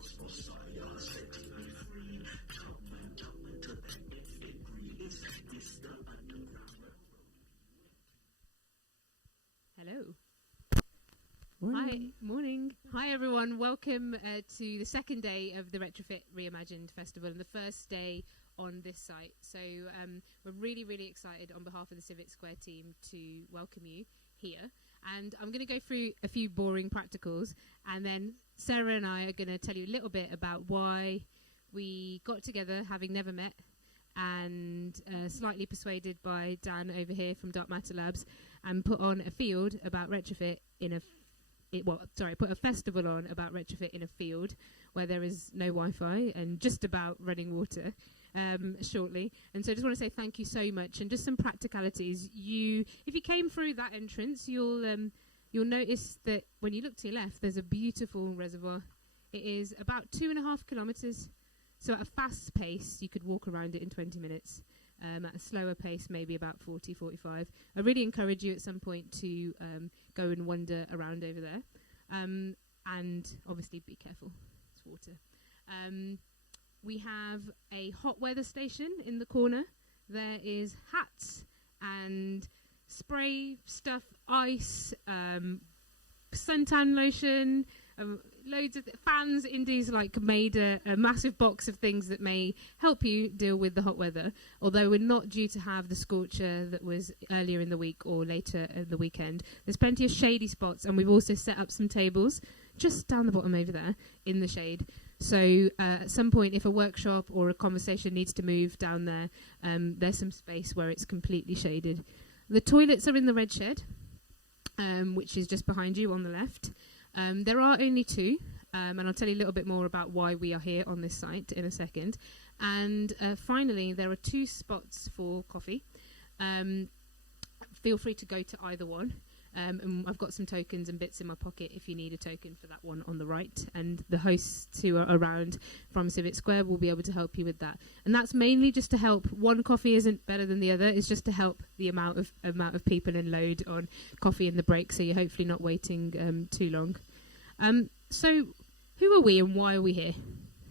Hello. Morning. Hi, morning. Hi everyone, welcome to the second day of the Retrofit Reimagined Festival and the first day on this site. So we're really, really excited on behalf of the Civic Square team to welcome you here. And I'm going to go through a few boring practicals, and then Sarah and I are going to tell you a little bit about why we got together, having never met, and slightly persuaded by Dan over here from Dark Matter Labs, and put on a field about retrofit in a put a festival on about retrofit in a field where there is no Wi-Fi and just about running water shortly. And so I just want to say thank you so much. And just some practicalities. If you came through that entrance, you'll notice that when you look to your left, there's a beautiful reservoir. It is about 2.5 kilometres. So at a fast pace, you could walk around it in 20 minutes. At a slower pace, maybe about 40, 45. I really encourage you at some point to go and wander around over there. And obviously be careful, it's water. We have a hot weather station in the corner. There is hats and spray stuff, ice, suntan lotion, loads of fans. Indy's made a massive box of things that may help you deal with the hot weather, although we're not due to have the scorcher that was earlier in the week or later in the weekend. There's plenty of shady spots, and we've also set up some tables just down the bottom over there in the shade. So at some point, if a workshop or a conversation needs to move down there, there's some space where it's completely shaded. The toilets are in the red shed, which is just behind you on the left. There are only two, and I'll tell you a little bit more about why we are here on this site in a second. And finally, there are 2 spots for coffee. Feel free to go to either one. And I've got some tokens and bits in my pocket if you need a token for that one on the right. And the hosts who are around from Civic Square will be able to help you with that. And that's mainly just to help. One coffee isn't better than the other. It's just to help the amount of people and load on coffee in the break, so you're hopefully not waiting too long. So who are we and why are we here?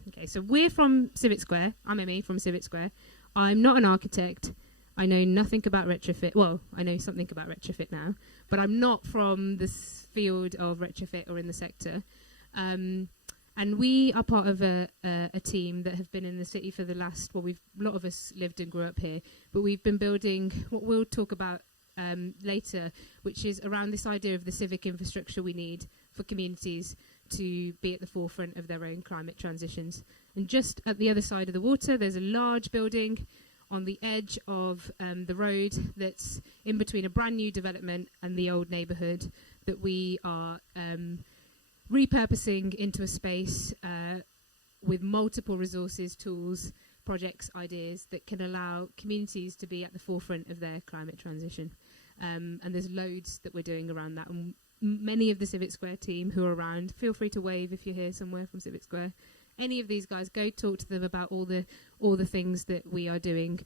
Okay, so we're from Civic Square. I'm Emmy from Civic Square. I'm not an architect. I know nothing about retrofit. Well, I know something about retrofit now, but I'm not from this field of retrofit or in the sector. And we are part of a team that have been in the city for the last, a lot of us lived and grew up here, but we've been building what we'll talk about later, which is around this idea of the civic infrastructure we need for communities to be at the forefront of their own climate transitions. And just at the other side of the water, there's a large building on the edge of the road that's in between a brand new development and the old neighbourhood that we are repurposing into a space with multiple resources, tools, projects, ideas that can allow communities to be at the forefront of their climate transition. And there's loads that we're doing around that. And many of the Civic Square team who are around, feel free to wave if you're here somewhere from Civic Square. Any of these guys, go talk to them about all the things that we are doing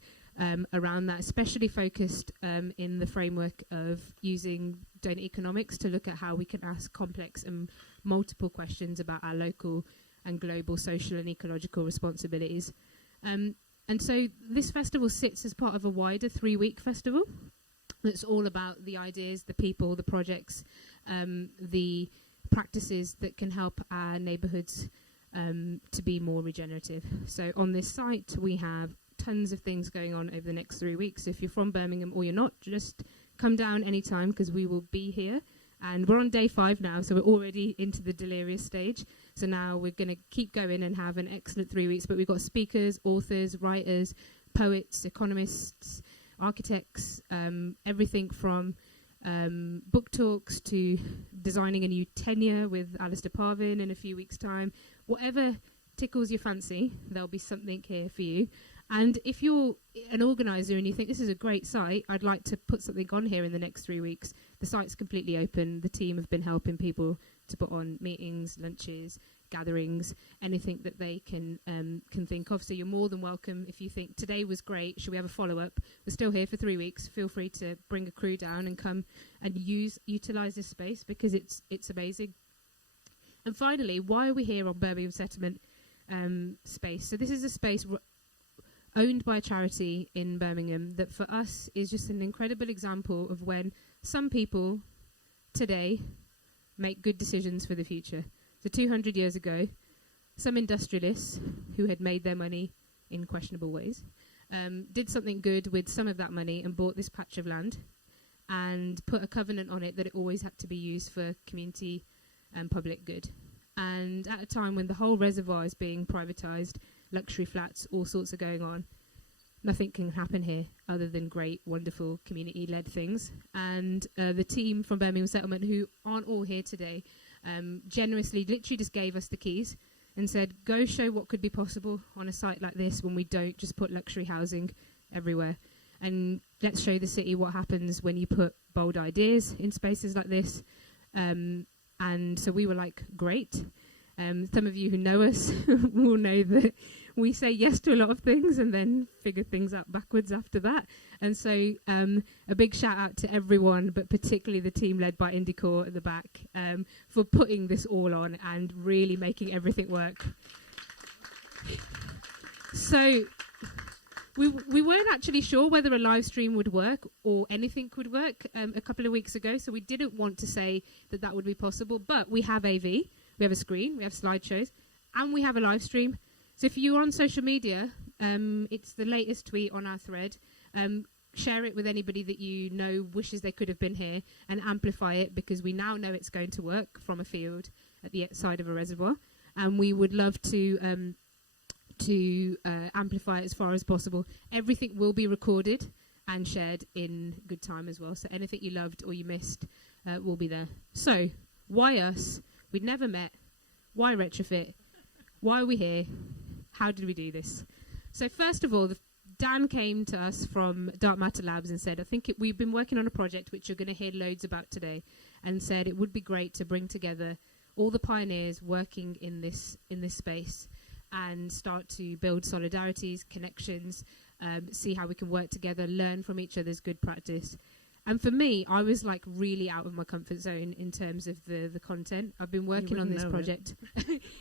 around that, especially focused in the framework of using donor economics to look at how we can ask complex and multiple questions about our local and global social and ecological responsibilities. And so this festival sits as part of a wider 3-week festival that's all about the ideas, the people, the projects, the practices that can help our neighbourhoods to be more regenerative. So on this site, we have tons of things going on over the next 3 weeks. So if you're from Birmingham or you're not, just come down anytime because we will be here. And we're on day 5 now, so we're already into the delirious stage. So now we're going to keep going and have an excellent 3 weeks. But we've got speakers, authors, writers, poets, economists, architects, everything from book talks to designing a new tenure with Alistair Parvin in a few weeks' time. Whatever tickles your fancy, there'll be something here for you. And if you're an organiser and you think this is a great site, I'd like to put something on here in the next 3 weeks, the site's completely open. The team have been helping people to put on meetings, lunches, gatherings, anything that they can think of. So you're more than welcome. If you think today was great, should we have a follow-up? We're still here for 3 weeks. Feel free to bring a crew down and come and utilise this space because it's amazing. And finally, why are we here on Birmingham Settlement space? So this is a space owned by a charity in Birmingham that for us is just an incredible example of when some people today make good decisions for the future. So 200 years ago, some industrialists who had made their money in questionable ways did something good with some of that money and bought this patch of land and put a covenant on it that it always had to be used for community and public good. And at a time when the whole reservoir is being privatised, luxury flats, all sorts are going on, nothing can happen here other than great, wonderful community-led things. And the team from Birmingham Settlement, who aren't all here today, generously literally just gave us the keys and said, go show what could be possible on a site like this when we don't just put luxury housing everywhere. And let's show the city what happens when you put bold ideas in spaces like this. And so we were like, great. Some of you who know us will know that we say yes to a lot of things and then figure things out backwards after that. And so a big shout out to everyone, but particularly the team led by Indicor at the back, for putting this all on and really making everything work. So we weren't actually sure whether a live stream would work or anything could work a couple of weeks ago, so we didn't want to say that that would be possible, but we have AV, we have a screen, we have slideshows, and we have a live stream. So if you're on social media, it's the latest tweet on our thread. Share it with anybody that you know wishes they could have been here and amplify it, because we now know it's going to work from a field at the side of a reservoir, and we would love to amplify it as far as possible. Everything will be recorded and shared in good time as well, so anything you loved or you missed will be there. So why us? We'd never met. Why Retrofit? Why are we here? How did we do this? So first of all, Dan came to us from Dark Matter Labs and said, we've been working on a project which you're going to hear loads about today, and said it would be great to bring together all the pioneers working in this space and start to build solidarities, connections, see how we can work together, learn from each other's good practice. And for me, I was like really out of my comfort zone in terms of the content. I've been working on this project.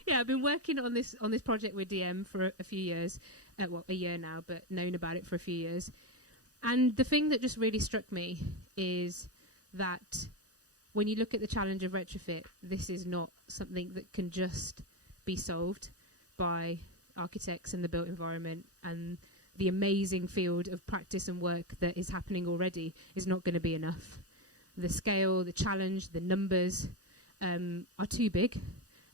Yeah, I've been working on this project with DM for a few years, a year now, but known about it for a few years. And the thing that just really struck me is that when you look at the challenge of retrofit, this is not something that can just be solved by architects and the built environment, and the amazing field of practice and work that is happening already is not going to be enough. The scale, the challenge, the numbers are too big.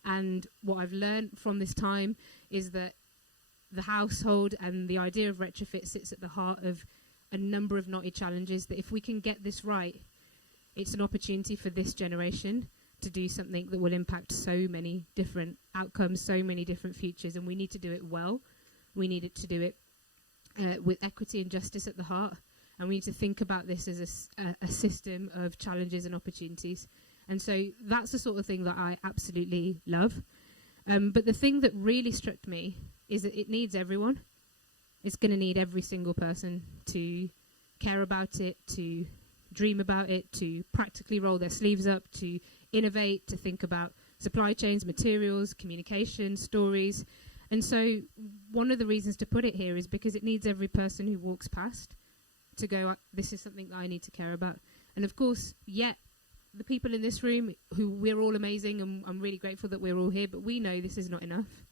And what I've learned from this time is that the household and the idea of retrofit sits at the heart of a number of knotty challenges that if we can get this right, it's an opportunity for this generation to do something that will impact so many different outcomes, so many different futures, and we need to do it well. We need to do it with equity and justice at the heart, and we need to think about this as a system of challenges and opportunities. And so that's the sort of thing that I absolutely love. But the thing that really struck me is that it needs everyone. It's going to need every single person to care about it, to dream about it, to practically roll their sleeves up, to innovate, to think about supply chains, materials, communication, stories. And so one of the reasons to put it here is because it needs every person who walks past to go, this is something that I need to care about. And of course, yet the people in this room, who we're all amazing, and I'm really grateful that we're all here, but we know this is not enough.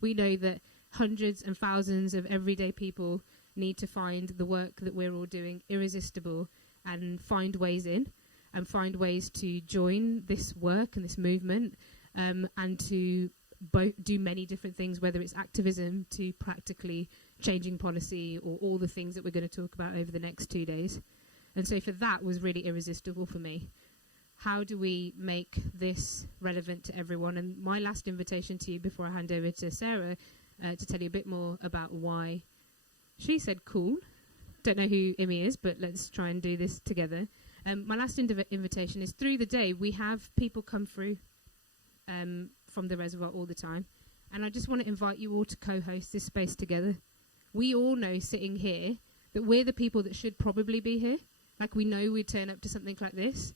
We know that hundreds and thousands of everyday people need to find the work that we're all doing irresistible and find ways in and find ways to join this work and this movement, and to do many different things, whether it's activism to practically changing policy or all the things that we're going to talk about over the next 2 days. And so for that was really irresistible for me. How do we make this relevant to everyone? And my last invitation to you before I hand over to Sarah to tell you a bit more about why she said cool. Don't know who Imi is, but let's try and do this together. My last invitation is, through the day we have people come through from the reservoir all the time, and I just want to invite you all to co-host this space together. We all know sitting here that we're the people that should probably be here. Like, we know we'd turn up to something like this,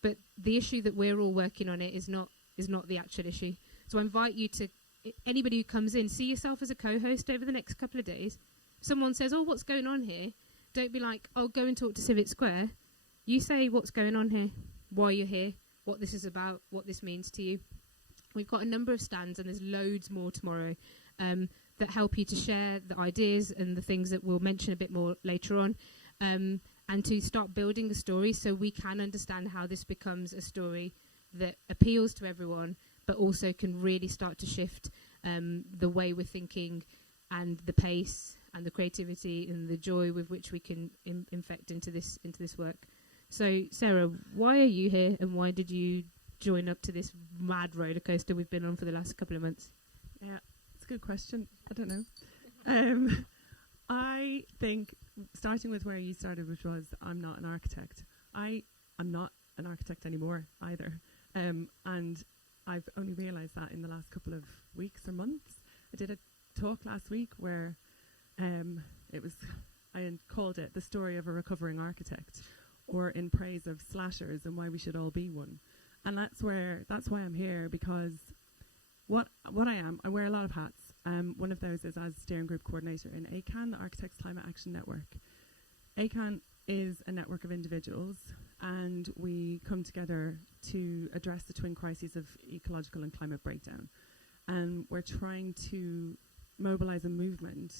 but the issue that we're all working on it is not is not the actual issue. So I invite you to, anybody who comes in, see yourself as a co-host over the next couple of days. Someone says, oh, what's going on here? Don't be like, oh, go and talk to Civic Square. You say what's going on here, why you're here, what this is about, what this means to you. We've got a number of stands, and there's loads more tomorrow that help you to share the ideas and the things that we'll mention a bit more later on, and to start building a story so we can understand how this becomes a story that appeals to everyone, but also can really start to shift the way we're thinking and the pace and the creativity and the joy with which we can infect into this work. So, Sarah, why are you here, and why did you join up to this mad roller coaster we've been on for the last couple of months? Yeah, it's a good question. I don't know. I think, starting with where you started, which was I'm not an architect. I'm not an architect anymore either. And I've only realised that in the last couple of weeks or months. I did a talk last week where I called it The Story of a Recovering Architect, or in praise of slashers and why we should all be one. And that's why I'm here, because what I am, I wear a lot of hats. One of those is as steering group coordinator in ACAN, the Architects Climate Action Network. ACAN is a network of individuals, and we come together to address the twin crises of ecological and climate breakdown. And we're trying to mobilise a movement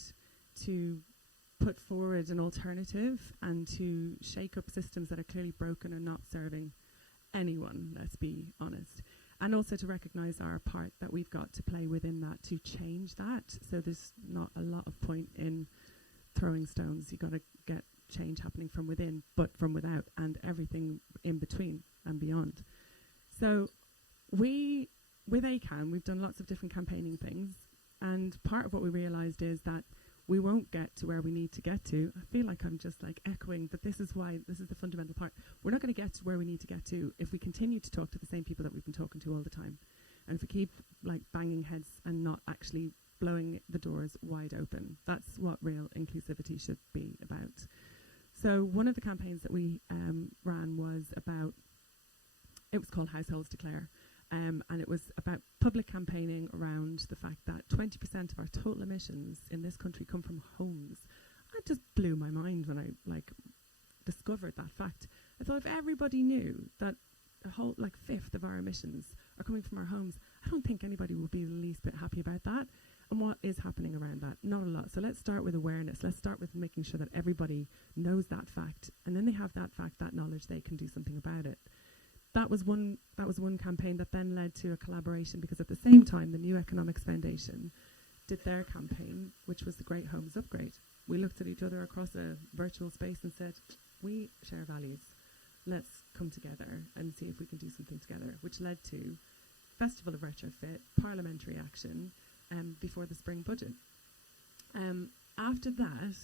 to put forward an alternative and to shake up systems that are clearly broken and not serving anyone, let's be honest. And also to recognise our part that we've got to play within that to change that. So there's not a lot of point in throwing stones. You've got to get change happening from within, but from without, and everything in between and beyond. So with ACAN, we've done lots of different campaigning things. And part of what we realised is that we won't get to where we need to get to. I feel like I'm just like echoing, but this is the fundamental part. We're not going to get to where we need to get to if we continue to talk to the same people that we've been talking to all the time. And if we keep like banging heads and not actually blowing the doors wide open. That's what real inclusivity should be about. So one of the campaigns that we ran was called Households Declare. And it was about public campaigning around the fact that 20% of our total emissions in this country come from homes. That just blew my mind when I discovered that fact. I thought if everybody knew that a whole fifth of our emissions are coming from our homes, I don't think anybody would be the least bit happy about that. And what is happening around that? Not a lot. So let's start with awareness. Let's start with making sure that everybody knows that fact, and then they have that fact, that knowledge, they can do something about it. That was one campaign that then led to a collaboration, because at the same time the New Economics Foundation did their campaign, which was the Great Homes Upgrade. We looked at each other across a virtual space and said, we share values. Let's come together and see if we can do something together, which led to Festival of Retrofit, parliamentary action before the spring budget. After that,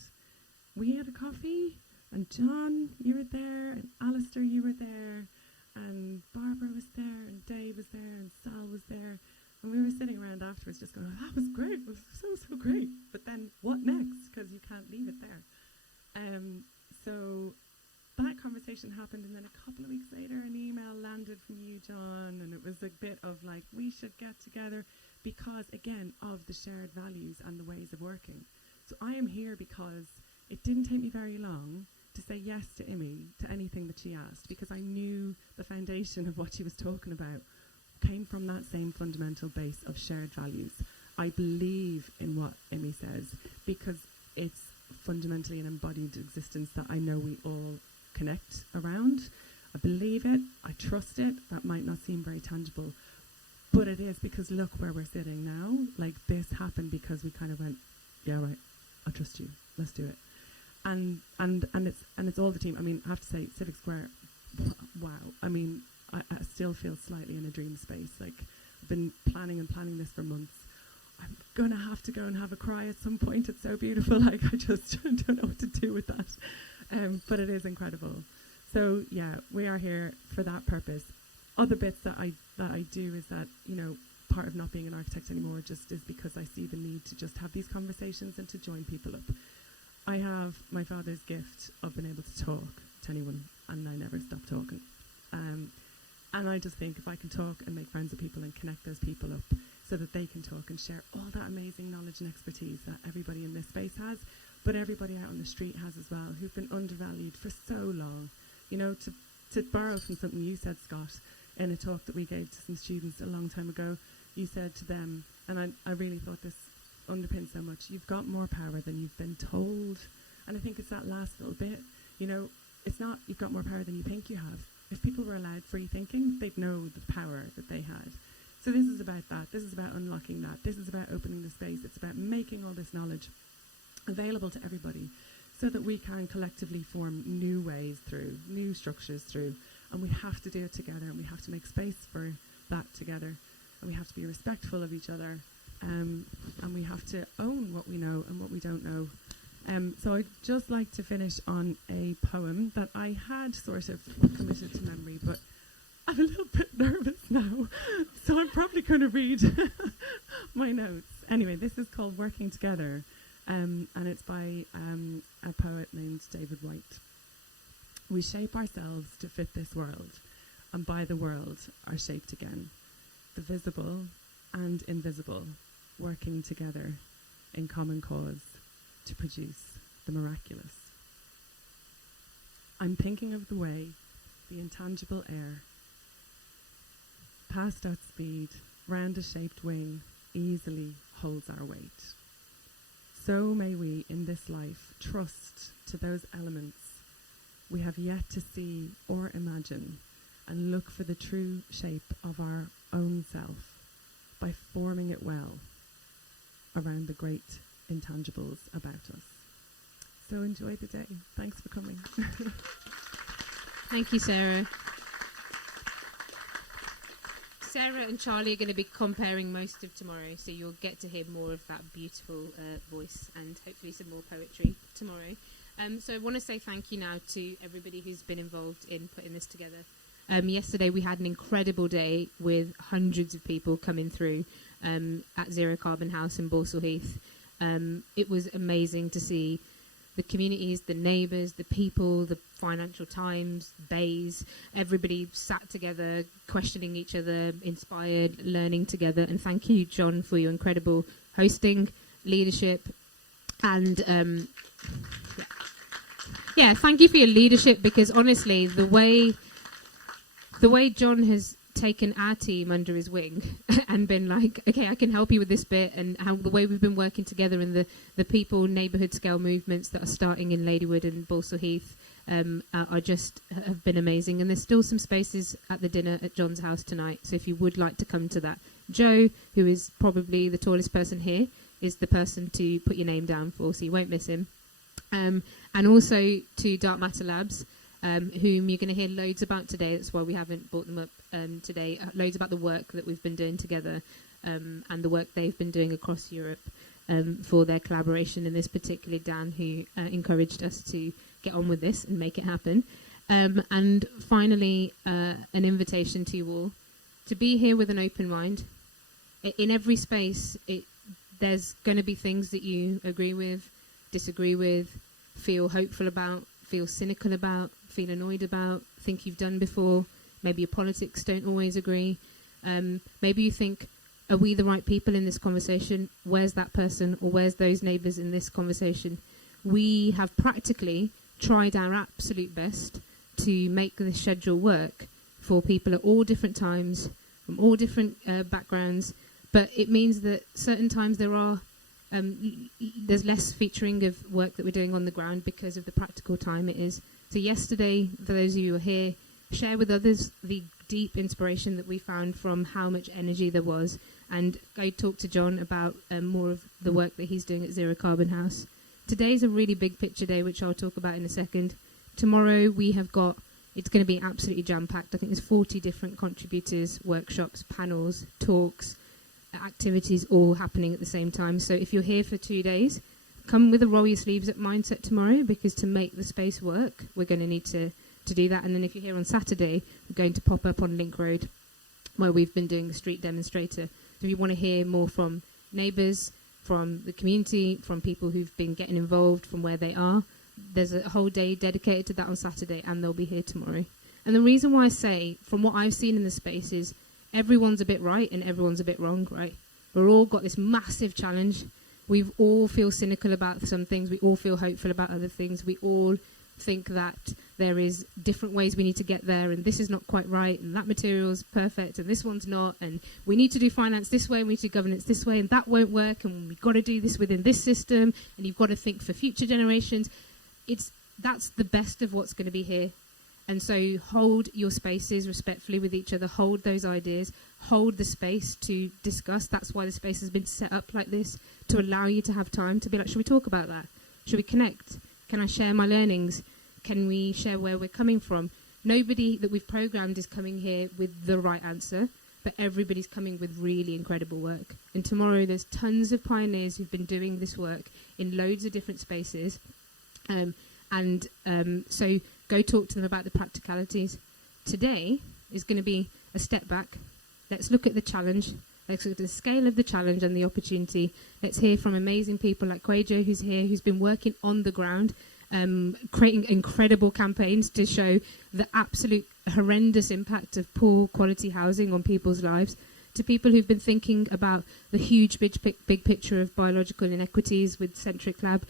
we had a coffee, and John, you were there, and Alistair, you were there, and Barbara was there, and Dave was there, and Sal was there, and we were sitting around afterwards just going, oh, that was great, it was so great. But then what next? Because you can't leave it there. So that conversation happened, and then a couple of weeks later an email landed from you, John, and it was a bit of like, we should get together because, again, of the shared values and the ways of working. So I am here because it didn't take me very long to say yes to Imi, to anything that she asked, because I knew the foundation of what she was talking about came from that same fundamental base of shared values. I believe in what Imi says because it's fundamentally an embodied existence that I know we all connect around. I believe it, I trust it. That might not seem very tangible, but it is, because look where we're sitting now. Like, this happened because we kind of went, yeah, right, I trust you, let's do it. And it's all the team. I mean, I have to say, Civic Square, wow. I mean, I still feel slightly in a dream space. Like, I've been planning this for months. I'm going to have to go and have a cry at some point. It's so beautiful. Like, I just don't know what to do with that. But it is incredible. So, yeah, we are here for that purpose. Other bits that I do is that, you know, part of not being an architect anymore just is because I see the need to just have these conversations and to join people up. I have my father's gift of being able to talk to anyone, and I never stop talking. And I just think if I can talk and make friends with people and connect those people up so that they can talk and share all that amazing knowledge and expertise that everybody in this space has, but everybody out on the street has as well, who've been undervalued for so long. You know, to borrow from something you said, Scott, in a talk that we gave to some students a long time ago, you said to them, and I really thought this underpinned so much, you've got more power than you've been told. And I think it's that last little bit, you know, it's not you've got more power than you think you have. If people were allowed free thinking, they'd know the power that they had. So this is about that. This is about unlocking that. This is about opening the space. It's about making all this knowledge available to everybody so that we can collectively form new ways through, new structures through. And we have to do it together, and we have to make space for that together. And we have to be respectful of each other. And we have to own what we know and what we don't know. So I'd just like to finish on a poem that I had sort of committed to memory, but I'm a little bit nervous now, so I'm probably going to read my notes. Anyway, this is called Working Together, and it's by a poet named David White. We shape ourselves to fit this world, and by the world are shaped again. The visible and invisible working together in common cause to produce the miraculous. I'm thinking of the way the intangible air, past at speed, round a shaped wing, easily holds our weight. So may we in this life trust to those elements we have yet to see or imagine, and look for the true shape of our own self by forming it well around the great intangibles about us. So enjoy the day. Thanks for coming. Thank you, Sarah. Sarah and Charlie are going to be comparing most of tomorrow, so you'll get to hear more of that beautiful voice and hopefully some more poetry tomorrow. So I want to say thank you now to everybody who's been involved in putting this together. Yesterday we had an incredible day with hundreds of people coming through at Zero Carbon House in Balsall Heath. It was amazing to see the communities, the neighbours, the people, the Financial Times, Bays, everybody sat together, questioning each other, inspired, learning together. And thank you, John, for your incredible hosting, leadership, and thank you for your leadership, because honestly, the way John has taken our team under his wing and been like, okay, I can help you with this bit, and how the way we've been working together in the people neighbourhood scale movements that are starting in Ladywood and Balsall Heath are just have been amazing. And there's still some spaces at the dinner at John's house tonight, so if you would like to come to that. Joe, who is probably the tallest person here, is the person to put your name down for, so you won't miss him. And also to Dark Matter Labs, whom you're going to hear loads about today. That's why we haven't brought them up today. Loads about the work that we've been doing together, and the work they've been doing across Europe for their collaboration in this, particularly Dan, who encouraged us to get on with this and make it happen. And finally, an invitation to you all to be here with an open mind. In every space, there's going to be things that you agree with, disagree with, feel hopeful about, feel cynical about, feel annoyed about, think you've done before. Maybe your politics don't always agree. Maybe you think, are we the right people in this conversation? Where's that person, or where's those neighbours in this conversation? We have practically tried our absolute best to make this schedule work for people at all different times, from all different backgrounds, but it means that certain times there's less featuring of work that we're doing on the ground because of the practical time it is. So yesterday, for those of you who are here, share with others the deep inspiration that we found from how much energy there was, and go talk to John about more of the work that he's doing at Zero Carbon House. Today's a really big picture day, which I'll talk about in a second. Tomorrow we have got, it's going to be absolutely jam-packed. I think there's 40 different contributors, workshops, panels, talks, activities all happening at the same time. So if you're here for 2 days, come with a roll your sleeves up mindset tomorrow, because to make the space work, we're going to need to do that. And then if you're here on Saturday, we're going to pop up on Link Road, where we've been doing the street demonstrator. So if you want to hear more from neighbours, from the community, from people who've been getting involved from where they are, there's a whole day dedicated to that on Saturday, and they'll be here tomorrow. And the reason why I say, from what I've seen in the space, is everyone's a bit right and everyone's a bit wrong, right? We've all got this massive challenge. We all feel cynical about some things. We all feel hopeful about other things. We all think that there is different ways we need to get there, and this is not quite right, and that material is perfect, and this one's not, and we need to do finance this way, and we need to do governance this way, and that won't work, and we've got to do this within this system, and you've got to think for future generations. That's the best of what's going to be here. And so hold your spaces respectfully with each other, hold those ideas, hold the space to discuss. That's why the space has been set up like this, to allow you to have time to be like, should we talk about that? Should we connect? Can I share my learnings? Can we share where we're coming from? Nobody that we've programmed is coming here with the right answer, but everybody's coming with really incredible work. And tomorrow there's tons of pioneers who've been doing this work in loads of different spaces. So go talk to them about the practicalities. Today is going to be a step back. Let's look at the challenge. Let's look at the scale of the challenge and the opportunity. Let's hear from amazing people like Kwejo, who's here, who's been working on the ground, creating incredible campaigns to show the absolute horrendous impact of poor quality housing on people's lives, to people who've been thinking about the huge big picture of biological inequities with Centric Lab.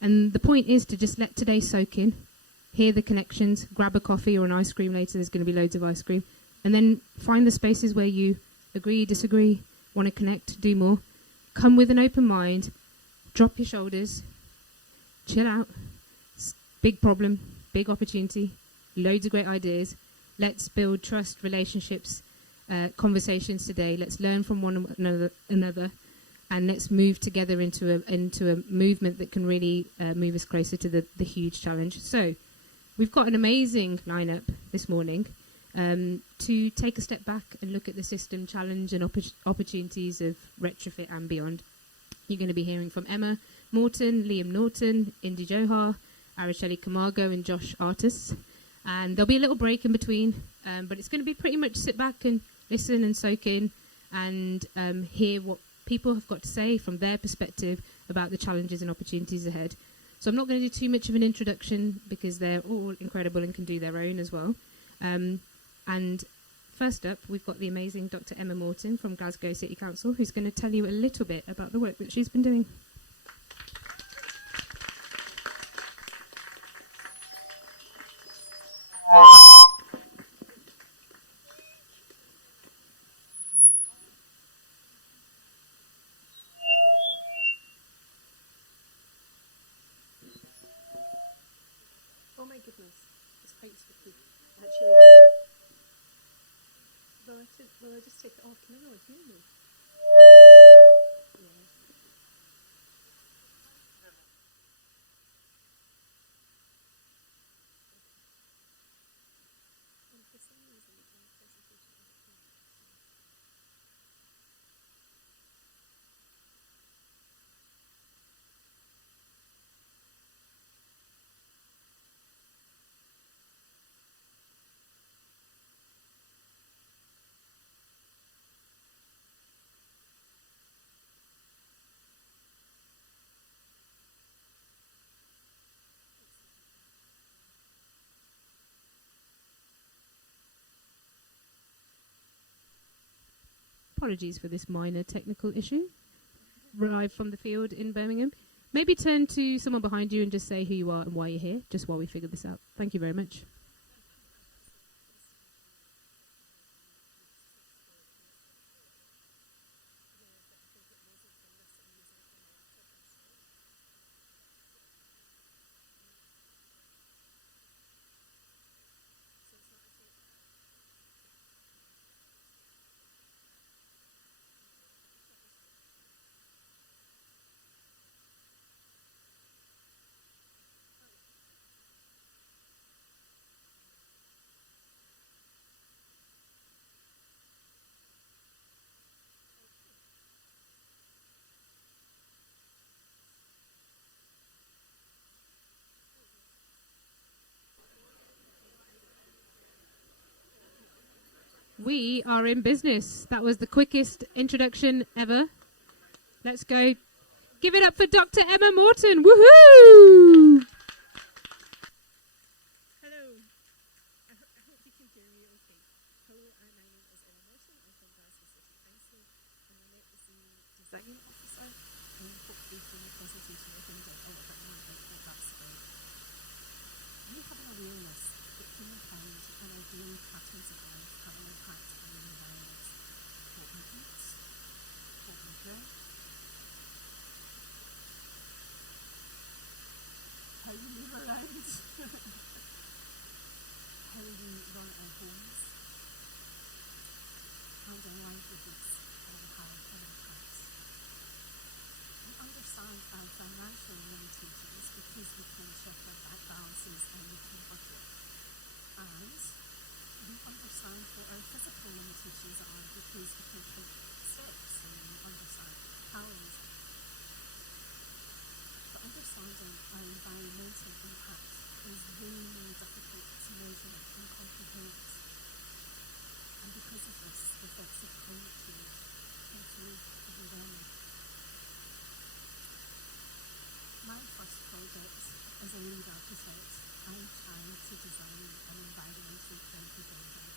And the point is to just let today soak in, hear the connections, grab a coffee or an ice cream later. There's going to be loads of ice cream. And then find the spaces where you agree, disagree, want to connect, do more. Come with an open mind, drop your shoulders, chill out. Big problem, big opportunity, loads of great ideas. Let's build trust, relationships, conversations today. Let's learn from one another, and let's move together into a movement that can really move us closer to the huge challenge. So we've got an amazing lineup this morning to take a step back and look at the system challenge and opportunities of retrofit and beyond. You're going to be hearing from Emma Morton, Liam Norton, Indy Johar, Araceli Camargo and Josh Artis. And there'll be a little break in between, but it's going to be pretty much sit back and listen and soak in and hear what people have got to say from their perspective about the challenges and opportunities ahead. So I'm not going to do too much of an introduction because they're all incredible and can do their own as well. And first up, we've got the amazing Dr. Emma Morton from Glasgow City Council, who's going to tell you a little bit about the work that she's been doing. Oh my goodness, this paint's actually. Will I just take it off? Can anyone hear me? Yeah. And for some reason, my presentation isn't here. Apologies for this minor technical issue. Arrived from the field in Birmingham. Maybe turn to someone behind you and just say who you are and why you're here, just while we figure this out. Thank you very much. We are in business. That was the quickest introduction ever. Let's go. Give it up for Dr. Emma Morton. Woohoo! Hello. I hope you can design officer, and hopefully from the presentation we're going to get a little bit more about what that's about. We have an awareness that humankind and our daily patterns of life have an impact on the environment. What we eat, what we drink, how we move around, how we run our homes, and our livelihoods all have an impact. We understand our financial limitations because we can check our bank balances and we can budget. And we understand what our physical limitations are because we can count steps and we understand calories. But understanding our environmental impact is way more difficult to measure and comprehend. And because of this, the effects of climate change can feel overwhelming. My first project as a lead architect, I tried to design an environmentally friendly building.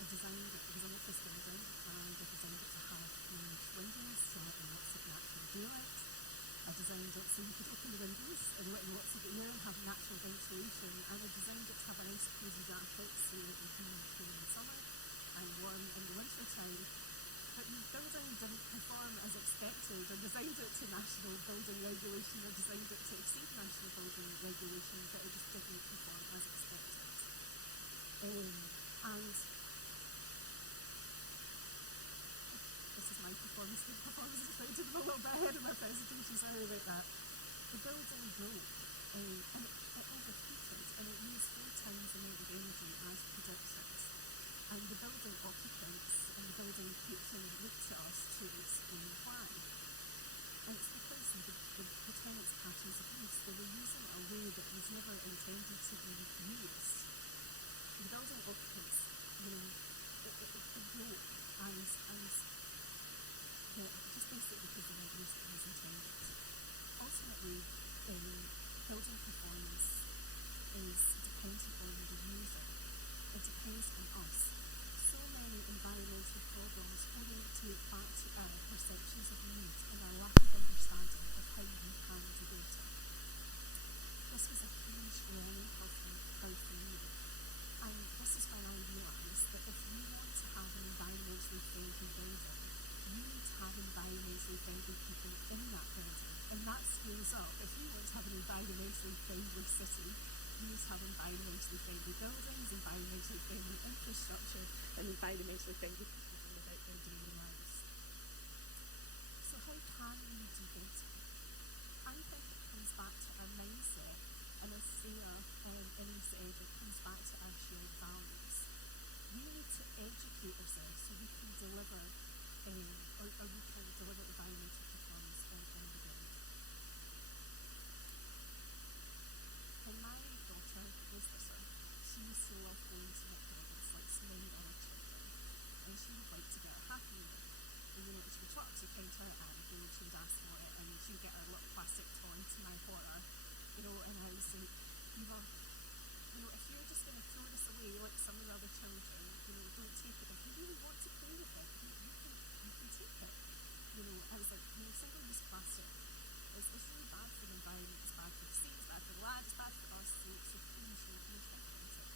I designed it as an office building and I designed it to have large windows to let in lots of natural daylight. I designed it so you could open the windows and let in lots of air and have natural ventilation, and I designed it to have a nice cozy jacket so it would be cool in the summer and warm in the winter time. But the building didn't perform as expected. I designed it to national building regulation, I designed it to exceed national building regulation, but it just didn't perform as expected. And this is my performance. The performance is affected a little bit ahead of my presentation, sorry about that. The building broke and it overheated and it used 4 times the amount of energy as predicted. And the building occupants and the building patron looked to us to explain why. And it's because of the tenants' patterns of use. They were using it in a way that was never intended to be used. The building occupants, it broke and just basically because of the use that was intended. Ultimately, building performance is dependent on the user. It depends on us. So many environmental problems orientate back to our perceptions of need and our lack of understanding of how we handle the data. This was a huge learning curve for me. And this is when I realised that if you want to have an environmentally friendly building, you need to have environmentally friendly people in that building. And that scales up. If you want to have an environmentally friendly city, you need to have environmentally friendly buildings, environmentally friendly infrastructure, and environmentally friendly people going about their daily lives. So how can we do better? I think it comes back to our mindset, and as Sarah said, it comes back to our shared values. We need to educate ourselves so we can deliver environmental performance in the building. When my daughter was little, she used to love going to McDonald's like so many other children, and she would like to get a Happy Meal. And she would talk to the counter and she would ask for it, and she would get her little plastic toy, to my horror, and I was like, Eva, if you're just going to throw this away like some of the other children, don't take it. If you really want to play with it, you can take it. I was like, single-use plastic is really bad for the environment, it's bad for the sea, it's bad for the land, it's bad for us, so please don't think about it.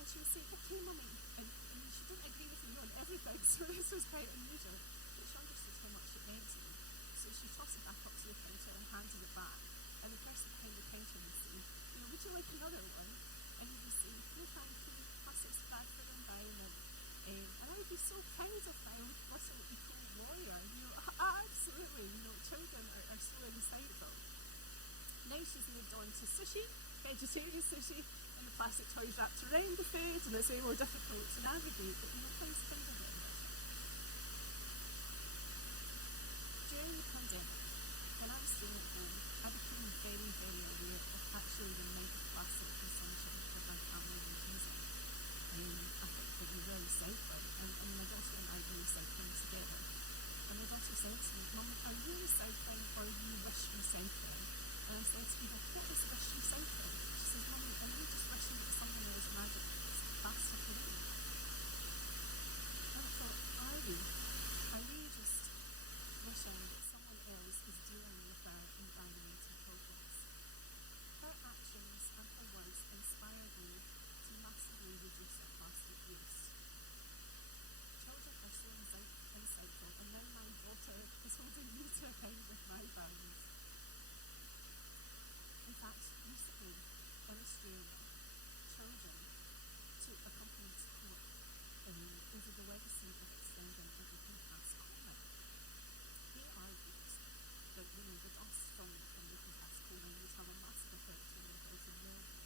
And she was saying, okay, Mummy, and she didn't agree with me on everything, so this was quite unusual, but she understood how much it meant to me. So she tossed it back up to the counter and handed it back, and the person behind the counter would say, would you like another one? And he would say, no thank you, plastic's bad for the environment. And I would be so proud of my little eco-warrior. Absolutely, children are so insightful. Now she's moved on to sushi, vegetarian sushi, and the plastic toys wrapped around the food, and it's way more difficult to navigate, but things kind of getting better. During the pandemic, when I was staying at home, I became very, very aware of actually the amount of plastic consumption that my family was using. I think that we were recycling, and my daughter and I were recycling together. And my daughter said to me, Mum, are you recycling or are you wish recycling? And I said to her, what is wish recycling? She says, Mummy, are you just wishing that someone else magic plastic away? pen with my values. In fact, recently in Australia, children took a company's court over the legacy of extending the open cast coal. They argued that the dust from the open cast coal would have a massive effect on their health and well-being.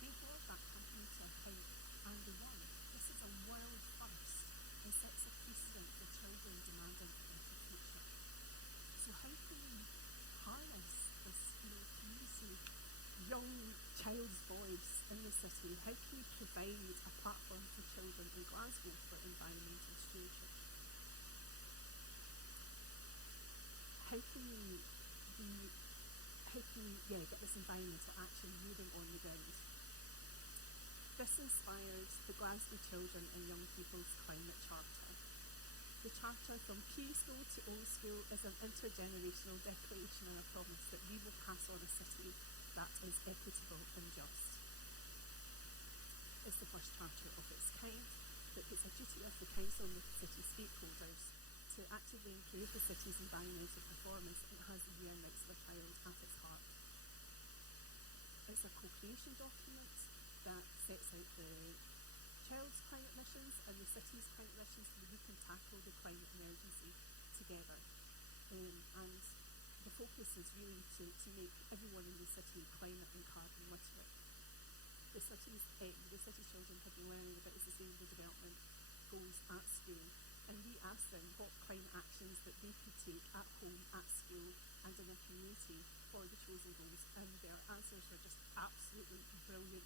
They brought that company to account and they won. This is a world first and sets a precedent for children demanding a better future. So how can we harness this community, young child's voice in the city? How can we provide a platform for children in Glasgow for environmental stewardship? How can we get this environmental action moving on the ground? This inspired the Glasgow Children and Young People's Climate Charter. The Charter, from preschool to old school, is an intergenerational declaration and a promise that we will pass on a city that is equitable and just. It's the first charter of its kind that puts a duty of the council and the city stakeholders to actively improve the city's environmental performance, and has the UN rights of the child at its heart. It's a co-creation document that sets out the child's climate missions and the city's climate missions so that we can tackle the climate emergency together. And the focus is really to make everyone in the city climate and carbon literate. The city's children have been learning about sustainable development goals at school, and we asked them what climate actions that they could take at home, at school, and in their community for the chosen goals, and their answers were just absolutely brilliant,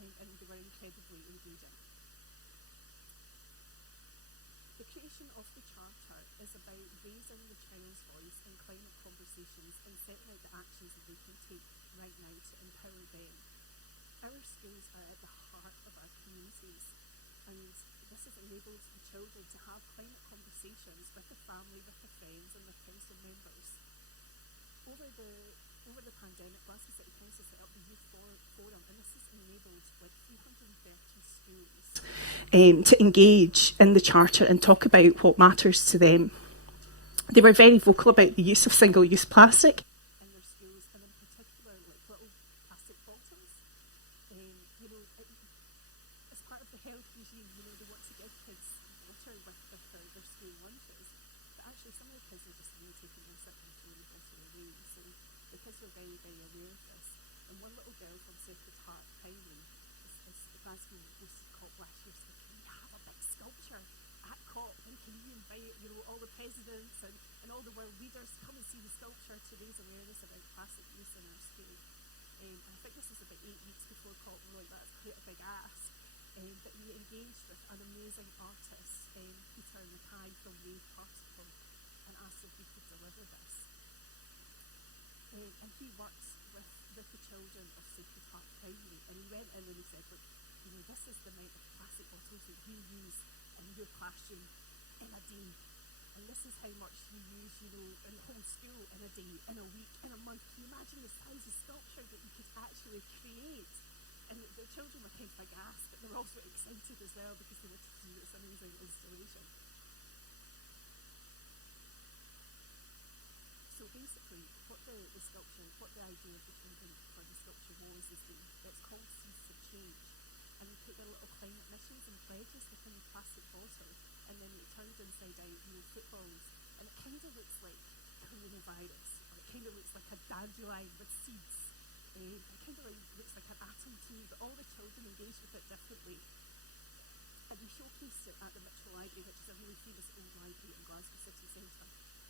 and they were incredibly engaging. The creation of the Charter is about raising the child's voice in climate conversations and setting out the actions that they can take right now to empower them. Our schools are at the heart of our communities, and this has enabled the children to have climate conversations with their family, with their friends, and with council members. Over the pandemic, Glasgow City Council set up the Youth Forum, and this has enabled like 330 schools to engage in the Charter and talk about what matters to them. They were very vocal about the use of single-use plastic in their schools, and in particular, like little plastic bottles. As part of the health regime, they want to give kids water with their school lunches, but actually some of the kids are just really taking their sip and throwing the bottle away. So the kids were very, very aware of this. And one little girl from Sacred Heart Primary, as Glasgow hosted COP last year, said, "Can we have a big sculpture at COP, and can you invite all the presidents and all the world leaders to come and see the sculpture to raise awareness about plastic use in our school?" And I think this is about 8 weeks before COP, and we're like, that's quite a big ask. But we engaged with an amazing artist, Peter Mackay from Wave Particle, and asked if we could deliver this. And he worked with the children of Sacred Heart Primary, and he went in and he said, "Look, this is the amount of plastic bottles that you use in your classroom in a day, and this is how much you use, in the whole school in a day, in a week, in a month. Can you imagine the size of sculpture that you could actually create?" And the children were kind of aghast, but they were also excited as well because they were to see this amazing installation. So basically, what the idea of the children for the sculpture was is it's called Seeds of Change, and you put their little climate missions and pledges within the plastic bottle, and then it turns inside out footballs, and it kind of looks like coronavirus, or it kind of looks like a dandelion with seeds. It kind of looks like an atom to me, but all the children engaged with it differently. And we showcased it at the Mitchell Library, which is a really famous old library in Glasgow city centre.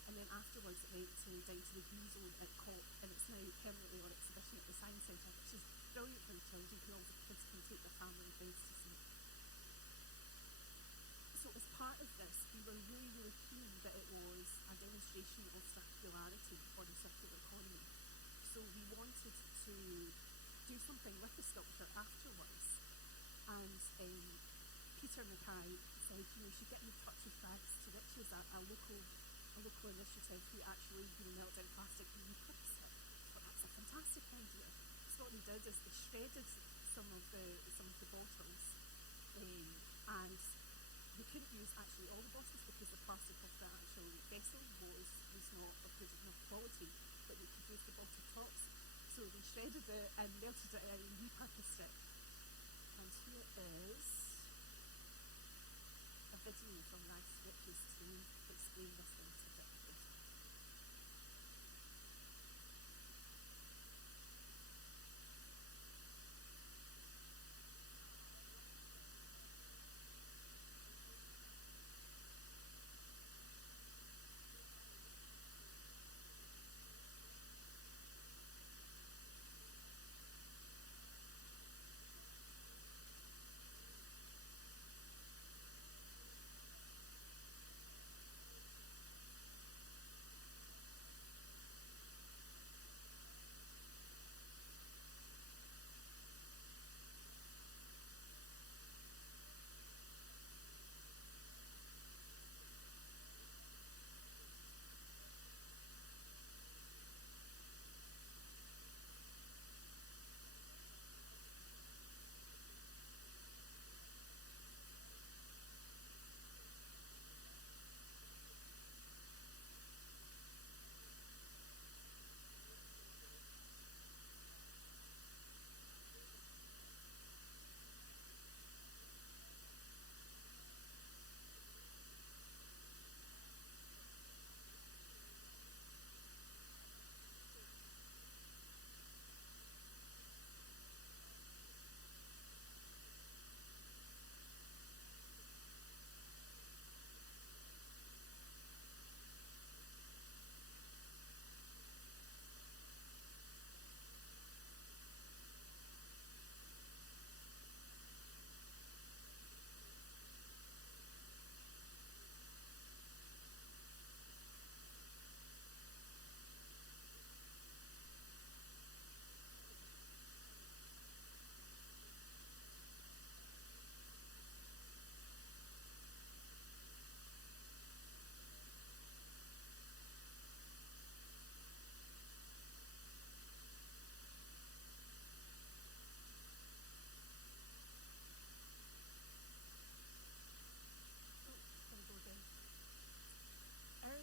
And then afterwards it went down to the Green Zone at COP, and it's now permanently on exhibition at the Science Centre, which is brilliant for the children, because all the kids can take their family and friends to see it. So as part of this, we were really, really keen that it was a demonstration of circularity for the circular economy. So we wanted to do something with the sculpture afterwards, and Peter Mackay said, "You should get in touch with Rags to Riches, a local initiative who actually melt down plastic and repurpose it." But that's a fantastic idea. So what they did is they shredded some of the bottles, and they couldn't use actually all the bottles because the plastic of the actual vessel was not quality, but we could use the bottom tops. So we shredded it and melted it out and repurposed it. And here is a video from Nice Sketches to explain this a little bit better.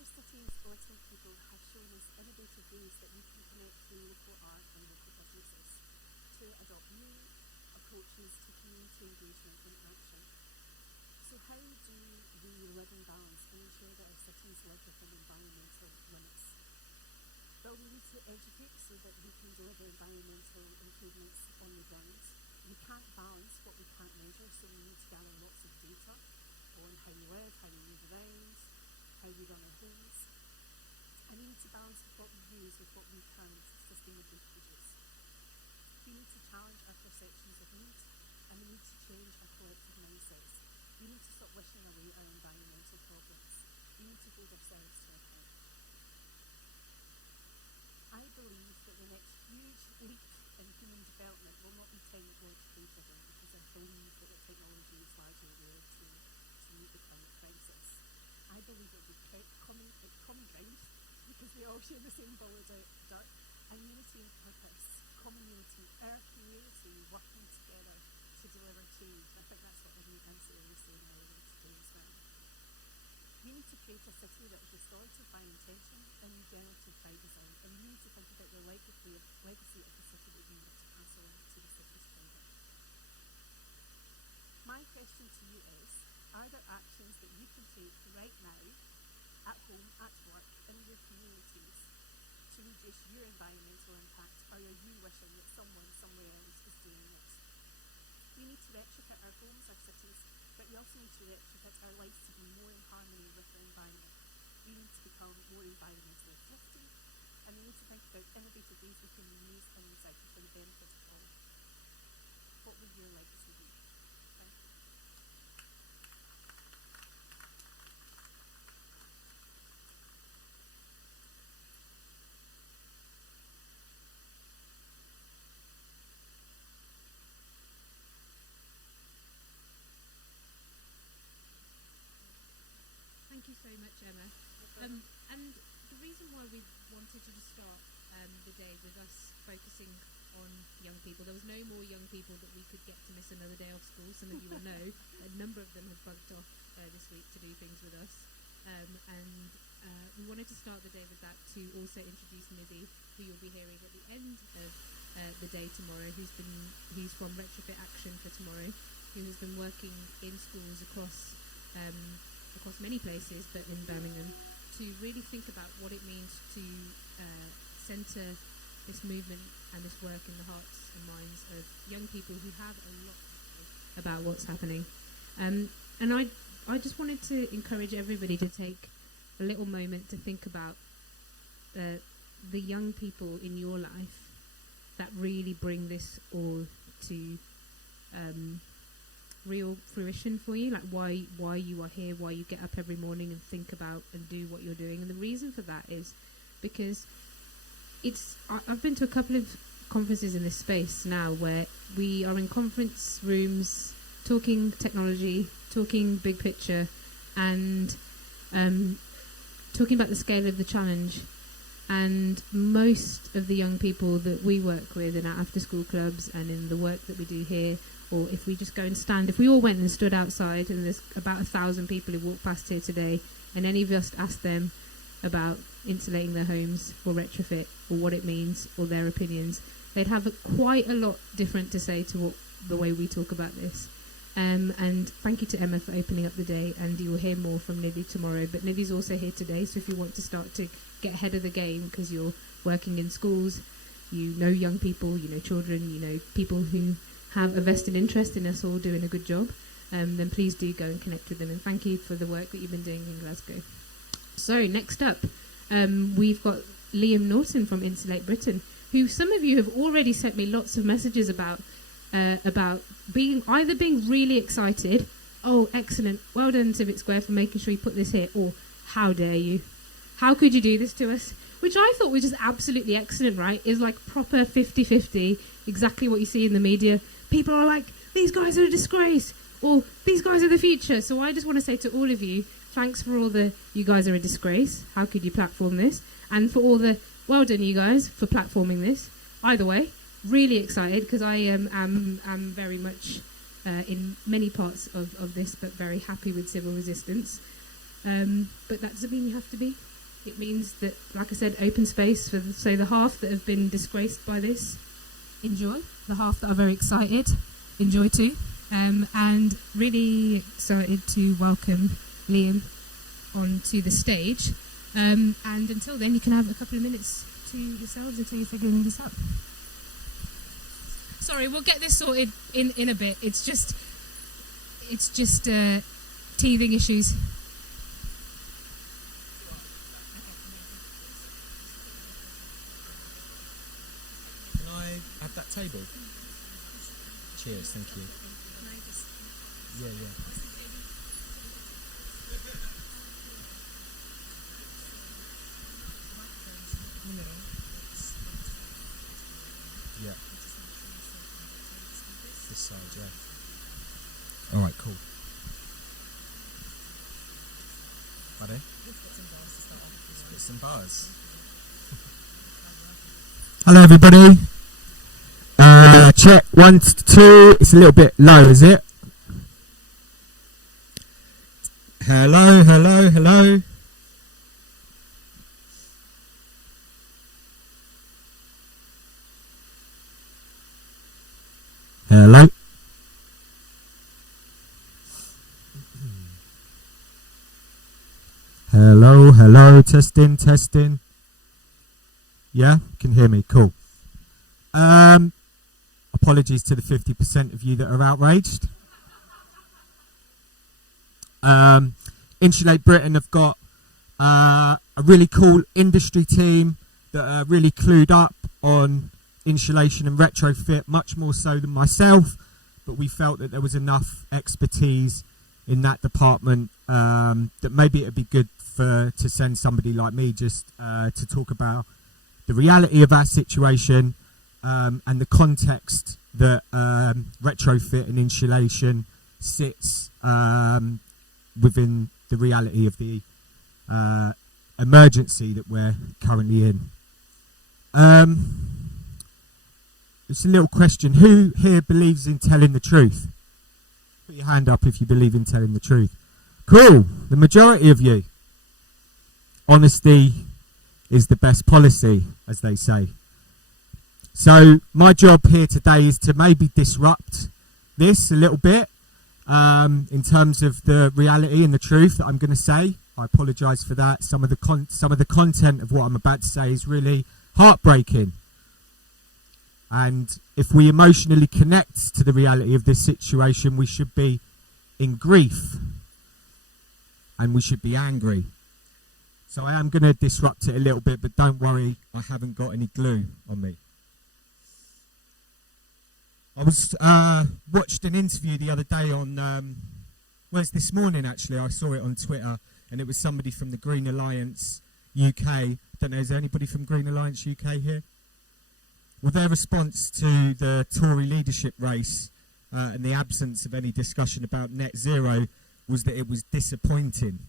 Cities little people have shown us innovative ways that we can connect through local art and local businesses to adopt new approaches to community engagement and action. So how do we live in balance and ensure that our cities live within environmental limits? Well, we need to educate so that we can deliver environmental improvements on the ground. We can't balance what we can't measure, so we need to gather lots of data on how we live, how we move around, how we run our homes. And we need to balance what we use with what we can sustainably produce. We need to challenge our perceptions of need, and we need to change our collective mindsets. We need to stop wishing away our environmental problems. We need to hold ourselves to account. I believe that the next huge leap in human development will not be technologically driven, because I believe that the technology is largely there to meet the current crisis. I believe it will be common ground, because we all share the same bowl of dirt, and unity and purpose, community, our community working together to deliver change. I think that's what Insulate was saying earlier today as well. We need to create a city that is restorative by intention and regenerative by design, and we need to think about the legacy of the city that we want to pass on to the cities further. My question to you is, are there actions that you can take right now, at home, at work, in your communities, to reduce your environmental impact, or are you wishing that someone somewhere else is doing it? We need to retrofit our homes, our cities, but we also need to retrofit our lives to be more in harmony with our environment. We need to become more environmentally thrifty, and we need to think about innovative ways we can reuse and recycle for the benefit of all. What will your legacy be? Thank you. Thank you so much, Emma. And the reason why we wanted to start the day with us focusing on young people, there was no more young people that we could get to miss another day off school. Some of you will know a number of them have bugged off this week to do things with us. And we wanted to start the day with that to also introduce Nidhi, who you'll be hearing at the end of the day tomorrow, who's from Retrofit Action for Tomorrow, who has been working in schools across many places, but in Birmingham, to really think about what it means to centre this movement and this work in the hearts and minds of young people who have a lot to say about what's happening. And I just wanted to encourage everybody to take a little moment to think about the young people in your life that really bring this all to real fruition for you, like why you are here, why you get up every morning and think about and do what you're doing. And the reason for that is because I've been to a couple of conferences in this space now where we are in conference rooms talking technology, talking big picture, and talking about the scale of the challenge. And most of the young people that we work with in our after school clubs and in the work that we do here, or if we just go and stand, if we all went and stood outside and there's about 1,000 people who walk past here today, and any of us asked them about insulating their homes or retrofit or what it means or their opinions, they'd have quite a lot different to say to the way we talk about this. And thank you to Emma for opening up the day, and you will hear more from Nidhi tomorrow. But Nidhi's also here today, so if you want to start to get ahead of the game because you're working in schools, you know young people, you know children, you know people who have a vested interest in us all doing a good job, then please do go and connect with them. And thank you for the work that you've been doing in Glasgow. So next up, we've got Liam Norton from Insulate Britain, who some of you have already sent me lots of messages about being really excited, oh excellent, well done Civic Square for making sure you put this here, or how dare you, how could you do this to us, which I thought was just absolutely excellent, right? Is like proper 50-50, exactly what you see in the media. People are like, these guys are a disgrace, or these guys are the future. So I just want to say to all of you, thanks for all the you guys are a disgrace, how could you platform this, and for all the well done you guys for platforming this. Either way, really excited because I am very much in many parts of this, but very happy with civil resistance. But that doesn't mean you have to be. It means that, like I said, open space for, say, the half that have been disgraced by this, enjoy. The half that are very excited, enjoy too. And really excited to welcome Liam onto the stage. And until then, you can have a couple of minutes to yourselves until you're figuring this out. Sorry, we'll get this sorted in a bit. It's just teething issues. Can I add that table? Cheers, thank you. Yeah. Yeah. This side, yeah. Alright, cool. Ready? Let's get some bars. Hello everybody. Check 1 to 2. It's a little bit low, is it? Hello. Hello. Hello, testing. Yeah, can hear me, cool. Apologies to the 50% of you that are outraged. Insulate Britain have got a really cool industry team that are really clued up on insulation and retrofit, much more so than myself, but we felt that there was enough expertise in that department that maybe it would be good to send somebody like me just to talk about the reality of our situation and the context that retrofit and insulation sits within the reality of the emergency that we're currently in. It's a little question. Who here believes in telling the truth? Put your hand up if you believe in telling the truth. Cool. The majority of you. honesty is the best policy, as they say. So my job here today is to maybe disrupt this a little bit in terms of the reality and the truth that I'm going to say. I apologise for that. Some of the content of what I'm about to say is really heartbreaking. And if we emotionally connect to the reality of this situation, we should be in grief and we should be angry. So I am going to disrupt it a little bit, but don't worry, I haven't got any glue on me. I was watched an interview the other day on, well, it's this morning actually, I saw it on Twitter, and it was somebody from the Green Alliance UK. Don't know, is there anybody from Green Alliance UK here? Well, their response to the Tory leadership race and the absence of any discussion about net zero was that it was disappointing.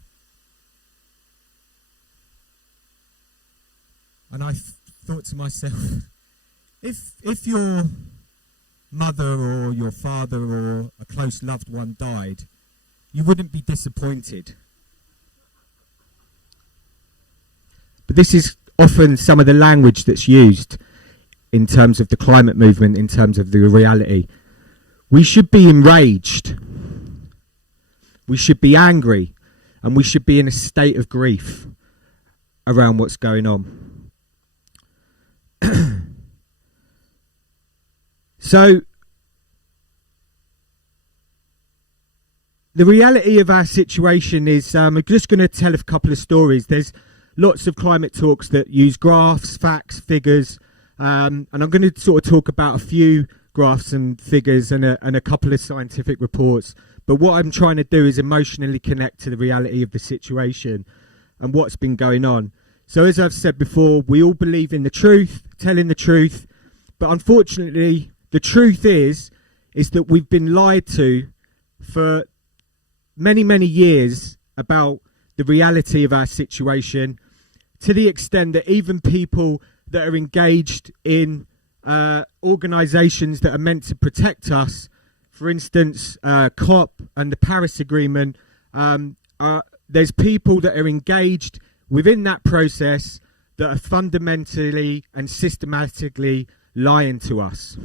And I thought to myself, if your mother or your father or a close loved one died, you wouldn't be disappointed. But this is often some of the language that's used in terms of the climate movement, in terms of the reality. We should be enraged. We should be angry. And we should be in a state of grief around what's going on. So, the reality of our situation is, I'm just going to tell a couple of stories. There's lots of climate talks that use graphs, facts, figures, and I'm going to sort of talk about a few graphs and figures and a couple of scientific reports. But what I'm trying to do is emotionally connect to the reality of the situation and what's been going on. So as I've said before, we all believe in the truth, telling the truth, but unfortunately, the truth is that we've been lied to for many, many years about the reality of our situation, to the extent that even people that are engaged in organisations that are meant to protect us, for instance, COP and the Paris Agreement, there's people that are engaged within that process that are fundamentally and systematically lying to us.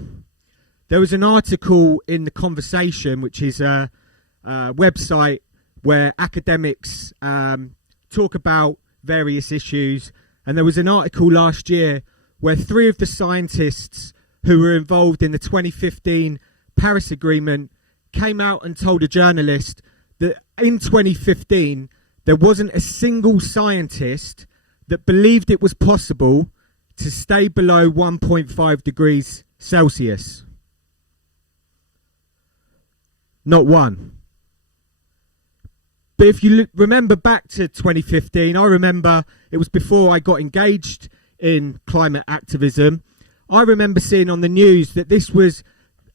There was an article in The Conversation, which is a website where academics talk about various issues, and there was an article last year where 3 of the scientists who were involved in the 2015 Paris Agreement came out and told a journalist that in 2015 there wasn't a single scientist that believed it was possible to stay below 1.5 degrees Celsius. Not one. But if you remember back to 2015, I remember it was before I got engaged in climate activism. I remember seeing on the news that this was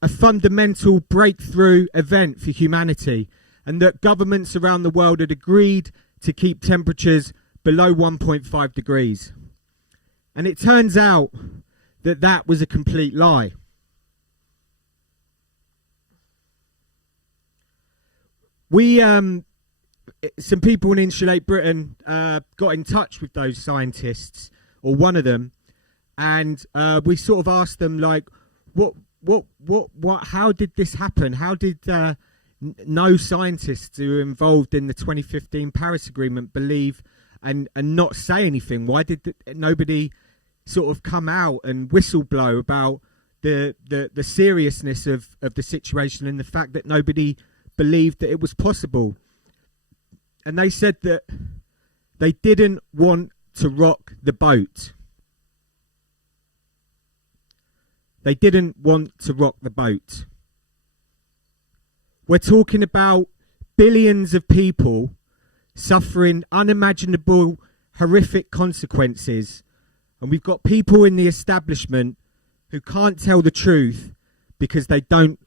a fundamental breakthrough event for humanity, and that governments around the world had agreed to keep temperatures below 1.5 degrees. And it turns out that that was a complete lie. We, some people in Insulate Britain got in touch with those scientists, or one of them, and we sort of asked them, like, how did this happen? How did no scientists who were involved in the 2015 Paris Agreement believe and not say anything? Why did nobody sort of come out and whistleblow about the seriousness of the situation and the fact that nobody believed that it was possible? And they said that they didn't want to rock the boat. They didn't want to rock the boat. We're talking about billions of people suffering unimaginable, horrific consequences. And we've got people in the establishment who can't tell the truth because they don't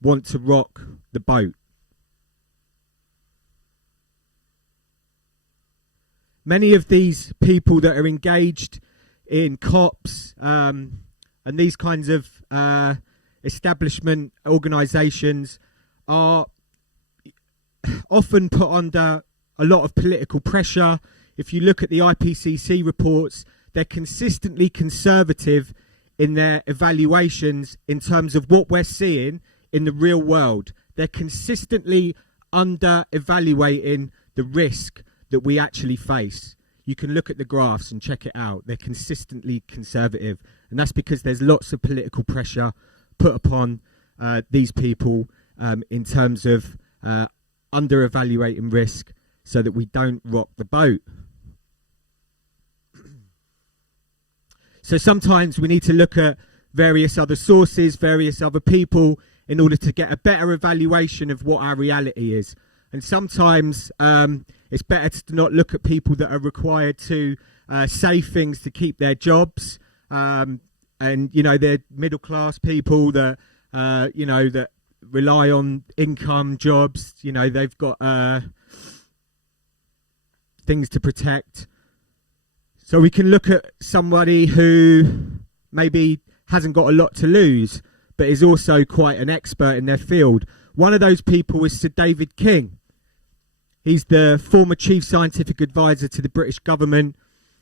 want to rock the boat. Many of these people that are engaged in COPs and these kinds of establishment organisations are often put under a lot of political pressure if you look at the IPCC reports, they're consistently conservative in their evaluations in terms of what we're seeing in the real world. They're consistently under-evaluating the risk that we actually face. You can look at the graphs and check it out. They're consistently conservative. And that's because there's lots of political pressure put upon these people in terms of under-evaluating risk so that we don't rock the boat. So sometimes we need to look at various other sources, various other people, in order to get a better evaluation of what our reality is. And sometimes it's better to not look at people that are required to say things to keep their jobs. And, you know, they're middle class people that, you know, that rely on income jobs. You know, they've got things to protect. So we can look at somebody who maybe hasn't got a lot to lose, but is also quite an expert in their field. One of those people is Sir David King. He's the former chief scientific advisor to the British government,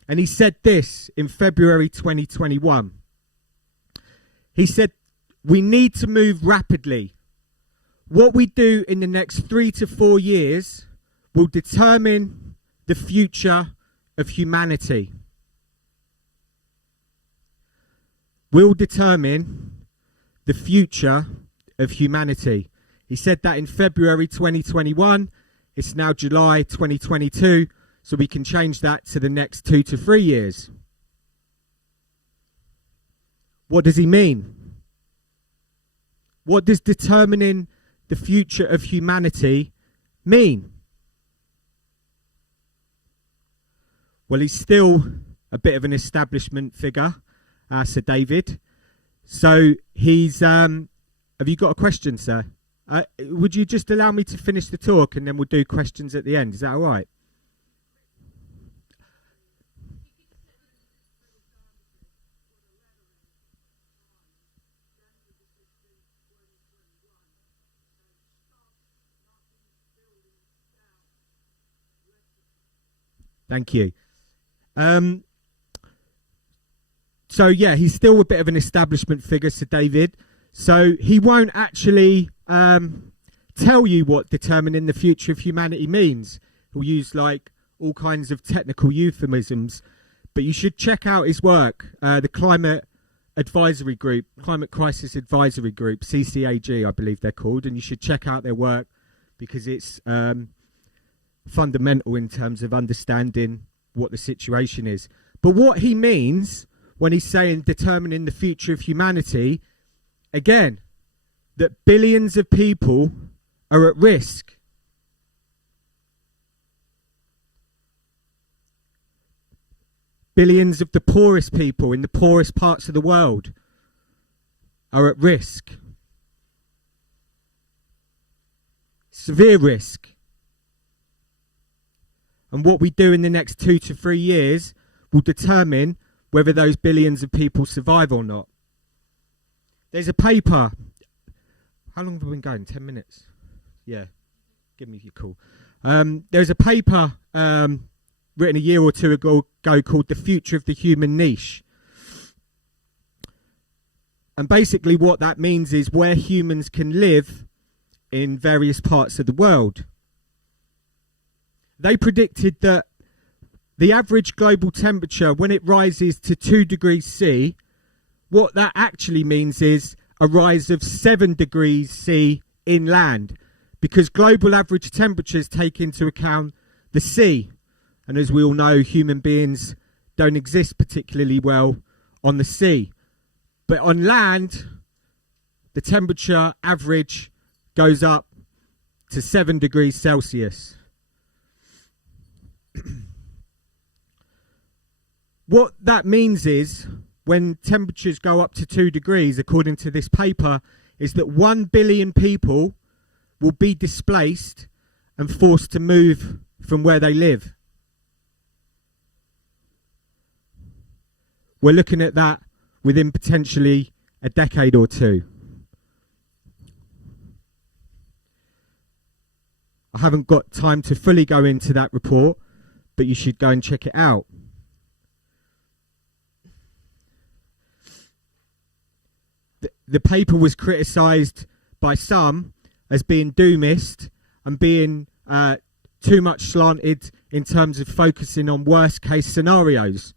and he said this in February 2021. He said, "We need to move rapidly. What we do in the next 3 to 4 years will determine the future of humanity." Will determine the future of humanity. He said that in February 2021. It's now July 2022, so we can change that to the next 2 to 3 years. What does he mean? What does determining the future of humanity mean? Well, he's still a bit of an establishment figure, Sir David. So he's... have you got a question, sir? Would you just allow me to finish the talk and then we'll do questions at the end? Is that all right? Thank you. So, yeah, he's still a bit of an establishment figure, Sir David. So he won't actually tell you what determining the future of humanity means. He'll use like all kinds of technical euphemisms, but you should check out his work, the Climate Advisory Group, Climate Crisis Advisory Group, CCAG, I believe they're called, and you should check out their work because it's fundamental in terms of understanding what the situation is. But what he means when he's saying determining the future of humanity, again, that billions of people are at risk. Billions of the poorest people in the poorest parts of the world are at risk. Severe risk. And what we do in the next 2 to 3 years will determine whether those billions of people survive or not. There's a paper. How long have we been going? 10 minutes? Yeah. Give me your call. There's a paper written a year or two ago called The Future of the Human Niche. And basically what that means is where humans can live in various parts of the world. They predicted that the average global temperature, when it rises to 2 degrees C, what that actually means is a rise of 7 degrees C inland, because global average temperatures take into account the sea. And as we all know, human beings don't exist particularly well on the sea. But on land, the temperature average goes up to 7 degrees Celsius. What that means is, when temperatures go up to 2 degrees, according to this paper, is that 1 billion people will be displaced and forced to move from where they live. We're looking at that within potentially a decade or two. I haven't got time to fully go into that report, but you should go and check it out. The paper was criticised by some as being doomist and being too much slanted in terms of focusing on worst case scenarios.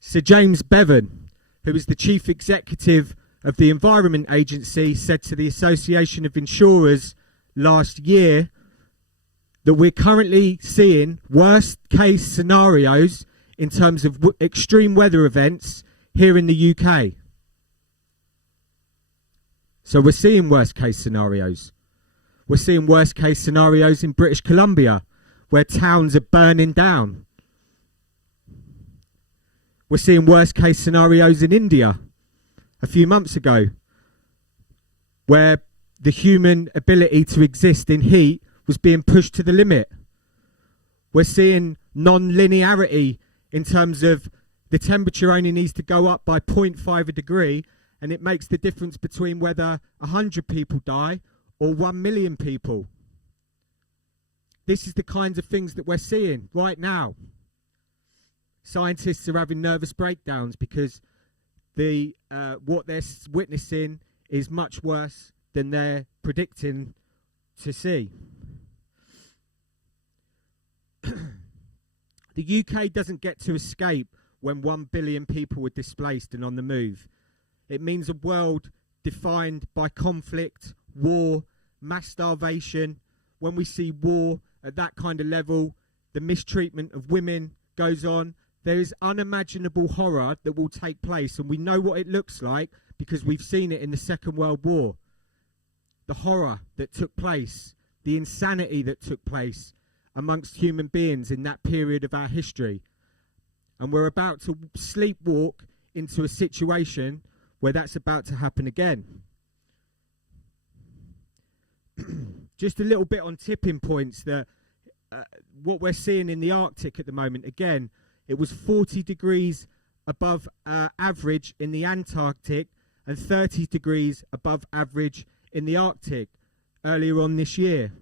Sir James Bevan, who is the chief executive of the Environment Agency, said to the Association of Insurers last year that we're currently seeing worst case scenarios in terms of extreme weather events here in the UK. So we're seeing worst case scenarios. We're seeing worst case scenarios in British Columbia, where towns are burning down. We're seeing worst case scenarios in India a few months ago, where the human ability to exist in heat was being pushed to the limit. We're seeing non-linearity in terms of the temperature only needs to go up by 0.5 a degree, and it makes the difference between whether 100 people die or 1 million people. This is the kinds of things that we're seeing right now. Scientists are having nervous breakdowns because what they're witnessing is much worse than they're predicting to see. The UK doesn't get to escape when 1 billion people are displaced and on the move. It means a world defined by conflict, war, mass starvation. When we see war at that kind of level, the mistreatment of women goes on. There is unimaginable horror that will take place, and we know what it looks like because we've seen it in the Second World War. The horror that took place, the insanity that took place amongst human beings in that period of our history. And we're about to sleepwalk into a situation where that's about to happen again. Just a little bit on tipping points, that what we're seeing in the Arctic at the moment. Again, it was 40 degrees above average in the Antarctic and 30 degrees above average in the Arctic earlier on this year.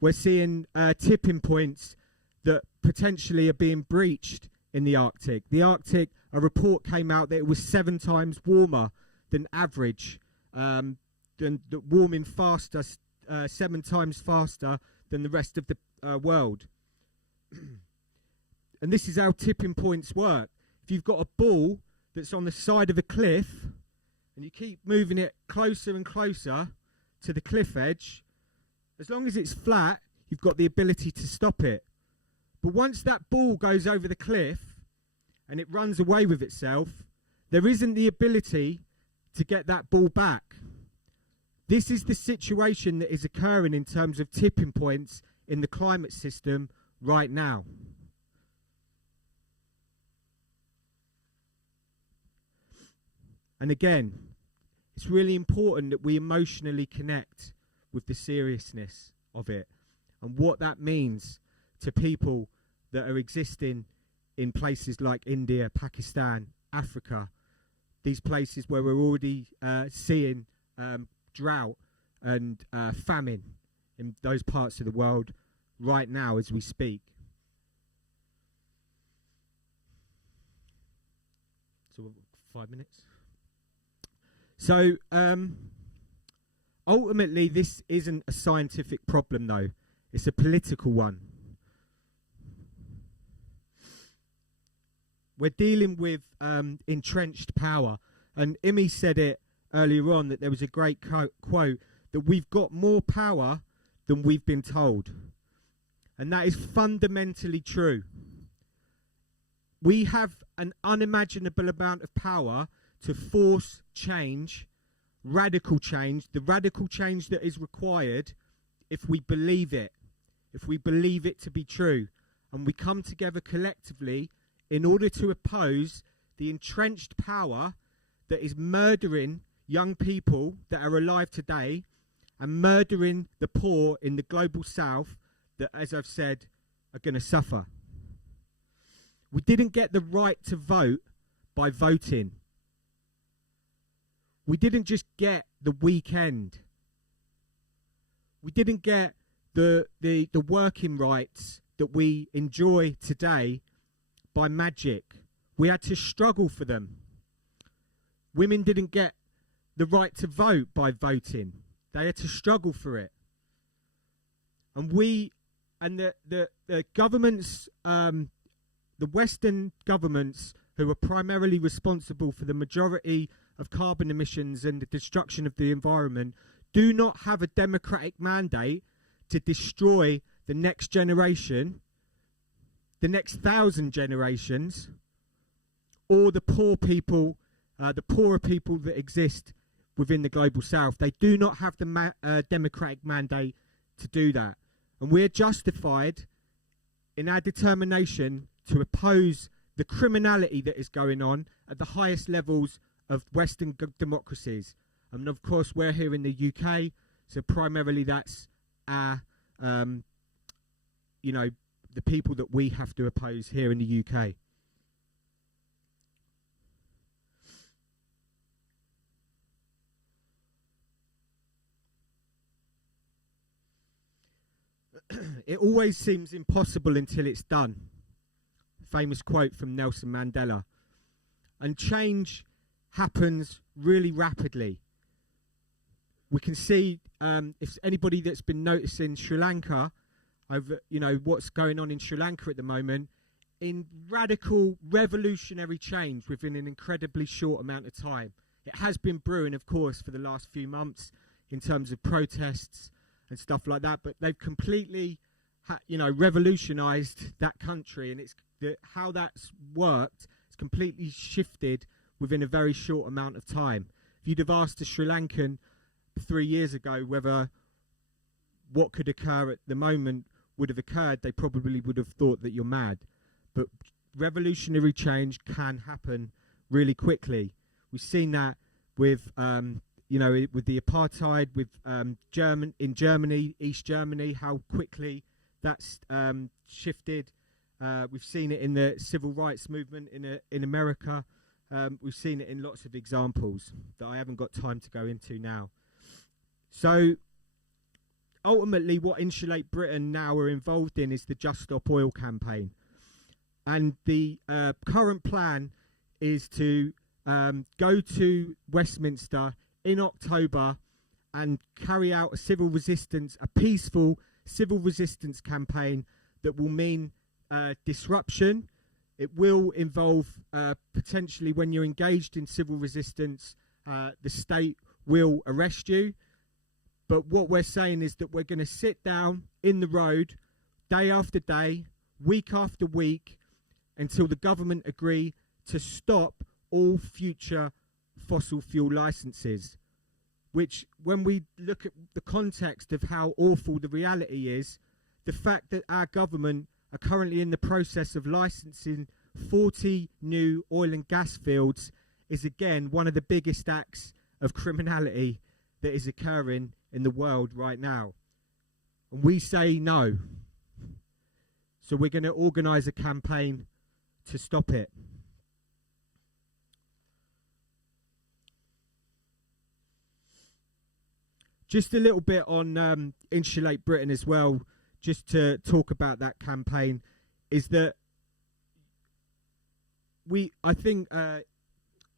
We're seeing tipping points that potentially are being breached in the Arctic. The Arctic, a report came out that it was 7 times warmer than average, warming faster, 7 times faster than the rest of the world. And this is how tipping points work. If you've got a ball that's on the side of a cliff and you keep moving it closer and closer to the cliff edge, as long as it's flat, you've got the ability to stop it. But once that ball goes over the cliff and it runs away with itself, there isn't the ability to get that ball back. This is the situation that is occurring in terms of tipping points in the climate system right now. And again, it's really important that we emotionally connect with the seriousness of it and what that means to people that are existing in places like India, Pakistan, Africa, these places where we're already seeing drought and famine in those parts of the world right now as we speak. So 5 minutes. So ultimately this isn't a scientific problem though, it's a political one. We're dealing with entrenched power, and Imi said it earlier on that there was a great quote that we've got more power than we've been told, and that is fundamentally true. We have an unimaginable amount of power to force change, radical change, the radical change that is required if we believe it to be true, and we come together collectively in order to oppose the entrenched power that is murdering young people that are alive today and murdering the poor in the global south that, as I've said, are going to suffer. We didn't get the right to vote by voting. We didn't just get the weekend. We didn't get the working rights that we enjoy today by magic. We had to struggle for them. Women didn't get the right to vote by voting. They had to struggle for it. And the governments, the Western governments, who are primarily responsible for the majority of carbon emissions and the destruction of the environment, do not have a democratic mandate to destroy the next generation, the next 1,000 generations, or the poor people, the poorer people that exist within the global south. They do not have the democratic mandate to do that. And we're justified in our determination to oppose the criminality that is going on at the highest levels of Western democracies. And of course, we're here in the UK, so primarily that's our, the people that we have to oppose here in the UK. It always seems impossible until it's done. Famous quote from Nelson Mandela. And change happens really rapidly. We can see, if anybody that's been noticing Sri Lanka, over what's going on in Sri Lanka at the moment, in radical revolutionary change within an incredibly short amount of time. It has been brewing, of course, for the last few months in terms of protests and stuff like that, but they've completely revolutionized that country, and it's how that's worked. It's completely shifted within a very short amount of time. If you'd have asked a Sri Lankan 3 years ago whether what could occur at the moment would have occurred, they probably would have thought that you're mad. But revolutionary change can happen really quickly. We've seen that with with the apartheid, with in Germany, East Germany, how quickly that's shifted. We've seen it in the civil rights movement in America. We've seen it in lots of examples that I haven't got time to go into now. So ultimately what Insulate Britain now are involved in is the Just Stop Oil campaign. And the current plan is to go to Westminster in October and carry out a peaceful civil resistance campaign that will mean disruption. It will involve potentially, when you're engaged in civil resistance, the state will arrest you. But what we're saying is that we're going to sit down in the road day after day, week after week, until the government agree to stop all future fossil fuel licenses. Which, when we look at the context of how awful the reality is, the fact that our government are currently in the process of licensing 40 new oil and gas fields is again one of the biggest acts of criminality that is occurring in the world right now. And we say no. So we're going to organise a campaign to stop it. Just a little bit on Insulate Britain as well, just to talk about that campaign, is that I think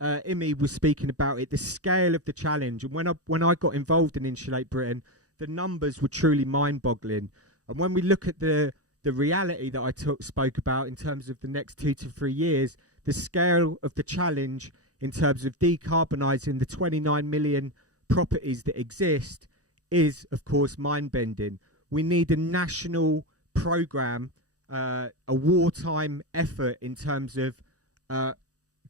Imi was speaking about it, the scale of the challenge. And when I got involved in Insulate Britain, the numbers were truly mind-boggling. And when we look at the reality that I spoke about in terms of the next 2 to 3 years, the scale of the challenge in terms of decarbonising the 29 million properties that exist is, of course, mind-bending. We need a national programme, a wartime effort in terms of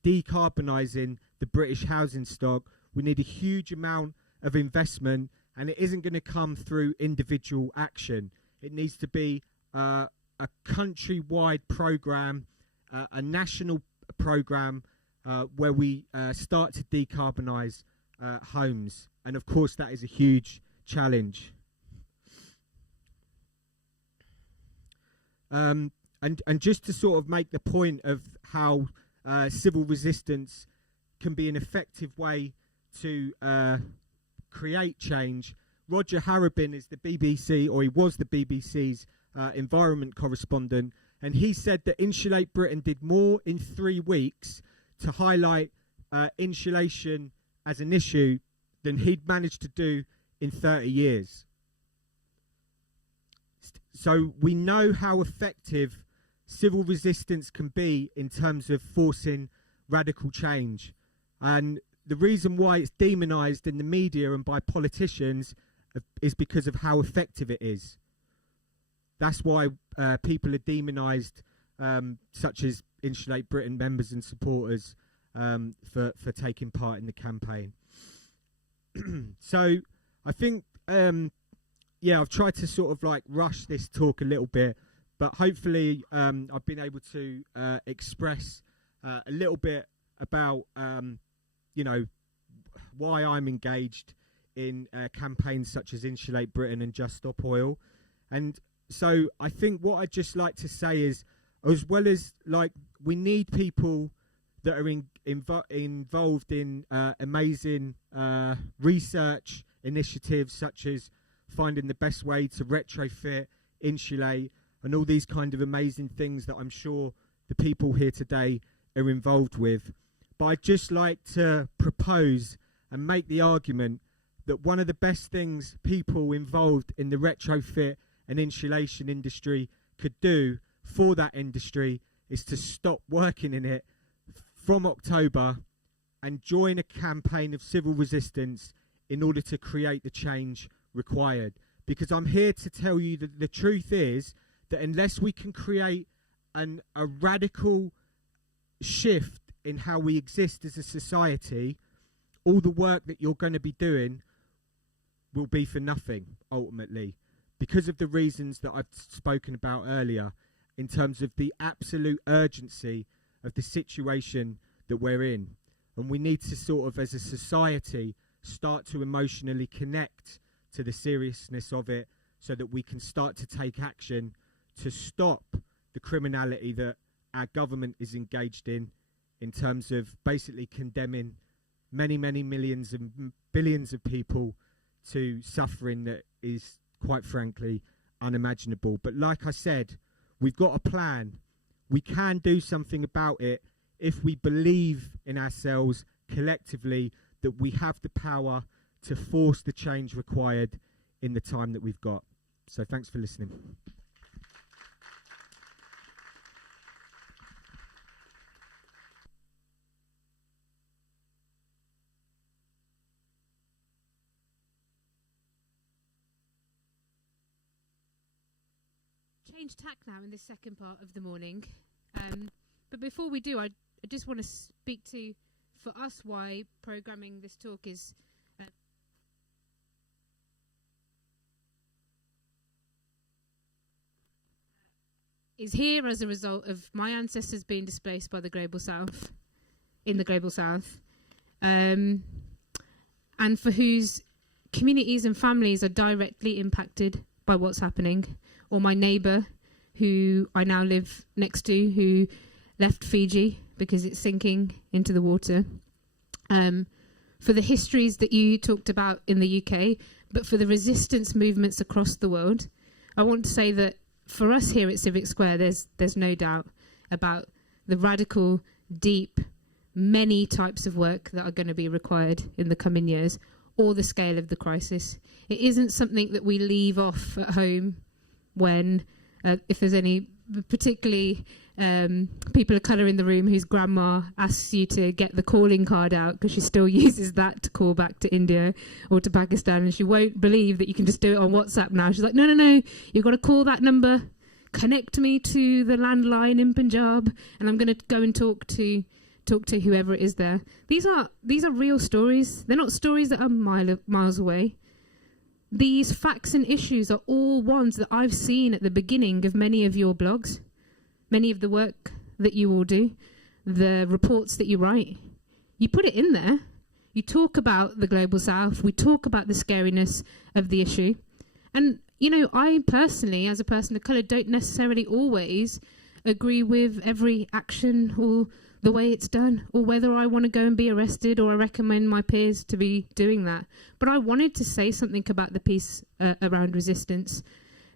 decarbonising the British housing stock. We need a huge amount of investment, and it isn't going to come through individual action. It needs to be a countrywide programme, a national programme where we start to decarbonise homes. And of course that is a huge challenge. And just to sort of make the point of how civil resistance can be an effective way to create change, Roger Harrabin is the BBC, or he was the BBC's environment correspondent, and he said that Insulate Britain did more in 3 weeks to highlight insulation as an issue than he'd managed to do in 30 years. So we know how effective civil resistance can be in terms of forcing radical change. And the reason why it's demonised in the media and by politicians is because of how effective it is. That's why people are demonised, such as Insulate Britain members and supporters, for taking part in the campaign. So I think, I've tried to sort of like rush this talk a little bit, but hopefully I've been able to express a little bit about, why I'm engaged in campaigns such as Insulate Britain and Just Stop Oil. And so I think what I'd just like to say is, as well as like we need people that are involved in amazing research initiatives such as finding the best way to retrofit, insulate, and all these kind of amazing things that I'm sure the people here today are involved with. But I'd just like to propose and make the argument that one of the best things people involved in the retrofit and insulation industry could do for that industry is to stop working in it from October and join a campaign of civil resistance in order to create the change required. Because I'm here to tell you that the truth is that unless we can create a radical shift in how we exist as a society, all the work that you're going to be doing will be for nothing, ultimately, because of the reasons that I've spoken about earlier, in terms of the absolute urgency of the situation that we're in. And we need to sort of, as a society, start to emotionally connect to the seriousness of it so that we can start to take action to stop the criminality that our government is engaged in terms of basically condemning many, many millions and billions of people to suffering that is, quite frankly, unimaginable. But like I said, we've got a plan. We can do something about it if we believe in ourselves collectively that we have the power to force the change required in the time that we've got. So thanks for listening. Change tack now in this second part of the morning. But before we do, I just want to speak to, for us, why programming this talk is here as a result of my ancestors being displaced by the global south, in the global south, and for whose communities and families are directly impacted by what's happening. Or my neighbour, who I now live next to, who left Fiji because it's sinking into the water. For the histories that you talked about in the UK, but for the resistance movements across the world, I want to say that for us here at Civic Square, there's no doubt about the radical, deep, many types of work that are going to be required in the coming years, or the scale of the crisis. It isn't something that we leave off at home when, if there's any particularly people of colour in the room whose grandma asks you to get the calling card out because she still uses that to call back to India or to Pakistan, and she won't believe that you can just do it on WhatsApp now. She's like, no, you've got to call that number, connect me to the landline in Punjab, and I'm going to go and talk to whoever it is there. These are real stories. They're not stories that are miles away. These facts and issues are all ones that I've seen at the beginning of many of your blogs, many of the work that you all do, the reports that you write. You put it in there. You talk about the global south. We talk about the scariness of the issue. And, I personally, as a person of colour, don't necessarily always agree with every action or the way it's done, or whether I want to go and be arrested, or I recommend my peers to be doing that. But I wanted to say something about the piece around resistance,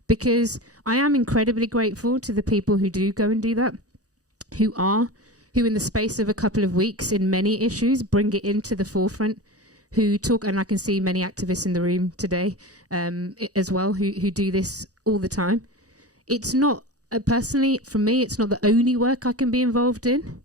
because I am incredibly grateful to the people who do go and do that, who in the space of a couple of weeks in many issues bring it into the forefront, who talk, and I can see many activists in the room today as well, who do this all the time. It's not, personally, for me, it's not the only work I can be involved in,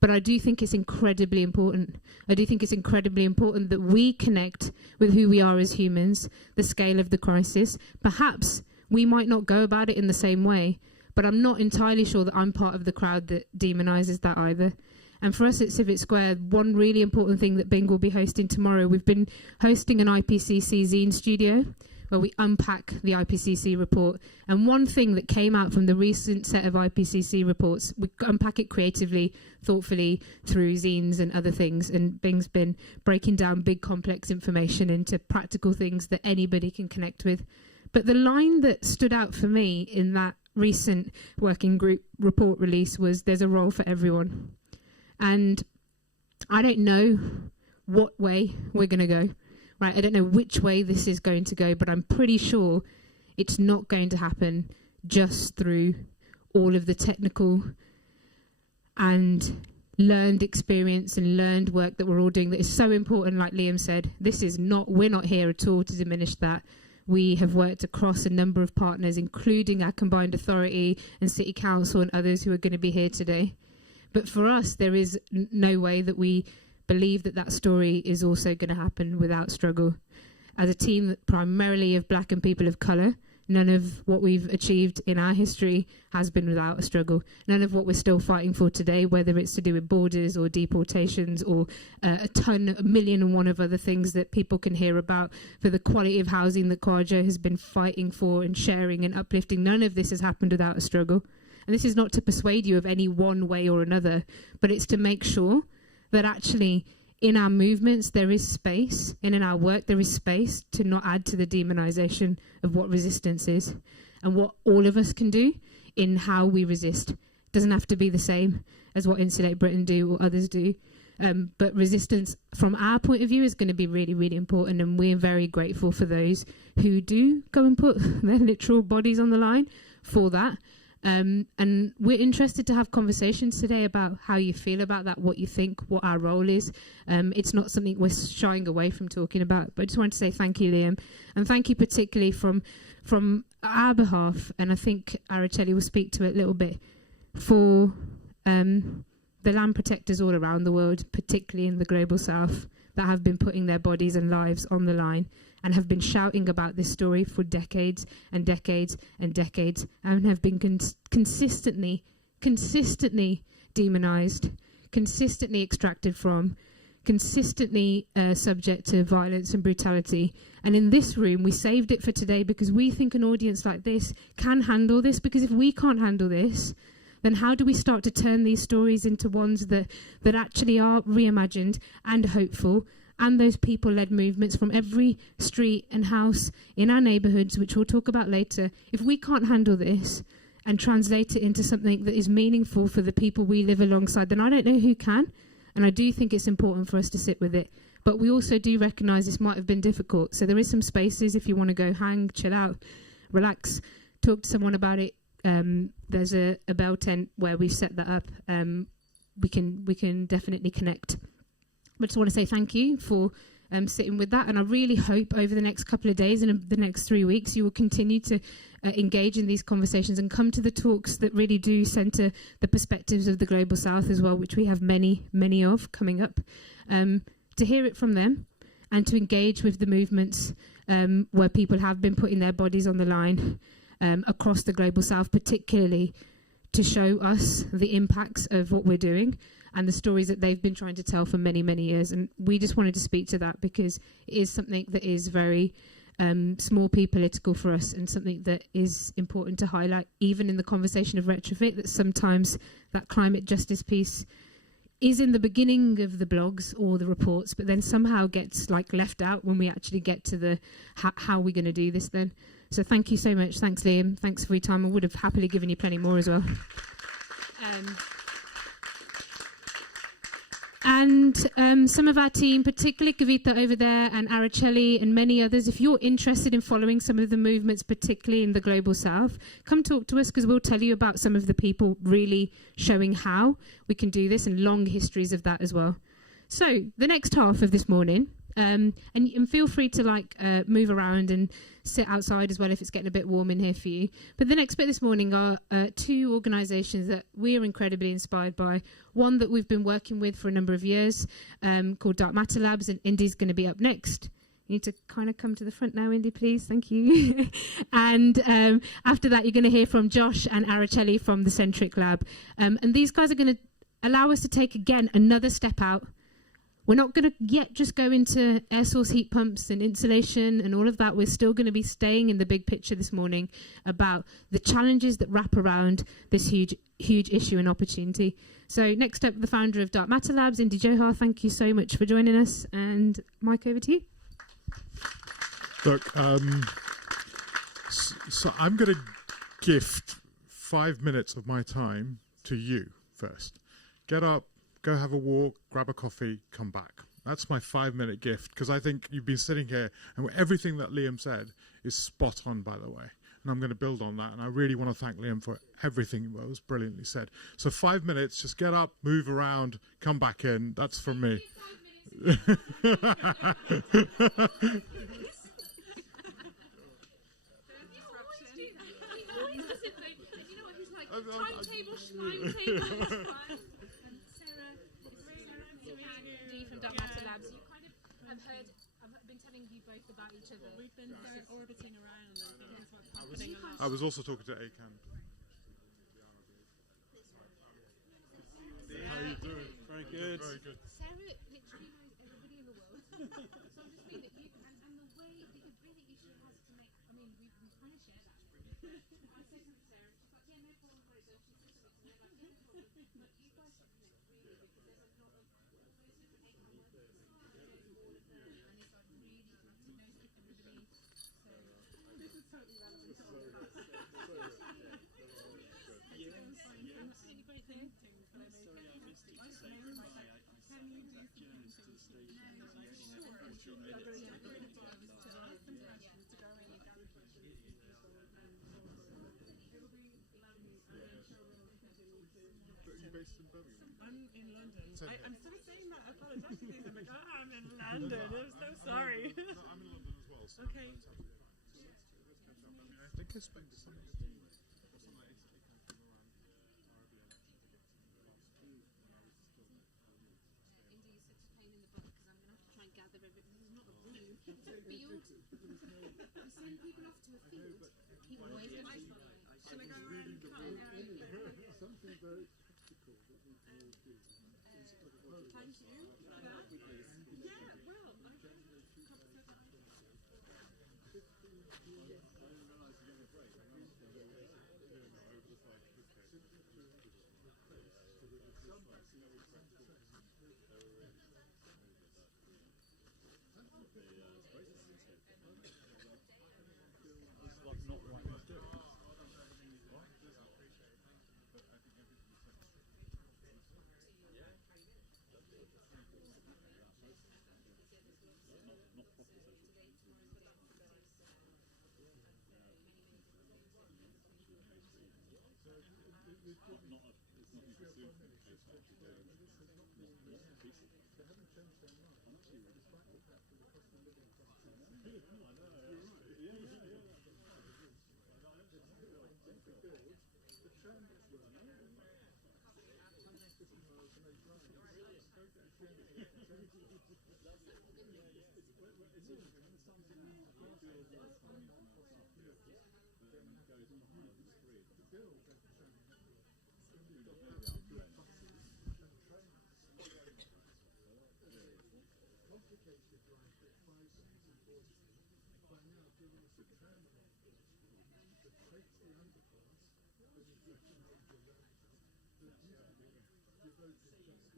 but I do think it's incredibly important. I do think it's incredibly important that we connect with who we are as humans, the scale of the crisis. Perhaps we might not go about it in the same way, but I'm not entirely sure that I'm part of the crowd that demonises that either. And for us at Civic Square, one really important thing that Bing will be hosting tomorrow, we've been hosting an IPCC zine studio where we unpack the IPCC report. And one thing that came out from the recent set of IPCC reports, we unpack it creatively, thoughtfully, through zines and other things. And Bing's been breaking down big, complex information into practical things that anybody can connect with. But the line that stood out for me in that recent working group report release was, there's a role for everyone. And I don't know what way we're going to go. Right, I don't know which way this is going to go, but I'm pretty sure it's not going to happen just through all of the technical and learned experience and learned work that we're all doing that is so important. Like Liam said, we're not here at all to diminish that. We have worked across a number of partners, including our combined authority and city council and others who are going to be here today. But for us, there is no way that we believe that story is also going to happen without struggle. As a team primarily of black and people of colour, none of what we've achieved in our history has been without a struggle. None of what we're still fighting for today, whether it's to do with borders or deportations or a million and one of other things that people can hear about, for the quality of housing that Kwaja has been fighting for and sharing and uplifting, none of this has happened without a struggle. And this is not to persuade you of any one way or another, but it's to make sure that actually in our movements there is space, and in our work there is space to not add to the demonisation of what resistance is and what all of us can do in how we resist. It doesn't have to be the same as what Insulate Britain do or others do, but resistance from our point of view is going to be really, really important, and we're very grateful for those who do go and put their literal bodies on the line for that. And we're interested to have conversations today about how you feel about that, what you think, what our role is. It's not something we're shying away from talking about, but I just wanted to say thank you, Liam, and thank you particularly from our behalf, and I think Araceli will speak to it a little bit, for the land protectors all around the world, particularly in the global south, that have been putting their bodies and lives on the line and have been shouting about this story for decades and decades and decades, and have been consistently demonised, consistently extracted from, consistently subject to violence and brutality. And in this room, we saved it for today because we think an audience like this can handle this, because if we can't handle this, then how do we start to turn these stories into ones that actually are reimagined and hopeful, and those people-led movements from every street and house in our neighbourhoods, which we'll talk about later. If we can't handle this and translate it into something that is meaningful for the people we live alongside, then I don't know who can. And I do think it's important for us to sit with it. But we also do recognise this might have been difficult. So there is some spaces if you want to go hang, chill out, relax, talk to someone about it. There's a bell tent where we've set that up. We can definitely connect. I just want to say thank you for sitting with that, and I really hope over the next couple of days and the next 3 weeks you will continue to engage in these conversations and come to the talks that really do centre the perspectives of the Global South as well, which we have many of coming up, to hear it from them and to engage with the movements where people have been putting their bodies on the line across the Global South, particularly to show us the impacts of what we're doing and the stories that they've been trying to tell for many years. And we just wanted to speak to that because it is something that is very small p political for us, and something that is important to highlight, even in the conversation of retrofit, that sometimes that climate justice piece is in the beginning of the blogs or the reports, but then somehow gets left out when we actually get to the how we're going to do this then. So thank you so much. Thanks, Liam. Thanks for your time. I would have happily given you plenty more as well. And some of our team, particularly Kavita over there and Araceli and many others, if you're interested in following some of the movements, particularly in the Global South, come talk to us because we'll tell you about some of the people really showing how we can do this and long histories of that as well. So the next half of this morning, and feel free to move around and sit outside as well if it's getting a bit warm in here for you. But the next bit this morning are two organisations that we're incredibly inspired by. One that we've been working with for a number of years called Dark Matter Labs, and Indy's going to be up next. You need to kind of come to the front now, Indy, please. Thank you. And after that, you're going to hear from Josh and Araceli from the Centric Lab. And these guys are going to allow us to take, again, another step out. We're not going to yet just go into air source heat pumps and insulation and all of that. We're still going to be staying in the big picture this morning about the challenges that wrap around this huge issue and opportunity. So next up, the founder of Dark Matter Labs, Indy Johar. Thank you so much for joining us. And Mike, over to you. Look, so I'm going to gift 5 minutes of my time to you first. Get up, go have a walk, grab a coffee, come back. That's my 5-minute gift, because I think you've been sitting here and everything that Liam said is spot on, by the way. And I'm going to build on that. And I really want to thank Liam for everything that was brilliantly said. So 5 minutes, just get up, move around, come back in. That's from me. From Dark Matter Labs, you kind of have heard. I've been telling you both about each other. We've been orbiting around and things what's happening. I was also talking to ACAN. How are you doing? Very good. Very good. Sarah literally knows everybody in the world. So I'm just mean that you and the way the ability she has to make. I mean, we kind of share that. I said to Sarah, she's like, yeah, no problem, great. So she said something to me, like, yeah, no problem. But you guys should connect really because there's a lot of Based in Birmingham? I'm in London. I'm still saying that apologetically. I'm like, oh, I'm in London. I'm so sorry. No, I'm in London as well. So Okay. let's catch up. I mean, I think I spoke to somebody or something like ACAN from around RB elections against me the last two when I was still at Indy is such a pain in the butt because I'm going to have to try and gather everything. This is not a room, it's a field. You send people off to a field. He always does. Shall I go around and come? something very practical that we can all do. Thank you for that.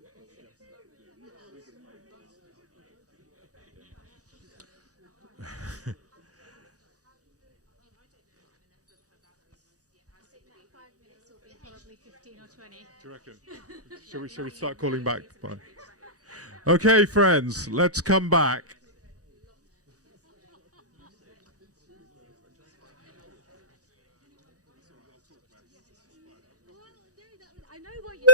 Yeah, well, I can Probably 15 or 20. Do you reckon? Shall we start calling back? Bye. Okay, friends, let's come back. I know what you.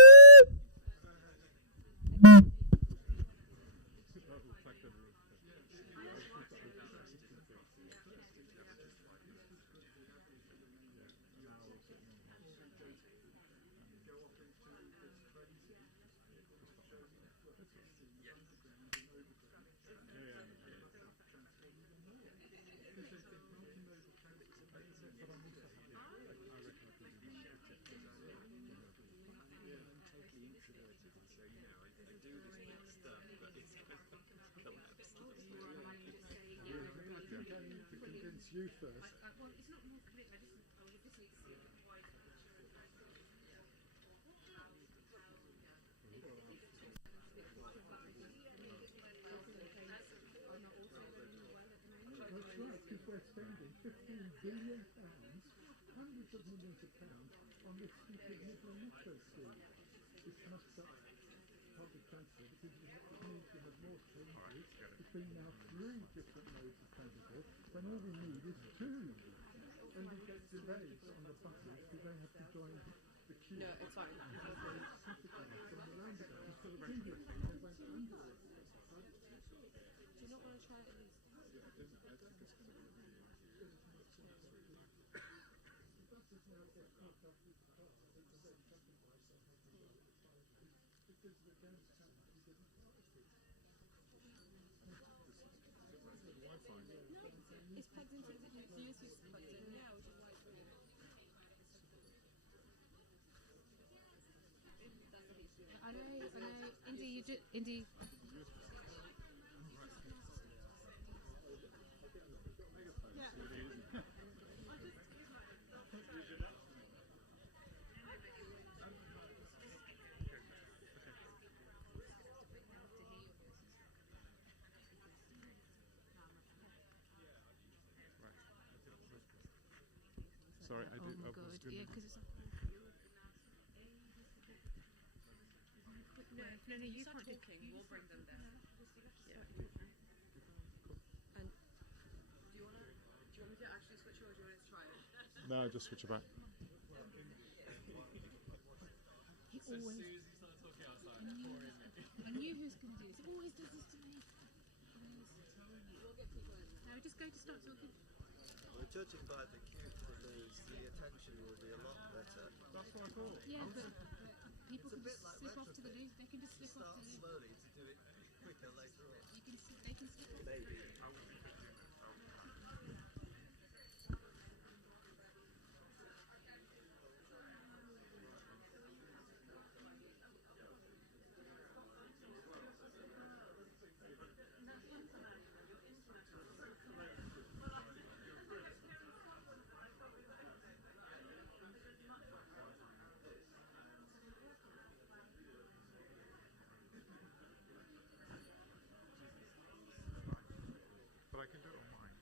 You first. Well, it's not more clear. I just need to see why. That's right, because we're spending £15 billion, hundreds of millions of pounds on this stupid Midland Metro scheme. It's messed up public transport because it means we have more changes. It's been now 3 different modes of transport when all we need is 2. And we get delays on the buses because they have to join the queue. No, it's fine. From the roundabout instead of previously they went under it. Do you not want to try it at least? It's plugged into the Bluetooth plugged in now, which is why it's really. I know. Indy, you do. Indy. Sorry, I did. Oh my god, yeah, because it's. No, you can't do. We'll bring them there. And do you want me to actually switch or do you want to try it? No, just switch it back. He always. I knew he was going to do this. He always does this to me. No, just go to start talking. Well, judging by the cue to lose, the attention will be a lot better. That's what I thought. Yeah, but people can bit just like slip off to the Retrofit. loop. They can just slip off Start to the loop. slowly to do it quicker later on. They can slip off. Maybe. But I can do it on mine.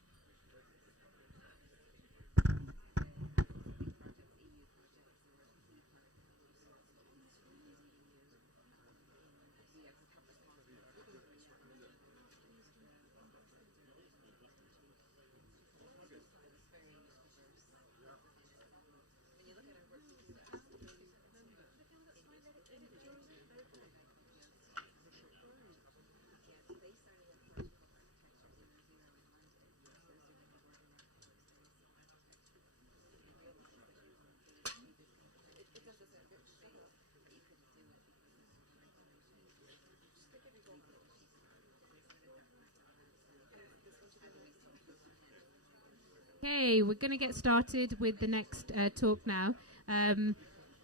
Okay, we're going to get started with the next talk now.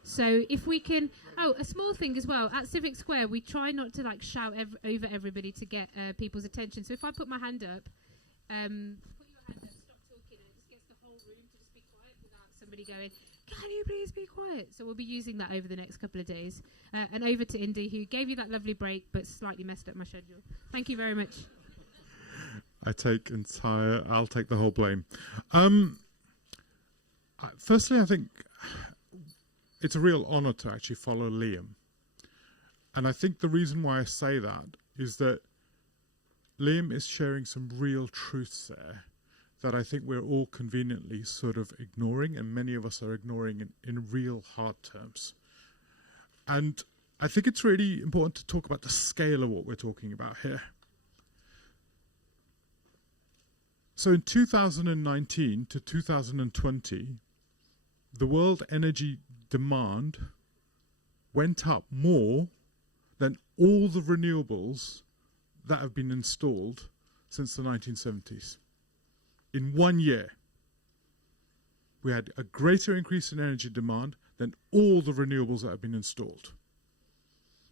So if we can, a small thing as well. At Civic Square, we try not to like shout over everybody to get people's attention. So if I put my hand up, put your hand up, stop talking, and it just gets the whole room to just be quiet without somebody going, "Can you please be quiet?" So we'll be using that over the next couple of days. And over to Indy, who gave you that lovely break, but slightly messed up my schedule. Thank you very much. I'll take the whole blame. Firstly, I think it's a real honour to actually follow Liam. And I think the reason why I say that is that Liam is sharing some real truths there that I think we're all conveniently sort of ignoring, and many of us are ignoring in real hard terms. And I think it's really important to talk about the scale of what we're talking about here. So in 2019 to 2020, the world energy demand went up more than all the renewables that have been installed since the 1970s. In 1 year, we had a greater increase in energy demand than all the renewables that have been installed.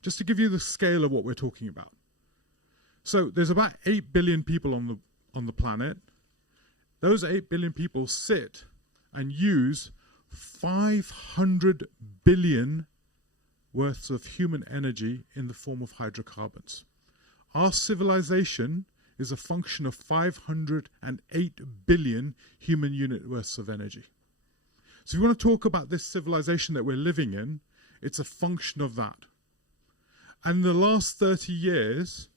Just to give you the scale of what we're talking about. So there's about 8 billion people on the planet. Those 8 billion people sit and use 500 billion worth of human energy in the form of hydrocarbons. Our civilization is a function of 508 billion human unit worths of energy. So if you want to talk about this civilization that we're living in, it's a function of that. And in the last 30 years,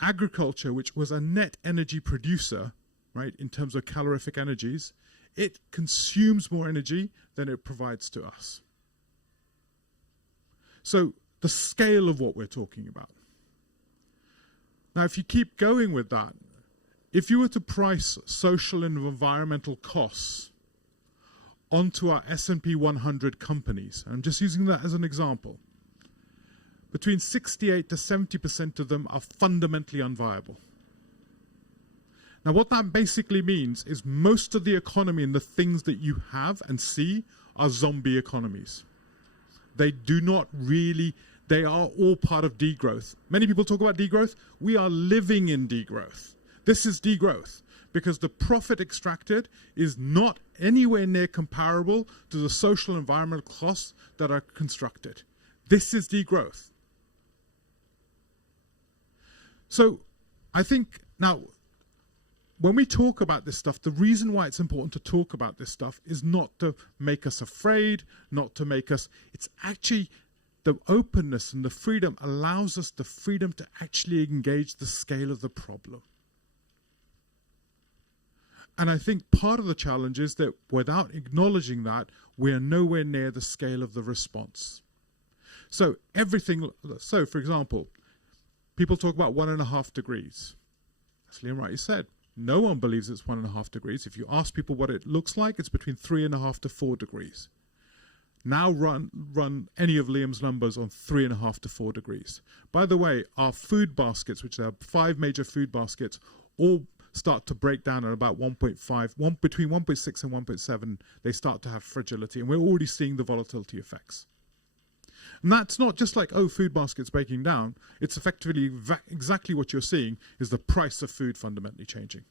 agriculture, which was a net energy producer, right, in terms of calorific energies, it consumes more energy than it provides to us. So the scale of what we're talking about. Now, if you keep going with that, if you were to price social and environmental costs onto our S&P 100 companies, I'm just using that as an example, between 68 to 70% of them are fundamentally unviable. Now, what that basically means is most of the economy and the things that you have and see are zombie economies. They do not really, they are all part of degrowth. Many people talk about degrowth. We are living in degrowth. This is degrowth because the profit extracted is not anywhere near comparable to the social and environmental costs that are constructed. This is degrowth. So I think now, when we talk about this stuff, the reason why it's important to talk about this stuff is not to make us afraid, not to make us, it's actually the openness and the freedom allows us the freedom to actually engage the scale of the problem. And I think part of the challenge is that without acknowledging that, we are nowhere near the scale of the response. So for example, people talk about 1.5 degrees. As Liam rightly said, no one believes it's 1.5 degrees. If you ask people what it looks like, it's between 3.5 to 4 degrees. Now run any of Liam's numbers on 3.5 to 4 degrees. By the way, our food baskets, which are 5 major food baskets, all start to break down at about 1.5, between 1.6 and 1.7, they start to have fragility. And we're already seeing the volatility effects. And that's not just like, oh, food baskets breaking down. It's effectively exactly what you're seeing is the price of food fundamentally changing.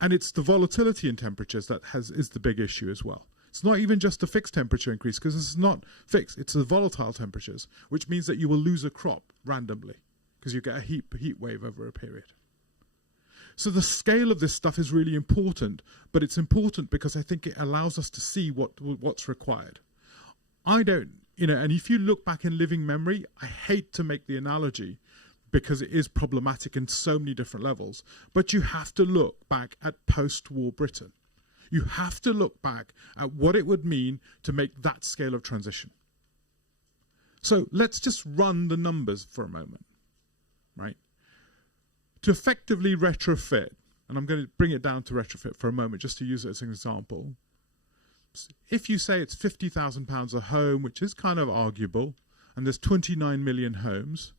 And it's the volatility in temperatures that is the big issue as well. It's not even just a fixed temperature increase because it's not fixed. It's the volatile temperatures, which means that you will lose a crop randomly because you get a heat wave over a period. So the scale of this stuff is really important, but it's important because I think it allows us to see what's required. I don't, and if you look back in living memory, I hate to make the analogy because it is problematic in so many different levels, but you have to look back at post-war Britain. You have to look back at what it would mean to make that scale of transition. So let's just run the numbers for a moment, right? To effectively retrofit, and I'm going to bring it down to retrofit for a moment just to use it as an example. If you say it's £50,000 a home, which is kind of arguable, and there's 29 million homes,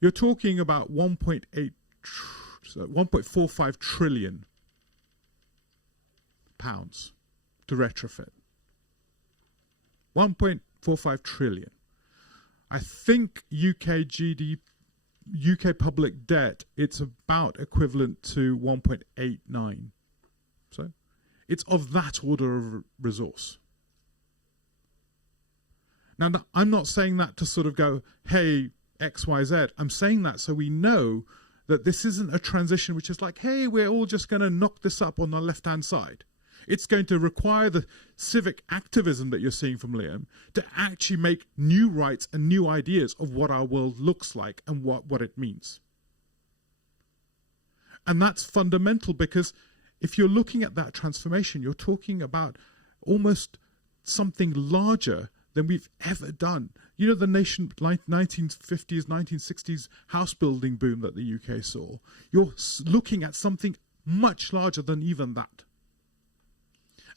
you're talking about 1.45 trillion pounds to retrofit. 1.45 trillion. I think UK public debt, it's about equivalent to 1.89. So it's of that order of resource. Now, I'm not saying that to sort of go, hey, X, Y, Z. I'm saying that so we know that this isn't a transition which is like, hey, we're all just going to knock this up on the left-hand side. It's going to require the civic activism that you're seeing from Liam to actually make new rights and new ideas of what our world looks like and what it means. And that's fundamental, because if you're looking at that transformation, you're talking about almost something larger than we've ever done. You know, the 1950s, 1960s house building boom that the UK saw. You're looking at something much larger than even that.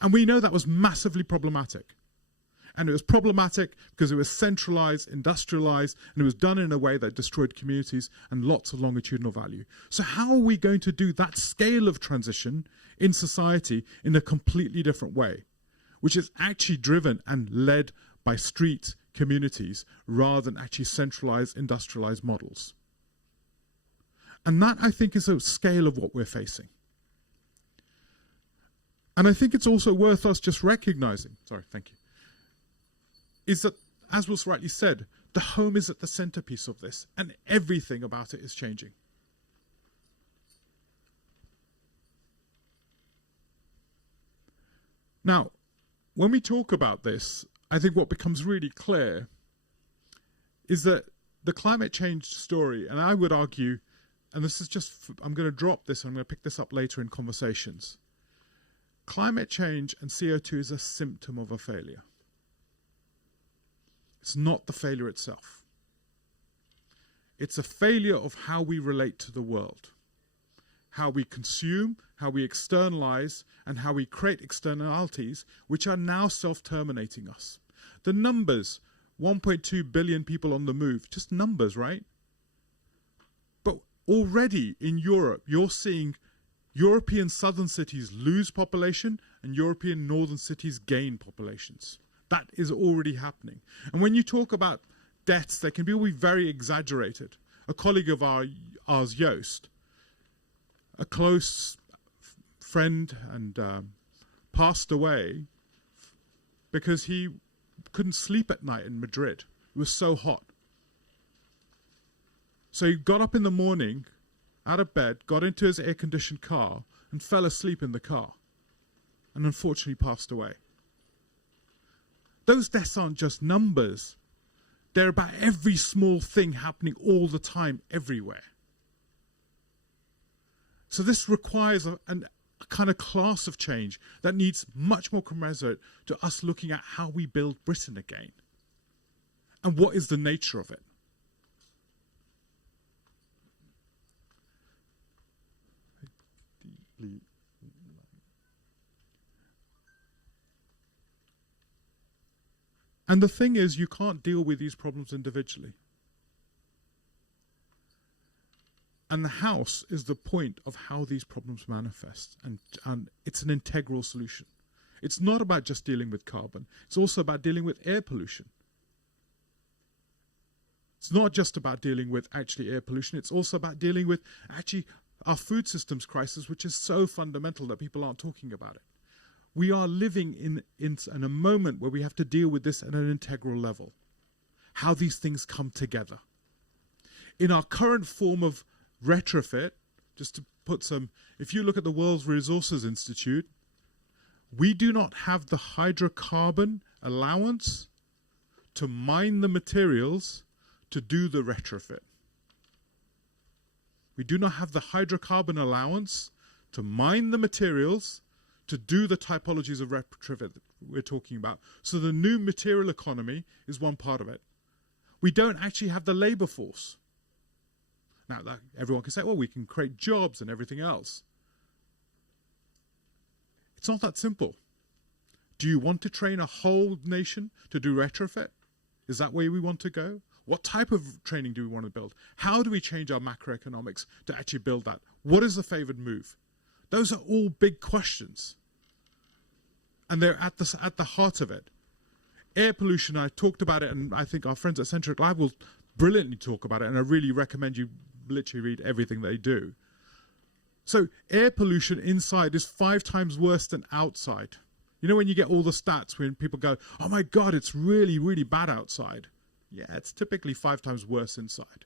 And we know that was massively problematic. And it was problematic because it was centralized, industrialized, and it was done in a way that destroyed communities and lots of longitudinal value. So how are we going to do that scale of transition in society in a completely different way, which is actually driven and led by street communities rather than actually centralized, industrialized models? And that, I think, is a scale of what we're facing. And I think it's also worth us just recognizing, is that, as was rightly said, the home is at the centerpiece of this, and everything about it is changing. Now, when we talk about this, I think what becomes really clear is that the climate change story, and I would argue, and this is just, I'm going to drop this and I'm going to pick this up later in conversations. Climate change and CO2 is a symptom of a failure. It's not the failure itself. It's a failure of how we relate to the world, how we consume, how we externalize, and how we create externalities which are now self-terminating us. The numbers, 1.2 billion people on the move, just numbers, right? But already in Europe, you're seeing European southern cities lose population and European northern cities gain populations. That is already happening. And when you talk about deaths, they can be very exaggerated. A colleague of ours, Joost, a close friend, and passed away because he couldn't sleep at night in Madrid. It was so hot. So he got up in the morning, out of bed, got into his air-conditioned car, and fell asleep in the car, and unfortunately passed away. Those deaths aren't just numbers. They're about every small thing happening all the time, everywhere. So this requires a kind of class of change that needs much more commensurate to us looking at how we build Britain again. And what is the nature of it? And the thing is, you can't deal with these problems individually. And the house is the point of how these problems manifest. And it's an integral solution. It's not about just dealing with carbon. It's also about dealing with air pollution. It's not just about dealing with actually air pollution. It's also about dealing with actually our food systems crisis, which is so fundamental that people aren't talking about it. We are living in a moment where we have to deal with this at an integral level. How these things come together. In our current form of retrofit, just to put some, if you look at the World Resources Institute, we do not have the hydrocarbon allowance to mine the materials to do the retrofit. We do not have the hydrocarbon allowance to mine the materials to do the typologies of retrofit that we're talking about. So the new material economy is one part of it. We don't actually have the labor force. Now, everyone can say, well, we can create jobs and everything else. It's not that simple. Do you want to train a whole nation to do retrofit? Is that where we want to go? What type of training do we want to build? How do we change our macroeconomics to actually build that? What is the favored move? Those are all big questions. And they're at the heart of it. Air pollution, I talked about it, and I think our friends at Centric Live will brilliantly talk about it, and I really recommend you literally read everything they do. So air pollution inside is 5 times worse than outside. You know when you get all the stats when people go, oh my God, it's really, really bad outside. Yeah, it's typically 5 times worse inside.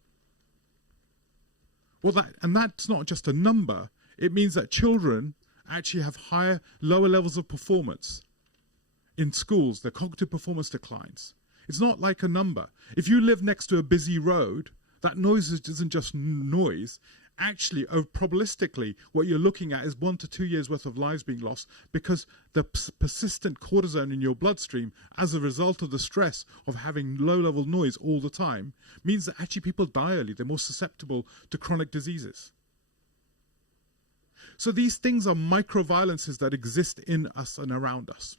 Well, that's not just a number. It means that children actually have lower levels of performance. In schools, their cognitive performance declines. It's not like a number. If you live next to a busy road, that noise isn't just noise. Actually, probabilistically, what you're looking at is 1 to 2 years worth of lives being lost because the persistent cortisone in your bloodstream as a result of the stress of having low-level noise all the time means that actually people die early. They're more susceptible to chronic diseases. So these things are micro-violences that exist in us and around us.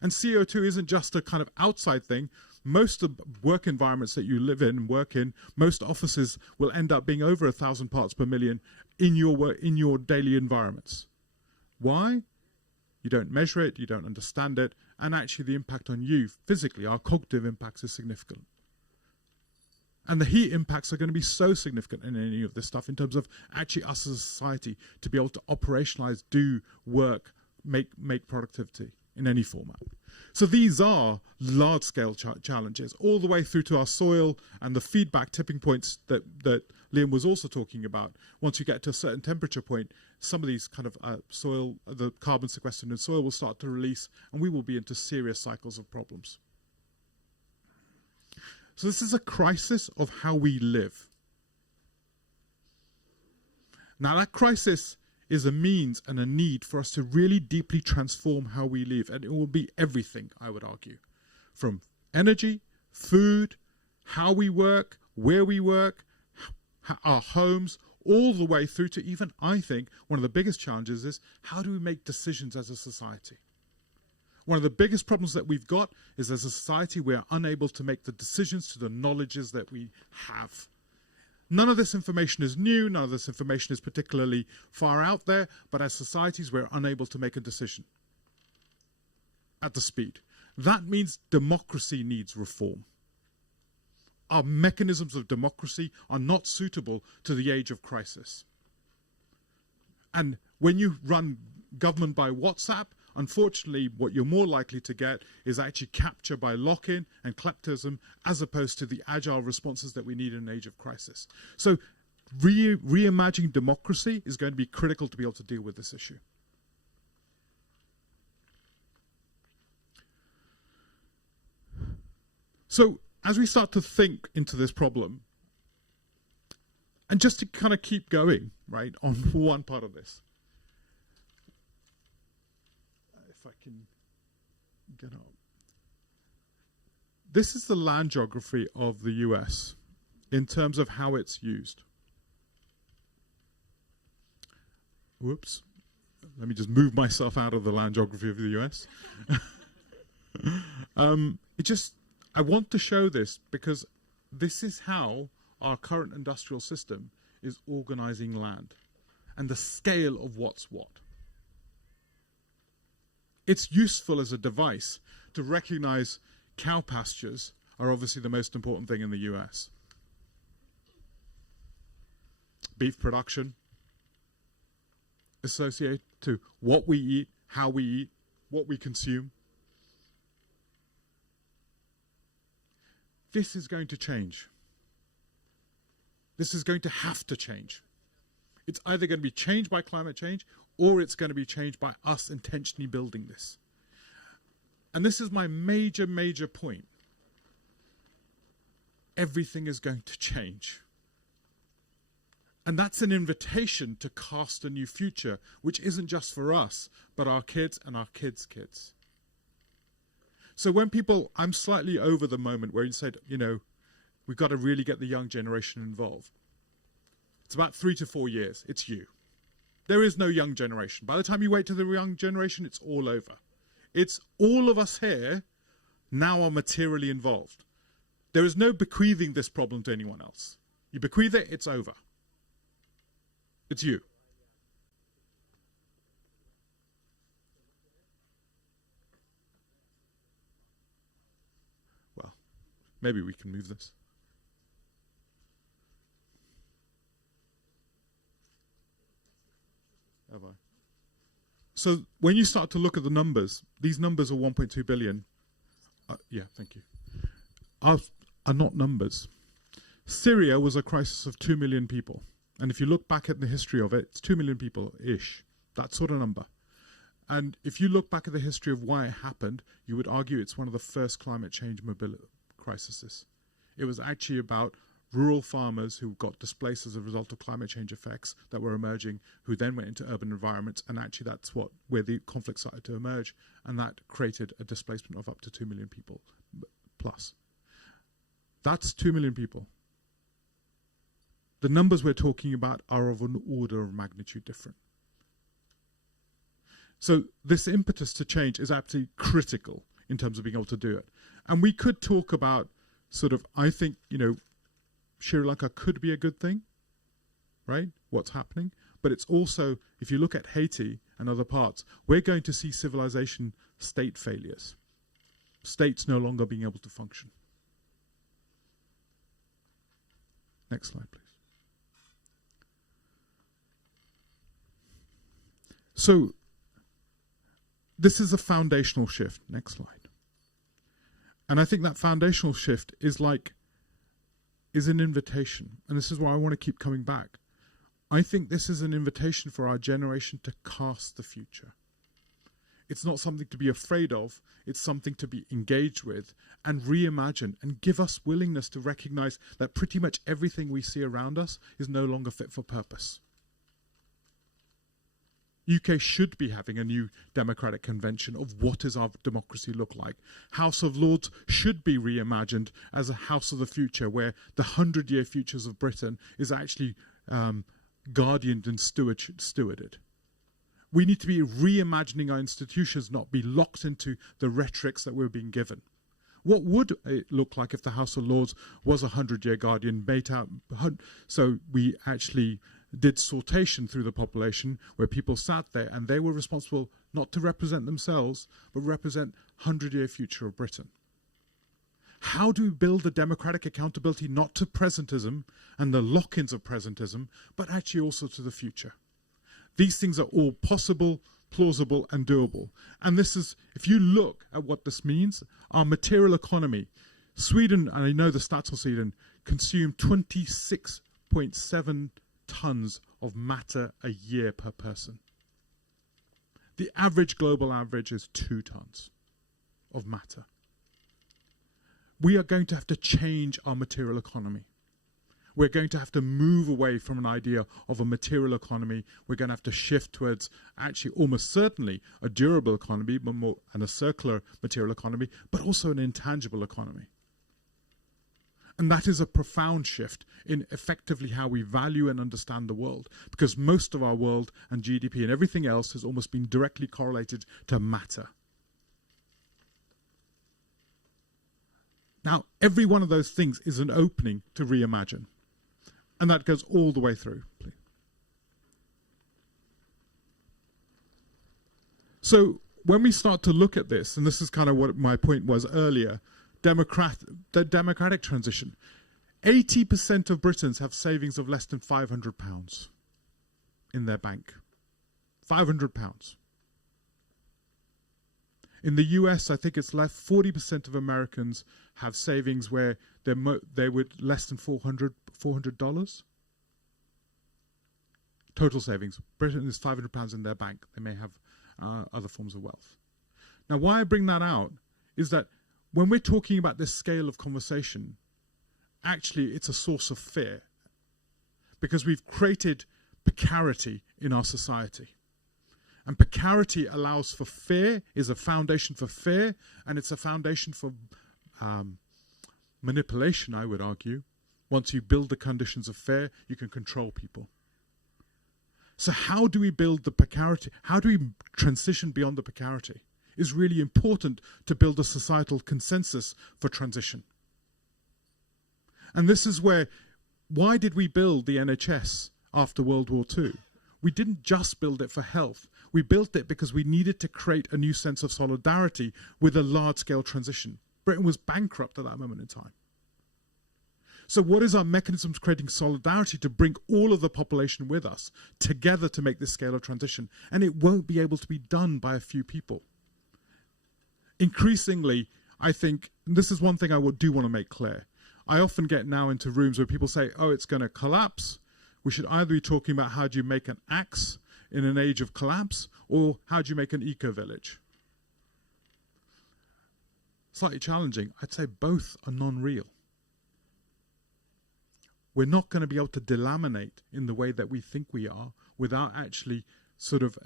And CO2 isn't just a kind of outside thing. Most of the work environments that you live in and work in, most offices will end up being over 1,000 parts per million in your daily environments. Why? You don't measure it, you don't understand it, and actually the impact on you physically, our cognitive impacts is significant. And the heat impacts are going to be so significant in any of this stuff in terms of actually us as a society to be able to operationalize, do work, make productivity in any format. So these are large-scale challenges, all the way through to our soil and the feedback tipping points that Liam was also talking about. Once you get to a certain temperature point, some of these kind of soil, the carbon sequestered in soil will start to release, and we will be into serious cycles of problems. So this is a crisis of how we live. Now that crisis is a means and a need for us to really deeply transform how we live. And it will be everything, I would argue. From energy, food, how we work, where we work, our homes, all the way through to even, I think, one of the biggest challenges is how do we make decisions as a society? One of the biggest problems that we've got is as a society we are unable to make the decisions to the knowledges that we have. None of this information is new, none of this information is particularly far out there, but as societies we're unable to make a decision at the speed. That means democracy needs reform. Our mechanisms of democracy are not suitable to the age of crisis. And when you run government by WhatsApp, unfortunately, what you're more likely to get is actually capture by lock-in and kleptism as opposed to the agile responses that we need in an age of crisis. So reimagining democracy is going to be critical to be able to deal with this issue. So as we start to think into this problem, and just to kind of keep going, right, on one part of this, if I can get up. This is the land geography of the US in terms of how it's used. Whoops. Let me just move myself out of the land geography of the US. I want to show this because this is how our current industrial system is organizing land and the scale of what's what. It's useful as a device to recognize cow pastures are obviously the most important thing in the US. Beef production associated to what we eat, how we eat, what we consume. This is going to change. This is going to have to change. It's either going to be changed by climate change or it's going to be changed by us intentionally building this. And this is my major, major point. Everything is going to change. And that's an invitation to cast a new future, which isn't just for us, but our kids and our kids' kids. So when people, I'm slightly over the moment where you said, we've got to really get the young generation involved. It's about 3 to 4 years. It's you. There is no young generation. By the time you wait to the young generation, it's all over. It's all of us here now are materially involved. There is no bequeathing this problem to anyone else. You bequeath it, it's over. It's you. Well, maybe we can move this. Have I? So when you start to look at the numbers, these numbers are 1.2 billion. Yeah, thank you. Are not numbers. Syria was a crisis of 2 million people. And if you look back at the history of it, it's 2 million people-ish. that sort of number. And if you look back at the history of why it happened, you would argue it's one of the first climate change mobility crises. It was actually about rural farmers who got displaced as a result of climate change effects that were emerging, who then went into urban environments, and actually that's where the conflict started to emerge, and that created a displacement of up to 2 million people plus. That's 2 million people. The numbers we're talking about are of an order of magnitude different. So this impetus to change is absolutely critical in terms of being able to do it. And we could talk about sort of, I think, Sri Lanka could be a good thing, right? What's happening. But it's also, if you look at Haiti and other parts, we're going to see civilization state failures. States no longer being able to function. Next slide, please. So, this is a foundational shift. Next slide. And I think that foundational shift is an invitation. And this is why I want to keep coming back. I think this is an invitation for our generation to cast the future. It's not something to be afraid of. It's something to be engaged with and reimagine and give us willingness to recognize that pretty much everything we see around us is no longer fit for purpose. UK should be having a new democratic convention of what does our democracy look like. House of Lords should be reimagined as a house of the future where the 100-year futures of Britain is actually guardianed and stewarded. We need to be reimagining our institutions, not be locked into the rhetorics that we're being given. What would it look like if the House of Lords was a 100-year guardian, so we actually did sortation through the population where people sat there and they were responsible not to represent themselves, but represent 100-year future of Britain? How do we build the democratic accountability not to presentism and the lock-ins of presentism, but actually also to the future? These things are all possible, plausible, and doable. And this is, if you look at what this means, our material economy, Sweden, and I know the stats of Sweden, consume 26.7 tons of matter a year per person. The average global average is 2 tons of matter. We are going to have to change our material economy. We're going to have to move away from an idea of a material economy. We're going to have to shift towards actually almost certainly a durable economy, but more and a circular material economy, but also an intangible economy. And that is a profound shift in effectively how we value and understand the world, because most of our world and GDP and everything else has almost been directly correlated to matter. Now, every one of those things is an opening to reimagine. And that goes all the way through. Please. So when we start to look at this, and this is kind of what my point was earlier, the democratic transition, 80% of Britons have savings of less than £500 in their bank. £500. In the US, I think it's left 40% of Americans have savings where they would less than $400. Total savings. Britain is £500 in their bank. They may have other forms of wealth. Now, why I bring that out is that when we're talking about this scale of conversation, actually it's a source of fear, because we've created precarity in our society. And precarity allows for fear, is a foundation for fear, and it's a foundation for manipulation, I would argue. Once you build the conditions of fear, you can control people. So how do we build the precarity? How do we transition beyond the precarity? It's really important to build a societal consensus for transition. And this is why did we build the NHS after World War II? We didn't just build it for health. We built it because we needed to create a new sense of solidarity with a large-scale transition. Britain was bankrupt at that moment in time. So what is our mechanisms creating solidarity to bring all of the population with us together to make this scale of transition? And it won't be able to be done by a few people. Increasingly, I think, and this is one thing I do want to make clear, I often get now into rooms where people say, oh, it's going to collapse. We should either be talking about how do you make an axe in an age of collapse, or how do you make an eco-village? Slightly challenging. I'd say both are non-real. We're not going to be able to delaminate in the way that we think we are without actually sort of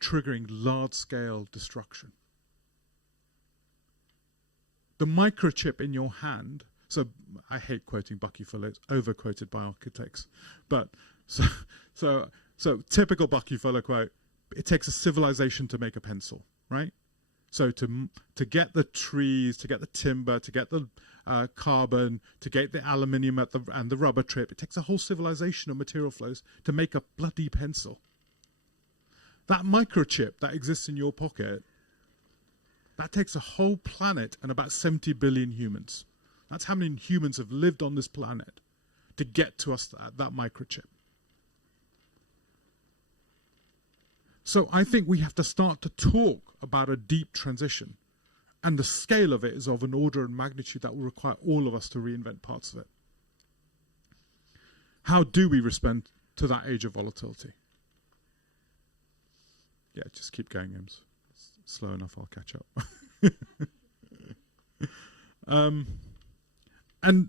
triggering large-scale destruction. The microchip in your hand, so I hate quoting Bucky Fuller, it's over-quoted by architects, but so typical Bucky Fuller quote, it takes a civilization to make a pencil, right? So to get the trees, to get the timber, to get the carbon, to get the aluminium and the rubber trip, it takes a whole civilization of material flows to make a bloody pencil. That microchip that exists in your pocket, that takes a whole planet and about 70 billion humans. That's how many humans have lived on this planet to get to us that microchip. So I think we have to start to talk about a deep transition. And the scale of it is of an order and magnitude that will require all of us to reinvent parts of it. How do we respond to that age of volatility? Yeah, just keep going, Ems. Slow enough, I'll catch up. And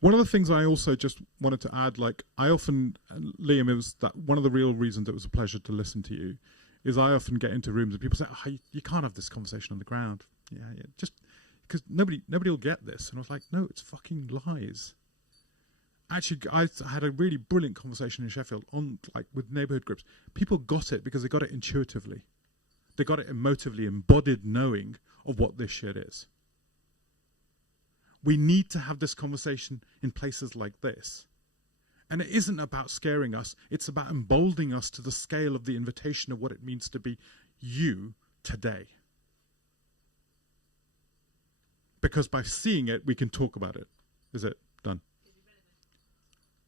one of the things I also just wanted to add, like I often, Liam, it was that one of the real reasons it was a pleasure to listen to you is I often get into rooms and people say, oh, you can't have this conversation on the ground. Yeah, just because nobody will get this. And I was like, no, it's fucking lies. Actually, I had a really brilliant conversation in Sheffield on with neighbourhood groups. People got it because they got it intuitively. They got it emotively, embodied knowing of what this shit is. We need to have this conversation in places like this. And it isn't about scaring us. It's about emboldening us to the scale of the invitation of what it means to be you today. Because by seeing it, we can talk about it. Is it done?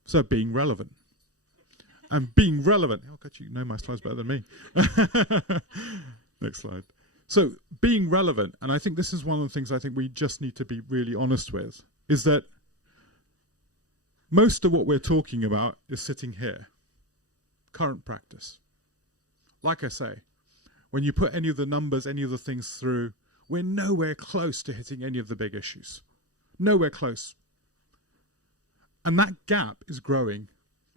So being relevant. And being relevant. Oh, God, you know my slides better than me. Next slide. So being relevant, and I think this is one of the things I think we just need to be really honest with, is that most of what we're talking about is sitting here. Current practice. Like I say, when you put any of the numbers, any of the things through, we're nowhere close to hitting any of the big issues. Nowhere close. And that gap is growing,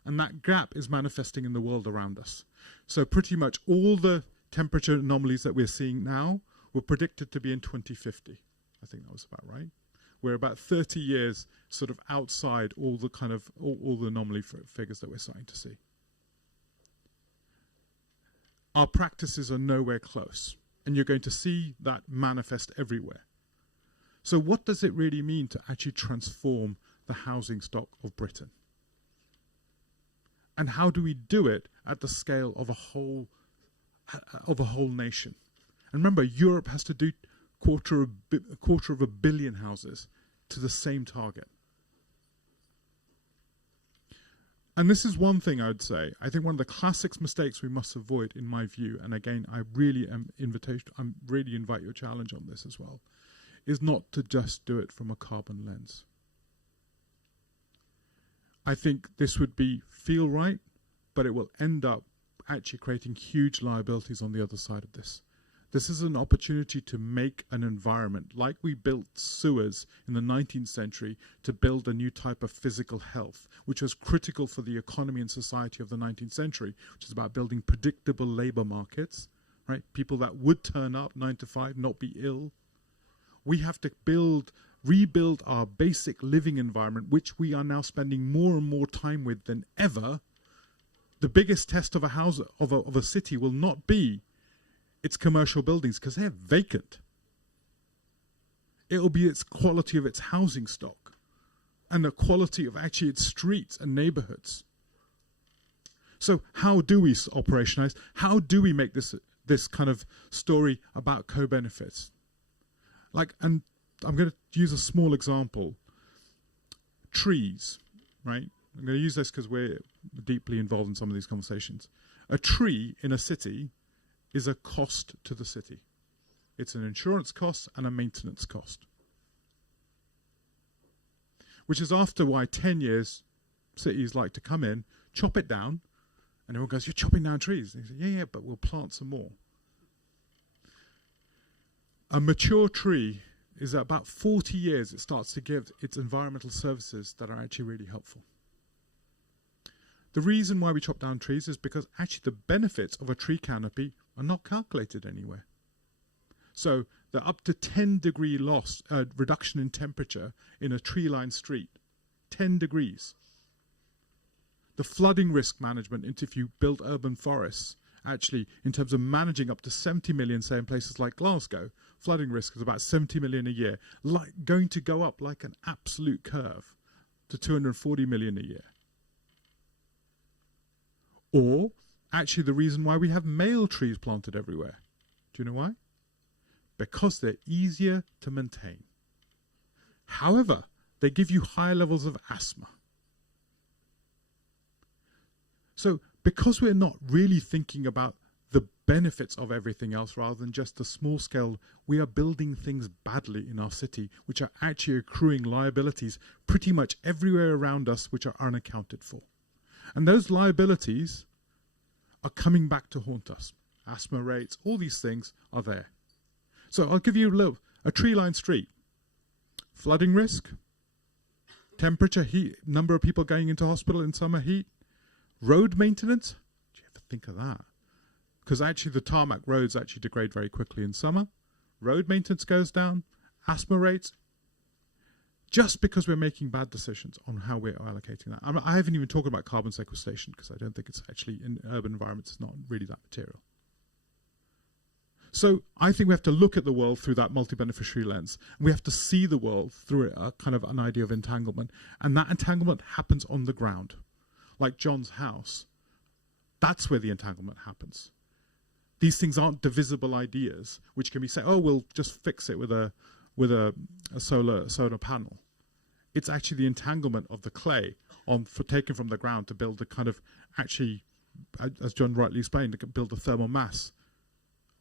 and that gap is manifesting in the world around us. So pretty much all the temperature anomalies that we're seeing now were predicted to be in 2050. I think that was about right. We're about 30 years sort of outside all the kind of all the anomaly figures that we're starting to see. Our practices are nowhere close, and you're going to see that manifest everywhere. So what does it really mean to actually transform the housing stock of Britain? And how do we do it at the scale of a whole nation? And remember, Europe has to do a quarter of a billion houses to the same target. And this is one thing I would say. I think one of the classic mistakes we must avoid, in my view, and again, I really invite your challenge on this as well, is not to just do it from a carbon lens. I think this would feel right, but it will end up actually creating huge liabilities on the other side of this. This is an opportunity to make an environment, like we built sewers in the 19th century to build a new type of physical health, which was critical for the economy and society of the 19th century, which is about building predictable labor markets, right? People that would turn up 9 to 5, not be ill. We have to rebuild our basic living environment, which we are now spending more and more time with than ever. The biggest test of a house, of a city, will not be its commercial buildings, because they're vacant. It will be its quality of its housing stock and the quality of actually its streets and neighbourhoods. So how do we operationalize? How do we make this kind of story about co-benefits? And I'm going to use a small example. Trees, right? I'm going to use this because we're deeply involved in some of these conversations. A tree in a city is a cost to the city. It's an insurance cost and a maintenance cost. Which is after why 10 years cities like to come in, chop it down, And everyone goes, you're chopping down trees. And he said, yeah, but we'll plant some more. A mature tree is at about 40 years it starts to give its environmental services that are actually really helpful. The reason why we chop down trees is because actually the benefits of a tree canopy are not calculated anywhere. So the up to 10-degree reduction in temperature in a tree-lined street, 10 degrees. The flooding risk management, if you build urban forests, actually in terms of managing up to 70 million, say in places like Glasgow, flooding risk is about 70 million a year, going to go up like an absolute curve to 240 million a year. Or actually the reason why we have male trees planted everywhere. Do you know why? Because they're easier to maintain. However, they give you higher levels of asthma. So because we're not really thinking about the benefits of everything else rather than just the small scale, we are building things badly in our city, which are actually accruing liabilities pretty much everywhere around us, which are unaccounted for. And those liabilities are coming back to haunt us. Asthma rates, all these things are there. So I'll give you a tree-lined street. Flooding risk, temperature, heat, number of people going into hospital in summer heat, road maintenance. Do you ever think of that? Because actually the tarmac roads actually degrade very quickly in summer. Road maintenance goes down, asthma rates, just because we're making bad decisions on how we're allocating that. I haven't even talked about carbon sequestration because I don't think it's actually, in urban environments, it's not really that material. So I think we have to look at the world through that multi-beneficiary lens. We have to see the world through a kind of an idea of entanglement. And that entanglement happens on the ground. Like John's house. That's where the entanglement happens. These things aren't divisible ideas, which can be said, oh, we'll just fix it with a solar panel. It's actually the entanglement of the clay taken from the ground to build the kind of, actually, as John rightly explained, to build the thermal mass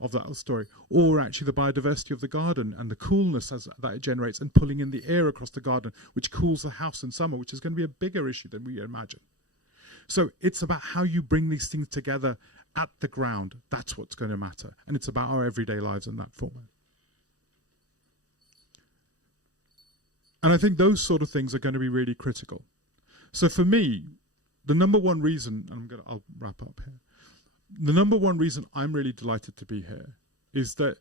of that story. Or actually the biodiversity of the garden and the coolness that it generates and pulling in the air across the garden, which cools the house in summer, which is going to be a bigger issue than we imagine. So it's about how you bring these things together at the ground. That's what's going to matter. And it's about our everyday lives in that format. And I think those sort of things are going to be really critical. So for me, the number one reason, and I'll wrap up here. The number one reason I'm really delighted to be here is that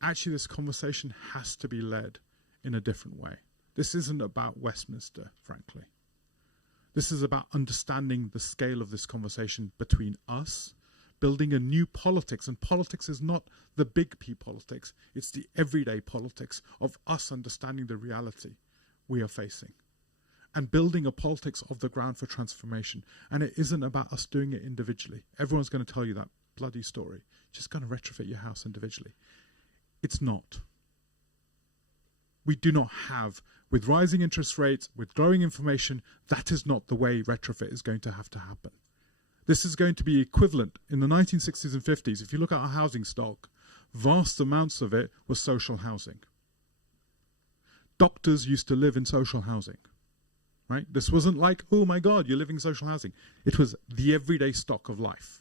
actually this conversation has to be led in a different way. This isn't about Westminster, frankly. This is about understanding the scale of this conversation between us, building a new politics. And politics is not the big P politics. It's the everyday politics of us understanding the reality we are facing and building a politics of the ground for transformation. And it isn't about us doing it individually. Everyone's going to tell you that bloody story. Just going to retrofit your house individually. It's not. We do not have, with rising interest rates, with growing information, that is not the way retrofit is going to have to happen. This is going to be equivalent in the 1960s and 50s. If you look at our housing stock, vast amounts of it was social housing. Doctors used to live in social housing, right? This wasn't like, oh my God, you're living in social housing. It was the everyday stock of life.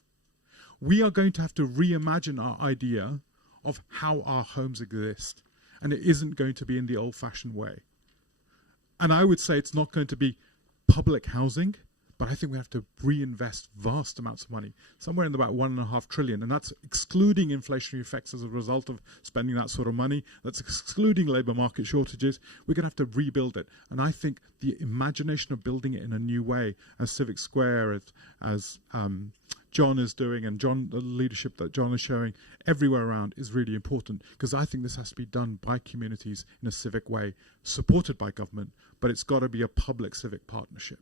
We are going to have to reimagine our idea of how our homes exist. And it isn't going to be in the old-fashioned way. And I would say it's not going to be public housing, but I think we have to reinvest vast amounts of money, somewhere in about $1.5 trillion, and that's excluding inflationary effects as a result of spending that sort of money. That's excluding labour market shortages. We're going to have to rebuild it. And I think the imagination of building it in a new way, as Civic Square, as John is doing, and the leadership that John is showing everywhere around is really important, because I think this has to be done by communities in a civic way, supported by government, but it's got to be a public-civic partnership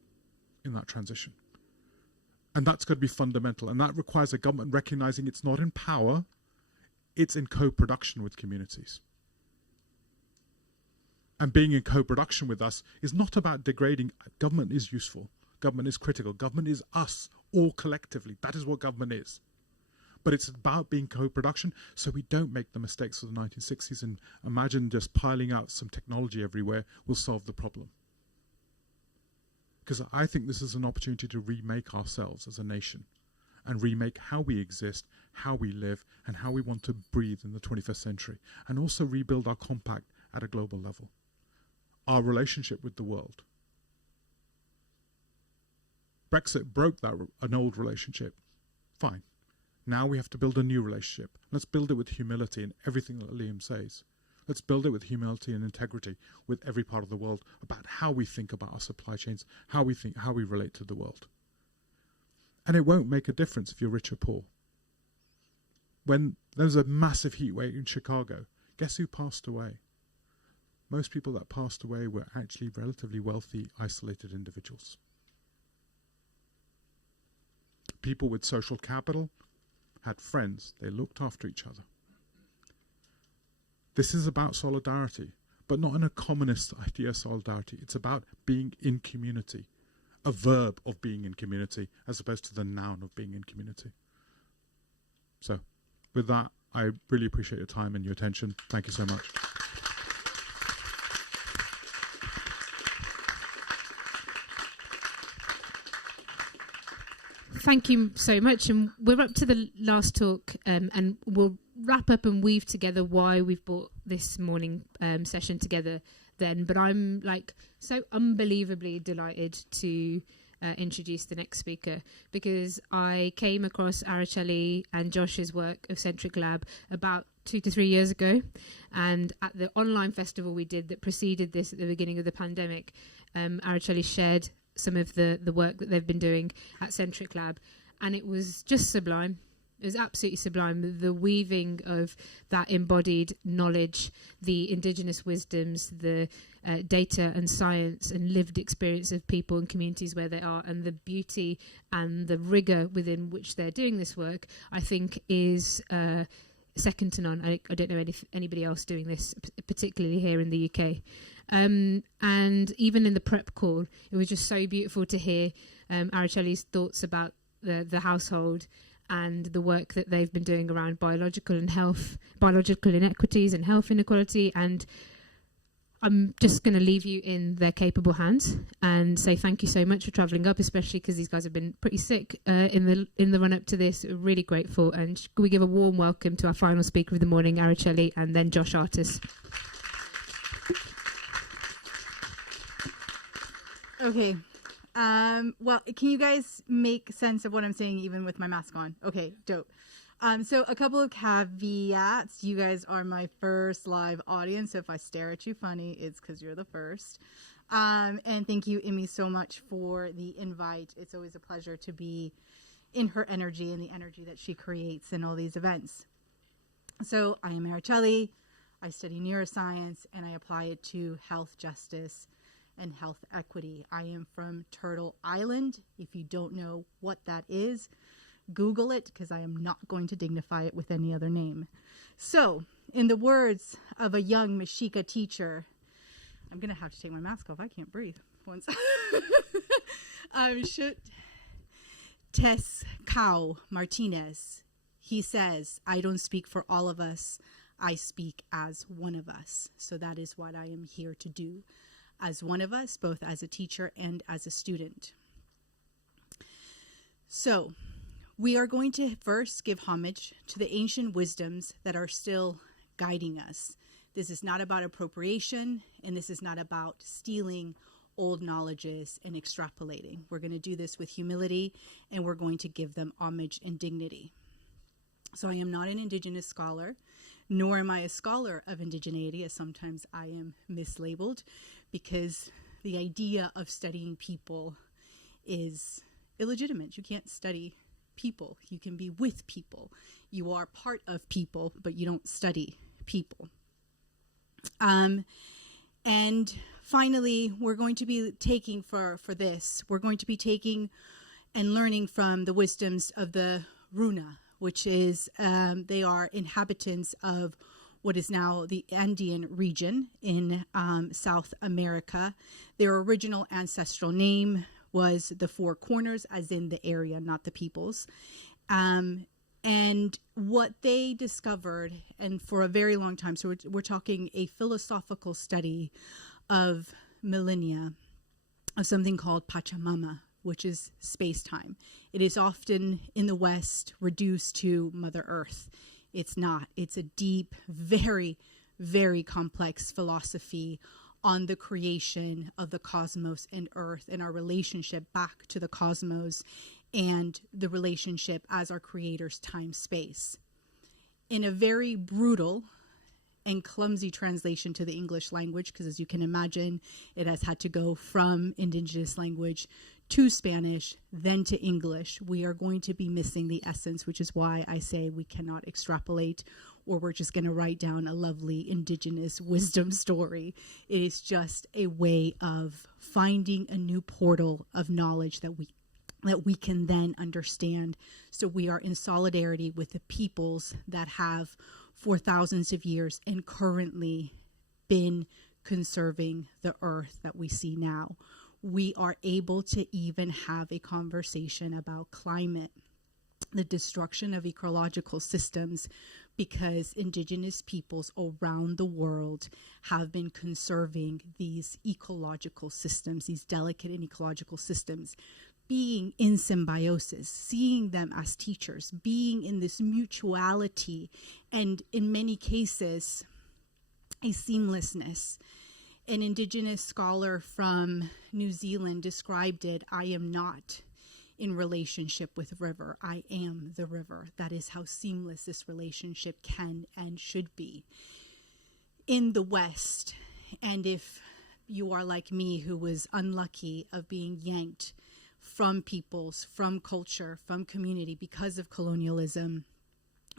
in that transition. And that's got to be fundamental, and that requires a government recognizing it's not in power, it's in co-production with communities. And being in co-production with us is not about degrading. Government is useful. Government is critical. Government is us, all collectively. That is what government is. But it's about being co-production so we don't make the mistakes of the 1960s and imagine just piling out some technology everywhere will solve the problem. Because I think this is an opportunity to remake ourselves as a nation and remake how we exist, how we live, and how we want to breathe in the 21st century, and also rebuild our compact at a global level, our relationship with the world. Brexit broke an old relationship. Fine. Now we have to build a new relationship. Let's build it with humility in everything that Liam says. Let's build it with humility and integrity with every part of the world about how we think about our supply chains, how we relate to the world. And it won't make a difference if you're rich or poor. When there was a massive heat wave in Chicago, guess who passed away? Most people that passed away were actually relatively wealthy, isolated individuals. People with social capital had friends. They looked after each other. This is about solidarity, but not in a communist idea of solidarity. It's about being in community, a verb of being in community, as opposed to the noun of being in community. So, with that, I really appreciate your time and your attention. Thank you so much. Thank you so much, and we're up to the last talk, and we'll wrap up and weave together why we've brought this morning session together then. But I'm so unbelievably delighted to introduce the next speaker, because I came across Araceli and Josh's work of Centric Lab about 2 to 3 years ago, and at the online festival we did that preceded this at the beginning of the pandemic, Araceli shared some of the work that they've been doing at Centric Lab, and it was just sublime. It was absolutely sublime. The weaving of that embodied knowledge, the indigenous wisdoms, the data and science and lived experience of people and communities where they are, and the beauty and the rigour within which they're doing this work, I think is second to none. I don't know anybody else doing this, particularly here in the UK. And even in the prep call, it was just so beautiful to hear Araceli's thoughts about the household and the work that they've been doing around biological inequities and health inequality. And I'm just going to leave you in their capable hands and say thank you so much for travelling up, especially because these guys have been pretty sick in the run up to this. We're really grateful, and we give a warm welcome to our final speaker of the morning, Araceli, and then Josh Artis. Okay. Well, can you guys make sense of what I'm saying even with my mask on? Okay, dope. So a couple of caveats. You guys are my first live audience. So if I stare at you funny, it's because you're the first. And thank you, Imi, so much for the invite. It's always a pleasure to be in her energy and the energy that she creates in all these events. So I am Araceli. I study neuroscience and I apply it to health justice and health equity. I am from Turtle Island. If you don't know what that is, Google it, because I am not going to dignify it with any other name. So, in the words of a young Mexica teacher, I'm going to have to take my mask off. I can't breathe. Once. Tescao Martinez. He says, I don't speak for all of us. I speak as one of us. So that is what I am here to do. As one of us, both as a teacher and as a student. So, we are going to first give homage to the ancient wisdoms that are still guiding us. This is not about appropriation, and this is not about stealing old knowledges and extrapolating. We're going to do this with humility, and we're going to give them homage and dignity. So I am not an Indigenous scholar, nor am I a scholar of indigeneity, as sometimes I am mislabeled, because the idea of studying people is illegitimate. You can't study people. You can be with people. You are part of people, but you don't study people. And finally, we're going to be taking for this, we're going to be taking and learning from the wisdoms of the Runa, which is, they are inhabitants of what is now the Andean region in South America. Their original ancestral name was the Four Corners, as in the area, not the peoples. And what they discovered, and for a very long time, so we're talking a philosophical study of millennia, of something called Pachamama, which is space-time. It is often in the West reduced to Mother Earth. It's not. It's a deep, very, very complex philosophy on the creation of the cosmos and Earth and our relationship back to the cosmos and the relationship as our creator's time-space. In a very brutal and clumsy translation to the English language, because as you can imagine, it has had to go from indigenous language to Spanish, then to English, we are going to be missing the essence, which is why I say we cannot extrapolate, or we're just going to write down a lovely indigenous wisdom story. It is just a way of finding a new portal of knowledge that we can then understand. So we are in solidarity with the peoples that have for thousands of years and currently been conserving the earth that we see now. We are able to even have a conversation about climate, the destruction of ecological systems, because indigenous peoples around the world have been conserving these ecological systems, these delicate and ecological systems, being in symbiosis, seeing them as teachers, being in this mutuality, and in many cases, a seamlessness. An indigenous scholar from New Zealand described it, I am not in relationship with river, I am the river. That is how seamless this relationship can and should be. In the West, and if you are like me who was unlucky of being yanked from peoples, from culture, from community because of colonialism,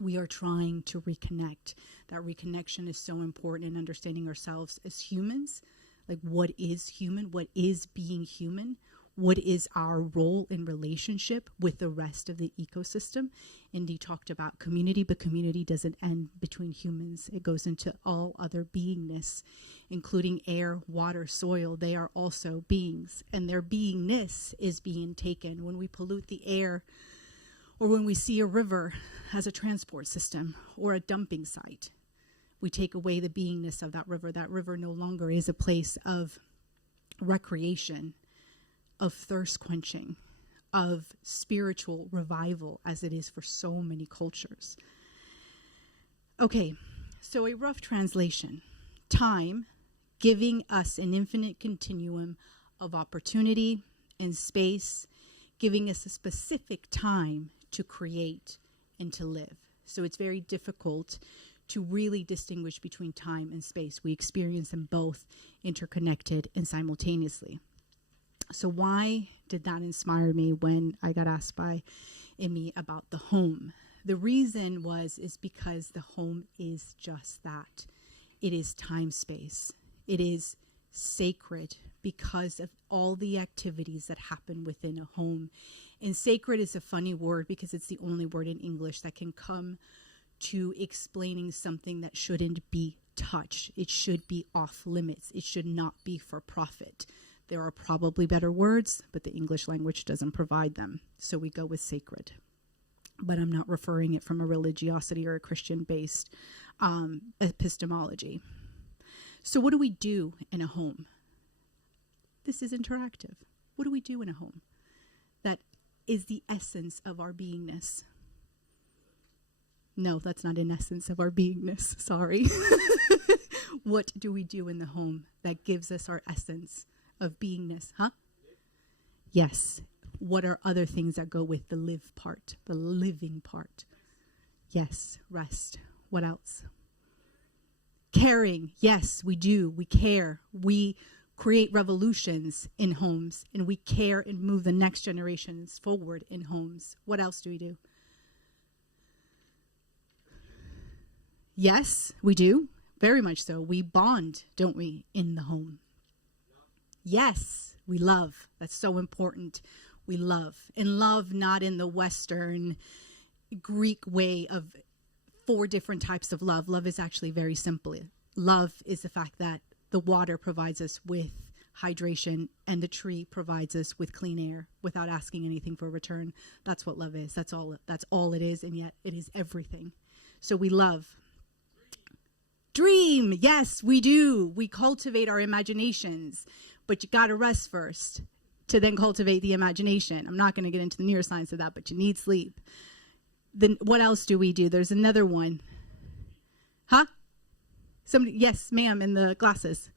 we are trying to reconnect. That reconnection is so important in understanding ourselves as humans. Like, what is human? What is being human? What is our role in relationship with the rest of the ecosystem? Indy talked about community, but community doesn't end between humans. It goes into all other beingness, including air, water, soil. They are also beings, and their beingness is being taken when we pollute the air, or when we see a river as a transport system or a dumping site. We take away the beingness of that river. That river no longer is a place of recreation, of thirst quenching, of spiritual revival, as it is for so many cultures. Okay, so a rough translation. Time giving us an infinite continuum of opportunity and space, giving us a specific time to create and to live. So it's very difficult to really distinguish between time and space. We experience them both interconnected and simultaneously. So why did that inspire me when I got asked by Emmy about the home? The reason is because the home is just that. It is time-space. It is sacred because of all the activities that happen within a home. And sacred is a funny word because it's the only word in English that can come to explaining something that shouldn't be touched. It should be off limits. It should not be for profit. There are probably better words, but the English language doesn't provide them. So we go with sacred. But I'm not referring it from a religiosity or a Christian-based epistemology. So what do we do in a home? This is interactive. What do we do in a home? That is the essence of our beingness. No, that's not an essence of our beingness. Sorry. What do we do in the home that gives us our essence of beingness? Huh? Yes. What are other things that go with the live part, the living part? Yes, rest. What else? Caring. Yes, we do. We care. We create revolutions in homes, and we care and move the next generations forward in homes. What else do we do? Yes, we do. Very much so. We bond, don't we, in the home? Yes, we love. That's so important. We love. And love not in the Western Greek way of 4 different types of love. Love is actually very simple. Love is the fact that the water provides us with hydration and the tree provides us with clean air without asking anything for return. That's what love is. That's all it is, and yet it is everything. So we love. Dream. Yes, we do. We cultivate our imaginations, but you got to rest first. to then cultivate the imagination. I'm not going to get into the neuroscience of that, but you need sleep. Then what else do we do? There's another one. Huh? Somebody, yes, ma'am, in the glasses.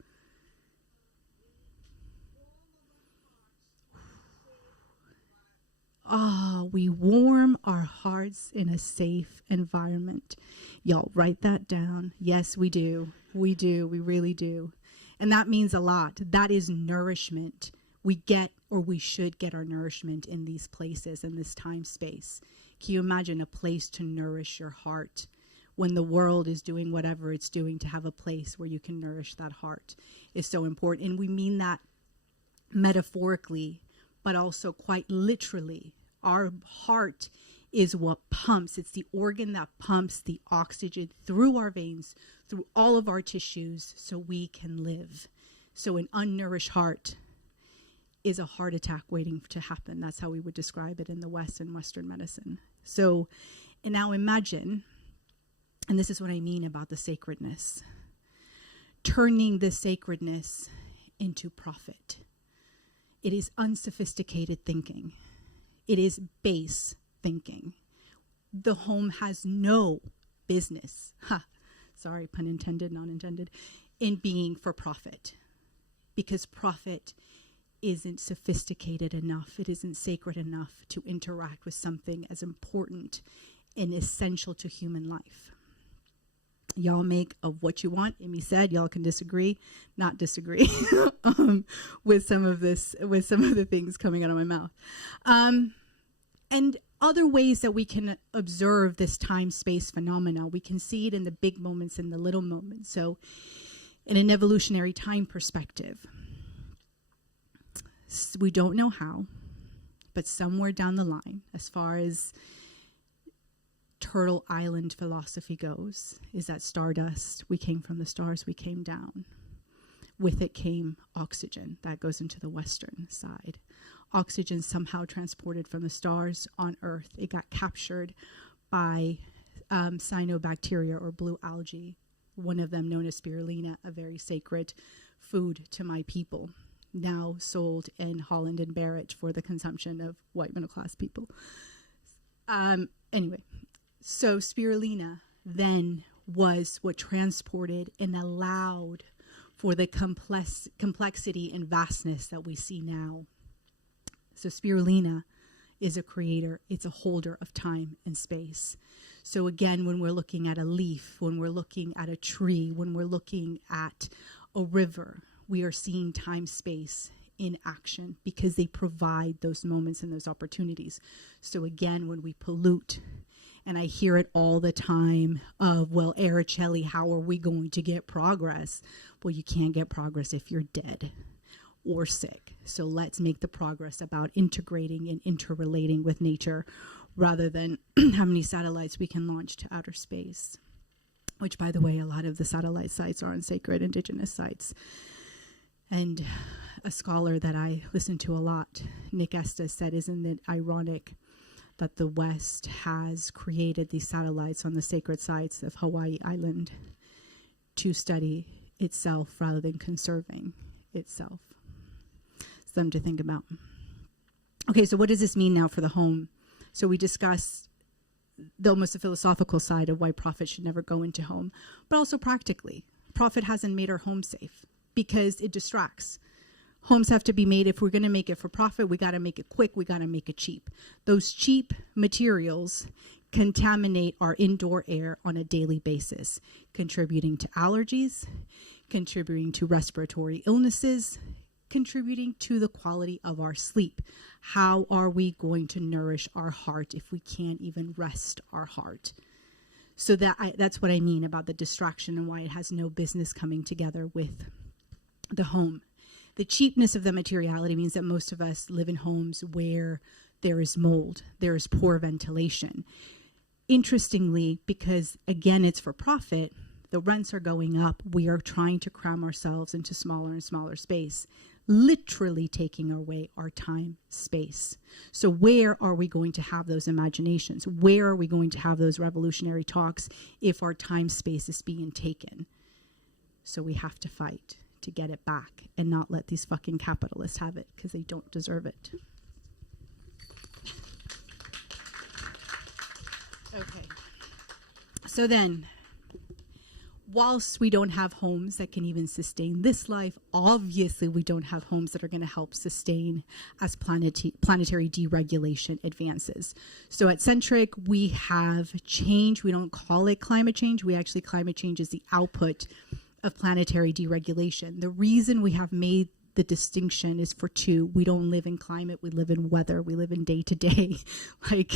We warm our hearts in a safe environment. Y'all write that down. Yes, we do. We do. We really do. And that means a lot. That is nourishment. We get, or we should get, our nourishment in these places, in this time space. Can you imagine a place to nourish your heart when the world is doing whatever it's doing? To have a place where you can nourish that heart is so important. And we mean that metaphorically, but also quite literally. Our heart is what pumps. It's the organ that pumps the oxygen through our veins, through all of our tissues, so we can live. So an unnourished heart is a heart attack waiting to happen. That's how we would describe it in the West and Western medicine. So, and now imagine, and this is what I mean about the sacredness, turning the sacredness into profit. It is unsophisticated thinking. It is base thinking. The home has no business, sorry, pun intended, not intended, in being for profit. Because profit isn't sophisticated enough, it isn't sacred enough to interact with something as important and essential to human life. Y'all make of what you want. Amy said, y'all can disagree, not disagree with some of this, with some of the things coming out of my mouth. And other ways that we can observe this time-space phenomena, we can see it in the big moments and the little moments. So in an evolutionary time perspective, we don't know how, but somewhere down the line, as far as Turtle Island philosophy goes, is that stardust, we came from the stars, we came down. With it came oxygen. That goes into the western side. Oxygen somehow transported from the stars on Earth. It got captured by cyanobacteria or blue algae, one of them known as spirulina, a very sacred food to my people, now sold in Holland and Barrett for the consumption of white middle class people. Anyway, so spirulina then was what transported and allowed for the complexity and vastness that we see now. So spirulina is a creator, it's a holder of time and space. So again, when we're looking at a leaf, when we're looking at a tree, when we're looking at a river, we are seeing time, space in action because they provide those moments and those opportunities. So again, when we pollute, and I hear it all the time of, well, Araceli, how are we going to get progress? Well, you can't get progress if you're dead or sick. So let's make the progress about integrating and interrelating with nature rather than how many satellites we can launch to outer space, which, by the way, a lot of the satellite sites are on sacred indigenous sites. And a scholar that I listen to a lot, Nick Estes, said, isn't it ironic that the West has created these satellites on the sacred sites of Hawaii Island to study itself rather than conserving itself? Something to think about. Okay, so what does this mean now for the home? So we discussed almost the philosophical side of why profit should never go into home, but also practically. Profit hasn't made our home safe because it distracts. Homes have to be made, if we're going to make it for profit, we got to make it quick, we got to make it cheap. Those cheap materials contaminate our indoor air on a daily basis, contributing to allergies, contributing to respiratory illnesses, contributing to the quality of our sleep. How are we going to nourish our heart if we can't even rest our heart? So that's what I mean about the distraction and why it has no business coming together with the home. The cheapness of the materiality means that most of us live in homes where there is mold, there is poor ventilation. Interestingly, because again, it's for profit, the rents are going up, we are trying to cram ourselves into smaller and smaller space, literally taking away our time, space. So where are we going to have those imaginations? Where are we going to have those revolutionary talks if our time, space is being taken? So we have to fight to get it back and not let these fucking capitalists have it, because they don't deserve it. Okay. So then, whilst we don't have homes that can even sustain this life, obviously we don't have homes that are going to help sustain as planetary deregulation advances. So at Centric, we have change. We don't call it climate change. Climate change is the output of planetary deregulation. The reason we have made the distinction is for two. We don't live in climate. We live in weather. We live in day to day. Like,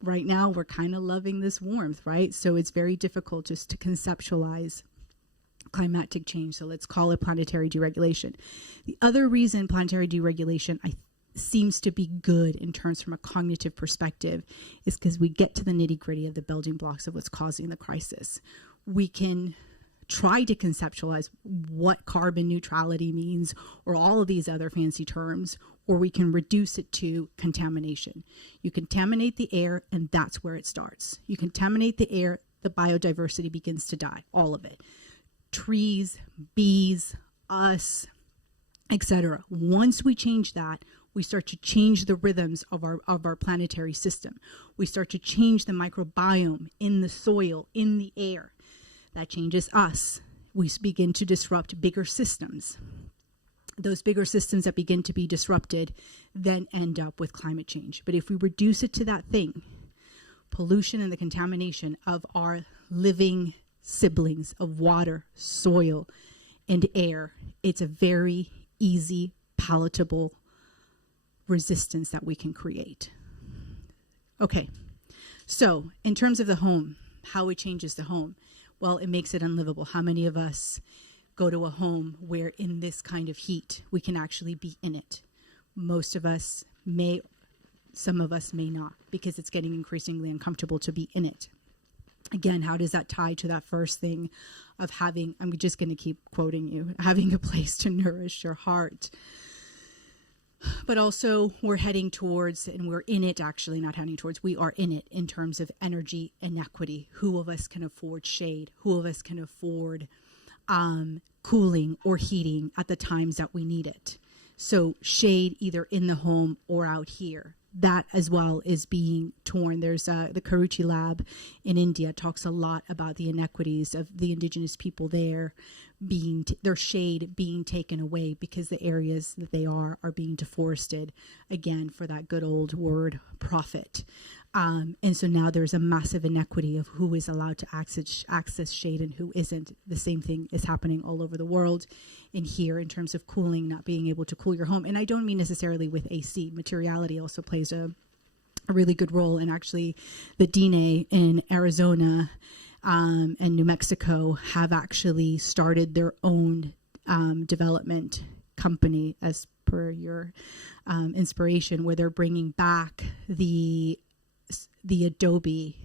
right now, we're kind of loving this warmth, right? So it's very difficult just to conceptualize climatic change. So let's call it planetary deregulation. The other reason planetary deregulation seems to be good in terms from a cognitive perspective is because we get to the nitty gritty of the building blocks of what's causing the crisis. We can try to conceptualize what carbon neutrality means or all of these other fancy terms, or we can reduce it to contamination. You contaminate the air, and that's where it starts. You contaminate the air, the biodiversity begins to die, all of it. Trees, bees, us, etc. Once we change that, we start to change the rhythms of our planetary system. We start to change the microbiome in the soil, in the air. That changes us. We begin to disrupt bigger systems. Those bigger systems that begin to be disrupted then end up with climate change. But if we reduce it to that thing, pollution and the contamination of our living siblings of water, soil, and air, it's a very easy, palatable resistance that we can create. Okay, so in terms of the home, how it changes the home, well, it makes it unlivable. How many of us go to a home where in this kind of heat we can actually be in it? Most of us may, some of us may not, because it's getting increasingly uncomfortable to be in it. Again, how does that tie to that first thing of having, I'm just going to keep quoting you, having a place to nourish your heart? But also we're heading towards, and we're in it actually, not heading towards, we are in it in terms of energy inequity. Who of us can afford shade? Who of us can afford cooling or heating at the times that we need it? So shade either in the home or out here. That as well is being torn. There's the Karuchi lab in India talks a lot about the inequities of the indigenous people there being their shade being taken away because the areas that they are being deforested, again, for that good old word profit. And so now there's a massive inequity of who is allowed to access shade and who isn't. The same thing is happening all over the world. In here, in terms of cooling, not being able to cool your home. And I don't mean necessarily with AC. Materiality also plays a really good role. And actually, the Dine in Arizona and New Mexico have actually started their own development company, as per your inspiration, where they're bringing back the Adobe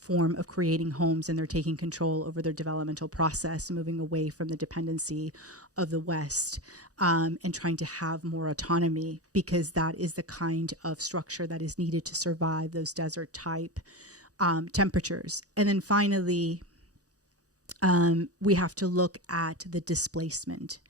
form of creating homes, and they're taking control over their developmental process, moving away from the dependency of the West, and trying to have more autonomy, because that is the kind of structure that is needed to survive those desert type temperatures. And then finally, we have to look at the displacement.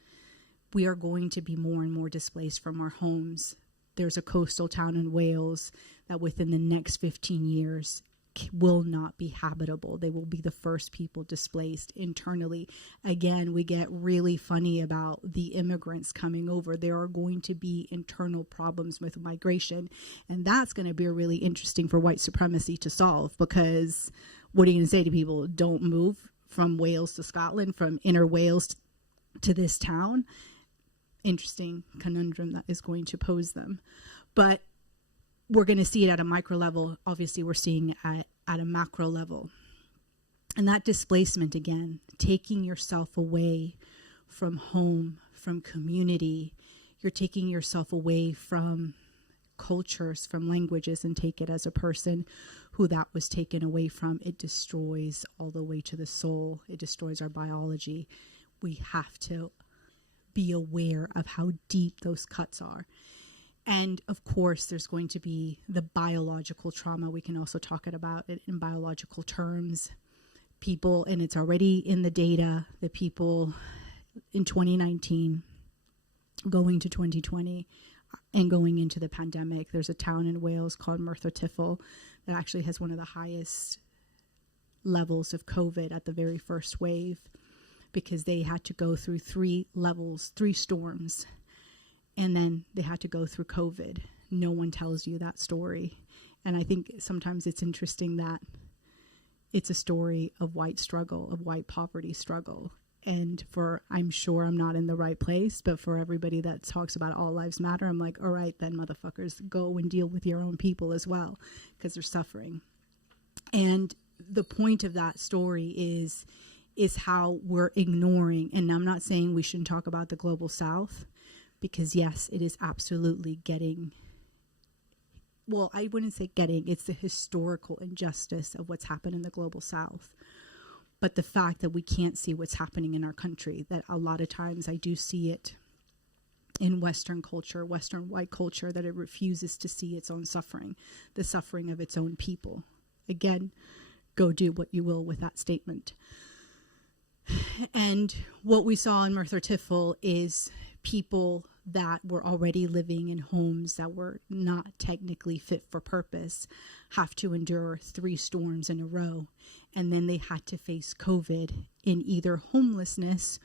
We are going to be more and more displaced from our homes. There's a coastal town in Wales that within the next 15 years will not be habitable. They will be the first people displaced internally. Again, we get really funny about the immigrants coming over. There are going to be internal problems with migration, and that's going to be really interesting for white supremacy to solve, because what are you going to say to people? Don't move from Wales to Scotland, from inner Wales to this town? Interesting conundrum that is going to pose them. But we're going to see it at a micro level. Obviously, we're seeing it at a macro level. And that displacement, again, taking yourself away from home, from community, you're taking yourself away from cultures, from languages, and take it as a person who that was taken away from. It destroys all the way to the soul. It destroys our biology. We have to be aware of how deep those cuts are. And of course, there's going to be the biological trauma. We can also talk about it in biological terms. people, and it's already in the data, the people in 2019 going to 2020 and going into the pandemic. There's a town in Wales called Merthyr Tydfil that actually has one of the highest levels of COVID at the very first wave, because they had to go through 3 storms, and then they had to go through COVID. No one tells you that story. And I think sometimes it's interesting that it's a story of white struggle, of white poverty struggle. And I'm sure I'm not in the right place, but for everybody that talks about all lives matter, I'm like, all right, then motherfuckers, go and deal with your own people as well, because they're suffering. And the point of that story is how we're ignoring, and I'm not saying we shouldn't talk about the global south, because yes, it is absolutely getting, well, I wouldn't say getting, it's the historical injustice of what's happened in the global south. But the fact that we can't see what's happening in our country, that a lot of times I do see it in Western culture, Western white culture, that it refuses to see its own suffering, the suffering of its own people. Again, go do what you will with that statement. And what we saw in Merthyr Tydfil is people that were already living in homes that were not technically fit for purpose have to endure 3 storms in a row. And then they had to face COVID in either homelessness,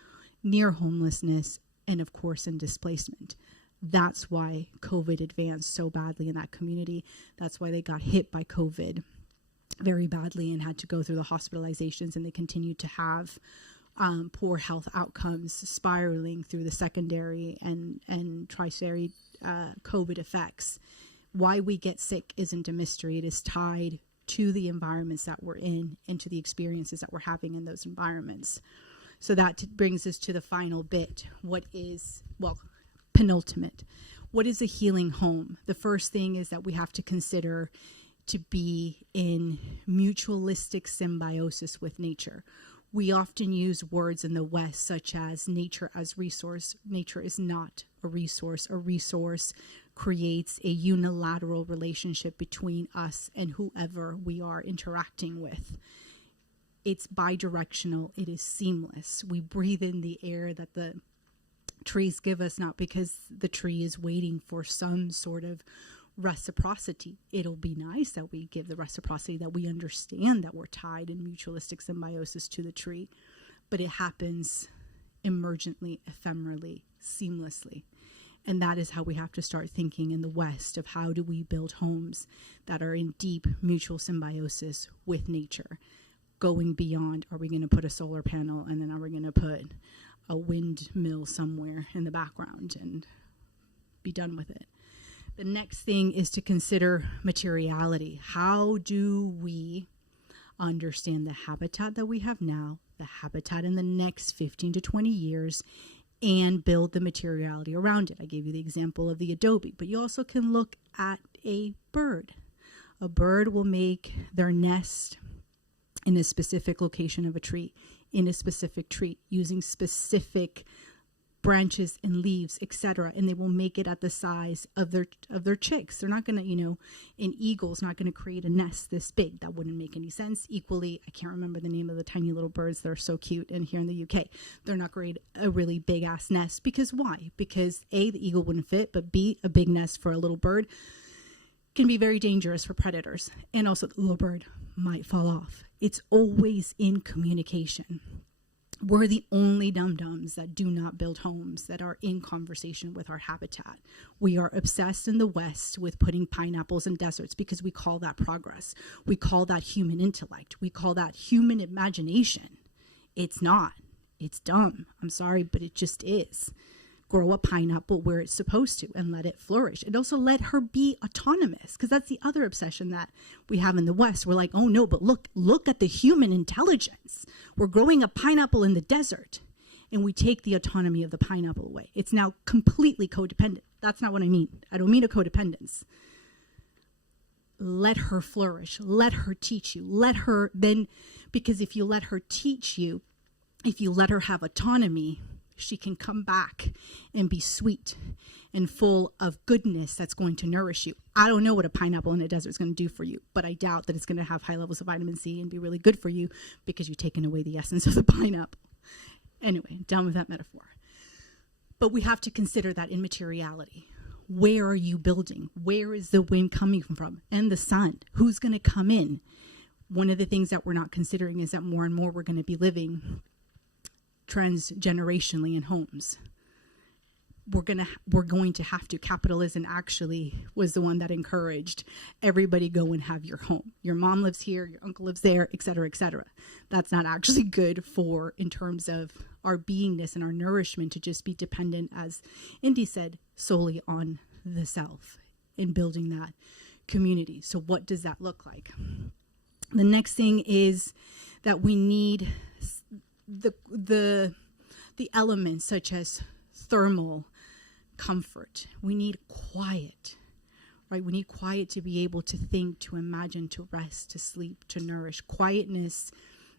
near homelessness, and of course in displacement. That's why COVID advanced so badly in that community. That's why they got hit by COVID very badly and had to go through the hospitalizations, and they continued to have poor health outcomes spiraling through the secondary and tertiary COVID effects. Why we get sick isn't a mystery. It is tied to the environments that we're in and to the experiences that we're having in those environments. So that brings us to the final bit. What is, well, penultimate. What is a healing home? The first thing is that we have to consider to be in mutualistic symbiosis with nature. We often use words in the West such as nature as resource. Nature is not a resource. A resource creates a unilateral relationship between us and whoever we are interacting with. It's bidirectional. It is seamless. We breathe in the air that the trees give us, not because the tree is waiting for some sort of reciprocity. It'll be nice that we give the reciprocity, that we understand that we're tied in mutualistic symbiosis to the tree, but it happens emergently, ephemerally, seamlessly. And that is how we have to start thinking in the West of how do we build homes that are in deep mutual symbiosis with nature, going beyond, are we going to put a solar panel and then are we going to put a windmill somewhere in the background and be done with it? The next thing is to consider materiality. How do we understand the habitat that we have now, the habitat in the next 15 to 20 years, and build the materiality around it? I gave you the example of the adobe, but you also can look at a bird. A bird will make their nest in a specific location of a tree, in a specific tree, using specific branches and leaves, etc., and they will make it at the size of their chicks. They're not going to, an eagle's not going to create a nest this big. That wouldn't make any sense. Equally, I can't remember the name of the tiny little birds that are so cute, and here in the UK, they're not create a really big ass nest. Because why? Because A, the eagle wouldn't fit, but B, a big nest for a little bird can be very dangerous for predators, and also the little bird might fall off. It's always in communication. We're the only dum-dums that do not build homes that are in conversation with our habitat. We are obsessed in the West with putting pineapples in deserts because we call that progress. We call that human intellect. We call that human imagination. It's not. It's dumb. I'm sorry, but it just is. Grow a pineapple where it's supposed to and let it flourish. And also let her be autonomous, because that's the other obsession that we have in the West. We're like, oh no, but look at the human intelligence. We're growing a pineapple in the desert and we take the autonomy of the pineapple away. It's now completely codependent. That's not what I mean. I don't mean a codependence. Let her flourish. Let her teach you. Let her then, because if you let her teach you, if you let her have autonomy, she can come back and be sweet and full of goodness that's going to nourish you. I don't know what a pineapple in a desert is going to do for you, but I doubt that it's going to have high levels of vitamin C and be really good for you because you've taken away the essence of the pineapple. Anyway, done with that metaphor. But we have to consider that immateriality. Where are you building? Where is the wind coming from? And the sun? Who's going to come in? One of the things that we're not considering is that more and more we're going to be living transgenerationally in homes. We're going to have to. Capitalism actually was the one that encouraged everybody go and have your home. Your mom lives here, your uncle lives there, et cetera, et cetera. That's not actually good for, in terms of our beingness and our nourishment, to just be dependent, as Indy said, solely on the self in building that community. So what does that look like? The next thing is that we need the elements such as thermal comfort. We need quiet, right? We need quiet to be able to think, to imagine, to rest, to sleep, to nourish. Quietness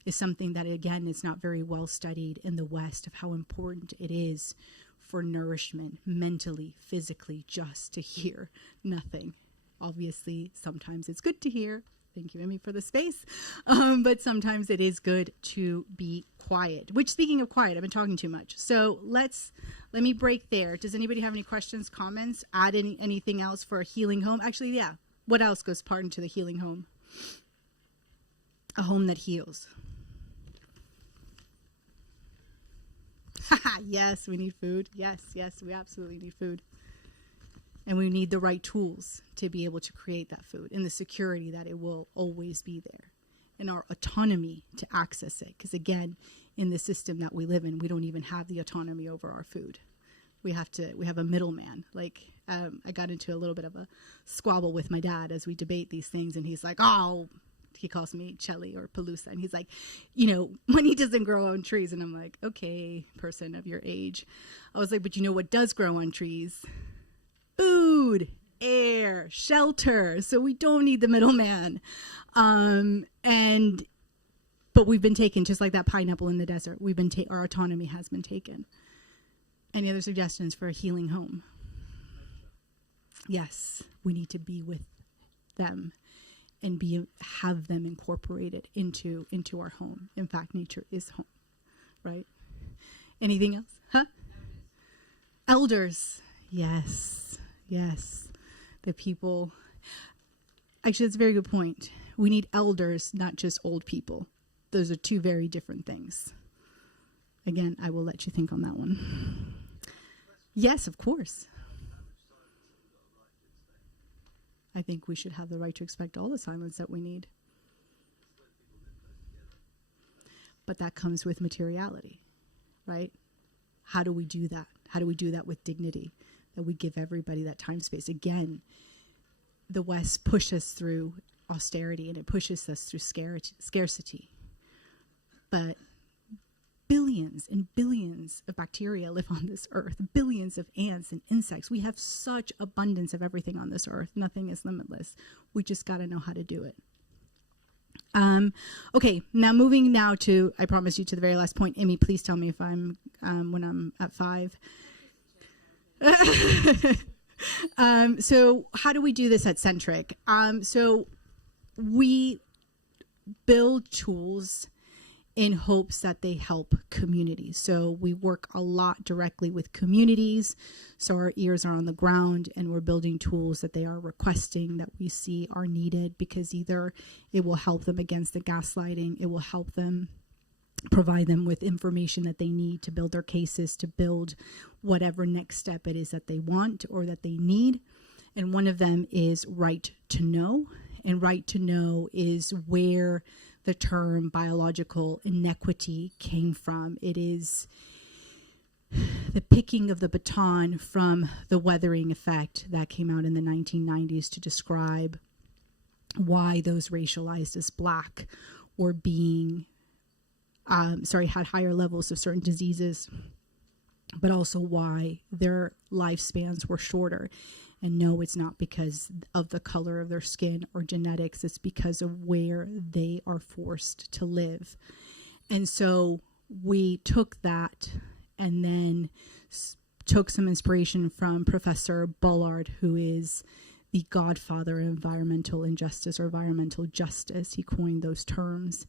is something that, again, is not very well studied in the West, of how important it is for nourishment, mentally, physically, just to hear nothing. Obviously, sometimes it's good to hear. Thank you, Emmy, for the space. But sometimes it is good to be quiet. Which, speaking of quiet, I've been talking too much. So let me break there. Does anybody have any questions, comments? Add anything else for a healing home? Actually, yeah. What else goes part into the healing home? A home that heals. Yes, we need food. Yes, we absolutely need food. And we need the right tools to be able to create that food, and the security that it will always be there, and our autonomy to access it. Because again, in the system that we live in, we don't even have the autonomy over our food. We have a middleman. Like, I got into a little bit of a squabble with my dad as we debate these things, and he's like, oh, he calls me Chelly or Paloosa, and he's like, when he doesn't grow on trees. And I'm like, okay, person of your age. I was like, but you know what does grow on trees? Food, air, shelter. So we don't need the middleman. But we've been taken, just like that pineapple in the desert. Our autonomy has been taken. Any other suggestions for a healing home? Yes, we need to be with them and have them incorporated into our home. In fact, nature is home, right? Anything else? Huh? Elders. Yes. The people. Actually, that's a very good point. We need elders, not just old people. Those are two very different things. Again, I will let you think on that one. Yes, of course. I think we should have the right to expect all the silence that we need. But that comes with materiality, right? How do we do that? How do we do that with dignity? That we give everybody that time space. Again, the West pushes us through austerity, and it pushes us through scarcity. But billions and billions of bacteria live on this earth, billions of ants and insects. We have such abundance of everything on this earth. Nothing is limitless. We just got to know how to do it. Okay, now moving to, I promise you, to the very last point. Emmy, please tell me if I'm, when I'm at 5. So how do we do this at Centric? So we build tools in hopes that they help communities. So we work a lot directly with communities. So our ears are on the ground, and we're building tools that they are requesting, that we see are needed, because either it will help them against the gaslighting, it will help them, provide them with information that they need to build their cases, to build whatever next step it is that they want or that they need. And one of them is right to know. And right to know is where the term biological inequity came from. It is the picking of the baton from the weathering effect that came out in the 1990s to describe why those racialized as Black or being had higher levels of certain diseases, but also why their lifespans were shorter. And no, it's not because of the color of their skin or genetics. It's because of where they are forced to live. And so we took that and then took some inspiration from Professor Bullard, who is the godfather of environmental injustice or environmental justice. He coined those terms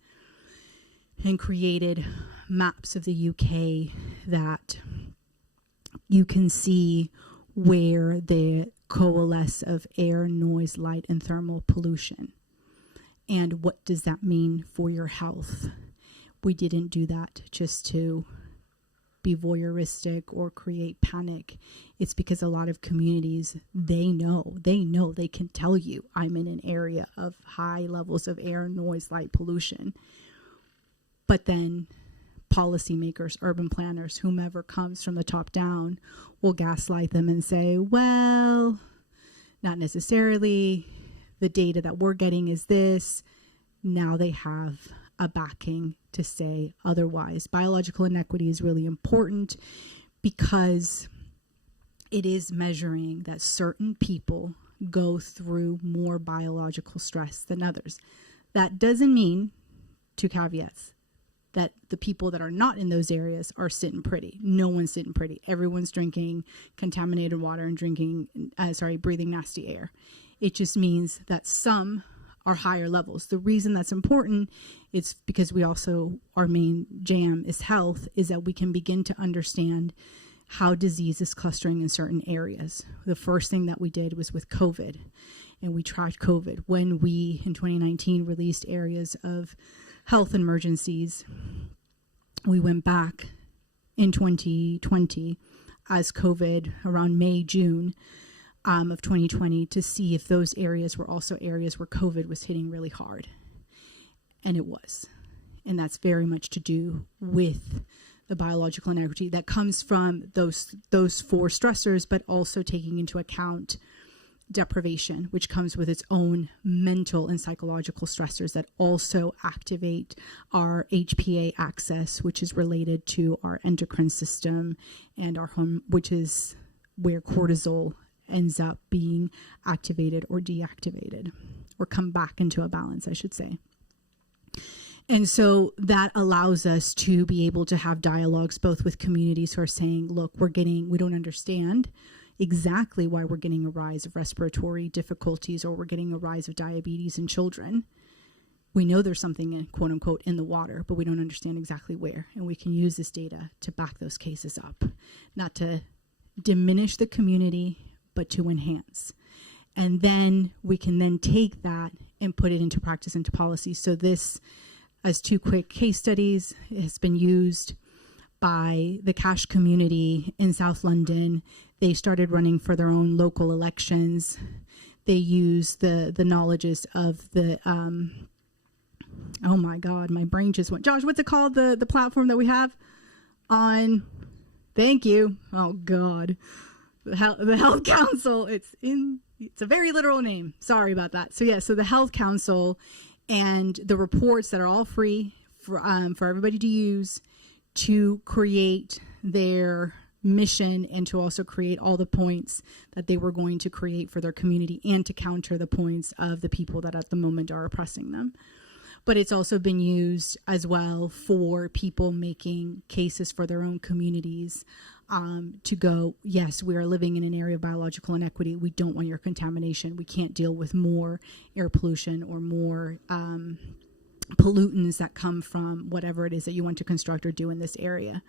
and created maps of the UK that you can see where they coalesce of air, noise, light, and thermal pollution. And what does that mean for your health? We didn't do that just to be voyeuristic or create panic. It's because a lot of communities, they know, they can tell you, I'm in an area of high levels of air, noise, light pollution. But then policymakers, urban planners, whomever comes from the top down will gaslight them and say, well, not necessarily. The data that we're getting is this. Now they have a backing to say otherwise. Biological inequity is really important because it is measuring that certain people go through more biological stress than others. That doesn't mean, two caveats, that the people that are not in those areas are sitting pretty. No one's sitting pretty. Everyone's drinking contaminated water and breathing nasty air. It just means that some are higher levels. The reason that's important is because our main jam is health, is that we can begin to understand how disease is clustering in certain areas. The first thing that we did was with COVID, and we tracked COVID. When we, in 2019, released areas of health emergencies, we went back in 2020 as COVID around May, June of 2020 to see if those areas were also areas where COVID was hitting really hard. And it was. And that's very much to do with the biological inequity that comes from those four stressors, but also taking into account deprivation, which comes with its own mental and psychological stressors that also activate our HPA axis, which is related to our endocrine system and our home, which is where cortisol ends up being activated or deactivated, or come back into a balance, I should say. And so that allows us to be able to have dialogues both with communities who are saying, look, we don't understand exactly why we're getting a rise of respiratory difficulties, or we're getting a rise of diabetes in children. We know there's something, quote unquote, in the water, but we don't understand exactly where. And we can use this data to back those cases up, not to diminish the community, but to enhance. And then we can then take that and put it into practice, into policy. So this, as two quick case studies, has been used by the Cash community in South London. They started running for their own local elections. They used the knowledges of the, oh my God, my brain just went. Josh, what's it called? The platform that we have on, thank you. Oh God, the Health Council. It's a very literal name. Sorry about that. So yeah, so the Health Council and the reports that are all free for everybody to use to create their mission, and to also create all the points that they were going to create for their community, and to counter the points of the people that at the moment are oppressing them. But it's also been used as well for people making cases for their own communities, to go, yes, we are living in an area of biological inequity. We don't want your contamination. We can't deal with more air pollution or more pollutants that come from whatever it is that you want to construct or do in this area.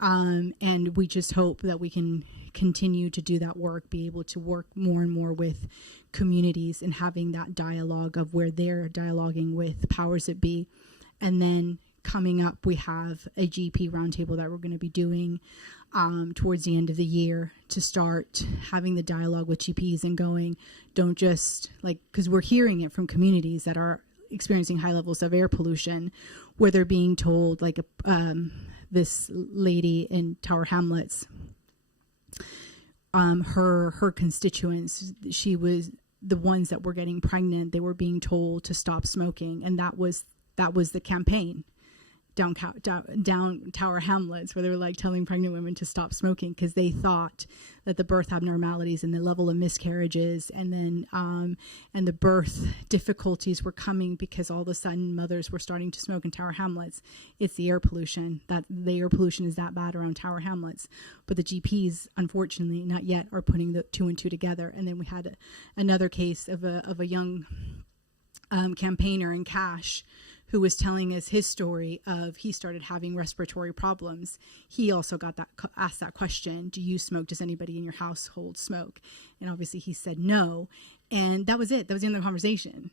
And we just hope that we can continue to do that work, be able to work more and more with communities and having that dialogue of where they're dialoguing with powers that be. And then coming up, we have a GP roundtable that we're going to be doing towards the end of the year to start having the dialogue with GPs and going, don't just because we're hearing it from communities that are experiencing high levels of air pollution, where they're being told, this lady in Tower Hamlets, her constituents, she was the ones that were getting pregnant, they were being told to stop smoking, and that was the campaign, down Tower Hamlets, where they were like telling pregnant women to stop smoking because they thought that the birth abnormalities and the level of miscarriages and then and the birth difficulties were coming because all of a sudden mothers were starting to smoke in Tower Hamlets. It's the air pollution. That the air pollution is that bad around Tower Hamlets. But the GPs, unfortunately, not yet are putting the 2 and 2 together. And then we had another case of a young campaigner in Cash who was telling us his story of he started having respiratory problems. He also got asked that question, do you smoke? Does anybody in your household smoke? And obviously he said no. And that was it. That was the end of the conversation.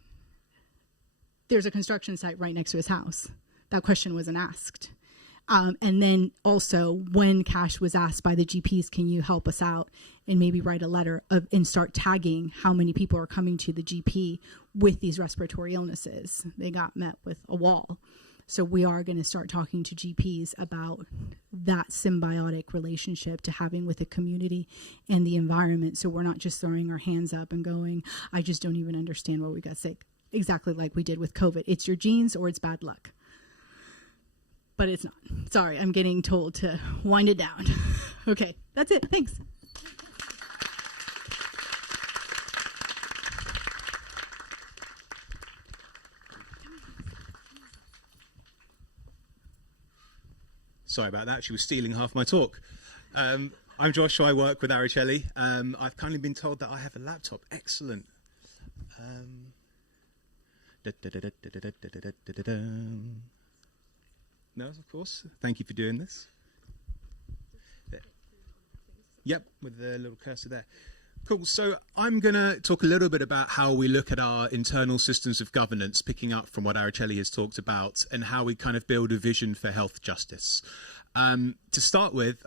There's a construction site right next to his house. That question wasn't asked. And then also when Cash was asked by the GPs, can you help us out and maybe write a letter and start tagging how many people are coming to the GP with these respiratory illnesses, they got met with a wall. So we are going to start talking to GPs about that symbiotic relationship to having with the community and the environment. So we're not just throwing our hands up and going, I just don't even understand why we got sick. Exactly like we did with COVID. It's your genes or it's bad luck. But it's not. Sorry, I'm getting told to wind it down. Okay, that's it. Thanks. Sorry about that. She was stealing half my talk. I'm Joshua. I work with Araceli. I've kindly been told that I have a laptop. Excellent. No, of course. Thank you for doing this. Yep, with the little cursor there. Cool. So I'm going to talk a little bit about how we look at our internal systems of governance, picking up from what Araceli has talked about, and how we kind of build a vision for health justice. To start with,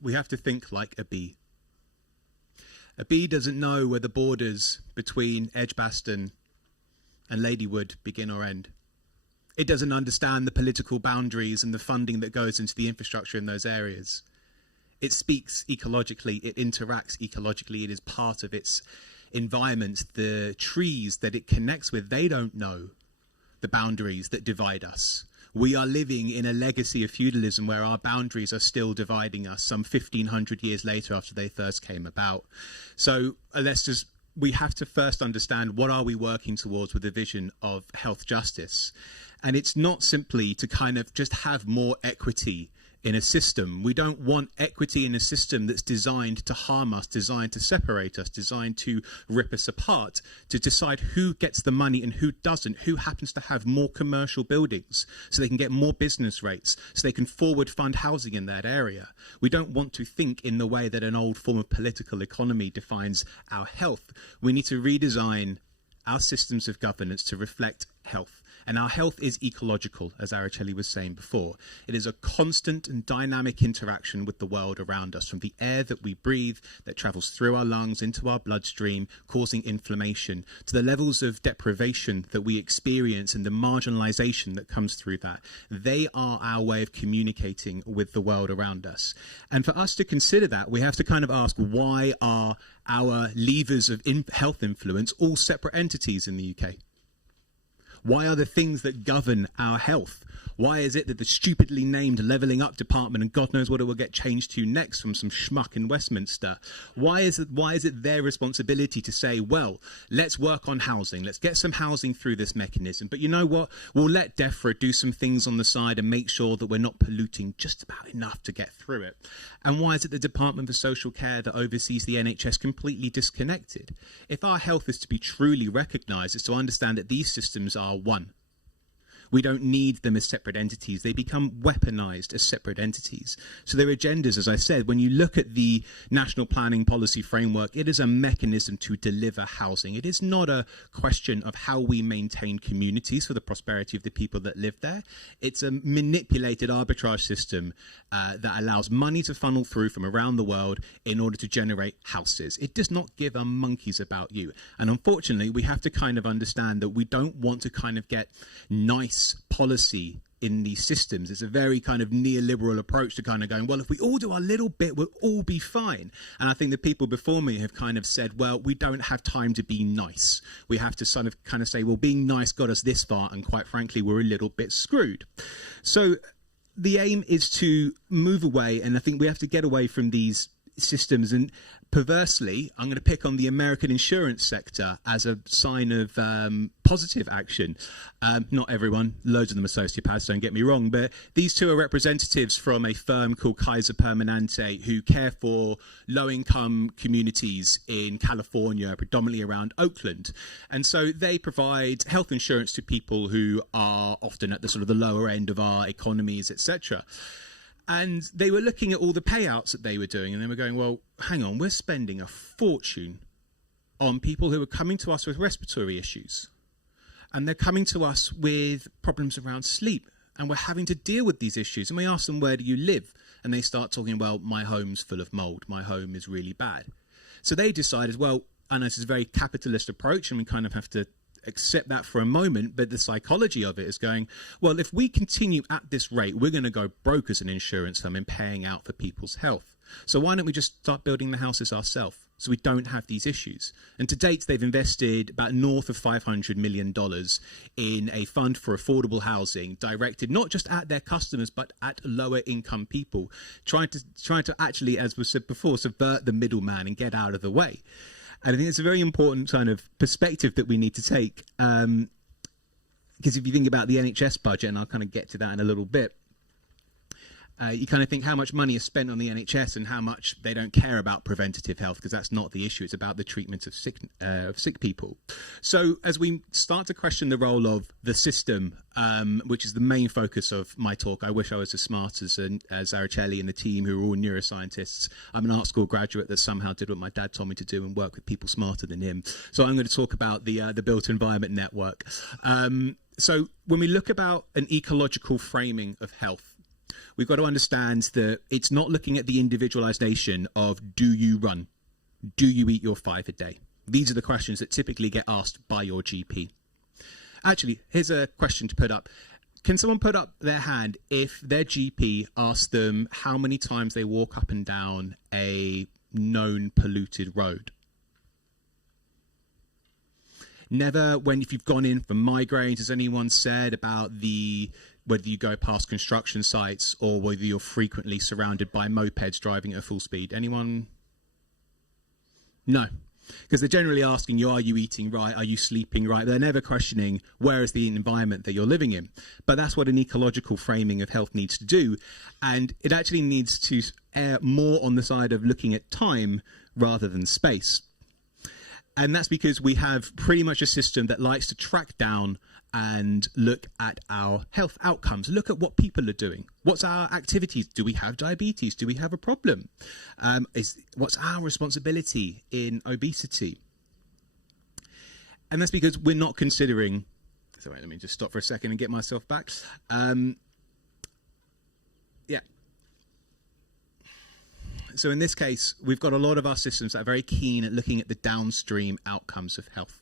we have to think like a bee. A bee doesn't know where the borders between Edgbaston and Ladywood begin or end. It doesn't understand the political boundaries and the funding that goes into the infrastructure in those areas. It speaks ecologically, it interacts ecologically, it is part of its environment. The trees that it connects with, they don't know the boundaries that divide us. We are living in a legacy of feudalism where our boundaries are still dividing us some 1,500 years later after they first came about. So we have to first understand what are we working towards with the vision of health justice. And it's not simply to kind of just have more equity in a system. We don't want equity in a system that's designed to harm us, designed to separate us, designed to rip us apart, to decide who gets the money and who doesn't, who happens to have more commercial buildings so they can get more business rates, so they can forward fund housing in that area. We don't want to think in the way that an old form of political economy defines our health. We need to redesign our systems of governance to reflect health. And our health is ecological, as Araceli was saying before. It is a constant and dynamic interaction with the world around us, from the air that we breathe, that travels through our lungs into our bloodstream, causing inflammation, to the levels of deprivation that we experience and the marginalization that comes through that. They are our way of communicating with the world around us. And for us to consider that, we have to kind of ask, why are our levers of health influence all separate entities in the UK? Why are the things that govern our health? Why is it that the stupidly named Levelling Up Department, and God knows what it will get changed to next from some schmuck in Westminster, why is it their responsibility to say, well, let's work on housing, let's get some housing through this mechanism, but you know what, we'll let DEFRA do some things on the side and make sure that we're not polluting just about enough to get through it? And why is it the Department for Social Care that oversees the NHS completely disconnected? If our health is to be truly recognised, it's to understand that these systems are one. We don't need them as separate entities. They become weaponized as separate entities. So their agendas, as I said, when you look at the National Planning Policy Framework, it is a mechanism to deliver housing. It is not a question of how we maintain communities for the prosperity of the people that live there. It's a manipulated arbitrage system that allows money to funnel through from around the world in order to generate houses. It does not give a monkeys about you. And unfortunately, we have to kind of understand that we don't want to kind of get nice policy in these systems. It's a very kind of neoliberal approach to kind of going, well, if we all do our little bit, we'll all be fine. And I think the people before me have kind of said, well, we don't have time to be nice. We have to sort of kind of say, well, being nice got us this far, and quite frankly, we're a little bit screwed. So the aim is to move away, and I think we have to get away from these systems. And perversely, I'm going to pick on the American insurance sector as a sign of positive action. Not everyone, loads of them are sociopaths, don't get me wrong, but these two are representatives from a firm called Kaiser Permanente who care for low-income communities in California, predominantly around Oakland. And so they provide health insurance to people who are often at the sort of the lower end of our economies, etc. And they were looking at all the payouts that they were doing, and they were going, well, hang on, we're spending a fortune on people who are coming to us with respiratory issues. And they're coming to us with problems around sleep. And we're having to deal with these issues. And we ask them, where do you live? And they start talking, well, my home's full of mold. My home is really bad. So they decided, well, I know this is a very capitalist approach, and we kind of have to accept that for a moment, but the psychology of it is going, well, if we continue at this rate, we're going to go broke as an insurance firm in paying out for people's health. So why don't we just start building the houses ourselves so we don't have these issues? And to date, they've invested about north of $500 million in a fund for affordable housing directed not just at their customers, but at lower income people, trying to actually, as was said before, subvert the middleman and get out of the way. And I think it's a very important kind of perspective that we need to take, because if you think about the NHS budget, and I'll kind of get to that in a little bit, you kind of think how much money is spent on the NHS and how much they don't care about preventative health, because that's not the issue. It's about the treatment of sick people. So as we start to question the role of the system, which is the main focus of my talk, I wish I was as smart as Araceli and the team, who are all neuroscientists. I'm an art school graduate that somehow did what my dad told me to do and work with people smarter than him. So I'm going to talk about the built environment network. So when we look about an ecological framing of health, we've got to understand that it's not looking at the individualization of, do you run? Do you eat your 5 a day? These are the questions that typically get asked by your GP. Actually, here's a question to put up. Can someone put up their hand if their GP asked them how many times they walk up and down a known polluted road? Never, if you've gone in for migraines, has anyone said about whether you go past construction sites or whether you're frequently surrounded by mopeds driving at full speed? Anyone? No. Because they're generally asking you, are you eating right? Are you sleeping right? They're never questioning, where is the environment that you're living in? But that's what an ecological framing of health needs to do. And it actually needs to err more on the side of looking at time rather than space. And that's because we have pretty much a system that likes to track down and look at our health outcomes, look at what people are doing. What's our activities? Do we have diabetes? Do we have a problem? What's our responsibility in obesity? And that's because we're not considering... Sorry, let me just stop for a second and get myself back. So in this case, we've got a lot of our systems that are very keen at looking at the downstream outcomes of health.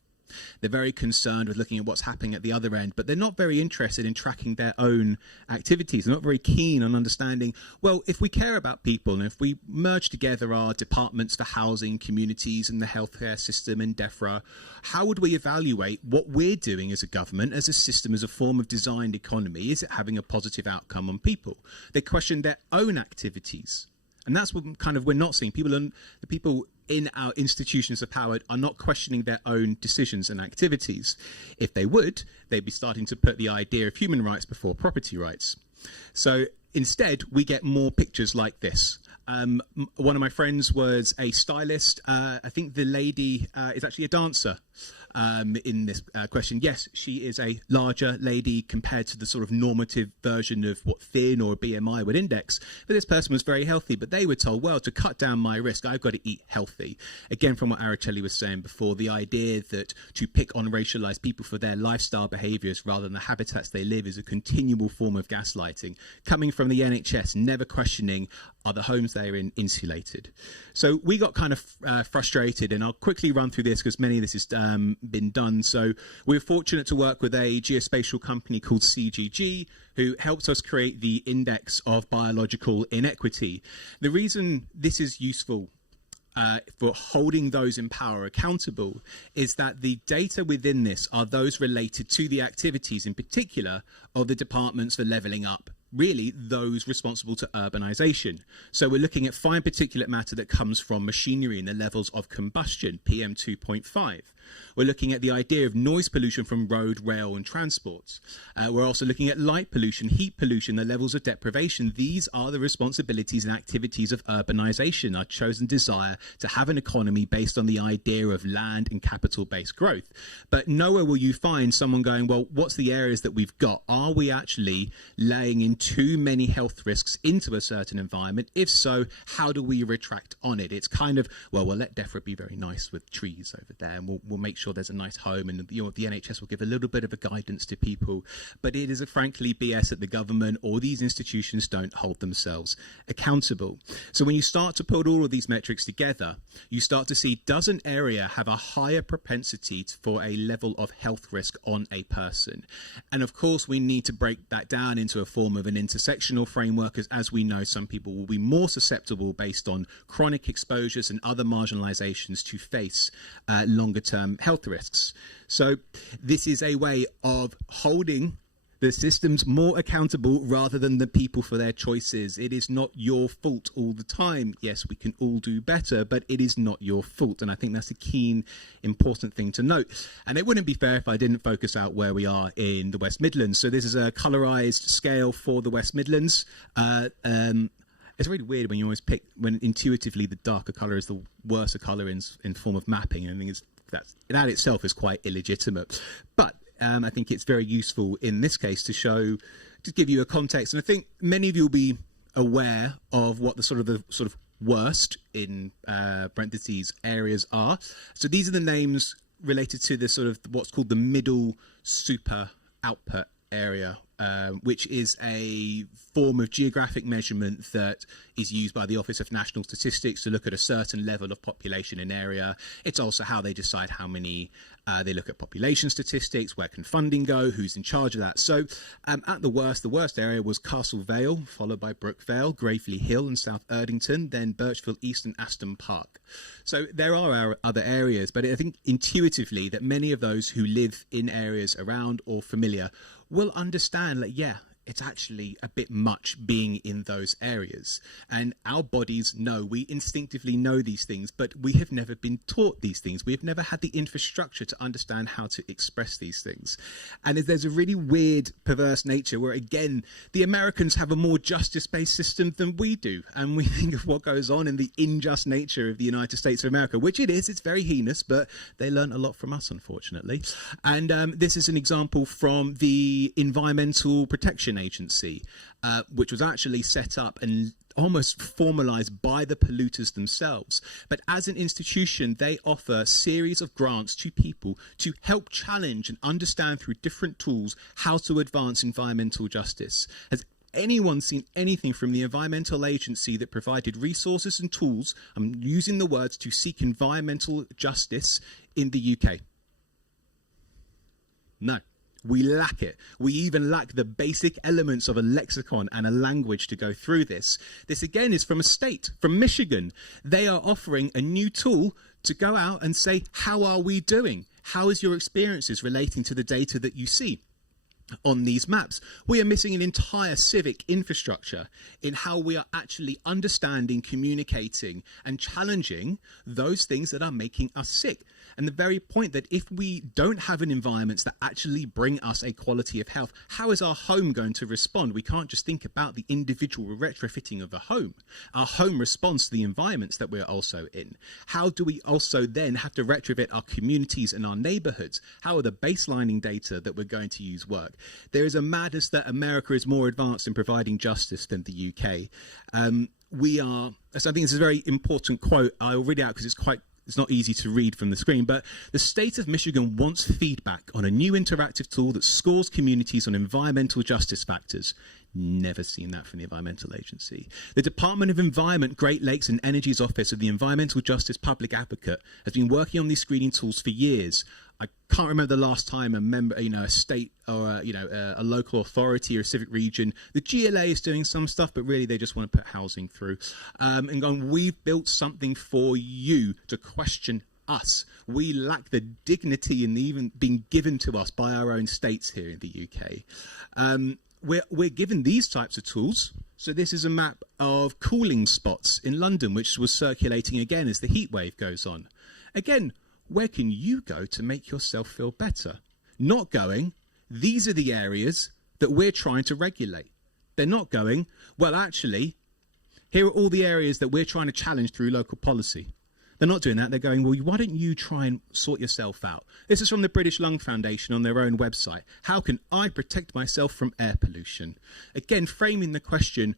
They're very concerned with looking at what's happening at the other end, but they're not very interested in tracking their own activities. They're not very keen on understanding, well, if we care about people and if we merge together our departments for housing, communities and the healthcare system and DEFRA, how would we evaluate what we're doing as a government, as a system, as a form of designed economy? Is it having a positive outcome on people? They question their own activities. And that's what kind of we're not seeing. The people in our institutions of power are not questioning their own decisions and activities. If they would, they'd be starting to put the idea of human rights before property rights. So instead, we get more pictures like this. One of my friends was a stylist. I think the lady is actually a dancer. In this question. Yes, she is a larger lady compared to the sort of normative version of what thin or BMI would index. But this person was very healthy, but they were told, well, to cut down my risk, I've got to eat healthy. Again, from what Araceli was saying before, the idea that to pick on racialized people for their lifestyle behaviors rather than the habitats they live is a continual form of gaslighting. Coming from the NHS, never questioning, are the homes they're in insulated? So we got kind of frustrated, and I'll quickly run through this because many of this is been done. So we're fortunate to work with a geospatial company called CGG, who helped us create the Index of Biological Inequity. The reason this is useful for holding those in power accountable is that the data within this are those related to the activities in particular of the departments for levelling up, really those responsible to urbanisation. So we're looking at fine particulate matter that comes from machinery and the levels of combustion, PM 2.5. We're looking at the idea of noise pollution from road, rail and transport. We're also looking at light pollution, heat pollution, the levels of deprivation. These are the responsibilities and activities of urbanisation, our chosen desire to have an economy based on the idea of land and capital-based growth. But nowhere will you find someone going, well, what's the areas that we've got? Are we actually laying in too many health risks into a certain environment? If so, how do we retract on it? It's kind of, well, we'll let DEFRA be very nice with trees over there, and we'll make sure there's a nice home, and the NHS will give a little bit of a guidance to people. But it is frankly BS that the government or these institutions don't hold themselves accountable. So when you start to put all of these metrics together, you start to see, does an area have a higher propensity for a level of health risk on a person? And of course, we need to break that down into a form of an intersectional framework, as we know some people will be more susceptible based on chronic exposures and other marginalizations to face longer term health risks. So this is a way of holding the systems more accountable rather than the people for their choices. It is not your fault all the time. Yes, we can all do better, but it is not your fault. And I think that's a keen, important thing to note. And it wouldn't be fair if I didn't focus out where we are in the West Midlands. So this is a colorized scale for the West Midlands. It's really weird when you always pick, when intuitively the darker colour is the worse colour in form of mapping. And I think that itself is quite illegitimate. But I think it's very useful in this case to show, to give you a context. And I think many of you will be aware of what the sort of worst in parentheses areas are. So these are the names related to the sort of what's called the middle super output area, which is a form of geographic measurement that is used by the Office of National Statistics to look at a certain level of population in area. It's also how they decide how many, they look at population statistics, where can funding go, who's in charge of that. So at the worst area was Castle Vale, followed by Brookvale, Gravely Hill and South Erdington, then Birchfield East and Aston Park. So there are other areas, but I think intuitively that many of those who live in areas around or familiar will understand that, yeah, it's actually a bit much being in those areas. And our bodies know, we instinctively know these things, but we have never been taught these things. We have never had the infrastructure to understand how to express these things. And there's a really weird, perverse nature where, again, the Americans have a more justice-based system than we do. And we think of what goes on in the unjust nature of the United States of America, which it is. It's very heinous, but they learn a lot from us, unfortunately. And this is an example from the Environmental Protection Agency, which was actually set up and almost formalized by the polluters themselves. But as an institution, they offer a series of grants to people to help challenge and understand through different tools how to advance environmental justice. Has anyone seen anything from the environmental agency that provided resources and tools, I'm using the words, to seek environmental justice in the UK? No. We lack it. We even lack the basic elements of a lexicon and a language to go through this. This again is from a state, from Michigan. They are offering a new tool to go out and say, how are we doing? How is your experiences relating to the data that you see on these maps? We are missing an entire civic infrastructure in how we are actually understanding, communicating and challenging those things that are making us sick. And the very point that if we don't have an environment that actually bring us a quality of health, how is our home going to respond? We can't just think about the individual retrofitting of a home. Our home responds to the environments that we're also in. How do we also then have to retrofit our communities and our neighbourhoods? How are the baselining data that we're going to use work? There is a madness that America is more advanced in providing justice than the UK. So I think this is a very important quote. I'll read it out because it's not easy to read from the screen, but the state of Michigan wants feedback on a new interactive tool that scores communities on environmental justice factors. Never seen that from the Environmental Agency. The Department of Environment, Great Lakes and Energy's Office of the Environmental Justice Public Advocate has been working on these screening tools for years. I can't remember the last time a member, a state or a local authority or a civic region. The GLA is doing some stuff, but really they just want to put housing through. And going, we've built something for you to question us. We lack the dignity in even being given to us by our own states here in the UK. We're given these types of tools. So this is a map of cooling spots in London, which was circulating again as the heat wave goes on. Again, where can you go to make yourself feel better? Not going, these are the areas that we're trying to regulate. They're not going, well, actually, here are all the areas that we're trying to challenge through local policy. They're not doing that. They're going, well, why don't you try and sort yourself out? This is from the British Lung Foundation on their own website. How can I protect myself from air pollution? Again, framing the question,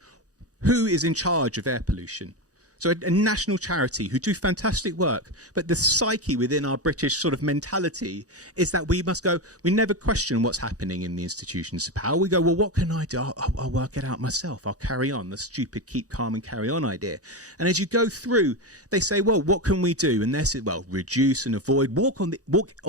who is in charge of air pollution? So a national charity who do fantastic work, but the psyche within our British sort of mentality is that we must go, we never question what's happening in the institutions of power. We go, well, what can I do? I'll work it out myself. I'll carry on. The stupid keep calm and carry on idea. And as you go through, they say, well, what can we do? And they say, well, reduce and avoid. Walk on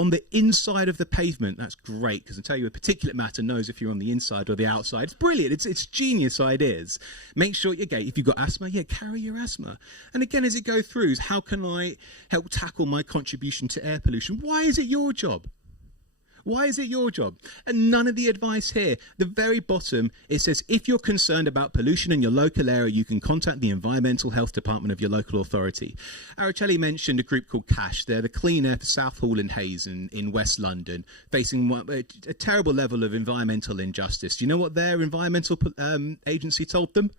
the inside of the pavement. That's great, because I tell you, a particulate matter knows if you're on the inside or the outside. It's brilliant. It's genius ideas. Make sure if you've got asthma, carry your asthma. And again, as it goes through, is how can I help tackle my contribution to air pollution? Why is it your job? Why is it your job? And none of the advice here. The very bottom, it says, if you're concerned about pollution in your local area, you can contact the Environmental Health Department of your local authority. Araceli mentioned a group called CASH. They're the Clean Air for Southall and Hayes in West London, facing a terrible level of environmental injustice. Do you know what their environmental agency told them?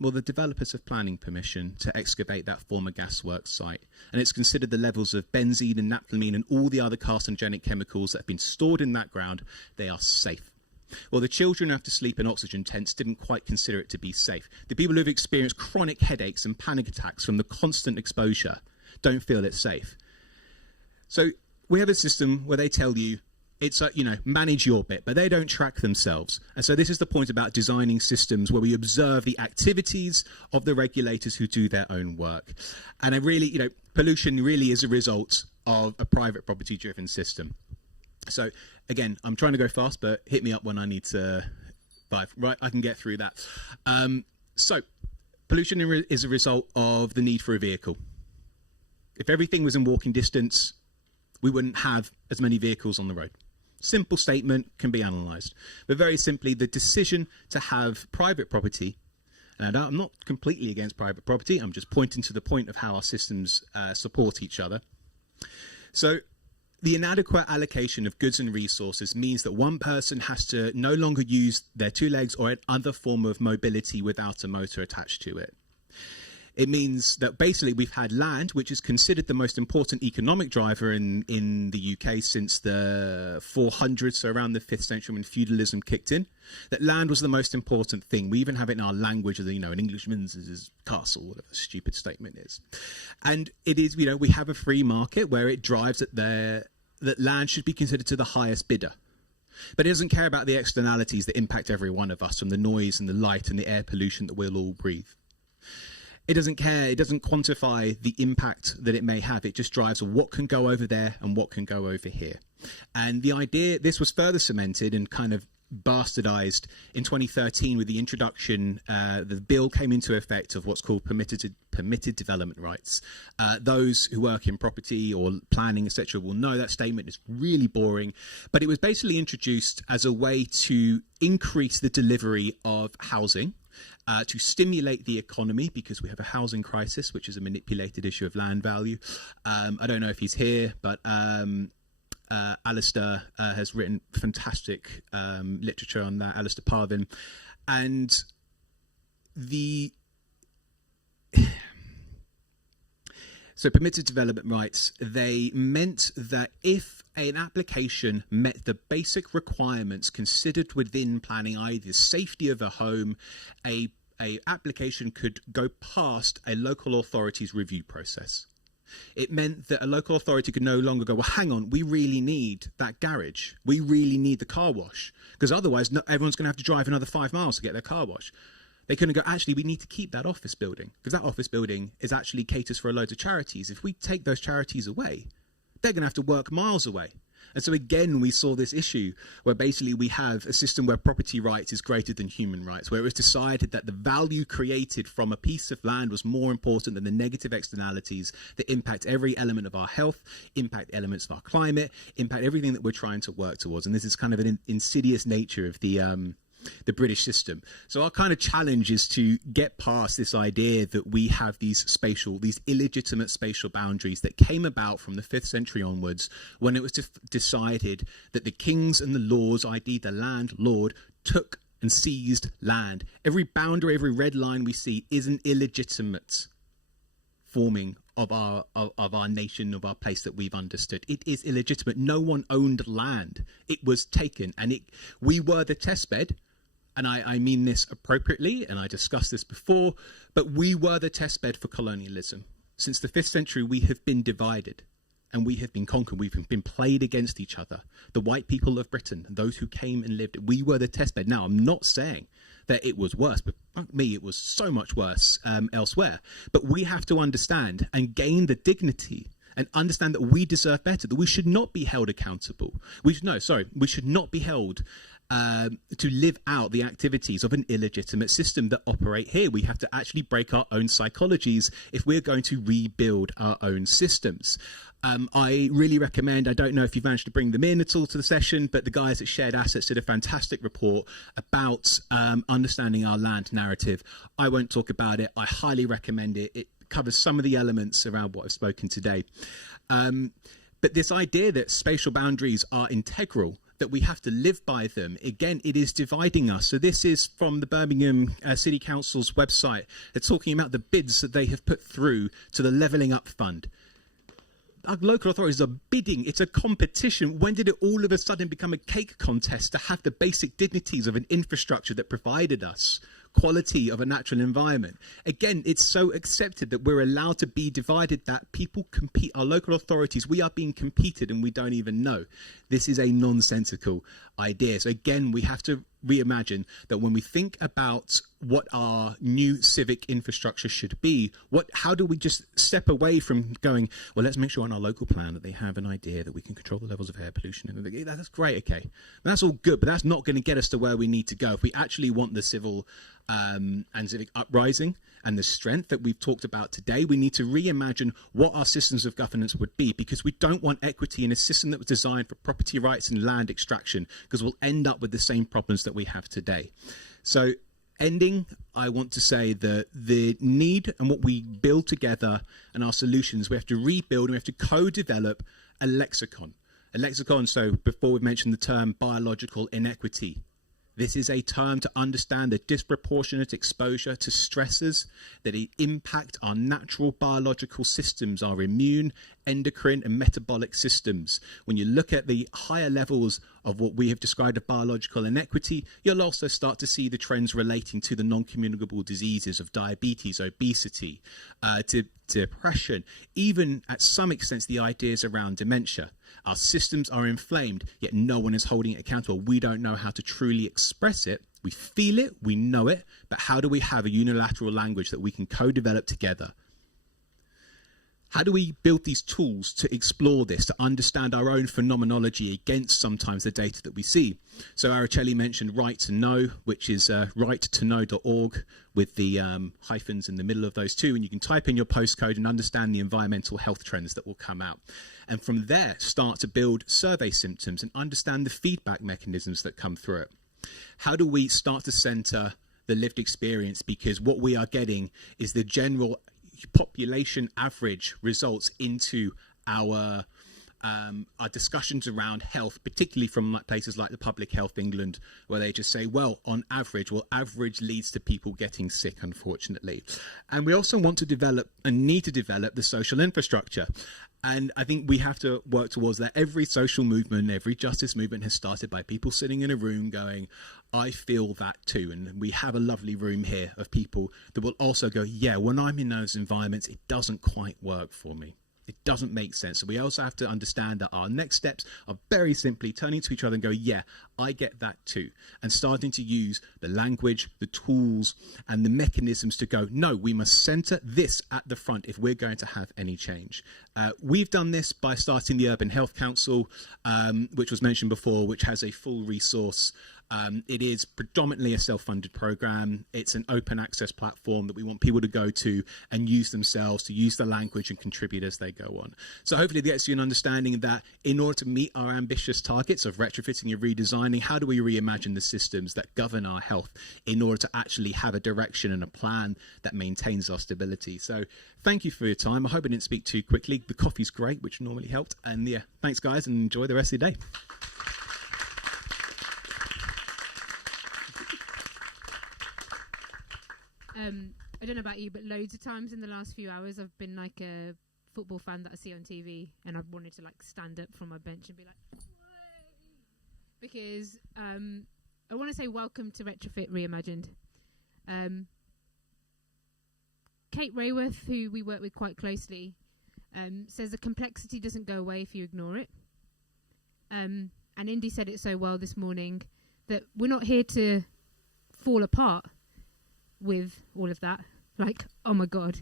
Well, the developers have planning permission to excavate that former gasworks site, and it's considered the levels of benzene and naphthalene and all the other carcinogenic chemicals that have been stored in that ground, they are safe. Well, the children who have to sleep in oxygen tents didn't quite consider it to be safe. The people who have experienced chronic headaches and panic attacks from the constant exposure don't feel it's safe. So we have a system where they tell you, it's manage your bit, but they don't track themselves. And so this is the point about designing systems where we observe the activities of the regulators who do their own work. And pollution really is a result of a private property driven system. So again, I'm trying to go fast, but hit me up when I need to. Right, I can get through that. So pollution is a result of the need for a vehicle. If everything was in walking distance, we wouldn't have as many vehicles on the road. Simple statement, can be analysed. But very simply, the decision to have private property, and I'm not completely against private property, I'm just pointing to the point of how our systems support each other. So the inadequate allocation of goods and resources means that one person has to no longer use their two legs or another form of mobility without a motor attached to it. It means that basically we've had land, which is considered the most important economic driver in the UK since the 400s, so around the 5th century when feudalism kicked in. That land was the most important thing. We even have it in our language, an Englishman's is his castle, whatever the stupid statement is. And it is, we have a free market where it drives that land should be considered to the highest bidder. But it doesn't care about the externalities that impact every one of us, from the noise and the light and the air pollution that we'll all breathe. It doesn't care, it doesn't quantify the impact that it may have. It just drives what can go over there and what can go over here. And the idea, this was further cemented and kind of bastardized in 2013 with the introduction, the bill came into effect of what's called permitted development rights. Those who work in property or planning, etc., will know that statement is really boring, but it was basically introduced as a way to increase the delivery of housing, to stimulate the economy, because we have a housing crisis, which is a manipulated issue of land value. I don't know if he's here, but Alistair has written fantastic literature on that, Alistair Parvin. And so permitted development rights, they meant that if an application met the basic requirements considered within planning, i.e. the safety of a home, a application could go past a local authority's review process. It meant that a local authority could no longer go, well, hang on, we really need that garage. We really need the car wash. Because otherwise, everyone's going to have to drive another 5 miles to get their car wash. They couldn't go, actually, we need to keep that office building. Because that office building is actually caters for loads of charities. If we take those charities away, they're going to have to work miles away. And so again, we saw this issue where basically we have a system where property rights is greater than human rights, where it was decided that the value created from a piece of land was more important than the negative externalities that impact every element of our health, impact elements of our climate, impact everything that we're trying to work towards. And this is kind of an insidious nature of the British system. So our kind of challenge is to get past this idea that we have these illegitimate spatial boundaries that came about from the 5th century onwards, when it was decided that the kings and the lords, i.e. the landlord, took and seized land. Every boundary, every red line we see is an illegitimate forming of our nation, of our place that we've understood. It is illegitimate. No one owned land. It was taken, and we were the testbed. And I mean this appropriately, and I discussed this before, but we were the testbed for colonialism. Since the 5th century, we have been divided and we have been conquered. We've been played against each other. The white people of Britain, those who came and lived, we were the testbed. Now, I'm not saying that it was worse, but fuck me, it was so much worse elsewhere. But we have to understand and gain the dignity and understand that we deserve better, that we should not be held accountable. We should not be held to live out the activities of an illegitimate system that operate here. We have to actually break our own psychologies if we're going to rebuild our own systems. I really recommend, I don't know if you've managed to bring them in at all to the session, but the guys at Shared Assets did a fantastic report about understanding our land narrative. I won't talk about it. I highly recommend it. It covers some of the elements around what I've spoken today. But this idea that spatial boundaries are integral, that we have to live by them, again, it is dividing us. So this is from the Birmingham City Council's website. They're talking about the bids that they have put through to the Levelling Up Fund. Our local authorities are bidding. It's a competition. When did it all of a sudden become a cake contest to have the basic dignities of an infrastructure that provided us quality of a natural environment? Again, it's so accepted that we're allowed to be divided that people compete. Our local authorities, we are being competed and we don't even know. This is a nonsensical idea. So again, we have to reimagine that when we think about what our new civic infrastructure should be, how do we just step away from going, well, let's make sure on our local plan that they have an idea that we can control the levels of air pollution. And that's great, okay. That's all good, but that's not going to get us to where we need to go. If we actually want the civil and civic uprising and the strength that we've talked about today, we need to reimagine what our systems of governance would be, because we don't want equity in a system that was designed for property rights and land extraction, because we'll end up with the same problems that we have today. So ending, I want to say that the need and what we build together and our solutions, we have to rebuild and we have to co-develop a lexicon. A lexicon, so before we mentioned the term biological inequity. This is a term to understand the disproportionate exposure to stresses that impact our natural biological systems, our immune, endocrine and metabolic systems. When you look at the higher levels of what we have described as biological inequity, you'll also start to see the trends relating to the non-communicable diseases of diabetes, obesity, to depression, even at some extent the ideas around dementia. Our systems are inflamed, yet no one is holding it accountable. We don't know how to truly express it. We feel it, we know it, but how do we have a unilateral language that we can co-develop together? How do we build these tools to explore this, to understand our own phenomenology against sometimes the data that we see? So Araceli mentioned Right to Know, which is righttoknow.org with the hyphens in the middle of those two, and you can type in your postcode and understand the environmental health trends that will come out. And from there, start to build survey symptoms and understand the feedback mechanisms that come through it. How do we start to center the lived experience? Because what we are getting is the general population average results into our discussions around health, particularly from places like the Public Health England, where they just say, well, on average, average leads to people getting sick, unfortunately. And we also want to develop and need to develop the social infrastructure. And I think we have to work towards that. Every social movement, every justice movement has started by people sitting in a room going, I feel that too. And we have a lovely room here of people that will also go, yeah, when I'm in those environments, it doesn't quite work for me. It doesn't make sense. So we also have to understand that our next steps are very simply turning to each other and go, yeah, I get that too. And starting to use the language, the tools, and the mechanisms to go, no, we must centre this at the front if we're going to have any change. We've done this by starting the Urban Health Council, which was mentioned before, which has a full resource. It is predominantly a self-funded program. It's an open access platform that we want people to go to and use themselves, to use the language and contribute as they go on. So hopefully it gets you an understanding that in order to meet our ambitious targets of retrofitting and redesigning, how do we reimagine the systems that govern our health in order to actually have a direction and a plan that maintains our stability? So thank you for your time. I hope I didn't speak too quickly. The coffee's great, which normally helped. And yeah, thanks guys, and enjoy the rest of your day. I don't know about you, but loads of times in the last few hours I've been like a football fan that I see on TV, and I've wanted to like stand up from my bench and be like, "Way!" Because I want to say welcome to Retrofit Reimagined. Kate Rayworth, who we work with quite closely, says the complexity doesn't go away if you ignore it. And Indy said it so well this morning, that we're not here to fall apart with all of that. Like, oh my God,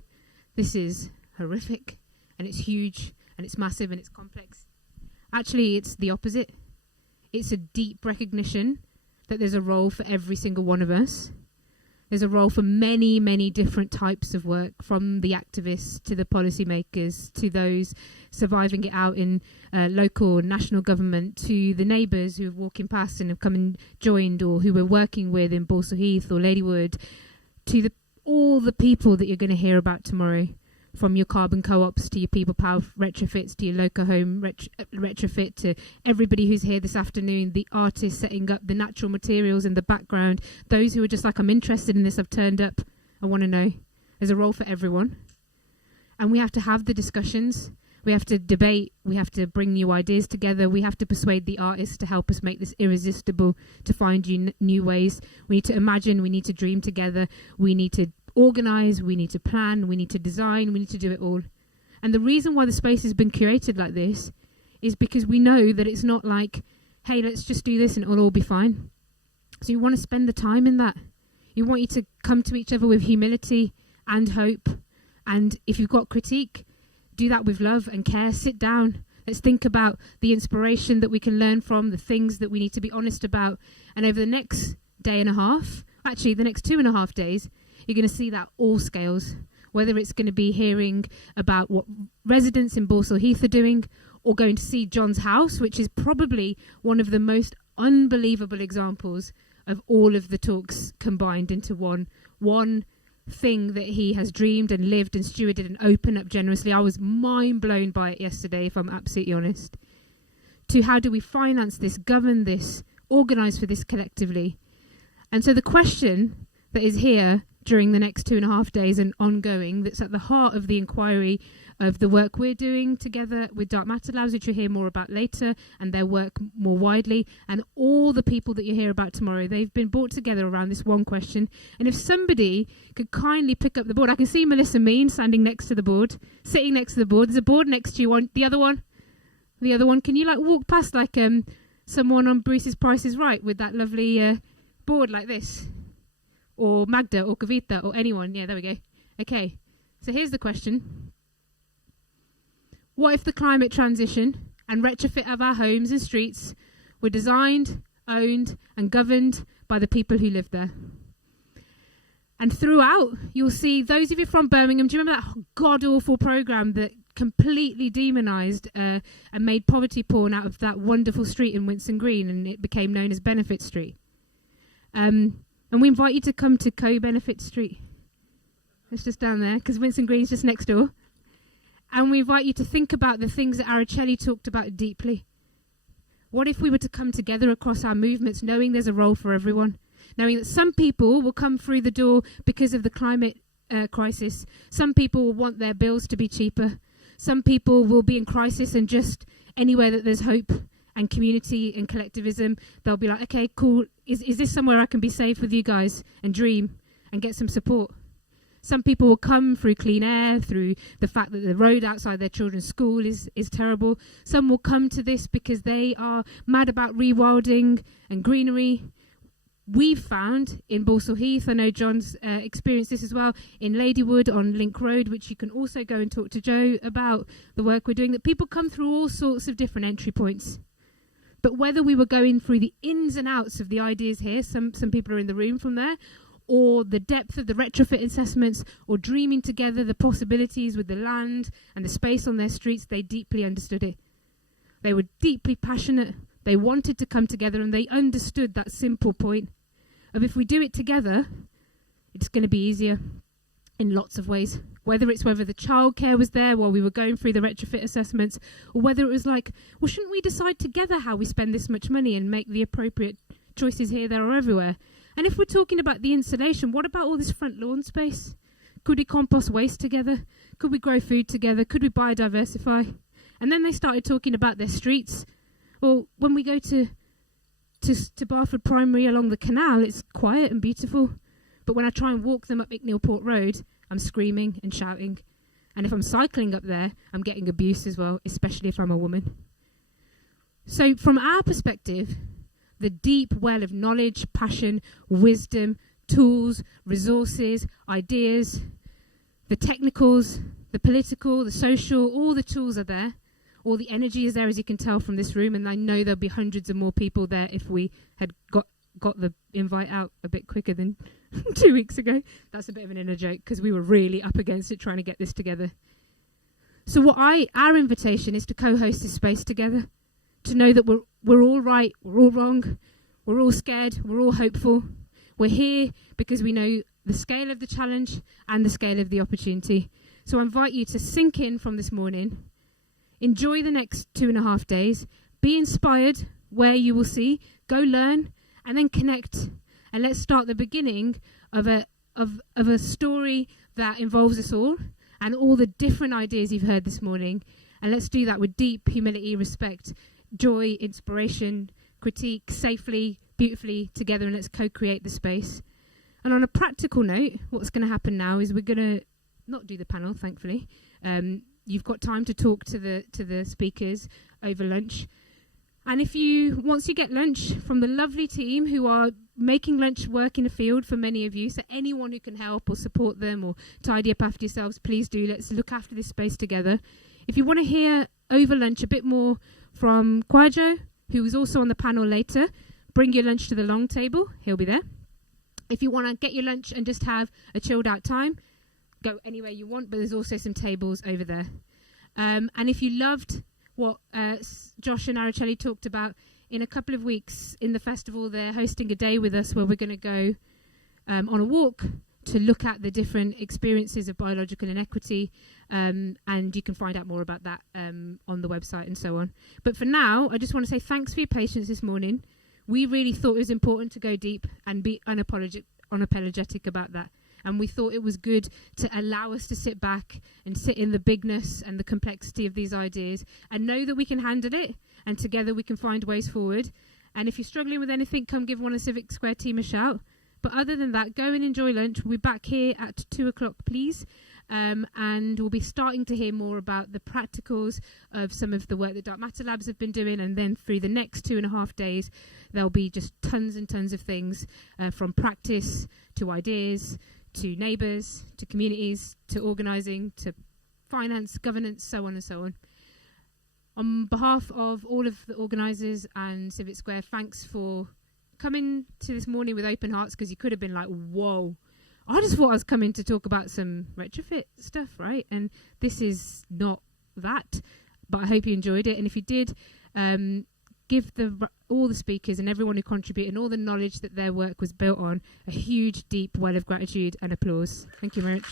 this is horrific, and it's huge, and it's massive, and it's complex. Actually, it's the opposite. It's a deep recognition that there's a role for every single one of us. There's a role for many, many different types of work, from the activists to the policymakers to those surviving it out in local and national government, to the neighbours who are walking past and have come and joined, or who we're working with in Balsall Heath or Ladywood, to all the people that you're going to hear about tomorrow, from your carbon co-ops to your people power retrofits to your local home retrofit, to everybody who's here this afternoon, the artists setting up the natural materials in the background, those who are just like, I'm interested in this, I've turned up, I want to know. There's a role for everyone. And we have to have the discussions. We have to debate. We have to bring new ideas together. We have to persuade the artists to help us make this irresistible, to find new ways. We need to imagine. We need to dream together. We need to organise. We need to plan. We need to design. We need to do it all. And the reason why the space has been curated like this is because we know that it's not like, hey, let's just do this and it'll all be fine. So you want to spend the time in that. You want you to come to each other with humility and hope. And if you've got critique, do that with love and care. Sit down. Let's think about the inspiration that we can learn from, the things that we need to be honest about. And over the next day and a half, actually the next 2.5 days, you're going to see that all scales. Whether it's going to be hearing about what residents in Balsall Heath are doing, or going to see John's house, which is probably one of the most unbelievable examples of all of the talks combined into one thing that he has dreamed and lived and stewarded and opened up generously. I was mind blown by it yesterday, if I'm absolutely honest. To how do we finance this, govern this, organise for this collectively? And so the question that is here during the next 2.5 days and ongoing, that's at the heart of the inquiry of the work we're doing together with Dark Matter Labs, which you'll hear more about later, and their work more widely, and all the people that you hear about tomorrow, they've been brought together around this one question. And if somebody could kindly pick up the board, I can see Melissa Mean standing next to the board, sitting next to the board. There's a board next to you on the other one. The other one, can you like walk past like someone on Bruce's Price is Right with that lovely board like this? Or Magda or Kavita or anyone. Yeah, there we go. Okay, so here's the question. What if the climate transition and retrofit of our homes and streets were designed, owned and governed by the people who live there? And throughout, you'll see those of you from Birmingham, do you remember that god-awful programme that completely demonised and made poverty porn out of that wonderful street in Winson Green, and it became known as Benefit Street? And we invite you to come to Co-Benefit Street. It's just down there, because Winson Green's just next door. And we invite you to think about the things that Araceli talked about deeply. What if we were to come together across our movements, knowing there's a role for everyone? Knowing that some people will come through the door because of the climate crisis. Some people will want their bills to be cheaper. Some people will be in crisis, and just anywhere that there's hope and community and collectivism, they'll be like, okay, cool. Is this somewhere I can be safe with you guys and dream and get some support? Some people will come through clean air, through the fact that the road outside their children's school is terrible. Some will come to this because they are mad about rewilding and greenery. We've found in Balsall Heath, I know John's experienced this as well, in Ladywood on Link Road, which you can also go and talk to Joe about the work we're doing, that people come through all sorts of different entry points. But whether we were going through the ins and outs of the ideas here, some people are in the room from there, or the depth of the retrofit assessments, or dreaming together the possibilities with the land and the space on their streets, they deeply understood it. They were deeply passionate, they wanted to come together, and they understood that simple point of if we do it together, it's going to be easier in lots of ways. Whether the childcare was there while we were going through the retrofit assessments, or whether it was like, well, shouldn't we decide together how we spend this much money and make the appropriate choices here, there, or everywhere? And if we're talking about the insulation, what about all this front lawn space? Could we compost waste together? Could we grow food together? Could we biodiversify? And then they started talking about their streets. Well, when we go to Barford Primary along the canal, it's quiet and beautiful. But when I try and walk them up Icknield Port Road, I'm screaming and shouting. And if I'm cycling up there, I'm getting abuse as well, especially if I'm a woman. So from our perspective, the deep well of knowledge, passion, wisdom, tools, resources, ideas, the technicals, the political, the social, all the tools are there. All the energy is there, as you can tell from this room, and I know there'll be hundreds of more people there if we had got the invite out a bit quicker than 2 weeks ago. That's a bit of an inner joke, because we were really up against it trying to get this together. So our invitation is to co-host this space together, to know that we're all right, we're all wrong, we're all scared, we're all hopeful. We're here because we know the scale of the challenge and the scale of the opportunity. So I invite you to sink in from this morning. Enjoy the next 2.5 days. Be inspired where you will see. Go learn and then connect. And let's start the beginning of a story that involves us all and all the different ideas you've heard this morning. And let's do that with deep humility, respect, joy, inspiration, critique, safely, beautifully together, and let's co-create the space. And on a practical note, what's going to happen now is we're going to not do the panel, thankfully. You've got time to talk to the speakers over lunch. And once you get lunch from the lovely team who are making lunch work in the field for many of you, so anyone who can help or support them or tidy up after yourselves, please do. Let's look after this space together. If you want to hear over lunch a bit more from Kwajo, who is also on the panel later, bring your lunch to the long table. He'll be there. If you want to get your lunch and just have a chilled out time, go anywhere you want, but there's also some tables over there. And if you loved what Josh and Araceli talked about, in a couple of weeks in the festival, they're hosting a day with us where we're going to go on a walk to look at the different experiences of biological inequity, and you can find out more about that on the website and so on. But for now, I just want to say thanks for your patience this morning. We really thought it was important to go deep and be unapologetic about that. And we thought it was good to allow us to sit back and sit in the bigness and the complexity of these ideas and know that we can handle it, and together we can find ways forward. And if you're struggling with anything, come give one of the Civic Square team a shout. But other than that, go and enjoy lunch. We'll be back here at 2 o'clock, please. And we'll be starting to hear more about the practicals of some of the work that Dark Matter Labs have been doing. And then through the next 2.5 days, there'll be just tons and tons of things, from practice to ideas, to neighbours, to communities, to organising, to finance, governance, so on and so on. On behalf of all of the organisers and Civic Square, thanks for coming to this morning with open hearts, because you could have been like, whoa, I just thought I was coming to talk about some retrofit stuff, right? And this is not that, but I hope you enjoyed it. And if you did, give all the speakers and everyone who contributed and all the knowledge that their work was built on a huge, deep well of gratitude and applause. Thank you very much.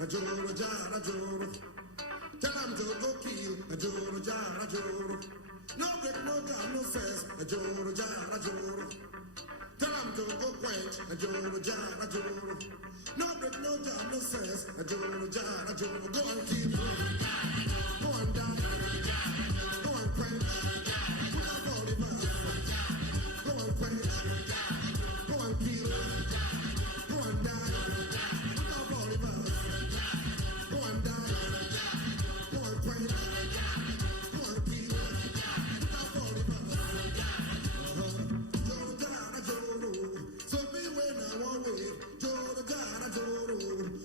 a joro jar, a joro. Tell them to go kill, a joro jar, a joro. No break, no jam, no stress, a joro jar, a joro. Tell them to go quench, a joro jar, a joro. No break, no jam, no stress, a joro jar, a joro. Go and kill, go and die, go and quench. Put up all the mass. Go and quench, go and kill, go and die. Put up all the mass. Go and die, go and quench, go and kill. Put up all the mass. Joro jara joro, so be when I want it. Joro jara joro,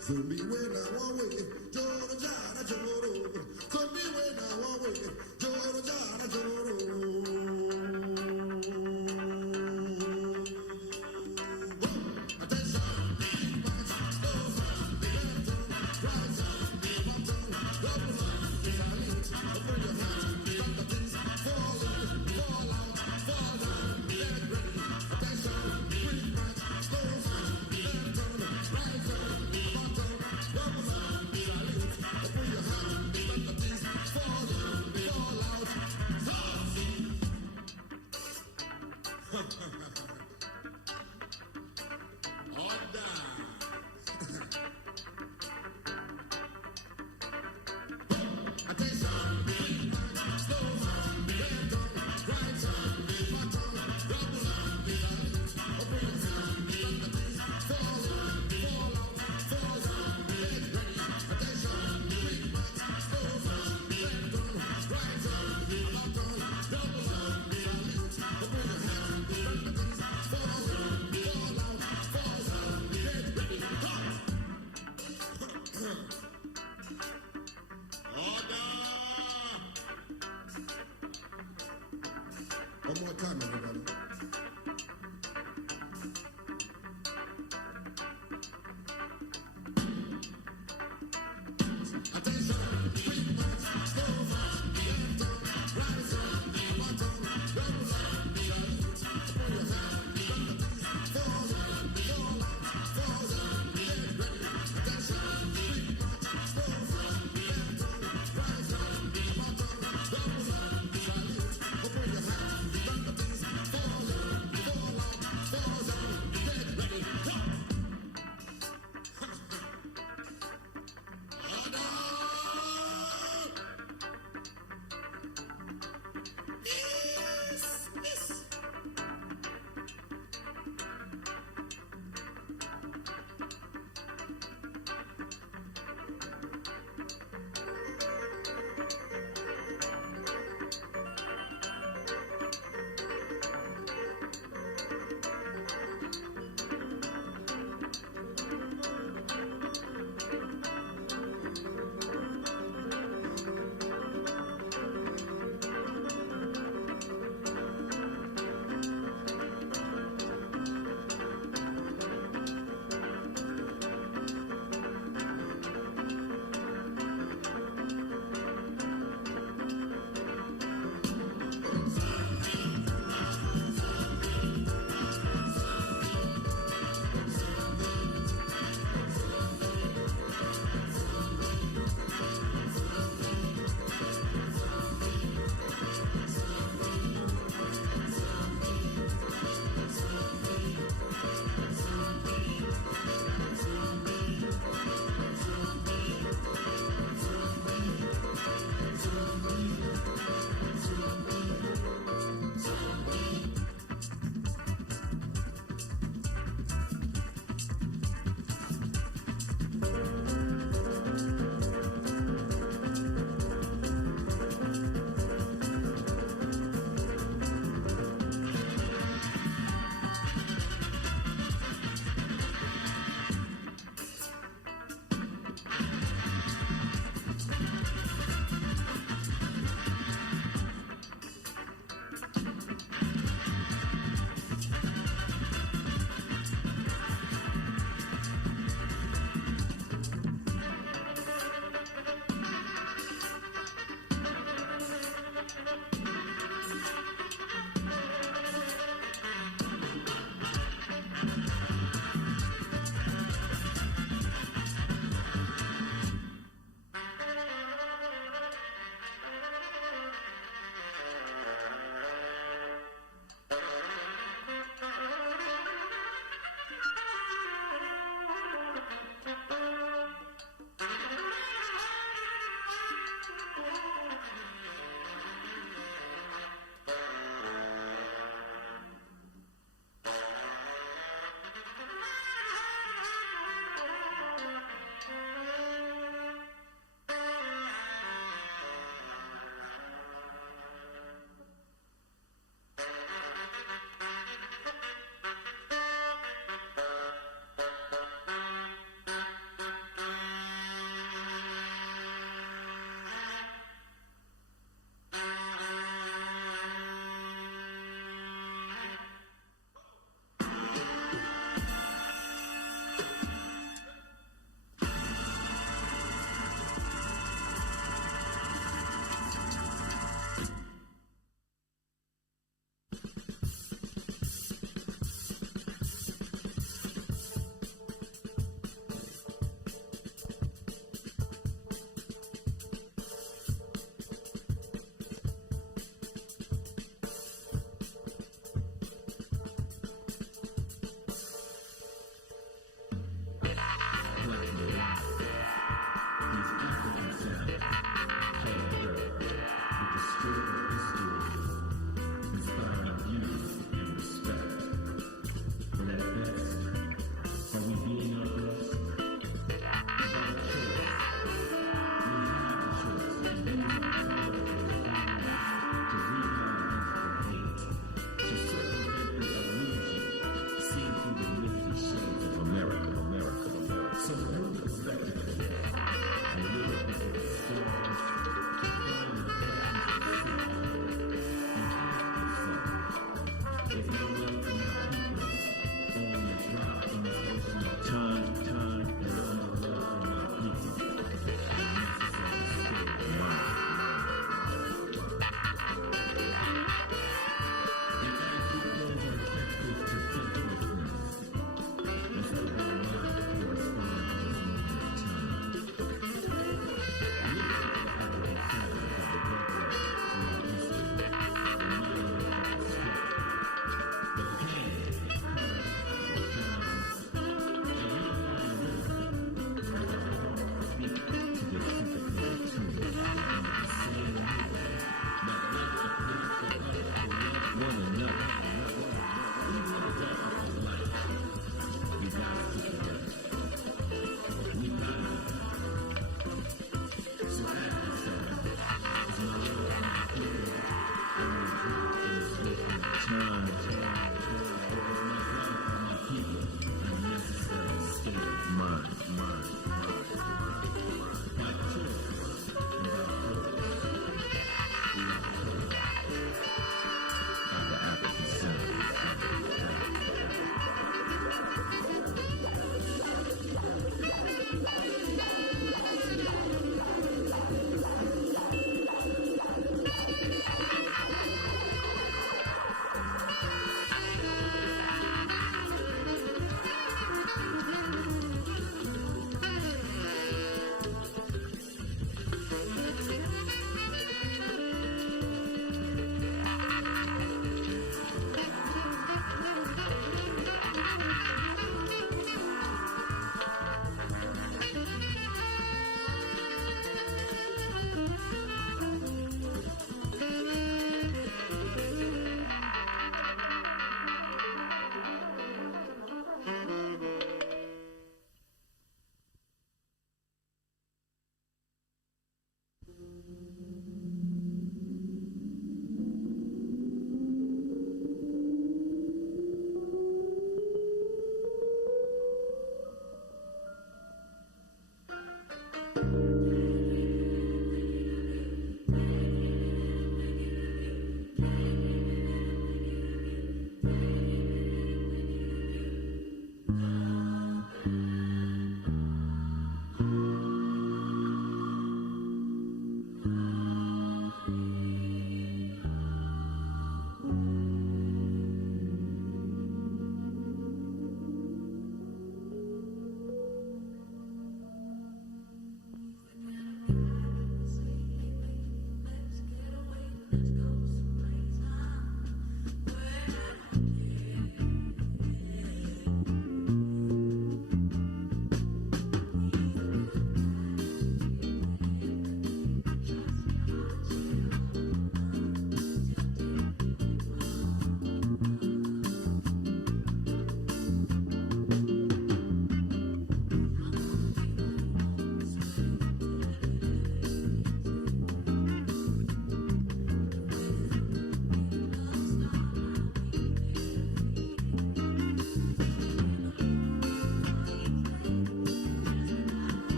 so be when I want it. Joro jara joro, so be when I want it. Joro jara joro. One more time, everybody. Attention,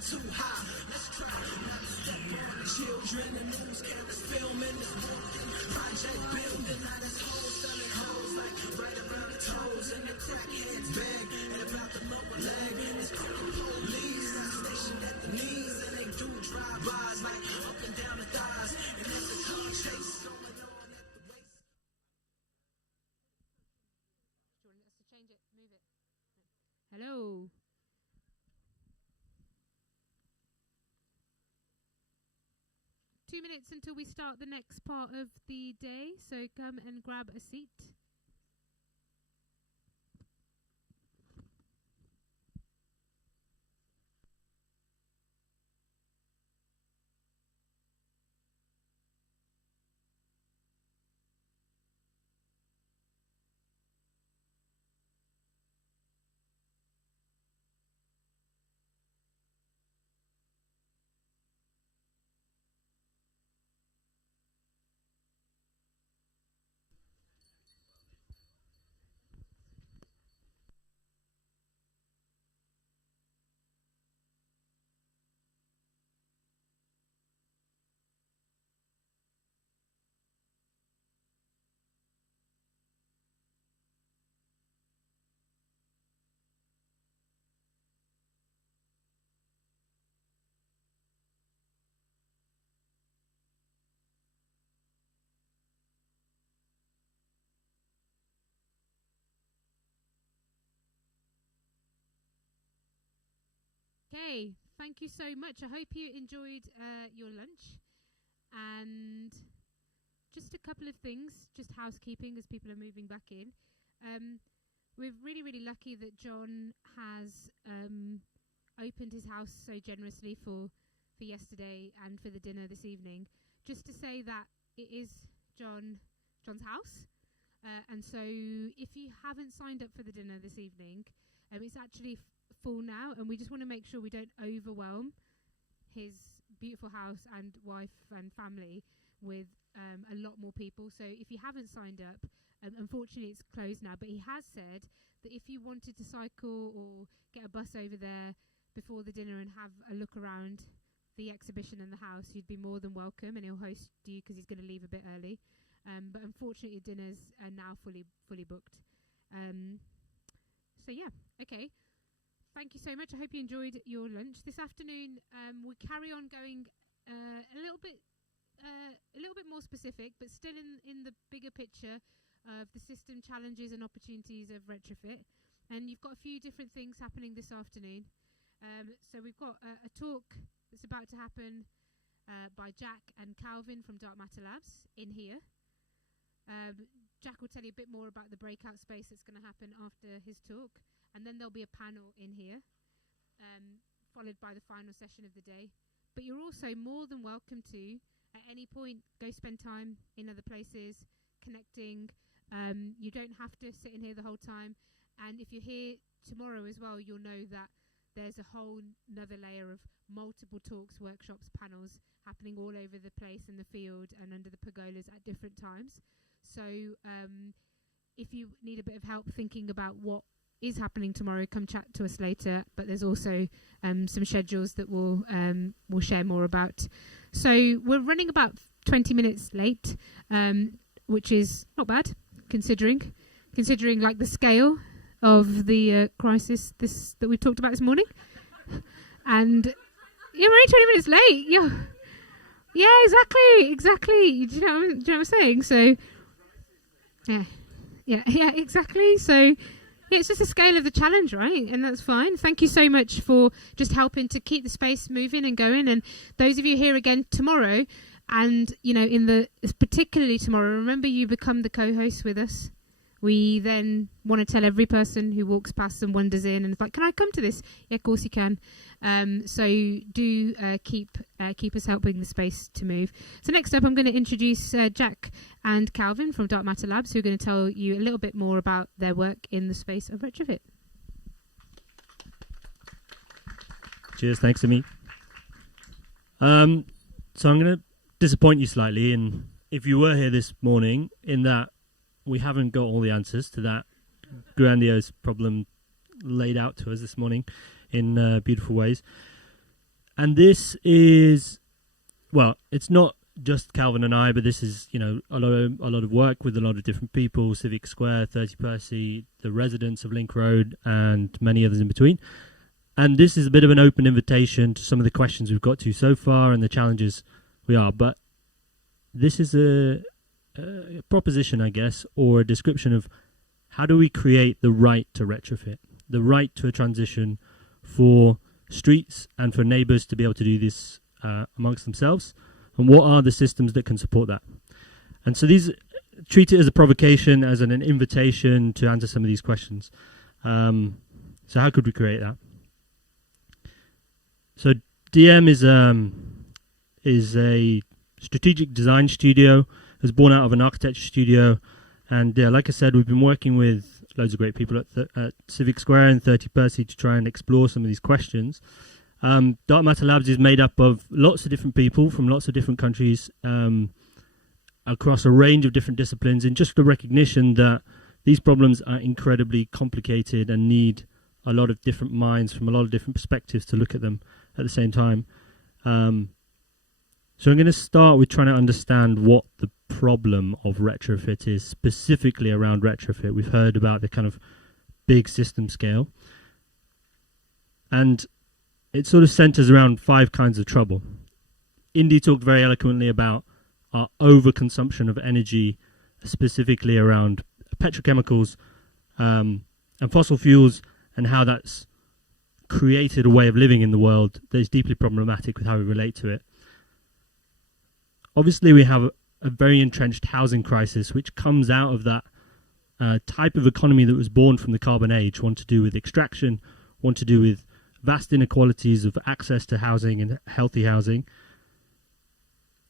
too high. Let's try not to step on the children and news cameras filming this walking project building. Now this whole selling hoes like right around the toes and the crackheads beg and about the lower leg. And it's crooked police stationed at the knees and they do drive-bys like up and down the thighs. And there's a car chase going on at the waist. Do you want us to change it? Move it. Hello. Minutes until we start the next part of the day, so come and grab a seat. Okay, thank you so much. I hope you enjoyed your lunch. And just a couple of things, just housekeeping as people are moving back in. We're really, really lucky that John has opened his house so generously for yesterday and for the dinner this evening. Just to say that it is John's house. And so if you haven't signed up for the dinner this evening, it's actually full now, and we just want to make sure we don't overwhelm his beautiful house and wife and family with a lot more people. So if you haven't signed up, unfortunately it's closed now, but he has said that if you wanted to cycle or get a bus over there before the dinner and have a look around the exhibition and the house, you'd be more than welcome, and he'll host you because he's going to leave a bit early. But unfortunately dinners are now fully booked. So yeah, okay. Thank you so much. I hope you enjoyed your lunch. This afternoon, we carry on going a little bit more specific, but still in the bigger picture of the system challenges and opportunities of retrofit. And you've got a few different things happening this afternoon. So we've got a talk that's about to happen by Jack and Calvin from Dark Matter Labs in here. Jack will tell you a bit more about the breakout space that's going to happen after his talk. And then there'll be a panel in here, followed by the final session of the day. But you're also more than welcome to, at any point, go spend time in other places, connecting. You don't have to sit in here the whole time. And if you're here tomorrow as well, you'll know that there's a whole another layer of multiple talks, workshops, panels happening all over the place in the field and under the pergolas at different times. So if you need a bit of help thinking about what is happening tomorrow, come chat to us later. But there's also some schedules that we'll share more about. So we're running about 20 minutes late, which is not bad considering like the scale of the crisis that we talked about this morning. And you're only 20 minutes late. Yeah, exactly. Do you know what I'm saying? So yeah, exactly. So it's just the scale of the challenge, right? And that's fine. Thank you so much for just helping to keep the space moving and going. And those of you here again tomorrow, and particularly tomorrow, remember you become the co-host with us. We then want to tell every person who walks past and wanders in and it's like, can I come to this? Yeah, of course you can. So do keep us helping the space to move. So next up, I'm going to introduce Jack and Calvin from Dark Matter Labs, who are going to tell you a little bit more about their work in the space of retrofit. Cheers, thanks to me. So I'm going to disappoint you slightly, and if you were here this morning, in that we haven't got all the answers to that grandiose problem laid out to us this morning in beautiful ways. And this is, well, it's not just Calvin and I, but this is, you know, a lot of work with a lot of different people, Civic Square, 30 Percy, the residents of Link Road, and many others in between. And this is a bit of an open invitation to some of the questions we've got to so far and the challenges we are. But this is a proposition, I guess, or a description of how do we create the right to retrofit, the right to a transition for streets and for neighbours to be able to do this amongst themselves, and what are the systems that can support that. And so these treat it as a provocation, as an invitation to answer some of these questions. So how could we create that? So DM is a strategic design studio. It was born out of an architecture studio, and like I said, we've been working with loads of great people at Civic Square and 30 Percy to try and explore some of these questions. Dark Matter Labs is made up of lots of different people from lots of different countries across a range of different disciplines, in just the recognition that these problems are incredibly complicated and need a lot of different minds from a lot of different perspectives to look at them at the same time. So I'm going to start with trying to understand what the problem of retrofit is, specifically around retrofit. We've heard about the kind of big system scale, and it sort of centers around 5 kinds of trouble. Indy talked very eloquently about our overconsumption of energy, specifically around petrochemicals and fossil fuels, and how that's created a way of living in the world that is deeply problematic with how we relate to it. Obviously, we have a very entrenched housing crisis, which comes out of that type of economy that was born from the carbon age, one to do with extraction, one to do with vast inequalities of access to housing and healthy housing.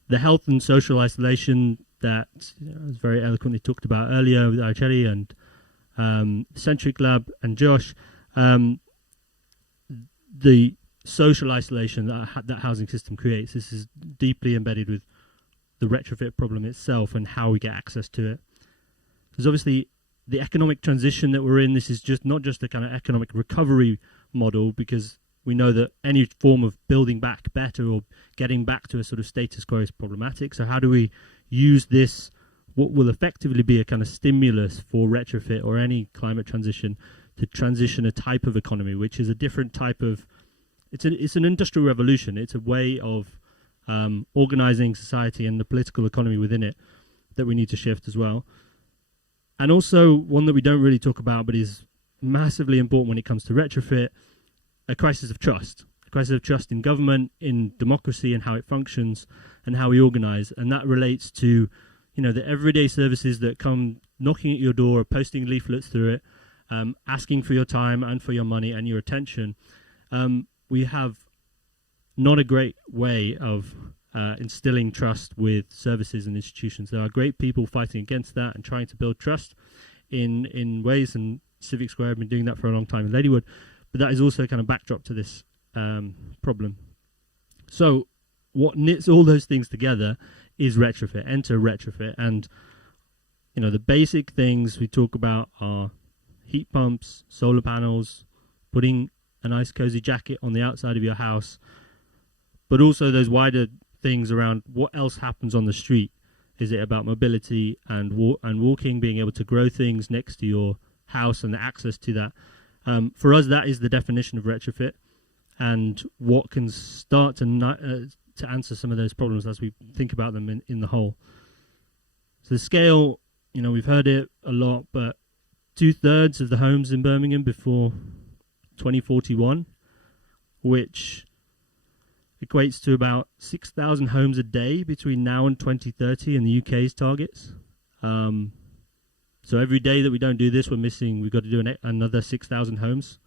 The health and social isolation that was very eloquently talked about earlier with Araceli and Centric Lab and Josh. The social isolation that housing system creates. This is deeply embedded with the retrofit problem itself and how we get access to it. There's obviously the economic transition that we're in. This is not just a kind of economic recovery model, because we know that any form of building back better or getting back to a sort of status quo is problematic. So how do we use this, what will effectively be a kind of stimulus for retrofit or any climate transition, to transition a type of economy, which is a different type of, it's an industrial revolution. It's a way of organising society and the political economy within it that we need to shift as well. And also one that we don't really talk about, but is massively important when it comes to retrofit, a crisis of trust in government, in democracy, and how it functions and how we organise. And that relates to, you know, the everyday services that come knocking at your door, posting leaflets through it, asking for your time and for your money and your attention. We have not a great way of instilling trust with services and institutions. There are great people fighting against that and trying to build trust in ways, and Civic Square have been doing that for a long time in Ladywood, but that is also a kind of backdrop to this problem. So what knits all those things together is retrofit, enter retrofit. And, you know, the basic things we talk about are heat pumps, solar panels, putting a nice cozy jacket on the outside of your house, but also those wider things around what else happens on the street. Is it about mobility and walking, being able to grow things next to your house and the access to that? For us, that is the definition of retrofit, and what can start to answer some of those problems as we think about them in the whole. So the scale, you know, we've heard it a lot, but 2/3 of the homes in Birmingham before 2041, which equates to about 6,000 homes a day between now and 2030 in the UK's targets. So every day that we don't do this, we've got to do another 6,000 homes.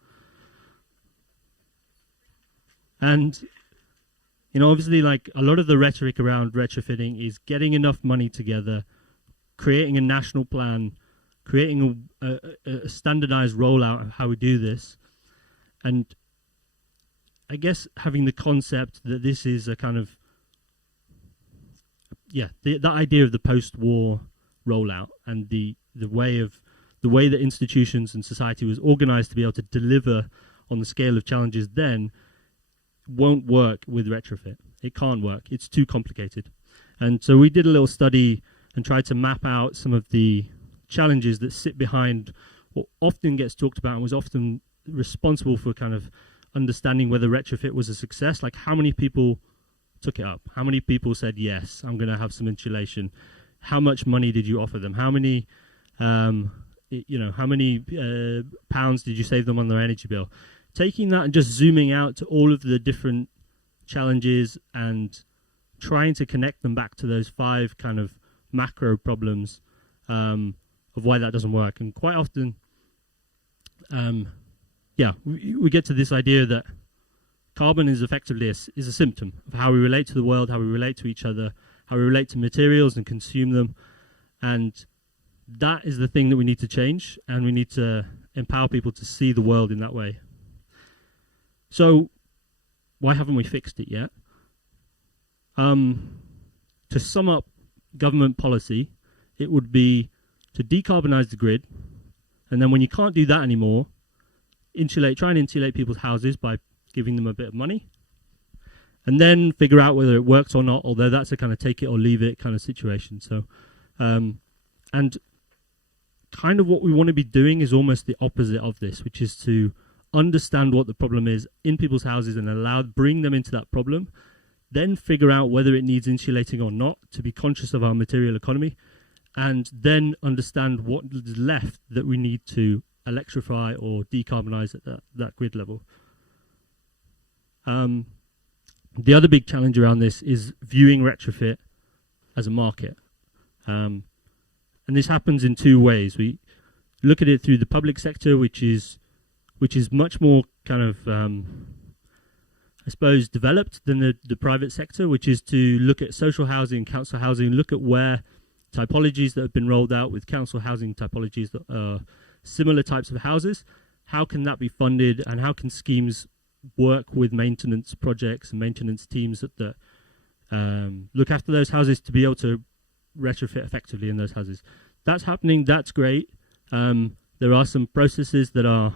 And, you know, obviously, like, a lot of the rhetoric around retrofitting is getting enough money together, creating a national plan, creating a standardized rollout of how we do this. And I guess having the concept that this is a kind of, that idea of the post-war rollout and the way that institutions and society was organized to be able to deliver on the scale of challenges then won't work with retrofit. It can't work. It's too complicated. And so we did a little study and tried to map out some of the challenges that sit behind what often gets talked about and was often responsible for kind of understanding whether retrofit was a success. Like, how many people took it up? How many people said, yes, I'm going to have some insulation? How much money did you offer them? How many, how many pounds did you save them on their energy bill? Taking that and just zooming out to all of the different challenges and trying to connect them back to those 5 kind of macro problems of why that doesn't work. And quite often, we get to this idea that carbon is effectively is a symptom of how we relate to the world, how we relate to each other, how we relate to materials and consume them. And that is the thing that we need to change, and we need to empower people to see the world in that way. So why haven't we fixed it yet? To sum up government policy, it would be to decarbonise the grid, and then when you can't do that anymore, try and insulate people's houses by giving them a bit of money, and then figure out whether it works or not, although that's a kind of take it or leave it kind of situation. So, and kind of what we want to be doing is almost the opposite of this, which is to understand what the problem is in people's houses and bring them into that problem, then figure out whether it needs insulating or not, to be conscious of our material economy, and then understand what is left that we need to electrify or decarbonize at that grid level. The other big challenge around this is viewing retrofit as a market. And this happens in 2 ways. We look at it through the public sector, which is much more kind of, I suppose, developed than the private sector, which is to look at social housing, council housing, look at where typologies that have been rolled out with council housing typologies that are similar types of houses, how can that be funded, and how can schemes work with maintenance projects and maintenance teams that look after those houses to be able to retrofit effectively in those houses. That's happening. That's great. There are some processes that are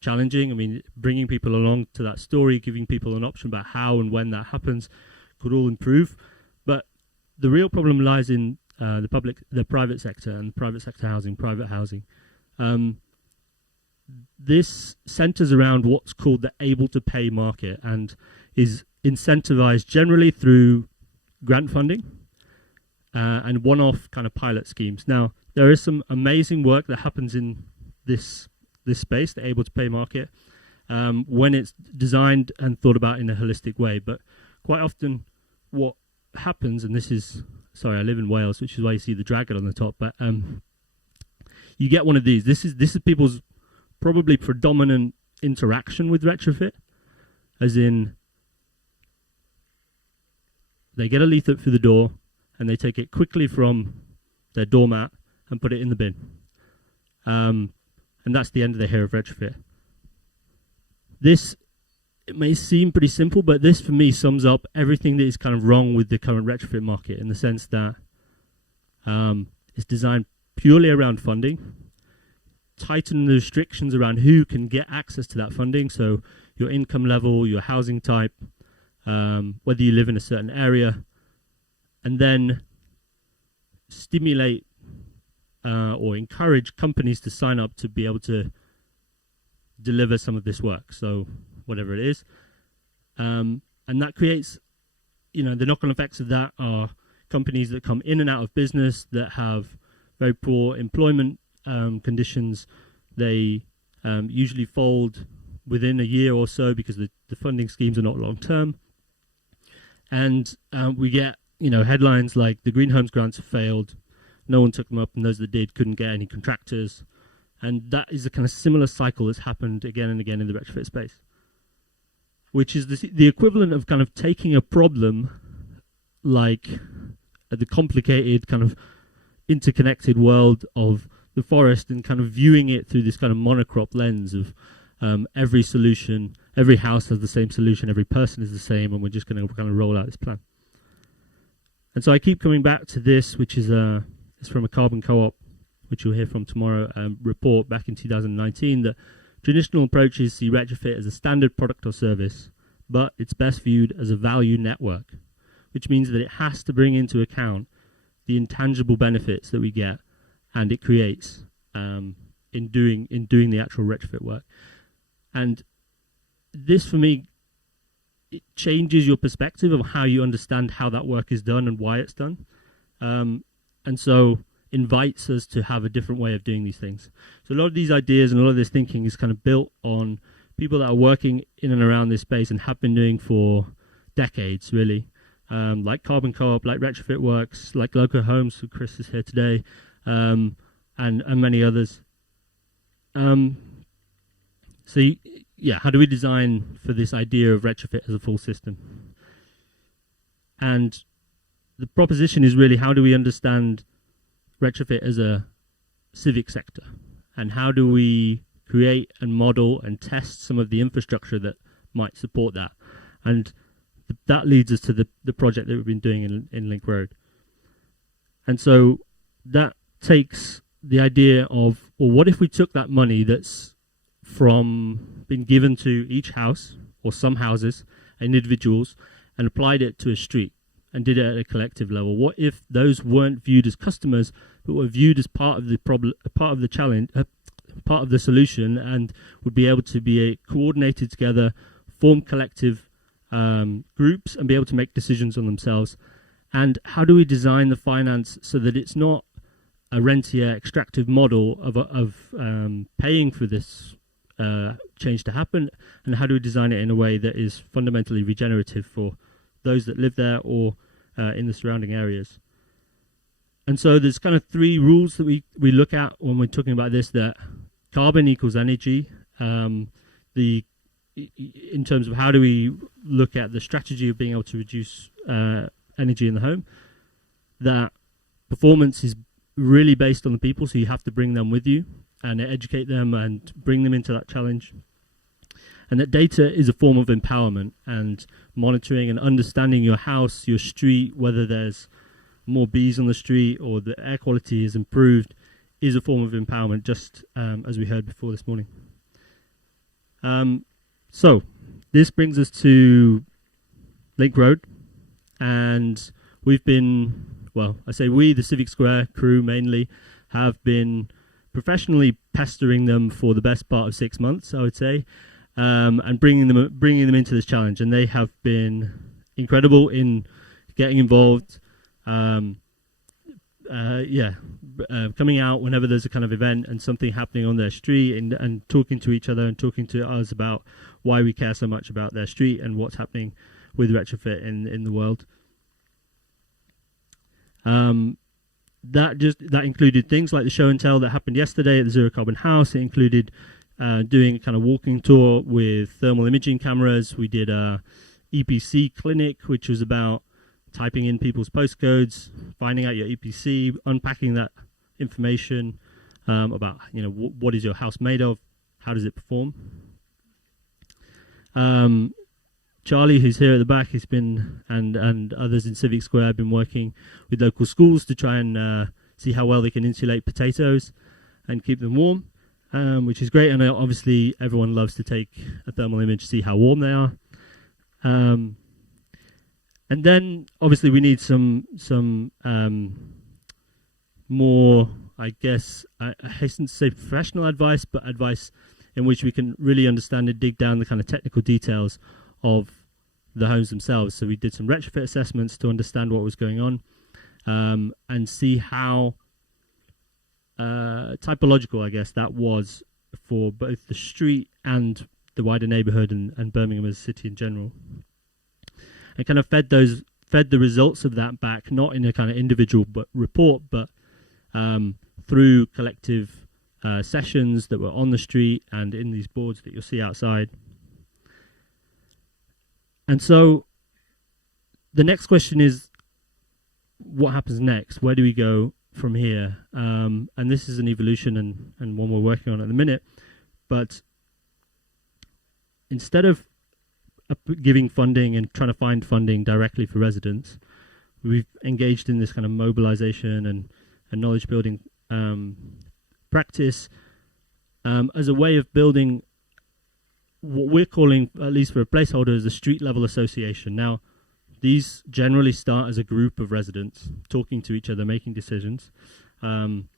challenging. I mean, bringing people along to that story, giving people an option about how and when that happens could all improve. But the real problem lies in the private sector and private sector housing, private housing. This centres around what's called the able-to-pay market and is incentivised generally through grant funding and one-off kind of pilot schemes. Now, there is some amazing work that happens in this space, the able-to-pay market, when it's designed and thought about in a holistic way. But quite often what happens, and this is, sorry, I live in Wales, which is why you see the dragon on the top, but you get one of these. This is people's probably predominant interaction with retrofit, as in they get a leaflet through the door and they take it quickly from their doormat and put it in the bin. And that's the end of the hair of retrofit. This, it may seem pretty simple, but this for me sums up everything that is kind of wrong with the current retrofit market, in the sense that it's designed purely around funding, tighten the restrictions around who can get access to that funding, so your income level, your housing type, whether you live in a certain area, and then stimulate or encourage companies to sign up to be able to deliver some of this work, so whatever it is. And that creates, the knock-on effects of that are companies that come in and out of business, that have very poor employment conditions. They usually fold within a year or so because the funding schemes are not long-term. And we get, headlines like the Green Homes grants have failed, no one took them up, and those that did couldn't get any contractors. And that is a kind of similar cycle that's happened again and again in the retrofit space, which is the equivalent of kind of taking a problem like the complicated kind of interconnected world of the forest and kind of viewing it through this kind of monocrop lens of every solution, every house has the same solution, every person is the same, and we're just going to kind of roll out this plan. And so I keep coming back to this, which is it's from a Carbon Co-op, which you'll hear from tomorrow, report back in 2019, that traditional approaches see retrofit as a standard product or service but it's best viewed as a value network, which means that it has to bring into account the intangible benefits that we get and it creates in doing the actual retrofit work. And this, for me, it changes your perspective of how you understand how that work is done and why it's done. And so invites us to have a different way of doing these things. So a lot of these ideas and a lot of this thinking is kind of built on people that are working in and around this space and have been doing for decades, really. Like Carbon Co-op, like Retrofit Works, like Local Homes, who Chris is here today, and many others. So yeah, how do we design for this idea of retrofit as a full system? And the proposition is really, how do we understand retrofit as a civic sector? And how do we create and model and test some of the infrastructure that might support that? And that leads us to the project that we've been doing in Link Road. And so that takes the idea of, well, what if we took that money that's been given to each house or some houses and individuals and applied it to a street and did it at a collective level? What if those weren't viewed as customers but were viewed as part of the problem, part of the challenge, part of the solution, and would be able to be coordinated together, form collective groups and be able to make decisions on themselves? And how do we design the finance so that it's not a rentier extractive model of paying for this change to happen? And how do we design it in a way that is fundamentally regenerative for those that live there or in the surrounding areas? And so there's kind of three rules that we look at when we're talking about this: that carbon equals energy, in terms of how do we look at the strategy of being able to reduce energy in the home, that performance is really based on the people, so you have to bring them with you and educate them and bring them into that challenge, and that data is a form of empowerment, and monitoring and understanding your house, your street, whether there's more bees on the street or the air quality is improved, is a form of empowerment, just as we heard before this morning. So this brings us to Link Road, and we've been, well, I say we, the Civic Square crew mainly, have been professionally pestering them for the best part of 6 months, I would say, and bringing them into this challenge, and they have been incredible in getting involved. Coming out whenever there's a kind of event and something happening on their street, and talking to each other and talking to us about why we care so much about their street and what's happening with retrofit in the world. That included things like the show and tell that happened yesterday at the Zero Carbon House. It included doing a kind of walking tour with thermal imaging cameras. We did a EPC clinic, which was about typing in people's postcodes, finding out your EPC, unpacking that information about, what is your house made of, how does it perform. Charlie, who's here at the back, has been, and others in Civic Square, have been working with local schools to try and see how well they can insulate potatoes and keep them warm, which is great. And obviously everyone loves to take a thermal image, see how warm they are. And then obviously we need some more, I guess, I hasten to say professional advice, but advice in which we can really understand and dig down the kind of technical details of the homes themselves. So we did some retrofit assessments to understand what was going on, and see how typological, I guess, that was for both the street and the wider neighbourhood and Birmingham as a city in general. And kind of fed the results of that back, not in a kind of individual report, but through collective sessions that were on the street and in these boards that you'll see outside. And so the next question is, what happens next? Where do we go from here? And this is an evolution and one we're working on at the minute. But instead of giving funding and trying to find funding directly for residents, we've engaged in this kind of mobilization and knowledge building practice as a way of building what we're calling, at least for a placeholder, is a street level association. Now, these generally start as a group of residents talking to each other, making decisions, and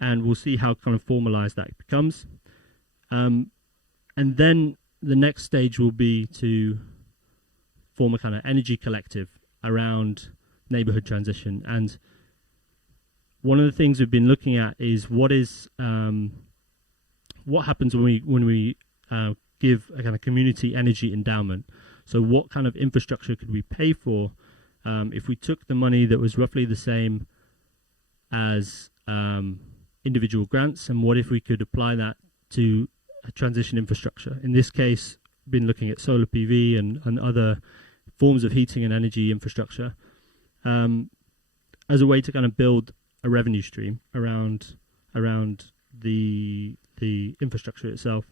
we'll see how kind of formalized that becomes. And then the next stage will be to form a kind of energy collective around neighbourhood transition. And one of the things we've been looking at is what happens when we give a kind of community energy endowment. So what kind of infrastructure could we pay for if we took the money that was roughly the same as individual grants, and what if we could apply that to a transition infrastructure? In this case, been looking at solar PV and other forms of heating and energy infrastructure as a way to kind of build a revenue stream around the infrastructure itself.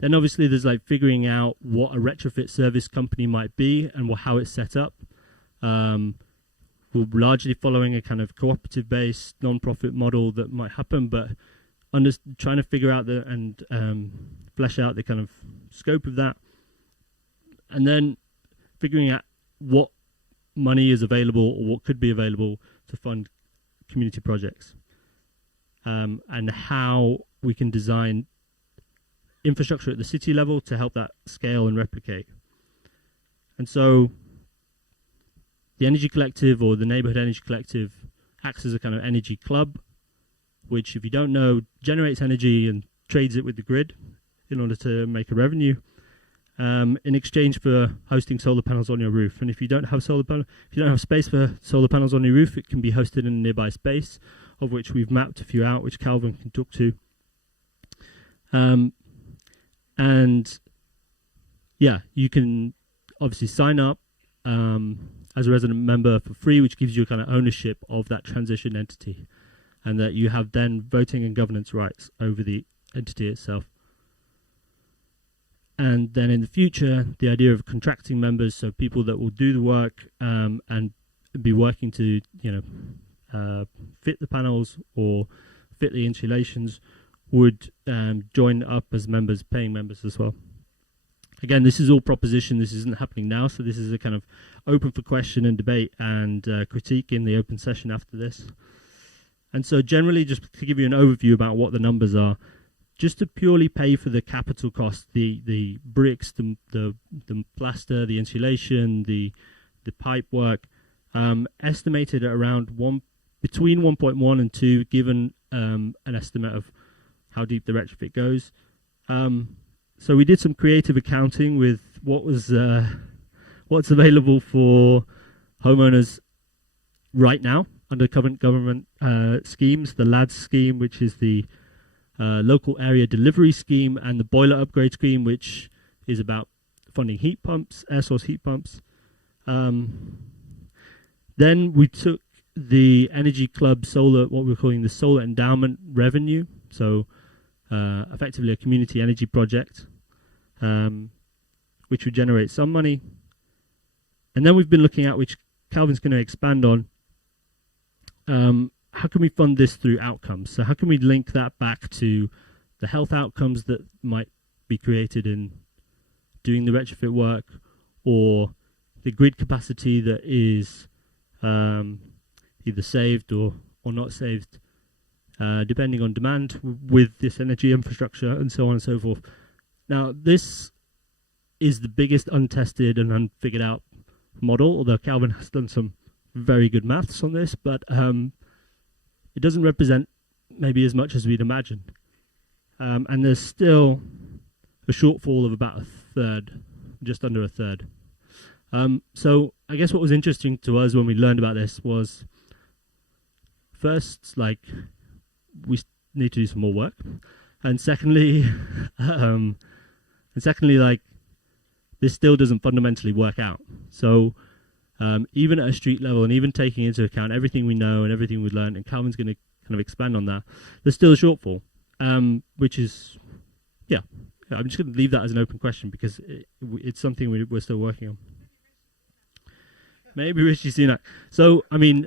Then obviously there's like figuring out what a retrofit service company might be and how it's set up. We're largely following a kind of cooperative-based non-profit model that might happen, but trying to figure out and flesh out the kind of scope of that, and then figuring out what money is available or what could be available to fund community projects, and how we can design infrastructure at the city level to help that scale and replicate. And so the Energy Collective, or the Neighbourhood Energy Collective, acts as a kind of energy club, which, if you don't know, generates energy and trades it with the grid in order to make a revenue, in exchange for hosting solar panels on your roof. And if you don't have space for solar panels on your roof, it can be hosted in a nearby space, of which we've mapped a few out, which Calvin can talk to. And yeah, you can obviously sign up as a resident member for free, which gives you a kind of ownership of that transition entity, and that you have then voting and governance rights over the entity itself. And then in the future, the idea of contracting members, so people that will do the work and be working to, fit the panels or fit the insulations, would join up as members, paying members as well. Again, this is all proposition. This isn't happening now, so this is a kind of open for question and debate and critique in the open session after this. And so generally, just to give you an overview about what the numbers are, just to purely pay for the capital cost, the bricks, the plaster, the insulation, the pipe work, estimated at around between 1.1 and 2, given an estimate of how deep the retrofit goes. So we did some creative accounting with what's available for homeowners right now under current government schemes, the LADS scheme, which is the local area delivery scheme, and the boiler upgrade scheme, which is about funding heat pumps, air source heat pumps. Then we took the Energy Club solar, what we're calling the solar endowment revenue, so effectively a community energy project, which would generate some money. And then we've been looking at, which Calvin's going to expand on, how can we fund this through outcomes? So how can we link that back to the health outcomes that might be created in doing the retrofit work, or the grid capacity that is either saved or not saved, depending on demand with this energy infrastructure, and so on and so forth. Now, this is the biggest untested and unfigured out model, although Calvin has done some very good maths on this, but it doesn't represent maybe as much as we'd imagine. And there's still a shortfall of about a third, just under a third. So I guess what was interesting to us when we learned about this was, first, like, we need to do some more work, and secondly, like, this still doesn't fundamentally work out. So even at a street level, and even taking into account everything we know and everything we've learned, and Calvin's going to kind of expand on that, there's still a shortfall, which is, I'm just going to leave that as an open question, because it's something we're still working on. Maybe Rishi Sunak. So, I mean,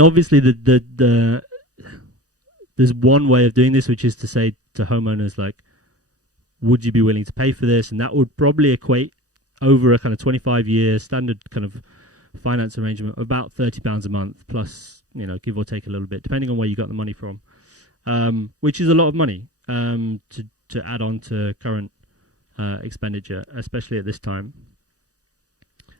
obviously the there's one way of doing this, which is to say to homeowners, like, would you be willing to pay for this? And that would probably equate over a kind of 25-year standard kind of finance arrangement of about £30 a month, plus, you know, give or take a little bit, depending on where you got the money from, which is a lot of money to add on to current expenditure, especially at this time.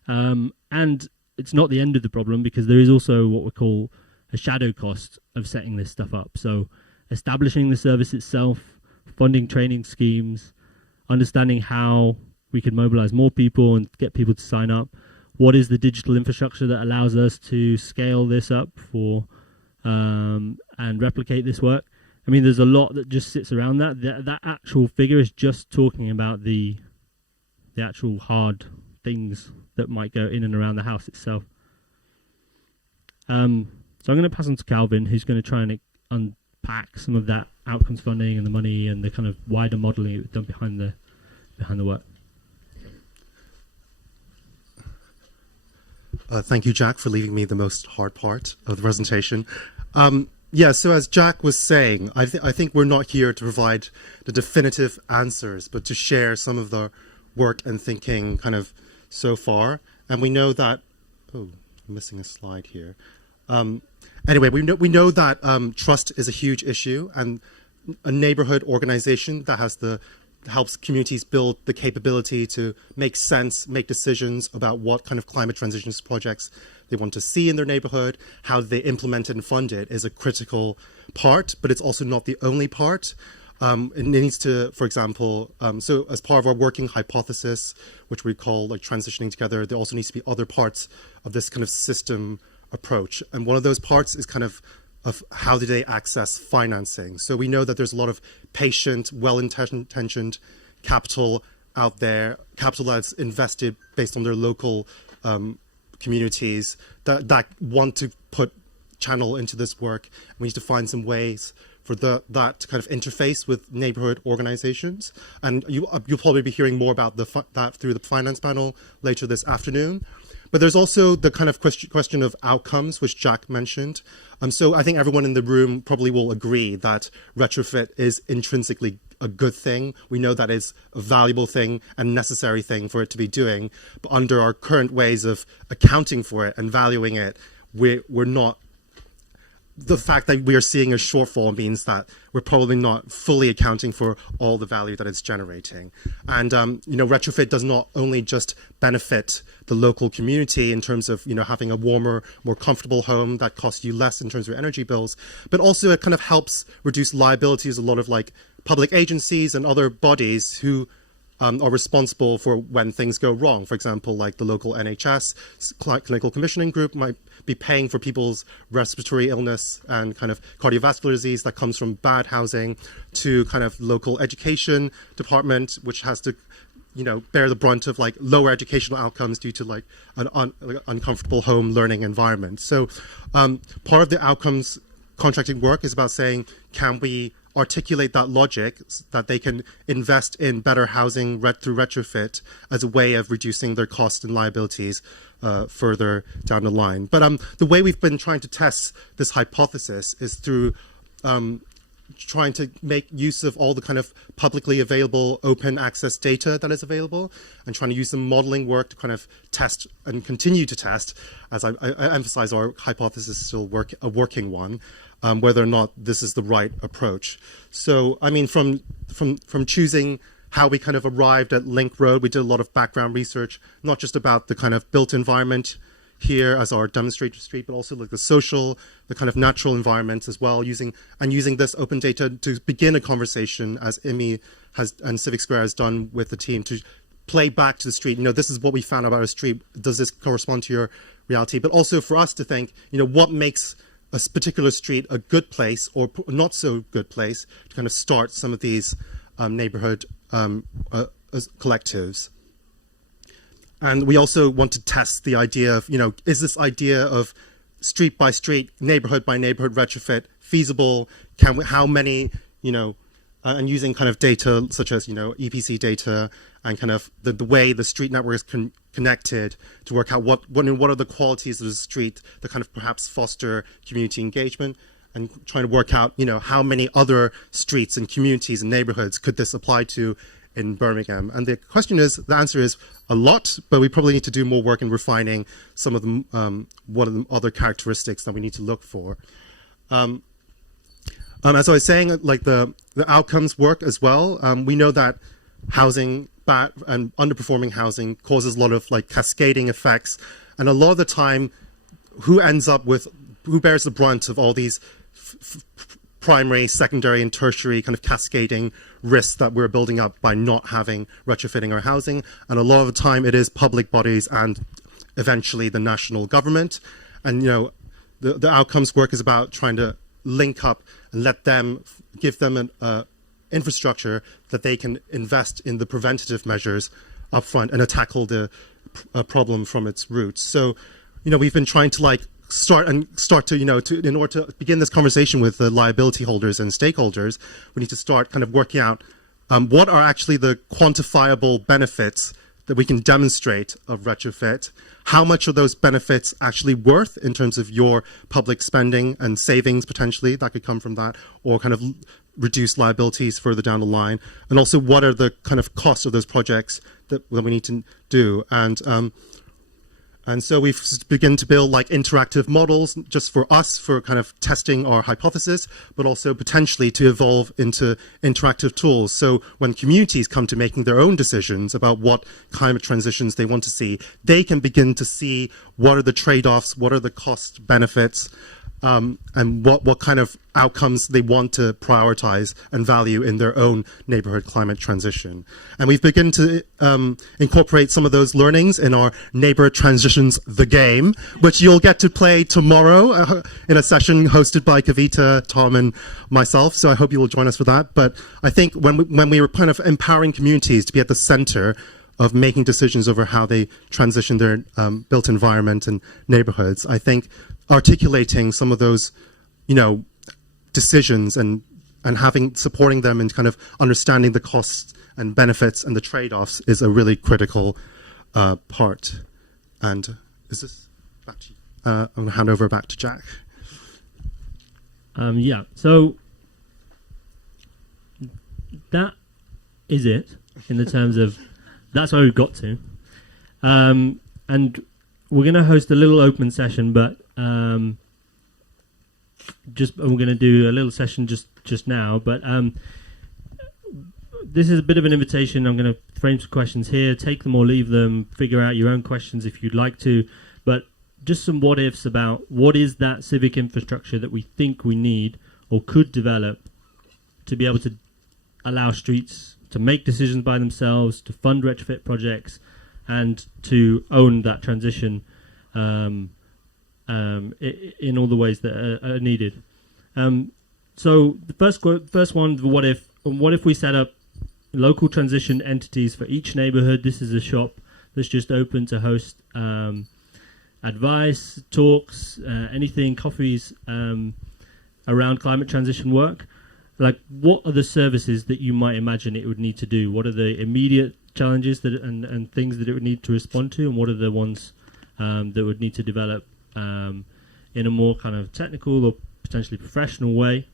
And it's not the end of the problem, because there is also what we call a shadow cost of setting this stuff up. So establishing the service itself, funding training schemes, understanding how we can mobilize more people and get people to sign up. What is the digital infrastructure that allows us to scale this up for and replicate this work? I mean, there's a lot that just sits around that. That actual figure is just talking about the actual hard things that might go in and around the house itself. So I'm going to pass on to Calvin, who's going to try and unpack some of that outcomes funding and the money and the kind of wider modelling that was done behind the work. Thank you, Jack, for leaving me the most hard part of the presentation. Yeah, so as Jack was saying, I think we're not here to provide the definitive answers, but to share some of the work and thinking kind of so far. And we know that, oh, I'm missing a slide here. Anyway, we know that trust is a huge issue, and a neighborhood organization that helps communities build the capability to make sense, make decisions about what kind of climate transition projects they want to see in their neighborhood, how they implement it and fund it, is a critical part, but it's also not the only part. It needs to, for example, so as part of our working hypothesis, which we call like transitioning together, there also needs to be other parts of this kind of system approach. And one of those parts is kind of how do they access financing. So we know that there's a lot of patient, well-intentioned capital out there, capital that's invested based on their local communities that want to put channel into this work. We need to find some ways for that to kind of interface with neighborhood organizations. And you'll probably be hearing more about that through the finance panel later this afternoon. But there's also the kind of question of outcomes, which Jack mentioned. So I think everyone in the room probably will agree that retrofit is intrinsically a good thing. We know that it's a valuable thing and necessary thing for it to be doing. But under our current ways of accounting for it and valuing it, we're not. The fact that we are seeing a shortfall means that we're probably not fully accounting for all the value that it's generating. And, you know, retrofit does not only just benefit the local community in terms of, you know, having a warmer, more comfortable home that costs you less in terms of your energy bills, but also it kind of helps reduce liabilities. A lot of like public agencies and other bodies who are responsible for when things go wrong. For example, like the local NHS clinical commissioning group might be paying for people's respiratory illness and kind of cardiovascular disease that comes from bad housing, to kind of local education department, which has to, you know, bear the brunt of like lower educational outcomes due to like an uncomfortable home learning environment. So part of the outcomes contracting work is about saying, can we articulate that logic that they can invest in better housing through retrofit as a way of reducing their costs and liabilities further down the line. But the way we've been trying to test this hypothesis is through trying to make use of all the kind of publicly available open access data that is available, and trying to use the modeling work to kind of test and continue to test, as I emphasize our hypothesis is still a working one, whether or not this is the right approach. So, I mean, from choosing how we kind of arrived at Link Road, we did a lot of background research, not just about the kind of built environment here as our demonstrator street, but also like the social, the kind of natural environments as well, using this open data to begin a conversation, as IMI has and Civic Square has done with the team, to play back to the street. You know, this is what we found about our street. Does this correspond to your reality? But also for us to think, you know, what makes a particular street a good place or not so good place to kind of start some of these neighborhood collectives. And we also want to test the idea of, you know, is this idea of street by street, neighborhood by neighborhood retrofit feasible? How many, you know, and using kind of data such as, you know, EPC data and kind of the way the street network is connected to work out what are the qualities of the street that kind of perhaps foster community engagement. and trying to work out, how many other streets and communities and neighborhoods could this apply to in Birmingham. And the answer is a lot, but we probably need to do more work in refining some of the, what are the other characteristics that we need to look for. As I was saying, like the outcomes work as well. We know that housing and underperforming housing causes a lot of like cascading effects, and a lot of the time, who bears the brunt of all these primary, secondary, and tertiary kind of cascading risks that we're building up by not having retrofitting our housing. And a lot of the time, it is public bodies and eventually the national government. And the outcomes work is about trying to link up and give them an infrastructure that they can invest in the preventative measures up front and tackle the problem from its roots. So, we've been trying to start to, in order to begin this conversation with the liability holders and stakeholders, we need to start kind of working out what are actually the quantifiable benefits that we can demonstrate of retrofit. How much are those benefits actually worth in terms of your public spending and savings potentially that could come from that, or kind of reduce liabilities further down the line? And also, what are the kind of costs of those projects that we need to do? And so we've begun to build interactive models just for us for kind of testing our hypothesis, but also potentially to evolve into interactive tools. So when communities come to making their own decisions about what climate transitions they want to see, they can begin to see what are the trade-offs, what are the cost benefits, and what kind of outcomes they want to prioritize and value in their own neighborhood climate transition. And we've begun to incorporate some of those learnings in our Neighbor Transitions the Game, which you'll get to play tomorrow in a session hosted by Kavita, Tom, and myself. So I hope you will join us for that. But I think when we were kind of empowering communities to be at the center of making decisions over how they transition their built environment and neighborhoods, I think articulating some of those, decisions and supporting them and kind of understanding the costs and benefits and the trade-offs is a really critical part. And is this back to you? I'm going to hand over back to Jack. Yeah, so that is it in the terms of that's where we've got to. And we're going to host a little open session, but we're going to do a little session just now. But this is a bit of an invitation. I'm going to frame some questions here. Take them or leave them. Figure out your own questions if you'd like to. But just some what ifs about what is that civic infrastructure that we think we need or could develop to be able to allow streets to make decisions by themselves, to fund retrofit projects, and to own that transition in all the ways that are needed. So the first one, what if we set up local transition entities for each neighbourhood? This is a shop that's just open to host advice, talks, anything, coffees around climate transition work. What are the services that you might imagine it would need to do? What are the immediate challenges and things that it would need to respond to, and what are the ones that would need to develop in a more kind of technical or potentially professional way?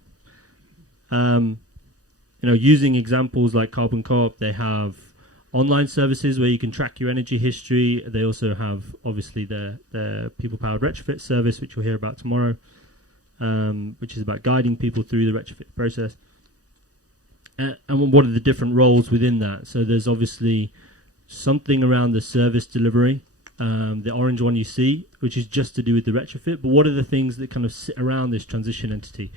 Using examples like Carbon Co-op, they have online services where you can track your energy history. They also have, obviously, the people-powered retrofit service, which we'll hear about tomorrow, which is about guiding people through the retrofit process. And what are the different roles within that? So there's obviously something around the service delivery, the orange one you see, which is just to do with the retrofit. But what are the things that kind of sit around this transition entity?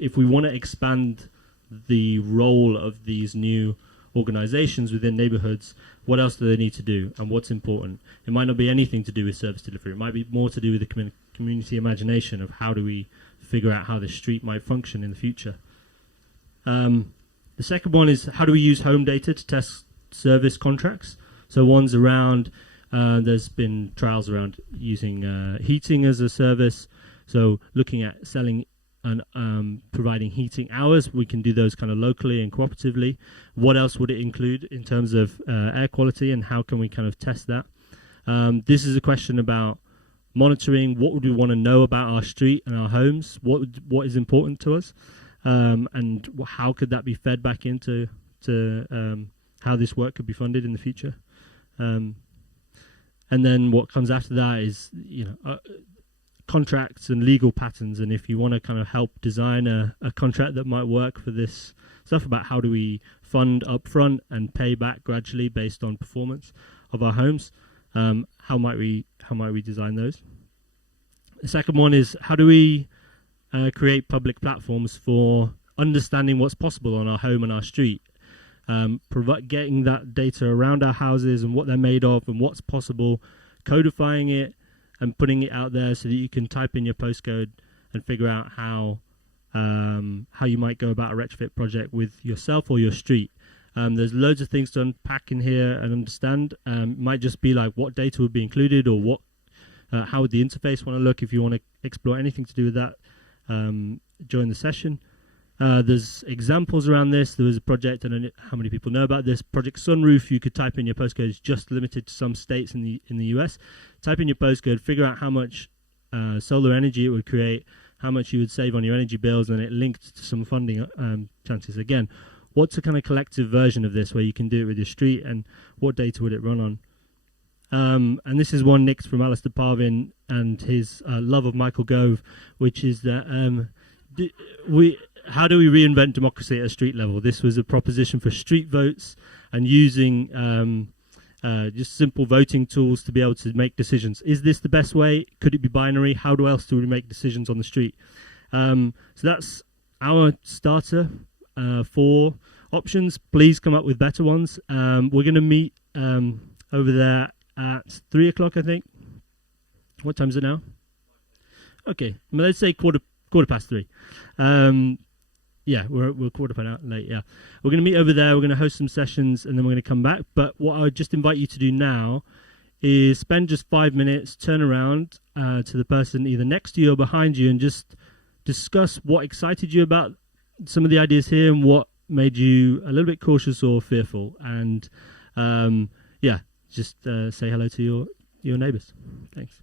If we want to expand the role of these new organizations within neighborhoods, what else do they need to do, and what's important? It might not be anything to do with service delivery. It might be more to do with the community imagination of how do we figure out how the street might function in the future. The second one is how do we use home data to test service contracts? So one's around, there's been trials around using heating as a service. So looking at selling and providing heating hours, we can do those kind of locally and cooperatively. What else would it include in terms of air quality, and how can we kind of test that? This is a question about monitoring what would we want to know about our street and our homes, what is important to us, and how could that be fed back into how this work could be funded in the future. And then what comes after that is, contracts and legal patterns. And if you want to kind of help design a contract that might work for this stuff about how do we fund upfront and pay back gradually based on performance of our homes, how might we design those? The second one is, how do we create public platforms for understanding what's possible on our home and our street? Getting that data around our houses and what they're made of and what's possible, codifying it and putting it out there so that you can type in your postcode and figure out how you might go about a retrofit project with yourself or your street. There's loads of things to unpack in here and understand. It might just be like what data would be included, or how would the interface want to look if you want to explore anything to do with that during the session. There's examples around this. There was a project, I don't know how many people know about this, Project Sunroof. You could type in your postcode. It's just limited to some states in the US. Type in your postcode, figure out how much solar energy it would create, how much you would save on your energy bills, and it linked to some funding chances. Again, what's a kind of collective version of this where you can do it with your street, and what data would it run on? And this is one nicked from Alistair Parvin and his love of Michael Gove, which is that how do we reinvent democracy at a street level? This was a proposition for street votes and using just simple voting tools to be able to make decisions. Is this the best way? Could it be binary? How else do we make decisions on the street? So that's our starter. 4 options. Please come up with better ones. We're going to meet over there at 3 o'clock, I think. What time is it now? Okay, well, let's say quarter past 3. Yeah, we're quarter past out late. Yeah, we're going to meet over there. We're going to host some sessions, and then we're going to come back. But what I would just invite you to do now is spend just 5 minutes, turn around to the person either next to you or behind you, and just discuss what excited you about some of the ideas here and what made you a little bit cautious or fearful. And yeah, just say hello to your neighbours. Thanks.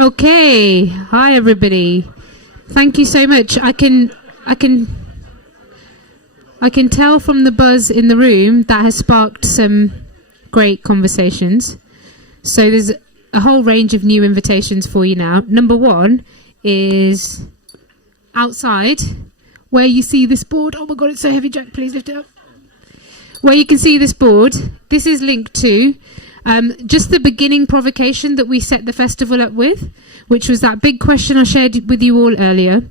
Okay, hi everybody. Thank you so much. I can tell from the buzz in the room that has sparked some great conversations. So there's a whole range of new invitations for you now. Number one is outside, where you see this board. Oh my God, it's so heavy, Jack, please lift it up. Where you can see this board, this is linked to just the beginning provocation that we set the festival up with, which was that big question I shared with you all earlier.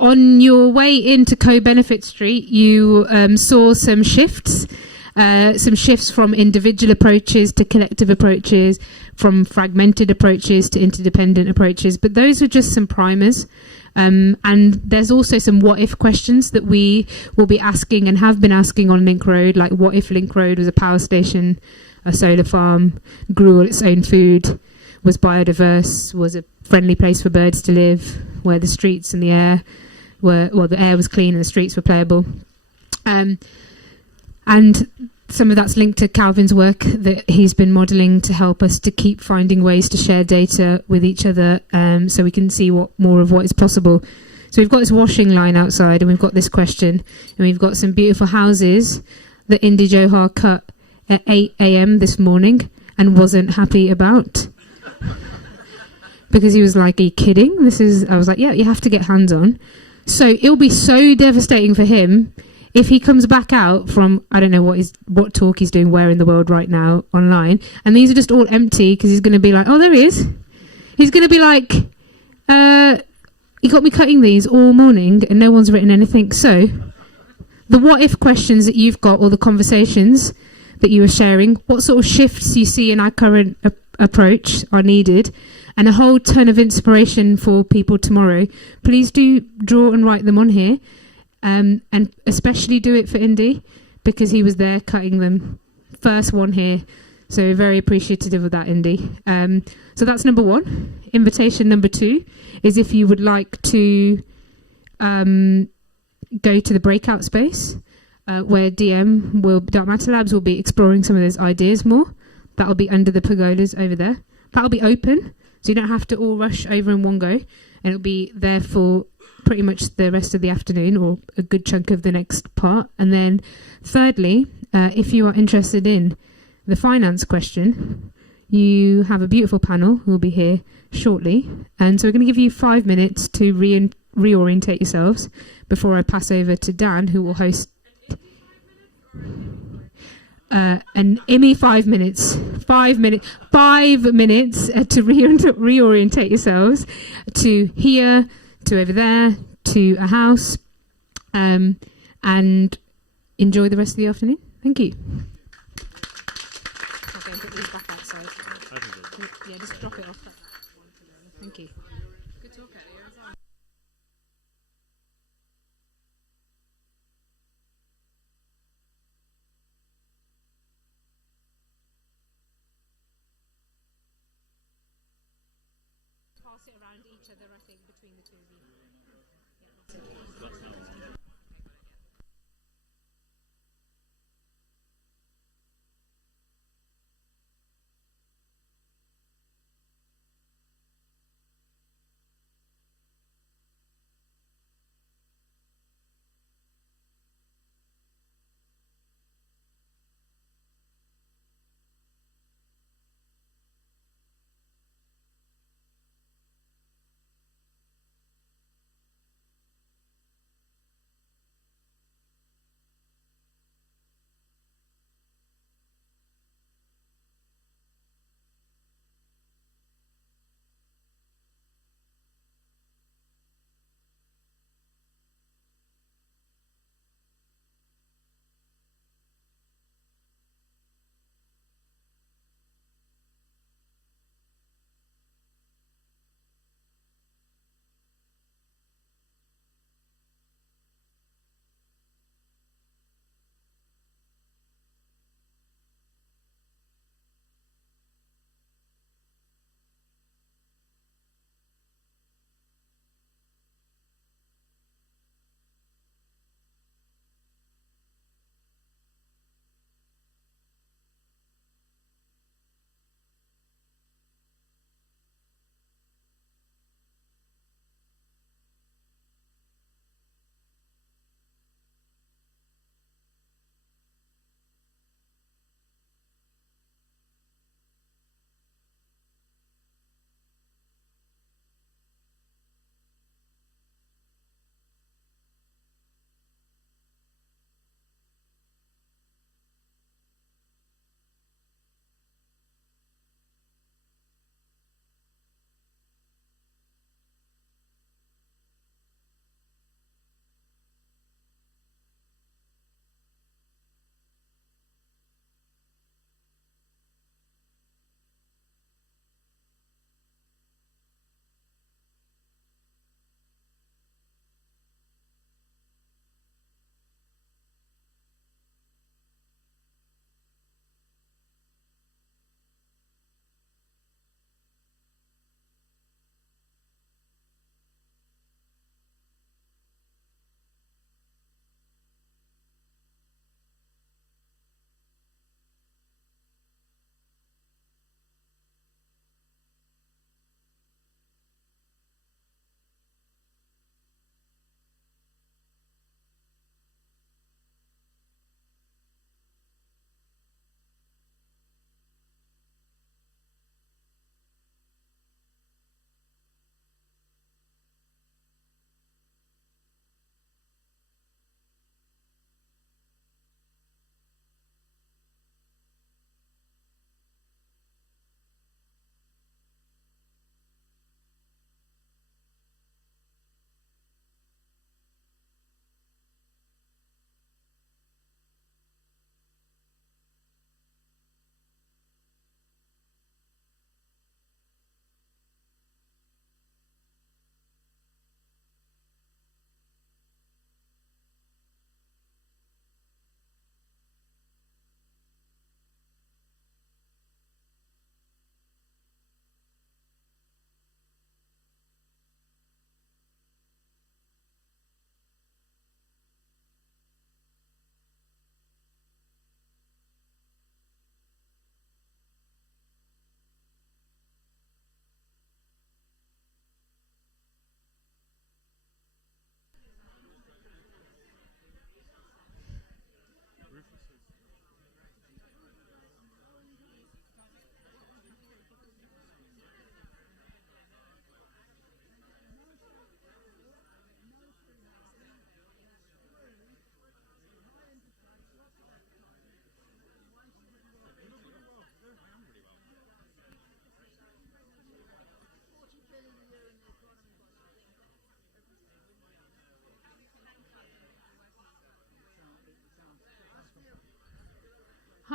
On your way into Co-Benefit Street, you saw some shifts from individual approaches to collective approaches, from fragmented approaches to interdependent approaches. But those are just some primers. And there's also some what-if questions that we will be asking and have been asking on Link Road, like what if Link Road was a power station, a solar farm, grew all its own food, was biodiverse, was a friendly place for birds to live, where the streets and the air were, well, the air was clean and the streets were playable. And some of that's linked to Calvin's work that he's been modelling to help us to keep finding ways to share data with each other, so we can see more of what is possible. So we've got this washing line outside, and we've got this question, and we've got some beautiful houses that Indy Johar cut at 8 a.m. this morning and wasn't happy about. Because he was like, are you kidding? I was like, yeah, you have to get hands on. So it'll be so devastating for him if he comes back out from, I don't know what talk he's doing where in the world right now online, and these are just all empty, because he's going to be like, oh, there he is. He's going to be like, he got me cutting these all morning and no one's written anything. So the what if questions that you've got, or the conversations that you are sharing, what sort of shifts you see in our current approach are needed, and a whole ton of inspiration for people tomorrow. Please do draw and write them on here. And especially do it for Indy, because he was there cutting them. First one here. So very appreciative of that, Indy. So that's number one. Invitation number two is if you would like to go to the breakout space, where Dark Matter Labs will be exploring some of those ideas more. That'll be under the pergolas over there. That'll be open, so you don't have to all rush over in one go. And it'll be there for pretty much the rest of the afternoon, or a good chunk of the next part. And then thirdly, if you are interested in the finance question, you have a beautiful panel who will be here shortly. And so we're going to give you 5 minutes to reorientate yourselves before I pass over to Dan, who will host. And Imi, 5 minutes. 5 minutes. 5 minutes to reorientate yourselves to here, to over there, to a house, and enjoy the rest of the afternoon. Thank you. I'll go and put these back outside. Yeah, just drop it off. Thank you. Good talk earlier as well. Pass it around each other, I think, between the two of you.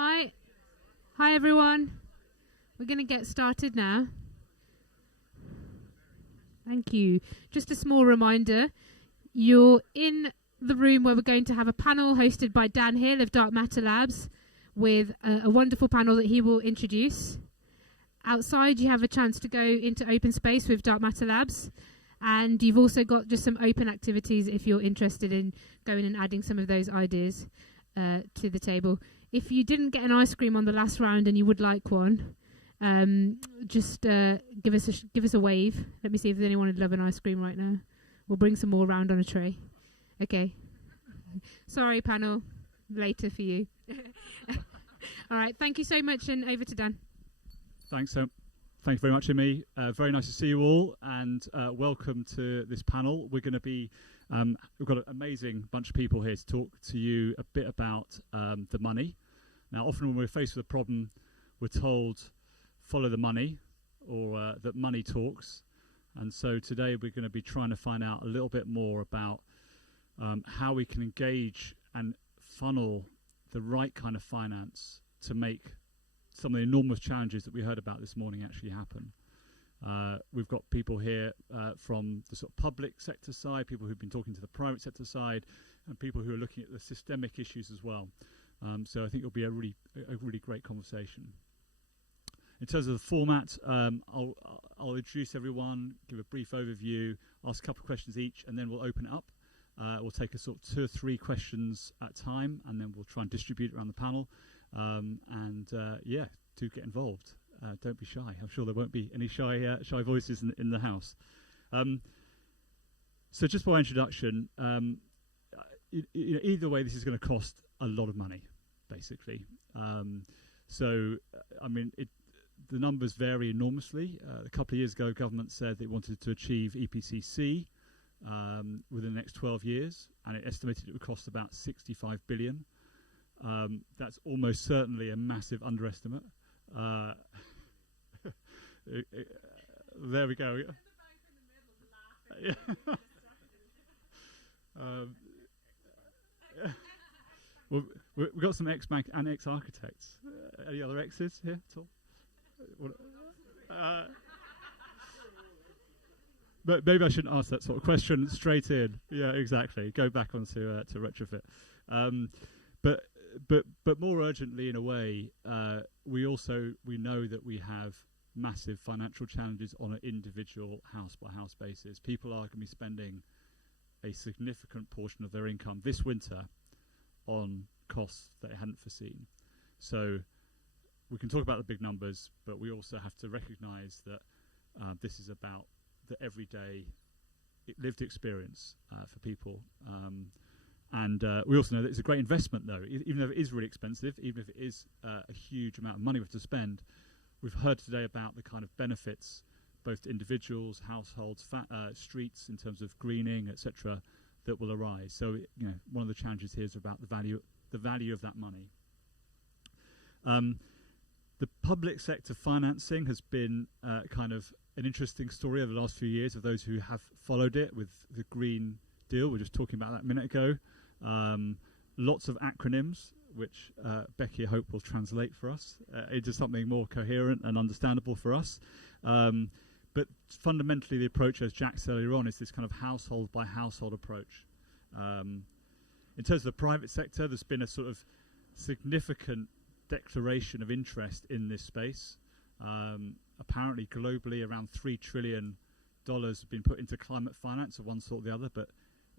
Hi. Hi, everyone. We're going to get started now. Thank you. Just a small reminder, you're in the room where we're going to have a panel hosted by Dan Hill of Dark Matter Labs with a wonderful panel that he will introduce. Outside, you have a chance to go into open space with Dark Matter Labs. And you've also got just some open activities if you're interested in going and adding some of those ideas to the table. If you didn't get an ice cream on the last round and you would like one, just give us a wave. Let me see if there's anyone who'd love an ice cream right now. We'll bring some more round on a tray. Okay. Sorry, panel. Later for you. All right. Thank you so much, and over to Dan. Thanks. Thank you very much, Amy. Very nice to see you all, and welcome to this panel. We're going to be, we've got an amazing bunch of people here to talk to you a bit about the money. Now, often when we're faced with a problem, we're told, follow the money, or that money talks. And so today we're going to be trying to find out a little bit more about how we can engage and funnel the right kind of finance to make some of the enormous challenges that we heard about this morning actually happen. We've got people here from the sort of public sector side, people who've been talking to the private sector side, and people who are looking at the systemic issues as well. So I think it'll be a really great conversation. In terms of the format, I'll introduce everyone, give a brief overview, ask a couple of questions each, and then we'll open it up. We'll take a sort of 2 or 3 questions at a time, and then we'll try and distribute it around the panel. Yeah, do get involved. Don't be shy. I'm sure there won't be any shy voices in the house. So just by introduction, either way, this is going to cost a lot of money, basically. I mean, the numbers vary enormously. A couple of years ago, government said they wanted to achieve EPCC within the next 12 years, and it estimated it would cost about 65 billion. That's almost certainly a massive underestimate. There we go. Well, we've got some ex-bank and ex-architects. Any other exes here at all? But maybe I shouldn't ask that sort of question straight in. Yeah, exactly. Go back onto to retrofit. But more urgently, in a way, we know that we have massive financial challenges on an individual house-by-house basis. People are going to be spending a significant portion of their income this winter on costs that they hadn't foreseen. So we can talk about the big numbers, but we also have to recognise that this is about the everyday lived experience for people. And we also know that it's a great investment, though. Even though it is really expensive, even if it is a huge amount of money we have to spend, we've heard today about the kind of benefits, both to individuals, households, streets, in terms of greening, etc., that will arise. So, one of the challenges here is about the value of that money. The public sector financing has been kind of an interesting story over the last few years of those who have followed it with the Green Deal. We were just talking about that a minute ago. Lots of acronyms, which Becky, I hope, will translate for us into something more coherent and understandable for us. But fundamentally, the approach, as Jack said earlier on, is this kind of household-by-household approach. In terms of the private sector, there's been a sort of significant declaration of interest in this space. Apparently, globally, around $3 trillion have been put into climate finance of one sort or the other, but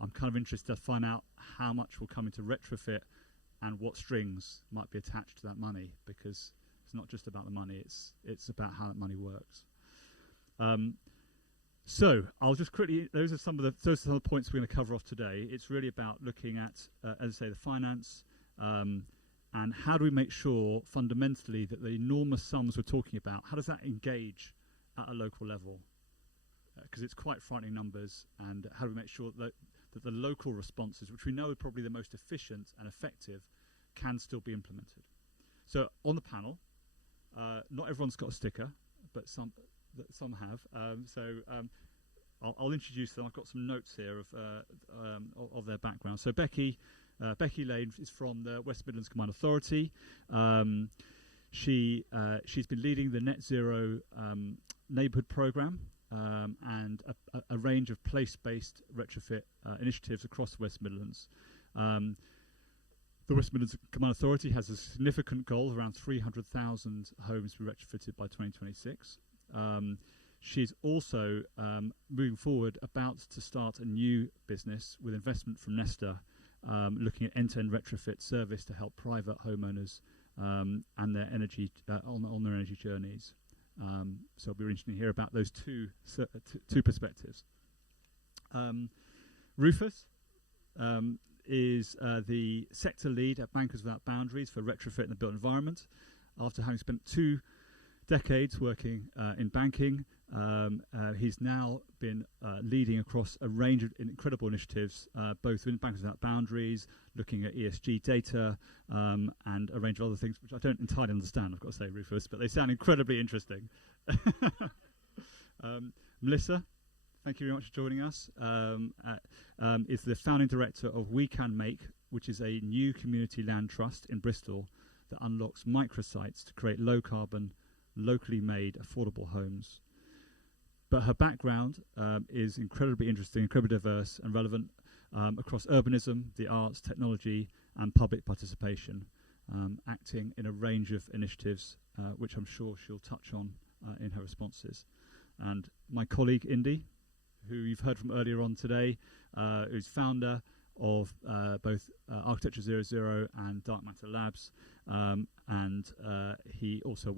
I'm kind of interested to find out how much will come into retrofit and what strings might be attached to that money, because it's not just about the money, it's about how that money works. So I'll just quickly, those are some of the points we're going to cover off today. It's really about looking at, as I say, the finance, and how do we make sure fundamentally that the enormous sums we're talking about, how does that engage at a local level? Because it's quite frightening numbers, and how do we make sure that the local responses, which we know are probably the most efficient and effective, can still be implemented. So on the panel, not everyone's got a sticker, but some have. I'll introduce them. I've got some notes here of their background. So Becky Becky Lane is from the West Midlands Combined Authority. She's been leading the Net Zero neighbourhood programme and a range of place-based retrofit initiatives across the West Midlands. The West Midlands Combined Authority has a significant goal of around 300,000 homes to be retrofitted by 2026. She's also moving forward about to start a new business with investment from Nesta, looking at end-to-end retrofit service to help private homeowners and their energy on their energy journeys. So it'll be interesting to hear about those two perspectives. Rufus is the sector lead at Bankers Without Boundaries for retrofit in the built environment. After having spent 2 decades working in banking, he's now been leading across a range of incredible initiatives, both in Bankers Without Boundaries, looking at ESG data, and a range of other things, which I don't entirely understand, I've got to say, Rufus, but they sound incredibly interesting. Melissa, thank you very much for joining us, is the founding director of We Can Make, which is a new community land trust in Bristol that unlocks microsites to create low-carbon, locally made, affordable homes. But her background is incredibly interesting, incredibly diverse and relevant across urbanism, the arts, technology and public participation, acting in a range of initiatives, which I'm sure she'll touch on in her responses. And my colleague Indy, who you've heard from earlier on today, who's founder of both Architecture 00 and Dark Matter Labs, and he also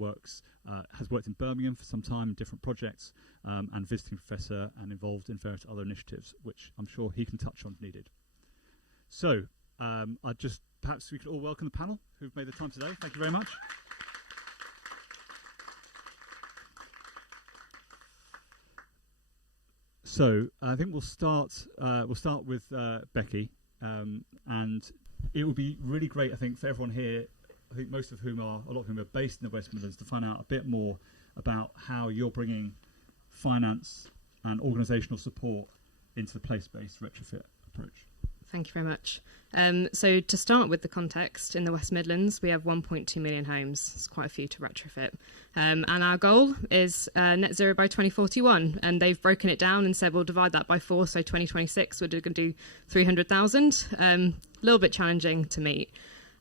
has worked in Birmingham for some time in different projects, and visiting professor and involved in various other initiatives, which I'm sure he can touch on if needed. So perhaps we could all welcome the panel who've made the time today. Thank you very much. So I think we'll start with Becky, and it would be really great, I think, for everyone here, I think a lot of whom are based in the West Midlands, to find out a bit more about how you're bringing finance and organisational support into the place-based retrofit approach. Thank you very much. So to start with the context, in the West Midlands, we have 1.2 million homes. It's quite a few to retrofit. And our goal is net zero by 2041. And they've broken it down and said we'll divide that by 4. So 2026, we're going to do 300,000. A little bit challenging to meet.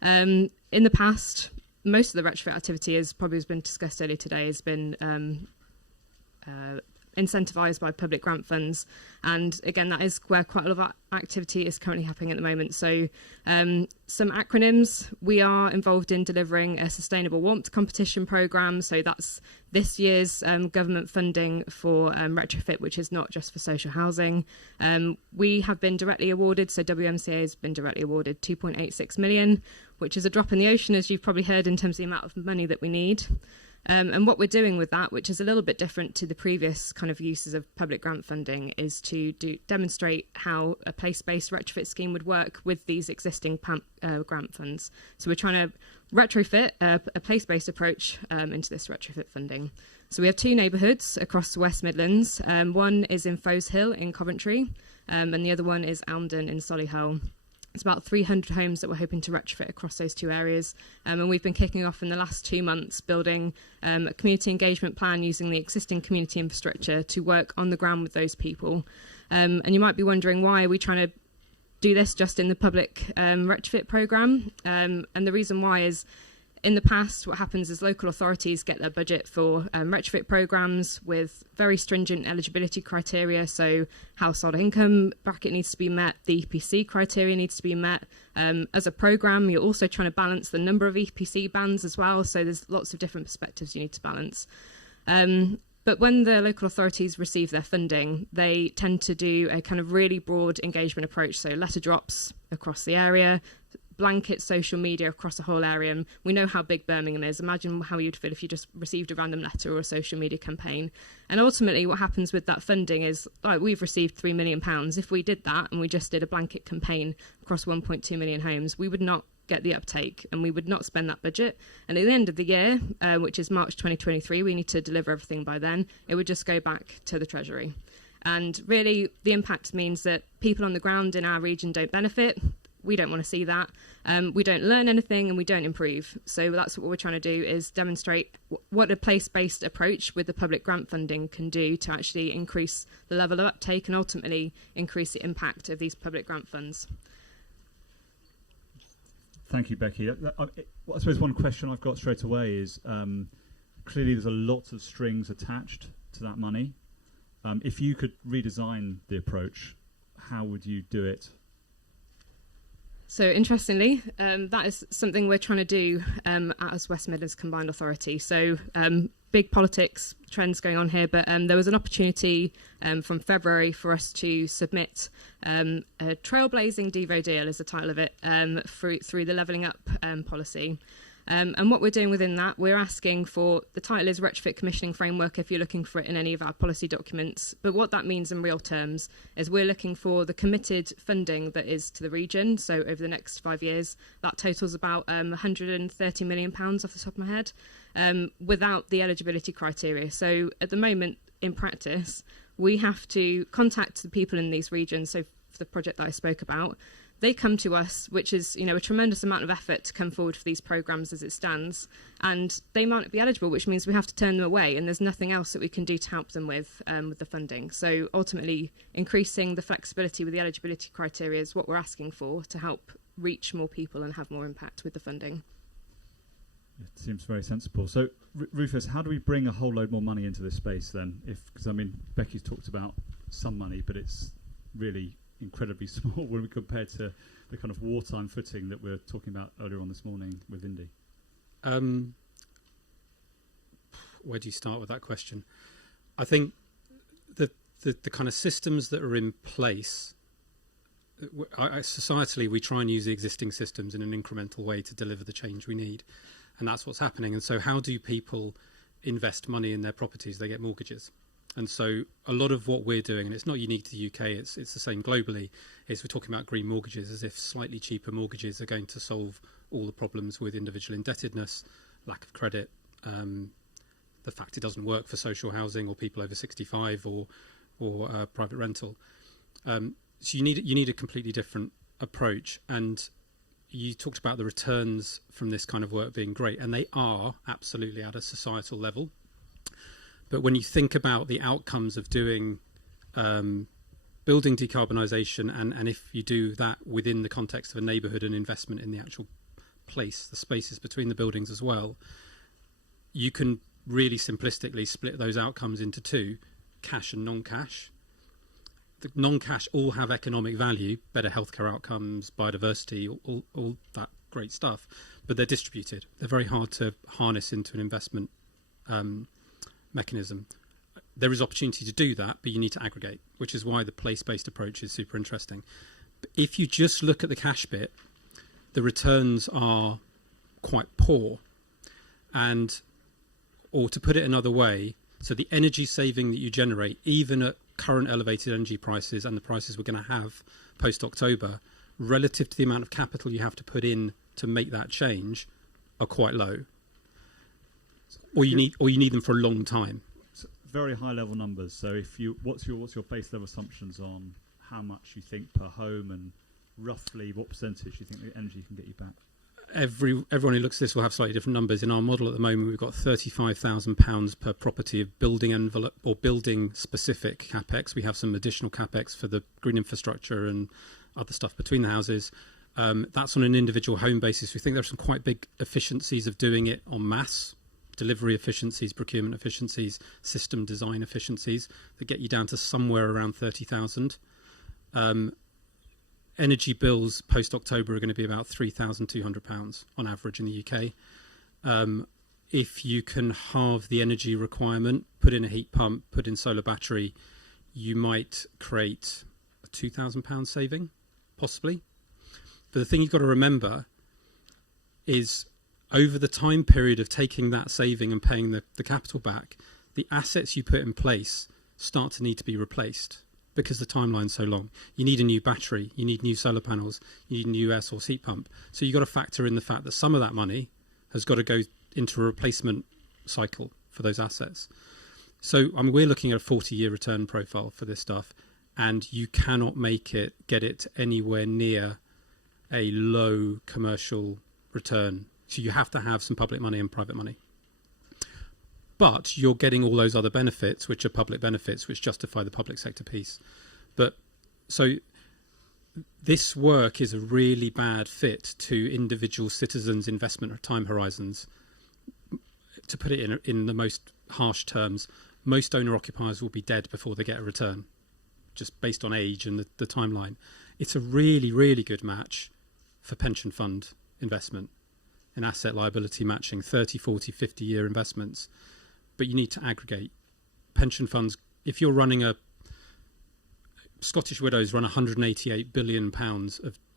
In the past, most of the retrofit activity, as probably has been discussed earlier today, has been incentivised by public grant funds, and again that is where quite a lot of activity is currently happening at the moment. So some acronyms: we are involved in delivering a sustainable warmth competition programme, so that's this year's government funding for retrofit, which is not just for social housing. We have been directly awarded, so WMCA has been directly awarded 2.86 million, which is a drop in the ocean, as you've probably heard, in terms of the amount of money that we need. And what we're doing with that, which is a little bit different to the previous kind of uses of public grant funding, is to demonstrate how a place-based retrofit scheme would work with these existing grant funds. So we're trying to retrofit a place-based approach into this retrofit funding. So we have 2 neighbourhoods across the West Midlands. One is in Foes Hill in Coventry, and the other one is Almden in Solihull. It's about 300 homes that we're hoping to retrofit across those 2 areas. And we've been kicking off in the last 2 months building a community engagement plan using the existing community infrastructure to work on the ground with those people. And you might be wondering, why are we trying to do this just in the public retrofit programme? And the reason why is, in the past, what happens is local authorities get their budget for retrofit programmes with very stringent eligibility criteria. So household income bracket needs to be met, the EPC criteria needs to be met. As a programme, you're also trying to balance the number of EPC bands as well. So there's lots of different perspectives you need to balance. But when the local authorities receive their funding, they tend to do a kind of really broad engagement approach. So letter drops across the area, blanket social media across the whole area. And we know how big Birmingham is. Imagine how you'd feel if you just received a random letter or a social media campaign. And ultimately what happens with that funding is, like, we've received £3 million. If we did that and we just did a blanket campaign across 1.2 million homes, we would not get the uptake and we would not spend that budget. And at the end of the year, which is March 2023, we need to deliver everything by then, it would just go back to the Treasury. And really the impact means that people on the ground in our region don't benefit. we don't want to see that. We don't learn anything and we don't improve. So that's what we're trying to do, is demonstrate what a place-based approach with the public grant funding can do to actually increase the level of uptake and ultimately increase the impact of these public grant funds. Thank you, Becky. I suppose one question I've got straight away is, clearly there's a lot of strings attached to that money. If you could redesign the approach, how would you do it? So interestingly, that is something we're trying to do as West Midlands Combined Authority. So big politics trends going on here, but there was an opportunity from February for us to submit a trailblazing Devo deal, is the title of it, through the Levelling Up policy. And what we're doing within that, we're asking for, the title is Retrofit Commissioning Framework if you're looking for it in any of our policy documents. But what that means in real terms is we're looking for the committed funding that is to the region. So over the next 5 years, that totals about £130 million off the top of my head, without the eligibility criteria. So at the moment, in practice, we have to contact the people in these regions. So for the project that I spoke about, they come to us, which is, a tremendous amount of effort to come forward for these programmes as it stands, and they might not be eligible, which means we have to turn them away, and there's nothing else that we can do to help them with the funding. So ultimately, increasing the flexibility with the eligibility criteria is what we're asking for to help reach more people and have more impact with the funding. It seems very sensible. So, Rufus, how do we bring a whole load more money into this space then? Because Becky's talked about some money, but it's really incredibly small when we compare to the kind of wartime footing that we were talking about earlier on this morning with Indy. Where do you start with that question? I think the kind of systems that are in place, societally we try and use the existing systems in an incremental way to deliver the change we need, and that's what's happening. And so how do people invest money in their properties? They get mortgages. And so a lot of what we're doing, and it's not unique to the UK, it's the same globally, is we're talking about green mortgages as if slightly cheaper mortgages are going to solve all the problems with individual indebtedness, lack of credit, the fact it doesn't work for social housing or people over 65 or private rental. So you need a completely different approach. And you talked about the returns from this kind of work being great, and they are absolutely at a societal level. But when you think about the outcomes of doing building decarbonisation, and if you do that within the context of a neighbourhood and investment in the actual place, the spaces between the buildings as well, you can really simplistically split those outcomes into two, cash and non-cash. The non-cash all have economic value, better healthcare outcomes, biodiversity, all that great stuff, but they're distributed. They're very hard to harness into an investment mechanism. There is opportunity to do that, but you need to aggregate, which is why the place-based approach is super interesting. But if you just look at the cash bit, the returns are quite poor. Or to put it another way, so the energy saving that you generate, even at current elevated energy prices and the prices we're going to have post-October, relative to the amount of capital you have to put in to make that change, are quite low. Or you need them for a long time. So very high level numbers. So what's your base level assumptions on how much you think per home, and roughly what percentage you think the energy can get you back? Everyone who looks at this will have slightly different numbers. In our model at the moment, we've got £35,000 per property of building envelope or building specific capex. We have some additional capex for the green infrastructure and other stuff between the houses. That's on an individual home basis. We think there's some quite big efficiencies of doing it en masse. Delivery efficiencies, procurement efficiencies, system design efficiencies that get you down to somewhere around 30,000. Energy bills post-October are going to be about £3,200 on average in the UK. If you can halve the energy requirement, put in a heat pump, put in solar battery, you might create a £2,000 saving, possibly. But the thing you've got to remember is over the time period of taking that saving and paying the capital back, the assets you put in place start to need to be replaced because the timeline's so long. You need a new battery, you need new solar panels, you need a new air source heat pump. So you've got to factor in the fact that some of that money has got to go into a replacement cycle for those assets. So we're looking at a 40-year return profile for this stuff, and you cannot get it anywhere near a low commercial return. So you have to have some public money and private money. But you're getting all those other benefits, which are public benefits, which justify the public sector piece. But so this work is a really bad fit to individual citizens' investment time horizons. To put it in the most harsh terms, most owner-occupiers will be dead before they get a return, just based on age and the timeline. It's a really, really good match for pension fund investment and asset liability matching, 30, 40, 50-year investments. But you need to aggregate. Pension funds, if you're running Scottish Widows run £188 billion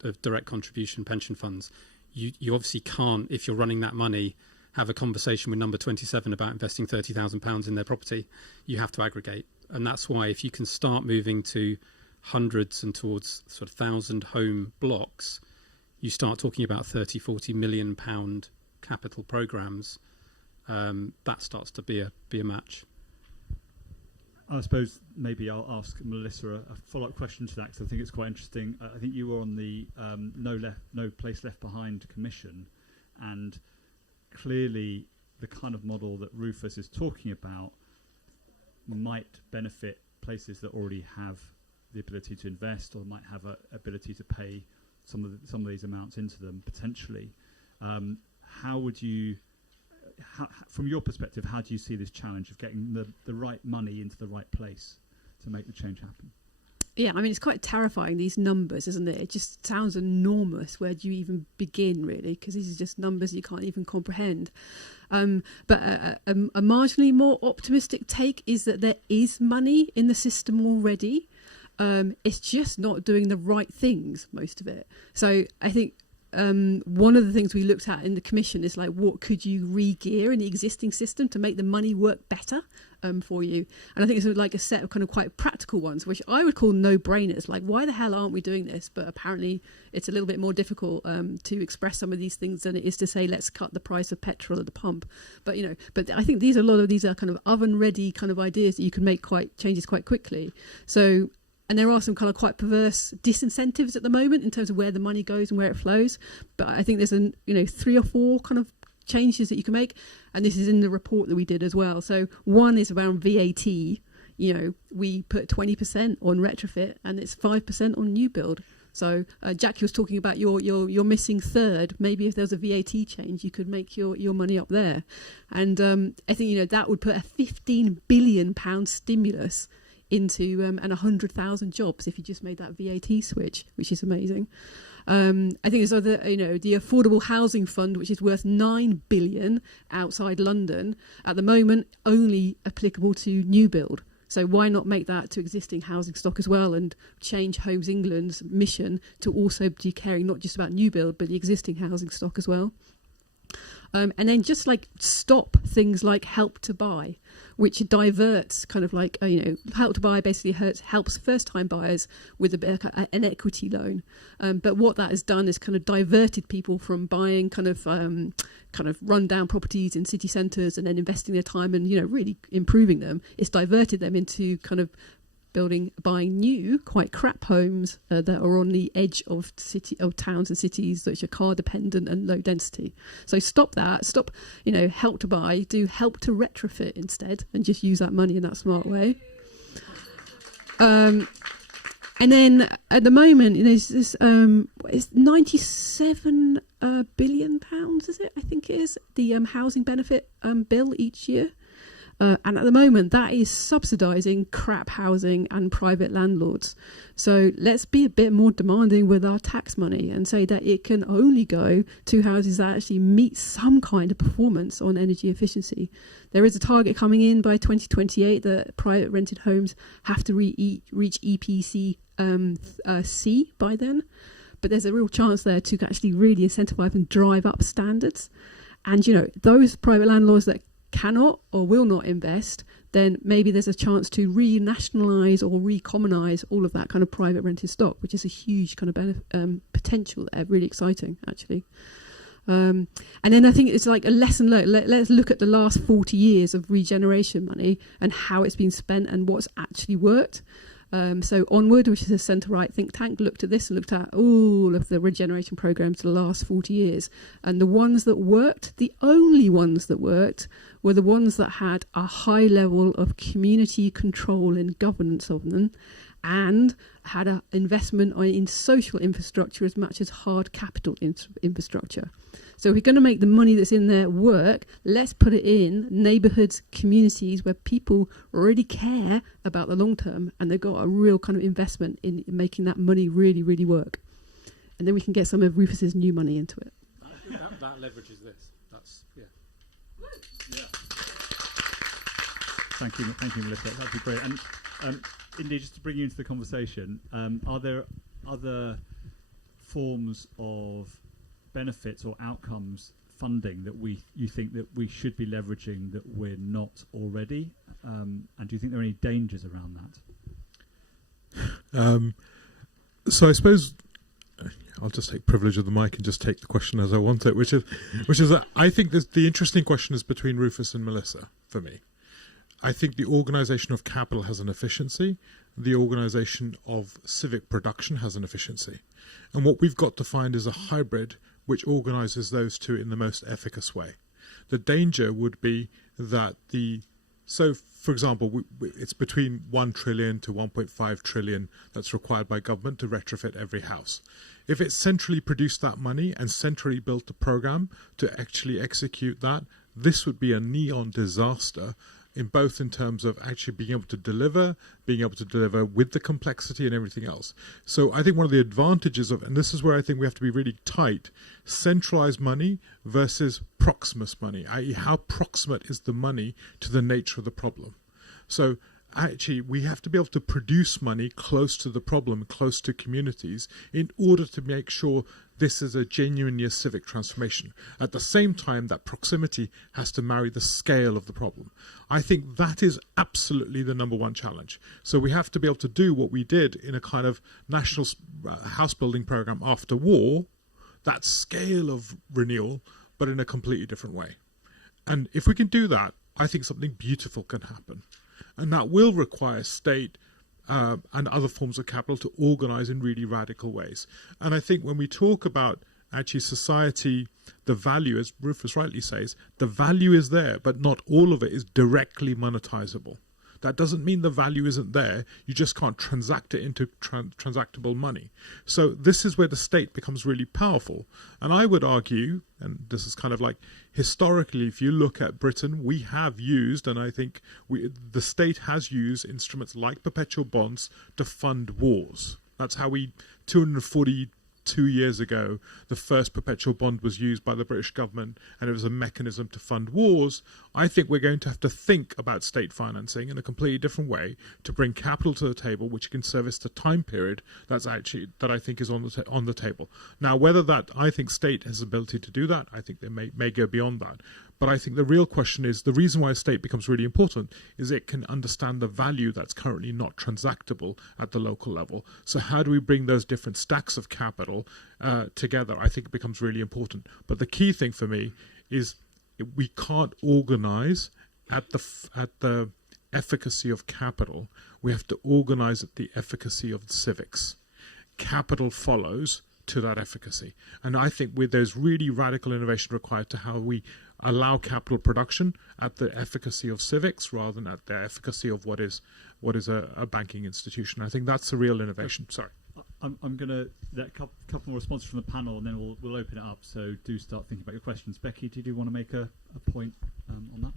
of direct contribution pension funds. You obviously can't, if you're running that money, have a conversation with number 27 about investing £30,000 in their property. You have to aggregate. And that's why if you can start moving to hundreds and towards sort of 1,000 home blocks, you start talking about 30, 40 million pound capital programs. That starts to be a match. I suppose maybe I'll ask Melissa a follow-up question to that, because I think it's quite interesting. I think you were on the No Place Left Behind Commission, and clearly the kind of model that Rufus is talking about might benefit places that already have the ability to invest, or might have a ability to pay some of these amounts into them potentially. How would you, from your perspective, how do you see this challenge of getting the right money into the right place to make the change happen? Yeah, I mean, it's quite terrifying, these numbers, isn't it? It just sounds enormous. Where do you even begin, really? Because these are just numbers you can't even comprehend. But a marginally more optimistic take is that there is money in the system already. It's just not doing the right things, most of it. So I think one of the things we looked at in the commission is like, what could you re-gear in the existing system to make the money work better for you? And I think it's like a set of kind of quite practical ones, which I would call no-brainers. Like, why the hell aren't we doing this? But apparently it's a little bit more difficult to express some of these things than it is to say, let's cut the price of petrol at the pump. But, you know, but I think a lot of these are kind of oven-ready kind of ideas that you can make changes quite quickly. So, and there are some kind of quite perverse disincentives at the moment in terms of where the money goes and where it flows. But I think there's 3 or 4 kind of changes that you can make. And this is in the report that we did as well. So one is around VAT. You know, we put 20% on retrofit and it's 5% on new build. So Jackie was talking about your missing third. Maybe if there's a VAT change, you could make your money up there. And I think, you know, that would put a £15 billion stimulus into and 100,000 jobs if you just made that VAT switch, which is amazing. I think there's other, you know, the Affordable Housing Fund, which is worth $9 billion outside London at the moment, only applicable to new build. So why not make that to existing housing stock as well, and change Homes England's mission to also be caring not just about new build but the existing housing stock as well. And then just like stop things like Help to Buy, which diverts kind of like, Help to Buy basically helps first-time buyers with an equity loan. But what that has done is kind of diverted people from buying kind of run-down properties in city centres and then investing their time and, you know, really improving them. It's diverted them into kind of buying new, quite crap homes that are on the edge of towns and cities which are car dependent and low density. So stop that. Stop, Help to Buy. Do Help to Retrofit instead, and just use that money in that smart way. And then at the moment, there's this it's £97 billion, is it? I think it is the housing benefit bill each year. And at the moment, that is subsidising crap housing and private landlords. So let's be a bit more demanding with our tax money and say that it can only go to houses that actually meet some kind of performance on energy efficiency. There is a target coming in by 2028 that private rented homes have to reach EPC C by then. But there's a real chance there to actually really incentivise and drive up standards. And, those private landlords that cannot or will not invest, then maybe there's a chance to renationalise or recommonize all of that kind of private rented stock, which is a huge kind of potential there, really exciting actually. And then I think it's like a lesson learned. Let's look at the last 40 years of regeneration money and how it's been spent and what's actually worked. So Onward, which is a centre-right think tank, looked at this and looked at all of the regeneration programmes for the last 40 years. And the ones that worked, the only ones that worked, were the ones that had a high level of community control and governance of them, and had an investment in social infrastructure as much as hard capital infrastructure. So if we're going to make the money that's in there work, let's put it in neighbourhoods, communities where people already care about the long term and they've got a real kind of investment in making that money really, really work. And then we can get some of Rufus's new money into it. That leverages this. That's, yeah. Thank you, Melissa. That'd be great. And Indy, just to bring you into the conversation, are there other forms of benefits or outcomes funding that you think that we should be leveraging that we're not already? And do you think there are any dangers around that? So I suppose I'll just take privilege of the mic and just take the question as I want it, which is that I think the interesting question is between Rufus and Melissa for me. I think the organisation of capital has an efficiency. The organisation of civic production has an efficiency. And what we've got to find is a hybrid which organises those two in the most efficacious way. The danger would be that so for example, it's between 1 trillion to 1.5 trillion that's required by government to retrofit every house. If it centrally produced that money and centrally built a programme to actually execute that, this would be a neon disaster in terms of actually being able to deliver with the complexity and everything else. So I think one of the advantages of, and this is where I think we have to be really tight, centralized money versus proximus money, i.e. how proximate is the money to the nature of the problem. So actually we have to be able to produce money close to the problem, close to communities, in order to make sure this is a genuinely civic transformation. At the same time, that proximity has to marry the scale of the problem. I think that is absolutely the number one challenge. So we have to be able to do what we did in a kind of national house building program after war, that scale of renewal, but in a completely different way. And if we can do that, I think something beautiful can happen. And that will require state and other forms of capital to organise in really radical ways. And I think when we talk about actually society, the value, as Rufus rightly says, the value is there, but not all of it is directly monetisable. That doesn't mean the value isn't there. You just can't transact it into transactable money. So this is where the state becomes really powerful. And I would argue, and this is kind of like historically, if you look at Britain, we have used, and I think the state has used instruments like perpetual bonds to fund wars. That's how 242 years ago, the first perpetual bond was used by the British government, and it was a mechanism to fund wars. I think we're going to have to think about state financing in a completely different way to bring capital to the table, which can service the time period that I think is on the table. Now, whether that I think state has the ability to do that, I think they may go beyond that. But I think the real question is, the reason why a state becomes really important is it can understand the value that's currently not transactable at the local level. So how do we bring those different stacks of capital together? I think it becomes really important. But the key thing for me is we can't organise at the efficacy of capital. We have to organise at the efficacy of civics. Capital follows to that efficacy. And I think there's really radical innovation required to how we allow capital production at the efficacy of civics rather than at the efficacy of what is a banking institution. I think that's a real innovation. Sorry. I'm going to get a couple more responses from the panel, and then we'll open it up. So do start thinking about your questions. Becky, did you want to make a point on that?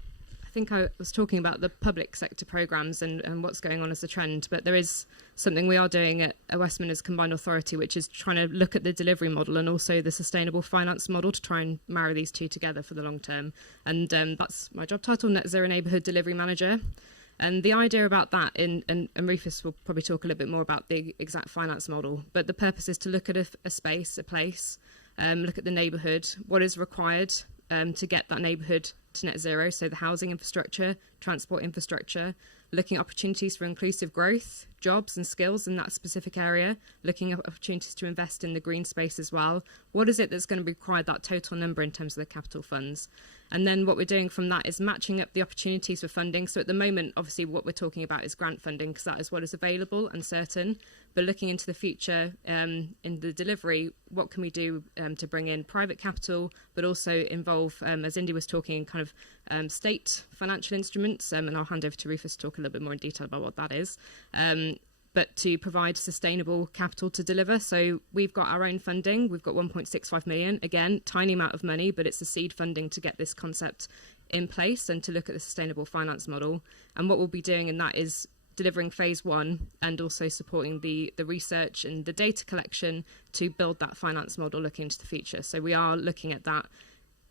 I think I was talking about the public sector programmes and what's going on as a trend, but there is something we are doing at Westminster's Combined Authority, which is trying to look at the delivery model and also the sustainable finance model to try and marry these two together for the long term. And that's my job title, Net Zero Neighbourhood Delivery Manager. And the idea about that, and Rufus will probably talk a little bit more about the exact finance model, but the purpose is to look at a space, a place, look at the neighbourhood, what is required to get that neighbourhood to net zero, so the housing infrastructure, transport infrastructure, looking at opportunities for inclusive growth, jobs and skills in that specific area, looking at opportunities to invest in the green space as well. What is it that's going to require that total number in terms of the capital funds? And then what we're doing from that is matching up the opportunities for funding. So at the moment, obviously, what we're talking about is grant funding because that is what is available and certain. But looking into the future in the delivery, what can we do to bring in private capital, but also involve, as Indy was talking, kind of state financial instruments. And I'll hand over to Rufus to talk a little bit more in detail about what that is. But to provide sustainable capital to deliver. So we've got our own funding. We've got 1.65 million. Again, tiny amount of money, but it's the seed funding to get this concept in place and to look at the sustainable finance model. And what we'll be doing in that is delivering phase 1 and also supporting the research and the data collection to build that finance model looking into the future. So we are looking at that,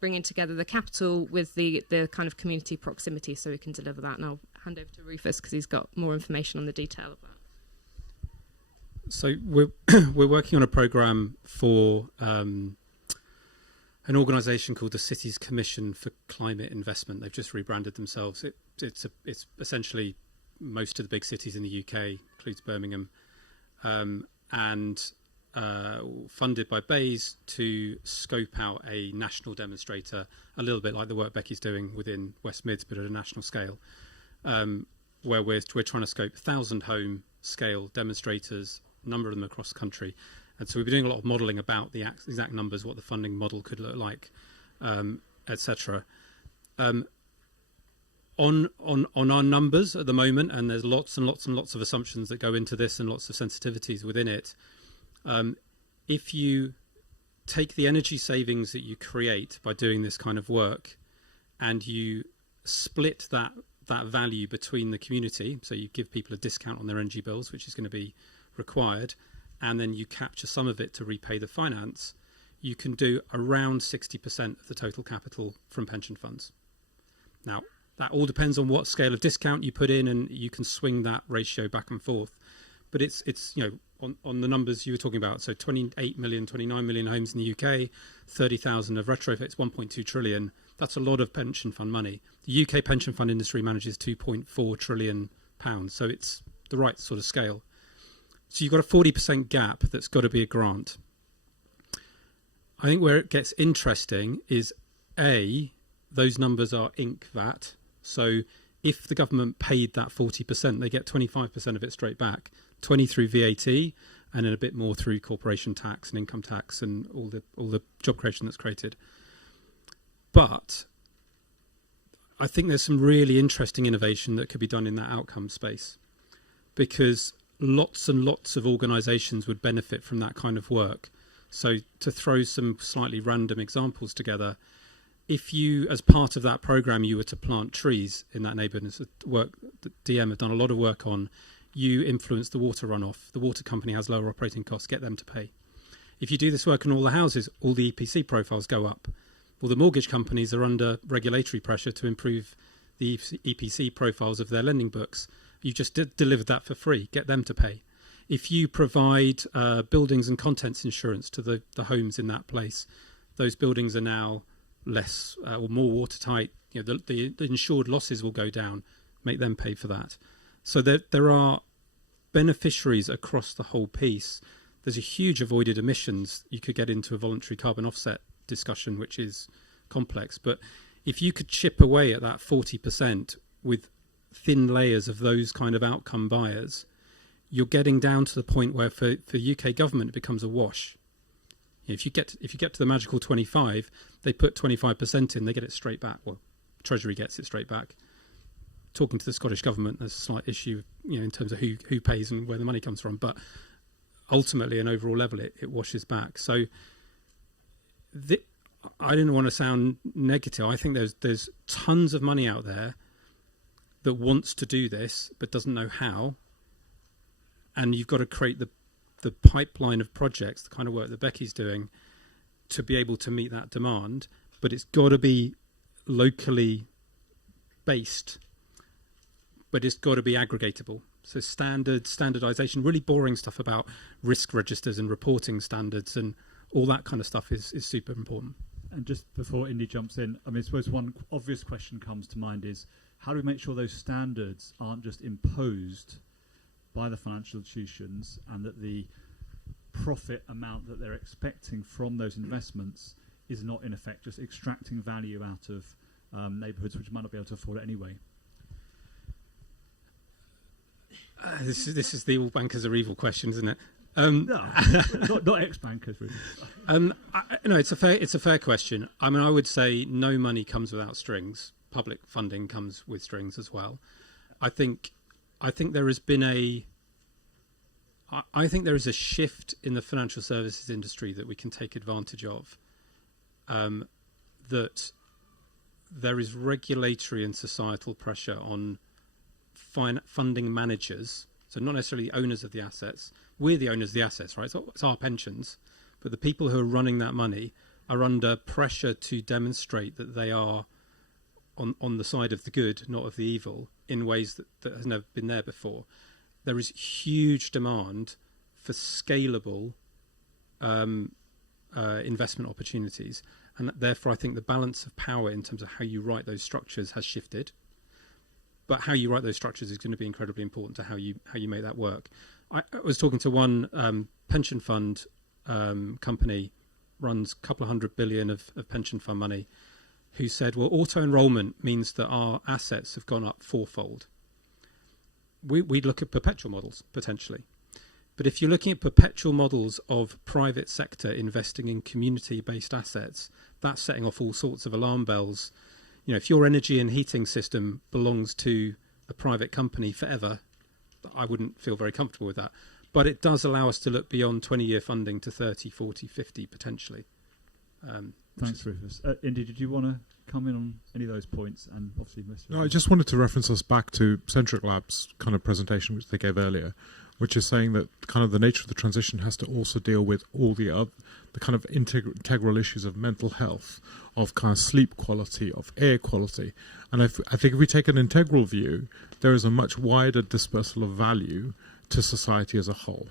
bringing together the capital with the kind of community proximity so we can deliver that. And I'll hand over to Rufus because he's got more information on the detail of that. So we're working on a programme for an organisation called the Cities Commission for Climate Investment. They've just rebranded themselves. It's essentially most of the big cities in the UK, includes Birmingham, and funded by Bayes to scope out a national demonstrator, a little bit like the work Becky's doing within West Mids, but at a national scale, where we're trying to scope 1,000 home scale demonstrators, number of them across the country. And so we've been doing a lot of modelling about the exact numbers, what the funding model could look like, etc. On our numbers at the moment, and there's lots and lots and lots of assumptions that go into this and lots of sensitivities within it. If you take the energy savings that you create by doing this kind of work and you split that value between the community, so you give people a discount on their energy bills, which is going to be required, and then you capture some of it to repay the finance, you can do around 60% of the total capital from pension funds. Now, that all depends on what scale of discount you put in, and you can swing that ratio back and forth. But it's on the numbers you were talking about, so 28 million, 29 million homes in the UK, 30,000 of retrofits, 1.2 trillion. That's a lot of pension fund money. The UK pension fund industry manages 2.4 trillion pounds, so it's the right sort of scale. So you've got a 40% gap that's got to be a grant. I think where it gets interesting is, A, those numbers are INC-VAT. So if the government paid that 40%, they get 25% of it straight back, 20 through VAT, and then a bit more through corporation tax and income tax and all the job creation that's created. But I think there's some really interesting innovation that could be done in that outcome space, because lots and lots of organisations would benefit from that kind of work. So to throw some slightly random examples together, if you, as part of that programme, you were to plant trees in that neighbourhood, and it's work that DM have done a lot of work on, you influence the water runoff. The water company has lower operating costs, get them to pay. If you do this work on all the houses, all the EPC profiles go up. Well, the mortgage companies are under regulatory pressure to improve the EPC profiles of their lending books. You just delivered that for free, get them to pay. If you provide buildings and contents insurance to the homes in that place, those buildings are now less or more watertight. You know, the insured losses will go down, make them pay for that. So there are beneficiaries across the whole piece. There's a huge avoided emissions. You could get into a voluntary carbon offset discussion, which is complex. But if you could chip away at that 40% with thin layers of those kind of outcome buyers, you're getting down to the point where for UK government it becomes a wash. If you get to the magical 25, they put 25% in, they get it straight back. Well, Treasury gets it straight back. Talking to the Scottish government, there's a slight issue, in terms of who pays and where the money comes from. But ultimately, an overall level, it washes back. So I didn't want to sound negative. I think there's tons of money out there that wants to do this but doesn't know how. And you've got to create the pipeline of projects, the kind of work that Becky's doing, to be able to meet that demand. But it's got to be locally based, but it's got to be aggregatable. So standardization, really boring stuff about risk registers and reporting standards and all that kind of stuff is super important. And just before Indy jumps in, I mean, I suppose one obvious question comes to mind is, how do we make sure those standards aren't just imposed by the financial institutions, and that the profit amount that they're expecting from those investments is not in effect just extracting value out of neighbourhoods which might not be able to afford it anyway? This is the all bankers are evil question, isn't it? No, not ex-bankers, really. No, it's a fair question. I mean, I would say no money comes without strings. Public funding comes with strings as well. I think there has been I think there is a shift in the financial services industry that we can take advantage of. That there is regulatory and societal pressure on funding managers, so not necessarily owners of the assets. We're the owners of the assets, right? It's our pensions, but the people who are running that money are under pressure to demonstrate that they are on the side of the good, not of the evil, in ways that has never been there before. There is huge demand for scalable investment opportunities, and therefore I think the balance of power in terms of how you write those structures has shifted. But how you write those structures is going to be incredibly important to how you make that work. I was talking to one pension fund company, runs a couple of $100 billion of pension fund money, who said, well, auto-enrollment means that our assets have gone up fourfold. We'd look at perpetual models, potentially. But if you're looking at perpetual models of private sector investing in community-based assets, that's setting off all sorts of alarm bells. You know, if your energy and heating system belongs to a private company forever, I wouldn't feel very comfortable with that. But it does allow us to look beyond 20-year funding to 30, 40, 50 potentially. Thanks, Rufus. Indy, did you want to come in on any of those points? And obviously, No, I just wanted to reference us back to Centric Labs' kind of presentation, which they gave earlier, which is saying that kind of the nature of the transition has to also deal with all the kind of integral issues of mental health, of kind of sleep quality, of air quality. And I think if we take an integral view, there is a much wider dispersal of value to society as a whole.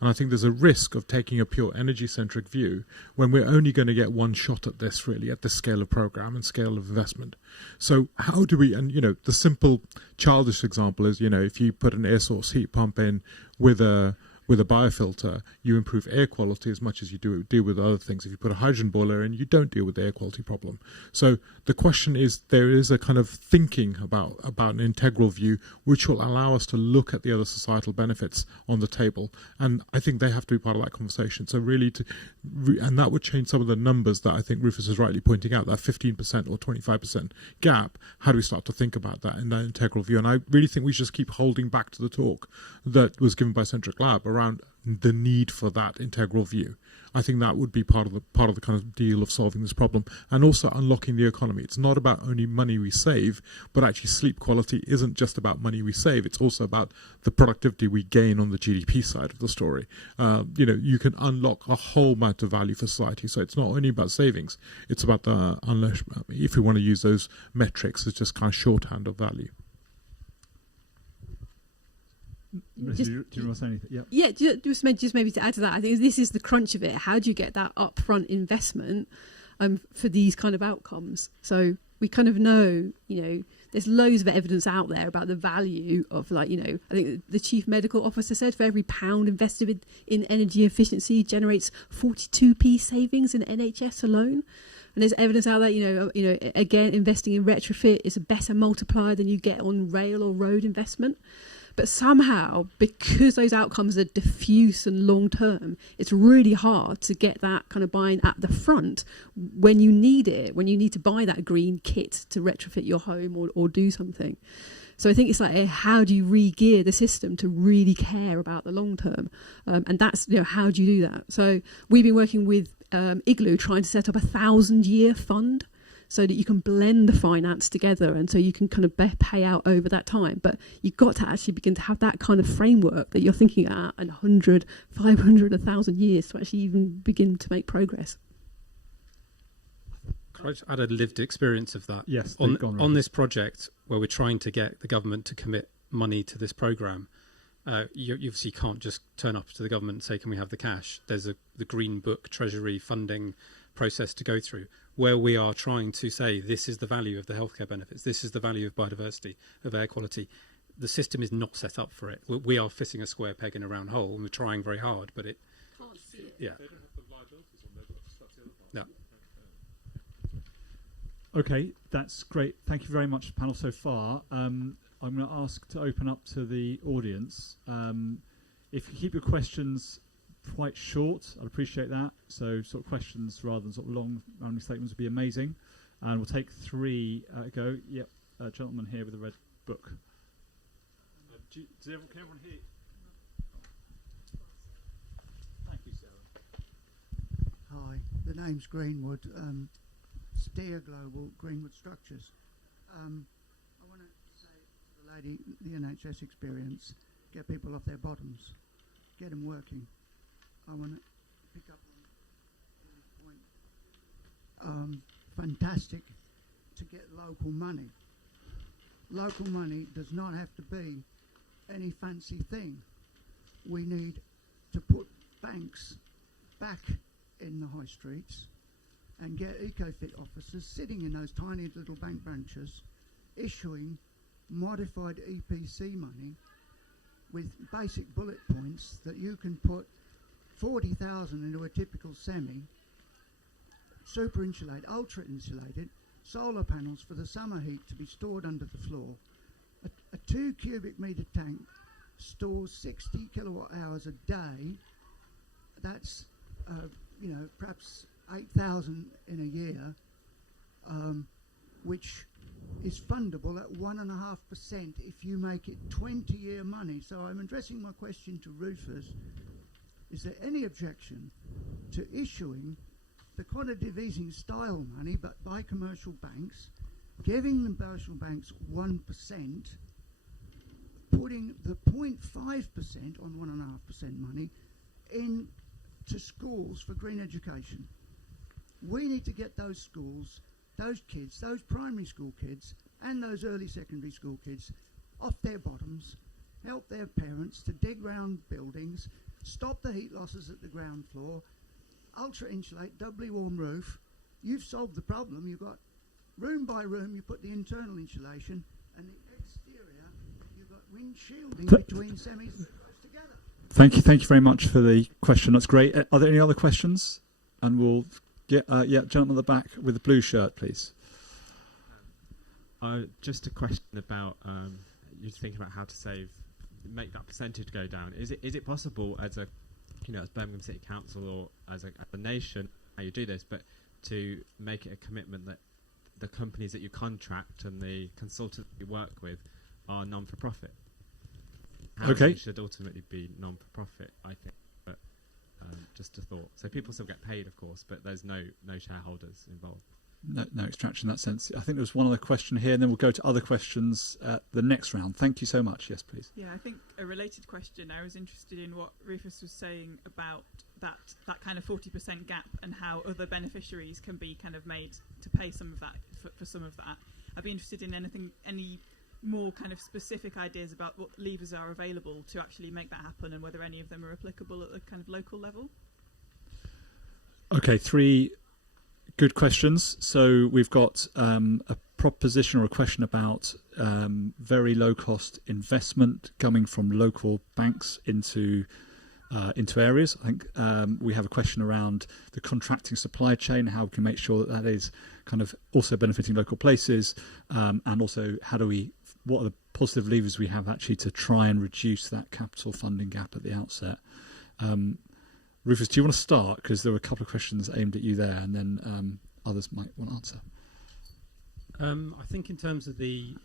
And I think there's a risk of taking a pure energy-centric view when we're only going to get one shot at this, really, at this scale of program and scale of investment. So how do we, and, you know, the simple childish example is, you know, if you put an air source heat pump in with a biofilter, you improve air quality as much as you deal with other things. If you put a hydrogen boiler in, you don't deal with the air quality problem. So the question is, there is a kind of thinking about an integral view which will allow us to look at the other societal benefits on the table, and I think they have to be part of that conversation. So really, and that would change some of the numbers that I think Rufus is rightly pointing out, that 15% or 25% gap. How do we start to think about that in that integral view? And I really think we should just keep holding back to the talk that was given by Centric Lab around the need for that integral view. I think that would be part of the kind of deal of solving this problem, and also unlocking the economy. It's not about only money we save, but actually sleep quality isn't just about money we save. It's also about the productivity we gain on the GDP side of the story. You know, you can unlock a whole amount of value for society. So it's not only about savings; it's about the if we want to use those metrics as just kind of shorthand of value. Do you want to say anything? Yeah, just maybe to add to that, I think this is the crunch of it. How do you get that upfront investment for these kind of outcomes? So we kind of know, you know, there's loads of evidence out there about the value of, like, you know, I think the chief medical officer said for every £1 invested in energy efficiency generates 42p savings in NHS alone. And there's evidence out there, you know, again, investing in retrofit is a better multiplier than you get on rail or road investment. But somehow, because those outcomes are diffuse and long-term, it's really hard to get that kind of buy-in at the front when you need it, when you need to buy that green kit to retrofit your home or do something. So I think it's like, how do you re-gear the system to really care about the long-term? And that's, you know, how do you do that? So we've been working with Igloo trying to set up a 1,000-year fund, so that you can blend the finance together, and so you can kind of pay out over that time. But you've got to actually begin to have that kind of framework that you're thinking at 100, 500, 1,000 years to actually even begin to make progress. Can I just add a lived experience of that? Yes. On this project, where we're trying to get the government to commit money to this programme, you obviously can't just turn up to the government and say, can we have the cash? There's the Green Book Treasury funding process to go through, where we are trying to say this is the value of the healthcare benefits, this is the value of biodiversity, of air quality. The system is not set up for it. We are fitting a square peg in a round hole, and we're trying very hard, but it... Can't see it. Yeah. They don't have the liabilities on there, but that's the other part. No. Okay, that's great. Thank you very much, panel, so far. I'm going to ask to open up to the audience. If you keep your questions quite short, I'd appreciate that. So sort of questions rather than sort of long rounding statements would be amazing. And we'll take 3 go. Yep, gentleman here with a red book. Can everyone hear? Thank you, Sarah. Hi, the name's Greenwood. Steer Global Greenwood Structures. I want to say to the lady, the NHS experience, get people off their bottoms, get them working. I want to pick up on the point. Fantastic to get local money. Local money does not have to be any fancy thing. We need to put banks back in the high streets and get EcoFit officers sitting in those tiny little bank branches issuing modified EPC money with basic bullet points that you can put 40,000 into a typical semi, super insulated, ultra insulated, solar panels for the summer heat to be stored under the floor. A 2 cubic metre tank stores 60 kilowatt hours a day. That's, perhaps 8,000 in a year, which is fundable at 1.5% if you make it 20-year money. So I'm addressing my question to Rufus. Is there any objection to issuing the quantitative easing style money, but by commercial banks, giving the commercial banks 1%, putting the 0.5% on 1.5% money into schools for green education? We need to get those schools, those kids, those primary school kids and those early secondary school kids off their bottoms, help their parents to dig round buildings, stop the heat losses at the ground floor, ultra insulate, doubly warm roof. You've solved the problem. You've got room by room, you put the internal insulation, and the exterior, you've got wind shielding between semis that goes together. Thank you very much for the question. That's great. Are there any other questions? And we'll get, gentleman at the back with the blue shirt, please. Just a question about you thinking about how to make that percentage go down. Is it possible as as Birmingham City Council or as a nation, how you do this, but to make it a commitment that the companies that you contract and the consultants you work with are non-for-profit? Housing should ultimately be non-for-profit, I think, but just a thought. So people still get paid, of course, but there's no shareholders involved. No extraction in that sense. I think there was one other question here, and then we'll go to other questions at the next round. Thank you so much. Yes, please. Yeah, I think a related question. I was interested in what Rufus was saying about that kind of 40% gap and how other beneficiaries can be kind of made to pay some of that for some of that. I'd be interested in any more kind of specific ideas about what levers are available to actually make that happen and whether any of them are applicable at the kind of local level. Okay, 3 good questions. So we've got a proposition or a question about very low cost investment coming from local banks into areas. I think we have a question around the contracting supply chain, how we can make sure that is kind of also benefiting local places, and also what are the positive levers we have actually to try and reduce that capital funding gap at the outset. Rufus, do you want to start? Because there were a couple of questions aimed at you there, and then others might want to answer. I think in terms of the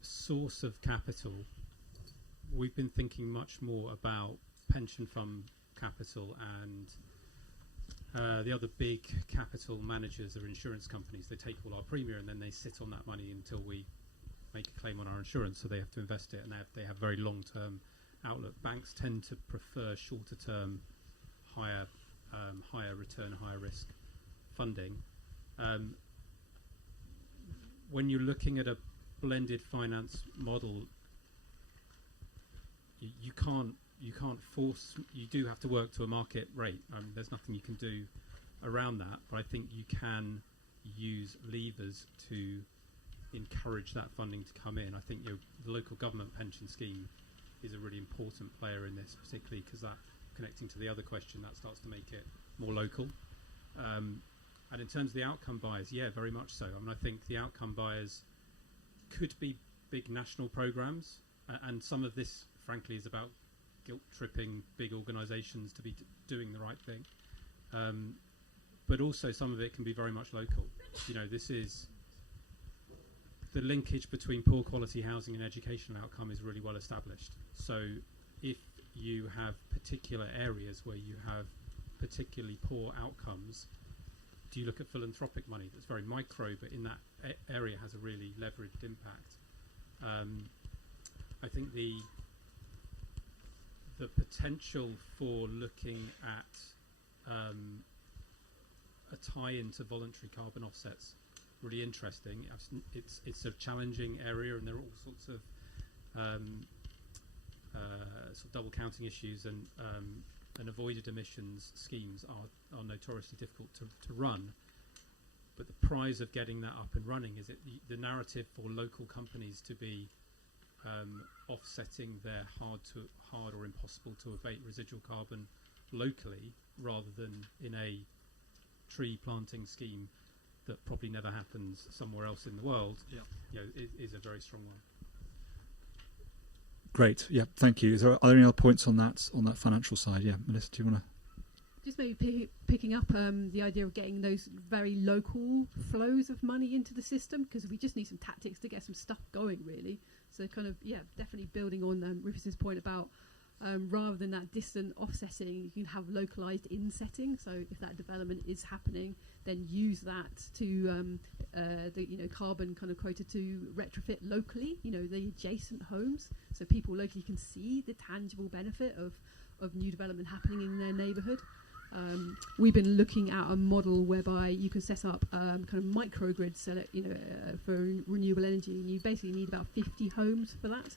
source of capital, we've been thinking much more about pension fund capital, and the other big capital managers are insurance companies. They take all our premium and then they sit on that money until we make a claim on our insurance, so they have to invest it, and they have very long-term outlook. Banks tend to prefer shorter-term, higher return, higher risk funding. When you're looking at a blended finance model, you can't force. You do have to work to a market rate. There's nothing you can do around that, but I think you can use levers to encourage that funding to come in. I think the local government pension scheme is a really important player in this, particularly because that, connecting to the other question, that starts to make it more local. And in terms of the outcome buyers, yeah, very much so. I think the outcome buyers could be big national programs, and some of this, frankly, is about guilt-tripping big organisations to be doing the right thing. But also some of it can be very much local. This is the linkage between poor quality housing and educational outcome is really well established. So if you have particular areas where you have particularly poor outcomes, do you look at philanthropic money that's very micro, but in that area has a really leveraged impact? I think the potential for looking at a tie-in to voluntary carbon offsets really interesting. It's a challenging area, and there are all sorts of double counting issues, and avoided emissions schemes are notoriously difficult to run. But the prize of getting that up and running is the narrative for local companies to be offsetting their hard or impossible to abate residual carbon locally, rather than in a tree planting scheme that probably never happens somewhere else in the world. Is a very strong one. Great. Yeah, thank you. Are there any other points on that financial side? Yeah, Melissa, do you want to? Just maybe picking up the idea of getting those very local flows of money into the system, because we just need some tactics to get some stuff going, really. So definitely building on Rufus's point about rather than that distant offsetting, you can have localized insetting. So if that development is happening, then use that to the carbon kind of quota to retrofit locally, the adjacent homes, so people locally can see the tangible benefit of new development happening in their neighbourhood. We've been looking at a model whereby you can set up kind of microgrids for renewable energy, and you basically need about 50 homes for that.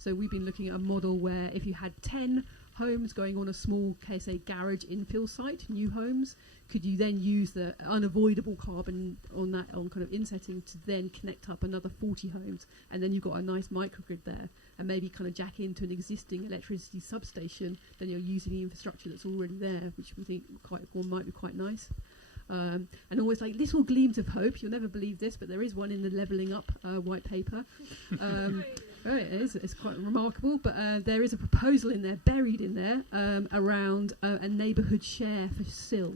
So we've been looking at a model where if you had 10 homes going on a small, say, garage infill site, new homes, could you then use the unavoidable carbon on kind of insetting to then connect up another 40 homes, and then you've got a nice microgrid there, and maybe kind of jack into an existing electricity substation, then you're using the infrastructure that's already there, which we think might be quite nice. And always like little gleams of hope. You'll never believe this, but there is one in the Levelling Up white paper. It's quite remarkable, but there is a proposal in there, buried in there, around a neighbourhood share for SIL,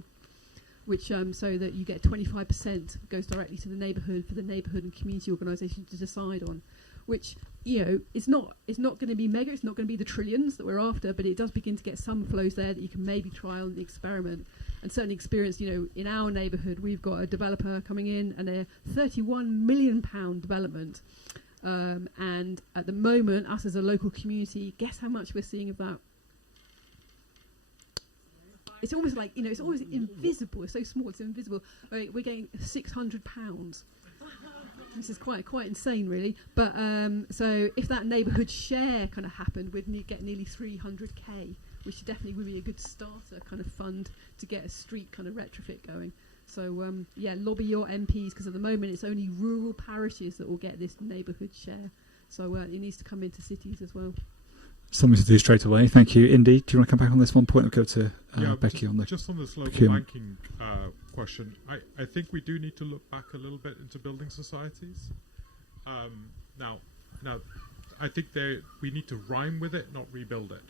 which so that you get 25% goes directly to the neighbourhood for the neighbourhood and community organisation to decide on, which it's not going to be mega, it's not going to be the trillions that we're after, but it does begin to get some flows there that you can maybe trial and experiment. And certainly experience, in our neighbourhood, we've got a developer coming in and a £31 million development. And at the moment, us as a local community, guess how much we're seeing of that? It's almost like, it's always invisible. It's so small, it's invisible. We're getting £600. This is quite insane, really. But so if that neighbourhood share kind of happened, we'd get nearly 300k, which definitely would be a good starter kind of fund to get a street kind of retrofit going. So lobby your MPs, because at the moment it's only rural parishes that will get this neighbourhood share. So it needs to come into cities as well. Something to do straight away. Thank you, Indy. Do you want to come back on this one point or go to Becky on the just on this local banking question? I think we do need to look back a little bit into building societies. Now, I think we need to rhyme with it, not rebuild it.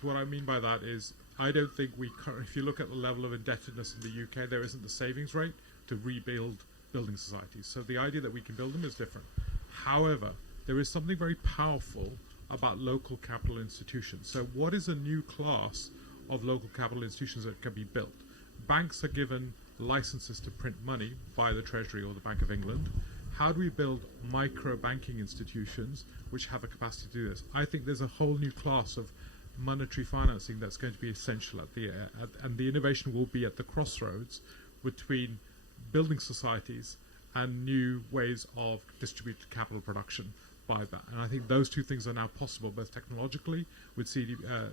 What I mean by that is, I don't think if you look at the level of indebtedness in the UK, there isn't the savings rate to rebuild building societies. So the idea that we can build them is different. However, there is something very powerful about local capital institutions. So what is a new class of local capital institutions that can be built? Banks are given licenses to print money by the Treasury or the Bank of England. How do we build micro banking institutions which have a capacity to do this? I think there's a whole new class of monetary financing that's going to be essential and the innovation will be at the crossroads between building societies and new ways of distributed capital production by that. And I think those two things are now possible, both technologically, with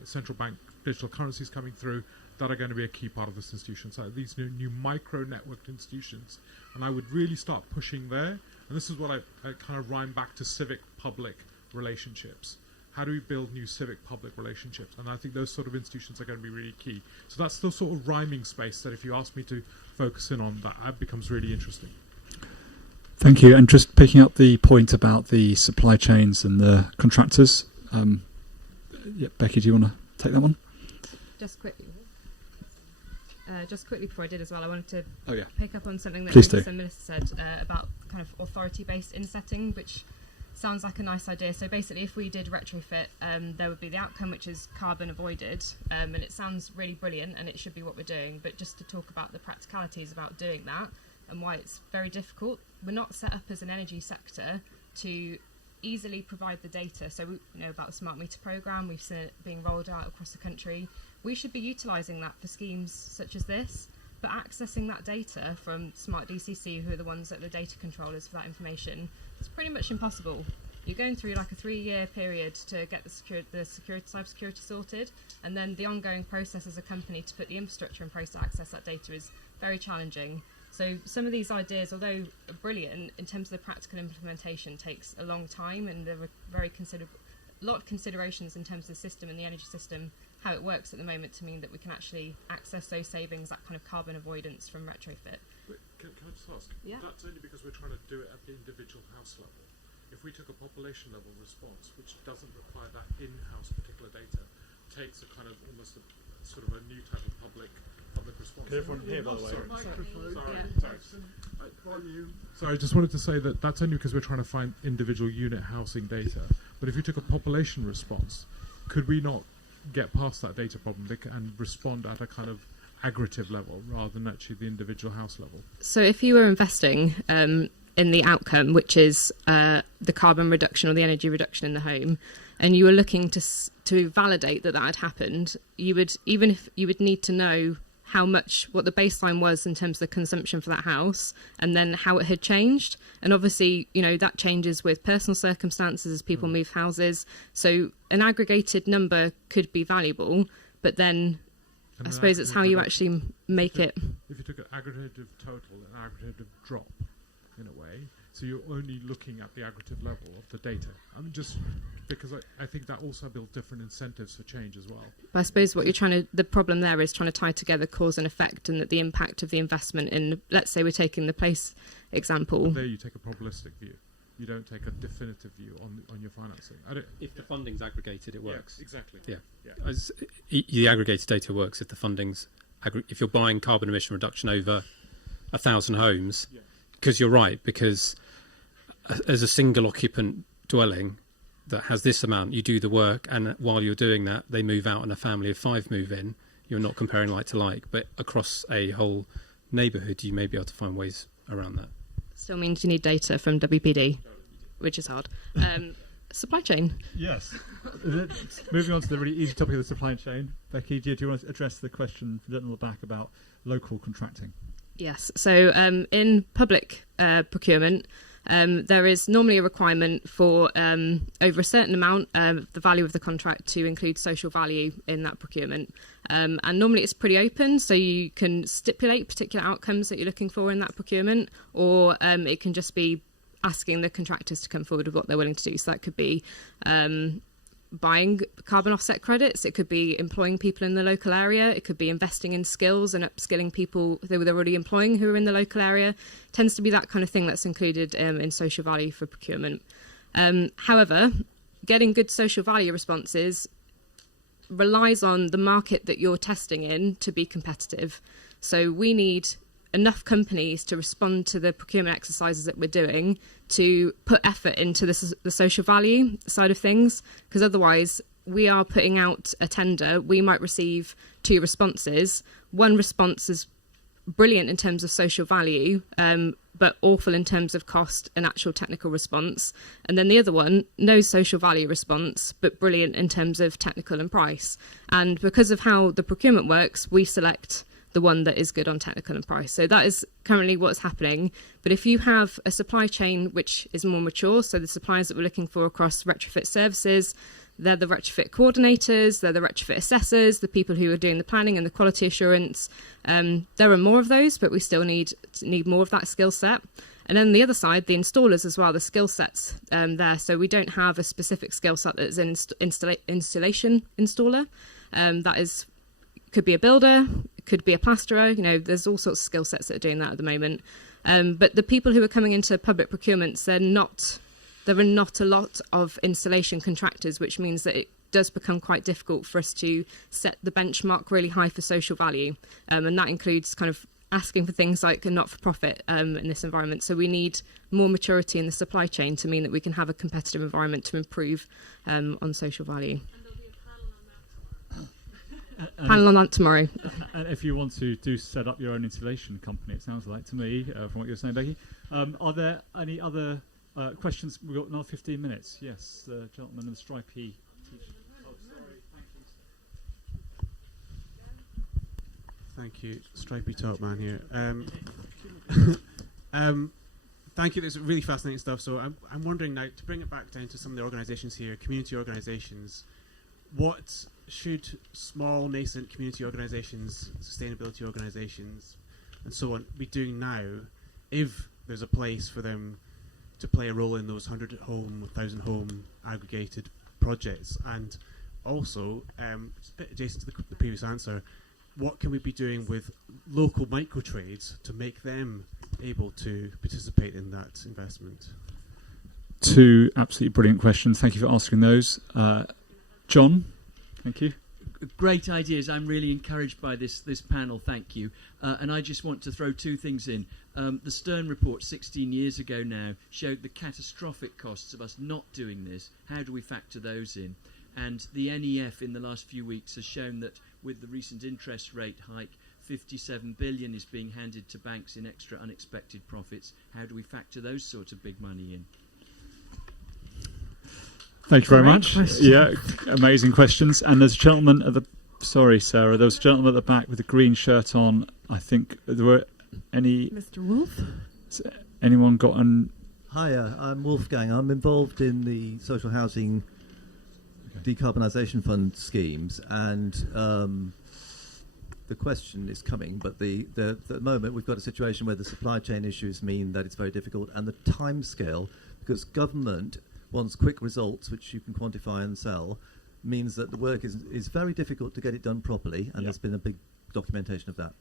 central bank digital currencies coming through, that are going to be a key part of this institution. So these new micro-networked institutions. And I would really start pushing there. And this is what I kind of rhyme back to civic-public relationships. How do we build new civic-public relationships? And I think those sort of institutions are going to be really key. So that's the sort of rhyming space that if you ask me to focus in on, that becomes really interesting. Thank you. And just picking up the point about the supply chains and the contractors. Becky, do you want to take that one? Just quickly before I did as well, I wanted to Oh, yeah. pick up on something that Please do. Minister said about kind of authority-based insetting, which sounds like a nice idea. So basically, if we did retrofit, there would be the outcome, which is carbon avoided, and it sounds really brilliant, and it should be what we're doing. But just to talk about the practicalities about doing that and why it's very difficult, we're not set up as an energy sector to easily provide the data. So we know about the smart meter program, we've seen it being rolled out across the country. We should be utilising that for schemes such as this, but accessing that data from Smart DCC, who are the ones that are the data controllers for that information, it's pretty much impossible. You're going through like a 3-year period to get the cybersecurity sorted, and then the ongoing process as a company to put the infrastructure in place to access that data is very challenging. So some of these ideas, although brilliant in terms of the practical implementation, takes a long time, and there are a lot of considerations in terms of the system and the energy system, how it works at the moment, to mean that we can actually access those savings, that kind of carbon avoidance from retrofit. Can I just ask? Yeah. That's only because we're trying to do it at the individual house level. If we took a population level response, which doesn't require that in-house particular data, takes a kind of almost a sort of a new type of public response. Can everyone hear, by the way? Sorry, I just wanted to say that that's only because we're trying to find individual unit housing data. But if you took a population response, could we not get past that data problem and respond at a kind of aggregative level rather than actually the individual house level? So if you were investing in the outcome, which is the carbon reduction or the energy reduction in the home, and you were looking to validate that had happened, you would need to know what the baseline was in terms of the consumption for that house, and then how it had changed. And obviously, that changes with personal circumstances as people move houses. So an aggregated number could be valuable, but then I suppose it's how you actually make it. If you took an aggregative total, an aggregative drop, in a way, so you're only looking at the aggregative level of the data. I mean, just because I think that also builds different incentives for change as well. But I suppose the problem there is trying to tie together cause and effect, and that the impact of the investment in, let's say we're taking the place example. But there you take a probabilistic view. You don't take a definitive view on your financing. If the funding's aggregated, it works. Yeah, exactly. Yeah. The aggregated data works if the funding's if you're buying carbon emission reduction over 1,000 homes, because you're right, because as a single occupant dwelling that has this amount, you do the work, and while you're doing that, they move out and a family of 5 move in. You're not comparing like to like, but across a whole neighbourhood, you may be able to find ways around that. Still means you need data from WPD, which is hard. Supply chain. Yes. Moving on to the really easy topic of the supply chain. Becky, do you want to address the question from the back about local contracting? Yes. So in public procurement, there is normally a requirement for over a certain amount of the value of the contract to include social value in that procurement. And normally it's pretty open, so you can stipulate particular outcomes that you're looking for in that procurement, or it can just be asking the contractors to come forward with what they're willing to do. So that could be buying carbon offset credits, it could be employing people in the local area, it could be investing in skills and upskilling people that they're already employing who are in the local area. It tends to be that kind of thing that's included in social value for procurement. However, getting good social value responses relies on the market that you're testing in to be competitive. So we need enough companies to respond to the procurement exercises that we're doing to put effort into the social value side of things, because otherwise we are putting out a tender, we might receive 2 responses. One response is brilliant in terms of social value, but awful in terms of cost and actual technical response. And then the other one, no social value response, but brilliant in terms of technical and price. And because of how the procurement works, we select the one that is good on technical and price. So that is currently what's happening. But if you have a supply chain which is more mature, so the suppliers that we're looking for across retrofit services, they're the retrofit coordinators, they're the retrofit assessors, the people who are doing the planning and the quality assurance. There are more of those, but we still need more of that skill set. And then the other side, the installers as well, the skill sets there. So we don't have a specific skill set that's an installation installer. That could be a builder, could be a plasterer. You know, there's all sorts of skill sets that are doing that at the moment. But the people who are coming into public procurements, there are not a lot of installation contractors, which means that it does become quite difficult for us to set the benchmark really high for social value. And that includes kind of asking for things like a not-for-profit in this environment. So we need more maturity in the supply chain to mean that we can have a competitive environment to improve on social value. Panel on that tomorrow. And if you want to set up your own installation company, it sounds like to me, from what you're saying, Becky. Are there any other questions? We've got another 15 minutes. Yes, the gentleman in the stripy t-shirt. Oh, sorry. Thank you, stripy top man here. Thank you. This is really fascinating stuff. So I'm wondering now, to bring it back down to some of the organisations here, community organisations. What should small nascent community organisations, sustainability organisations, and so on be doing now, if there's a place for them to play a role in those 100 home, 1,000 home aggregated projects? And also, it's a bit adjacent to the previous answer, what can we be doing with local micro trades to make them able to participate in that investment? Two absolutely brilliant questions. Thank you for asking those. John, thank you. Great ideas. I'm really encouraged by this panel. Thank you. And I just want to throw two things in. The Stern report 16 years ago now showed the catastrophic costs of us not doing this. How do we factor those in? And the NEF in the last few weeks has shown that with the recent interest rate hike, 57 billion is being handed to banks in extra unexpected profits. How do we factor those sorts of big money in? Thank you very much. Yeah, amazing questions. And there's a gentleman at the... Sorry, Sarah. There was a gentleman at the back with a green shirt on. I think there were any... Mr. Wolf? Anyone got an... Hiya, I'm Wolfgang. I'm involved in the social housing decarbonisation fund schemes, and the question is coming, but the moment we've got a situation where the supply chain issues mean that it's very difficult, and the timescale, because government wants quick results which you can quantify and sell, means that the work is very difficult to get it done properly, and there's been a big documentation of that.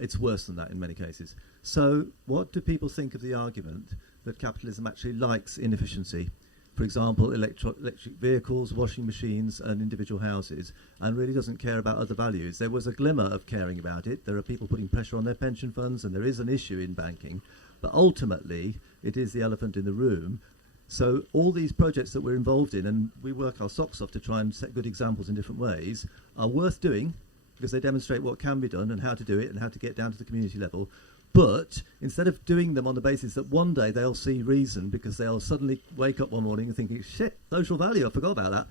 It's worse than that in many cases. So what do people think of the argument that capitalism actually likes inefficiency? For example, electric vehicles, washing machines, and individual houses, and really doesn't care about other values. There was a glimmer of caring about it. There are people putting pressure on their pension funds, and there is an issue in banking. But ultimately, it is the elephant in the room. So all these projects that we're involved in, and we work our socks off to try and set good examples in different ways, are worth doing because they demonstrate what can be done and how to do it and how to get down to the community level. But instead of doing them on the basis that one day they'll see reason because they'll suddenly wake up one morning and thinking, shit, social value, I forgot about that.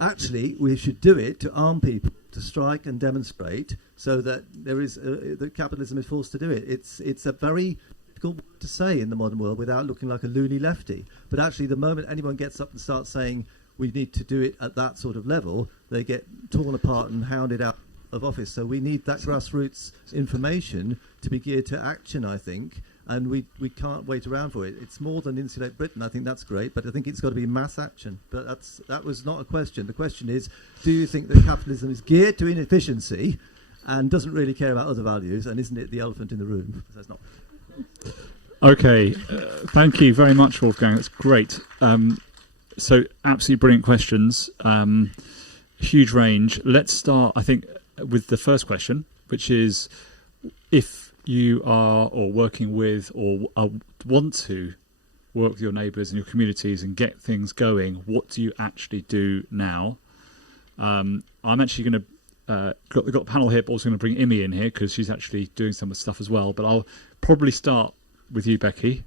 Actually, we should do it to arm people to strike and demonstrate so that there is that capitalism is forced to do it. It's a very difficult to say in the modern world without looking like a loony lefty. But actually, the moment anyone gets up and starts saying we need to do it at that sort of level, they get torn apart and hounded out of office. So we need that grassroots information to be geared to action, I think, and we can't wait around for it. It's more than Insulate Britain. I think that's great, but I think it's got to be mass action. But that was not a question. The question is, do you think that capitalism is geared to inefficiency and doesn't really care about other values, and isn't it the elephant in the room? So it's not. Okay, thank you very much, Wolfgang. That's great. So absolutely brilliant questions. Huge range. Let's start, I think, with the first question, which is if you are or working with or want to work with your neighbours and your communities and get things going, what do you actually do now? I'm actually going to got the panel here, but also going to bring Imi in here because she's actually doing some of the stuff as well. But I'll probably start with you, Becky,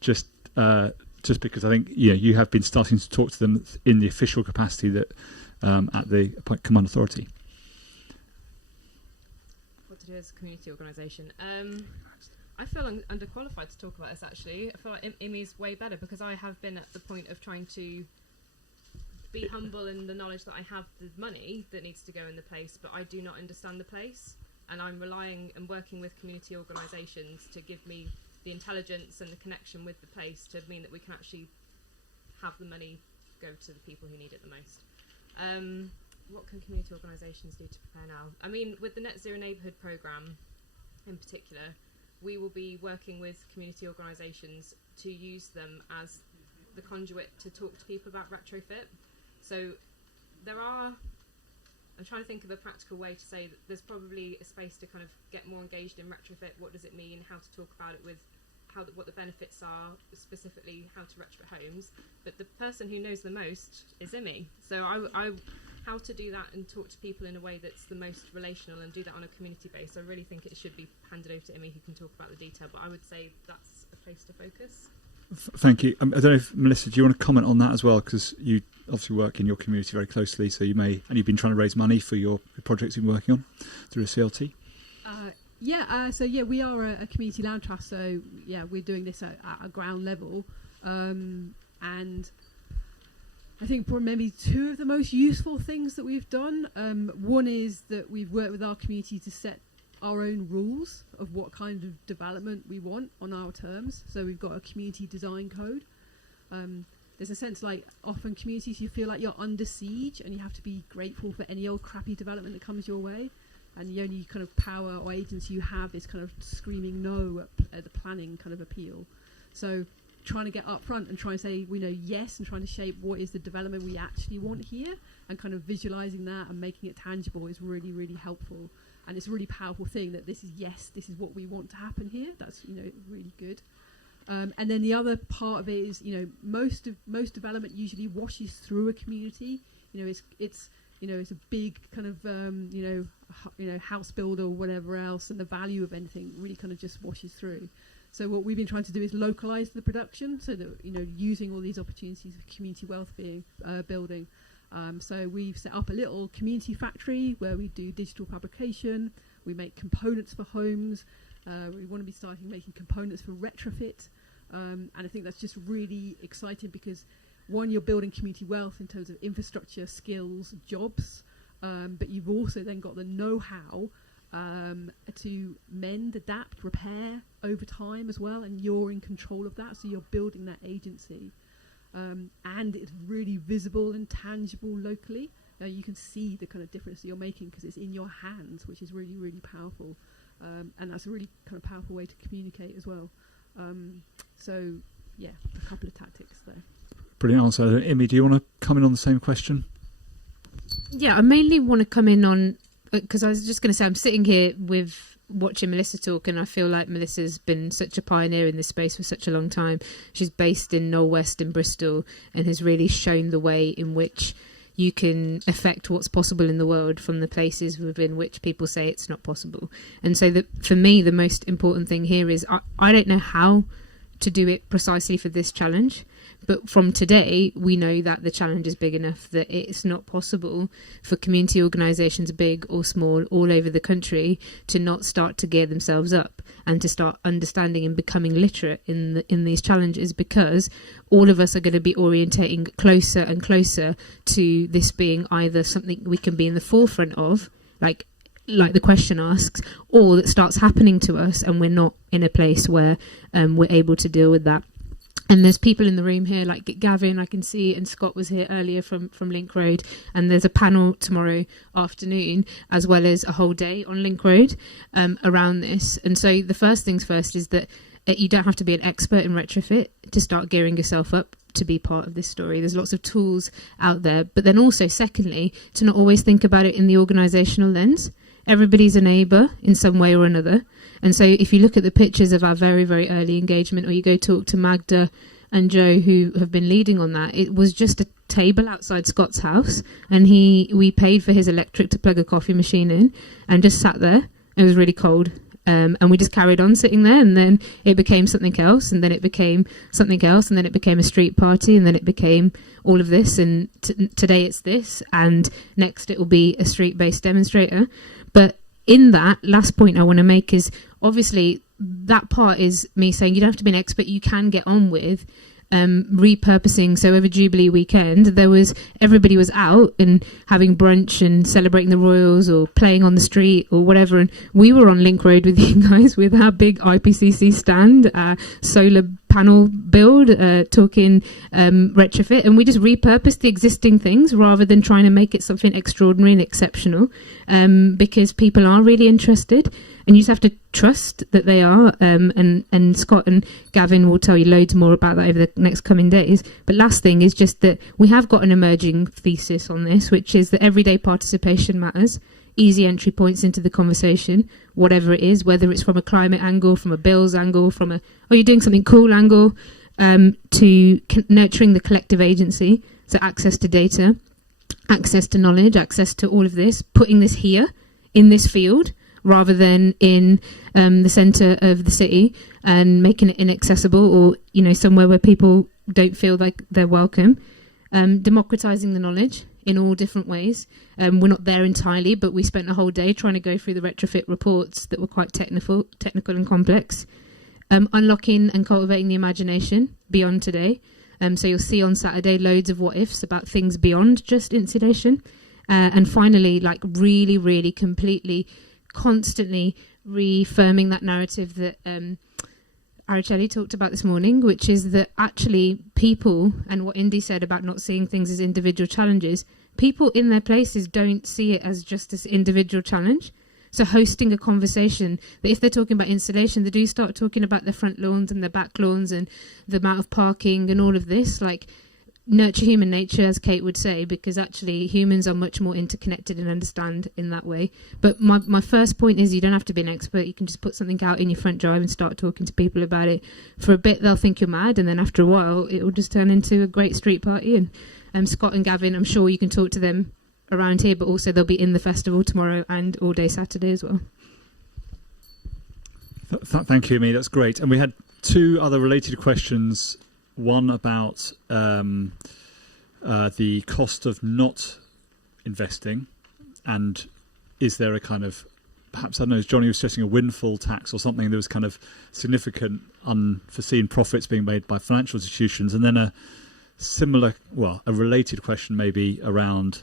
just because I think you have been starting to talk to them in the official capacity that at the Command Authority. to do as a community organisation. I feel underqualified to talk about this, actually. I feel like IMI's way better because I have been at the point of trying to be humble in the knowledge that I have the money that needs to go in the place, but I do not understand the place, and I'm relying and working with community organisations to give me the intelligence and the connection with the place to mean that we can actually have the money go to the people who need it the most. What can community organisations do to prepare now? I mean, with the Net Zero Neighbourhood programme in particular, we will be working with community organisations to use them as the conduit to talk to people about retrofit. So I'm trying to think of a practical way to say that there's probably a space to kind of get more engaged in retrofit. What does it mean? How to talk about it with what the benefits are, specifically how to retrofit homes. But the person who knows the most is IMI. So how to do that and talk to people in a way that's the most relational and do that on a community base. I really think it should be handed over to IMI, who can talk about the detail, but I would say that's a place to focus. Thank you. I don't know if, Melissa, do you want to comment on that as well? Because you obviously work in your community very closely, so and you've been trying to raise money for your projects you've been working on through a CLT. We are a community land trust, so we're doing this at a ground level, and I think probably maybe two of the most useful things that we've done. One is that we've worked with our community to set our own rules of what kind of development we want on our terms. So we've got a community design code. There's a sense like often communities you feel like you're under siege and you have to be grateful for any old crappy development that comes your way. And the only kind of power or agency you have is kind of screaming no at the planning kind of appeal. So trying to get up front and trying to say, yes, and trying to shape what is the development we actually want here, and kind of visualizing that and making it tangible is really, really helpful. And it's a really powerful thing that this is what we want to happen here. That's, really good. And then the other part of it is, most development usually washes through a community. It's a big kind of, house build or whatever else, and the value of anything really kind of just washes through. So what we've been trying to do is localize the production so that, using all these opportunities of community wealth building. So we've set up a little community factory where we do digital fabrication. We make components for homes. We want to be starting making components for retrofit. And I think that's just really exciting because, one, you're building community wealth in terms of infrastructure, skills, jobs, but you've also then got the know-how to mend, adapt, repair over time as well, and you're in control of that, so you're building that agency. And it's really visible and tangible locally. You can see the kind of difference that you're making because it's in your hands, which is really, really powerful. And that's a really kind of powerful way to communicate as well. A couple of tactics there. Brilliant answer. Imi, do you want to come in on the same question? Yeah, I mainly want to come in on, because I was just going to say, I'm sitting here watching Melissa talk, and I feel like Melissa's been such a pioneer in this space for such a long time. She's based in Knoll West in Bristol and has really shown the way in which you can affect what's possible in the world from the places within which people say it's not possible. And so for me, the most important thing here is I don't know how to do it precisely for this challenge, but from today, we know that the challenge is big enough that it's not possible for community organisations, big or small, all over the country, to not start to gear themselves up and to start understanding and becoming literate in these challenges, because all of us are going to be orientating closer and closer to this being either something we can be in the forefront of, like the question asks, or that starts happening to us and we're not in a place where we're able to deal with that. And there's people in the room here, like Gavin, I can see, and Scott was here earlier from Link Road. And there's a panel tomorrow afternoon, as well as a whole day on Link Road around this. And so the first things first is that you don't have to be an expert in retrofit to start gearing yourself up to be part of this story. There's lots of tools out there. But then also, secondly, to not always think about it in the organisational lens. Everybody's a neighbour in some way or another. And so if you look at the pictures of our very, very early engagement, or you go talk to Magda and Joe, who have been leading on that, it was just a table outside Scott's house, and we paid for his electric to plug a coffee machine in and just sat there. It was really cold. And we just carried on sitting there, and then it became something else, and then it became something else, and then it became a street party, and then it became all of this, and today it's this, and next it will be a street-based demonstrator. But in that last point I want to make is obviously that part is me saying you don't have to be an expert, you can get on with repurposing. So over Jubilee weekend, everybody was out and having brunch and celebrating the Royals or playing on the street or whatever. And we were on Link Road with you guys with our big IPCC stand, solar panel build, talking retrofit, and we just repurposed the existing things rather than trying to make it something extraordinary and exceptional, because people are really interested. And you just have to trust that they are, and Scott and Gavin will tell you loads more about that over the next coming days. But last thing is just that we have got an emerging thesis on this, which is that everyday participation matters, easy entry points into the conversation, whatever it is, whether it's from a climate angle, from a bills angle, from you're doing something cool angle, to nurturing the collective agency, so access to data, access to knowledge, access to all of this, putting this here in this field, rather than in the centre of the city and making it inaccessible or, somewhere where people don't feel like they're welcome. Democratising the knowledge in all different ways. We're not there entirely, but we spent a whole day trying to go through the retrofit reports that were quite technical and complex. Unlocking and cultivating the imagination beyond today. So you'll see on Saturday loads of what-ifs about things beyond just insulation. And finally, really, really completely constantly reaffirming that narrative that Araceli talked about this morning, which is that actually people, and what Indy said about not seeing things as individual challenges, people in their places don't see it as just this individual challenge. So hosting a conversation that if they're talking about insulation, they do start talking about their front lawns and their back lawns and the amount of parking and all of this, nurture human nature, as Kate would say, because actually humans are much more interconnected and understand in that way. But my first point is you don't have to be an expert. You can just put something out in your front drive and start talking to people about it. For a bit, they'll think you're mad, and then after a while, it will just turn into a great street party. And Scott and Gavin, I'm sure you can talk to them around here, but also they'll be in the festival tomorrow and all day Saturday as well. Thank you, Amy. That's great. And we had two other related questions. One about the cost of not investing, and is there a kind of, perhaps, I don't know, as Johnny was suggesting, a windfall tax or something, there was kind of significant unforeseen profits being made by financial institutions, and then a similar, a related question maybe around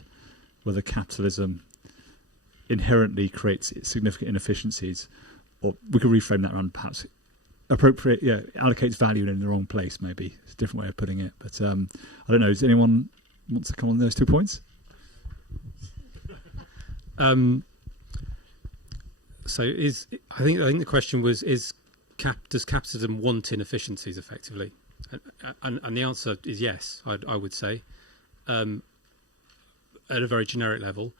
whether capitalism inherently creates significant inefficiencies, or we could reframe that around perhaps allocates value in the wrong place, maybe. It's a different way of putting it. But I don't know, does anyone want to come on those 2 points? I think the question was, does capitalism want inefficiencies effectively? And the answer is yes, I would say. At a very generic level,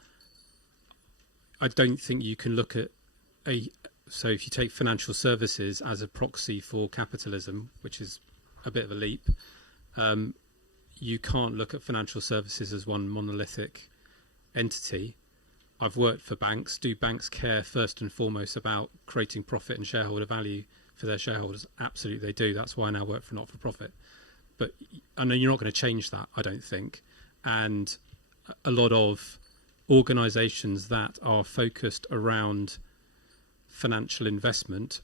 I don't think you can look at so if you take financial services as a proxy for capitalism, which is a bit of a leap, you can't look at financial services as one monolithic entity. I've worked for banks. Do banks care first and foremost about creating profit and shareholder value for their shareholders? Absolutely they do. That's why I now work for not-for-profit. But I know you're not going to change that, I don't think. And a lot of organisations that are focused around financial investment,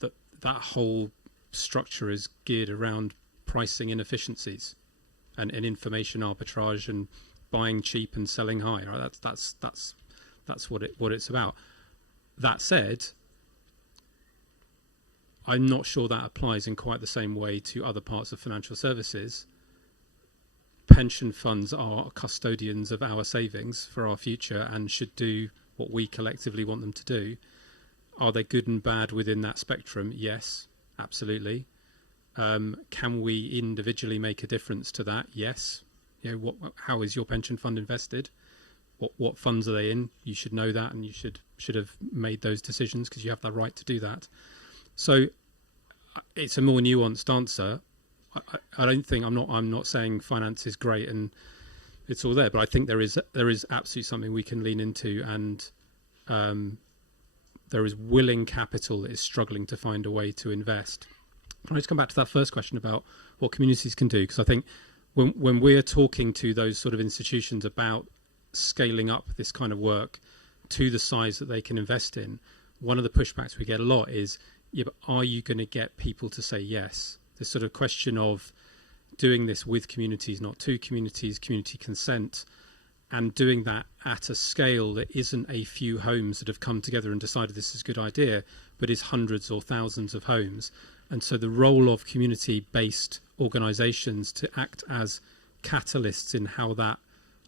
that whole structure is geared around pricing inefficiencies and information arbitrage and buying cheap and selling high. Right? That's what it's about. That said, I'm not sure that applies in quite the same way to other parts of financial services. Pension funds are custodians of our savings for our future and should do what we collectively want them to do. Are they good and bad within that spectrum? Yes, absolutely. Can we individually make a difference to that? Yes. How is your pension fund invested? What funds are they in? You should know that, and you should have made those decisions because you have the right to do that. So it's a more nuanced answer. I don't think I'm not saying finance is great and it's all there, but I think there is absolutely something we can lean into, and there is willing capital that is struggling to find a way to invest. Can I just come back to that first question about what communities can do? Because I think when we're talking to those sort of institutions about scaling up this kind of work to the size that they can invest in, one of the pushbacks we get a lot is, yeah, but are you going to get people to say yes? This sort of question of doing this with communities, not to communities, community consent, and doing that at a scale that isn't a few homes that have come together and decided this is a good idea, but is hundreds or thousands of homes. And so the role of community-based organisations to act as catalysts in how that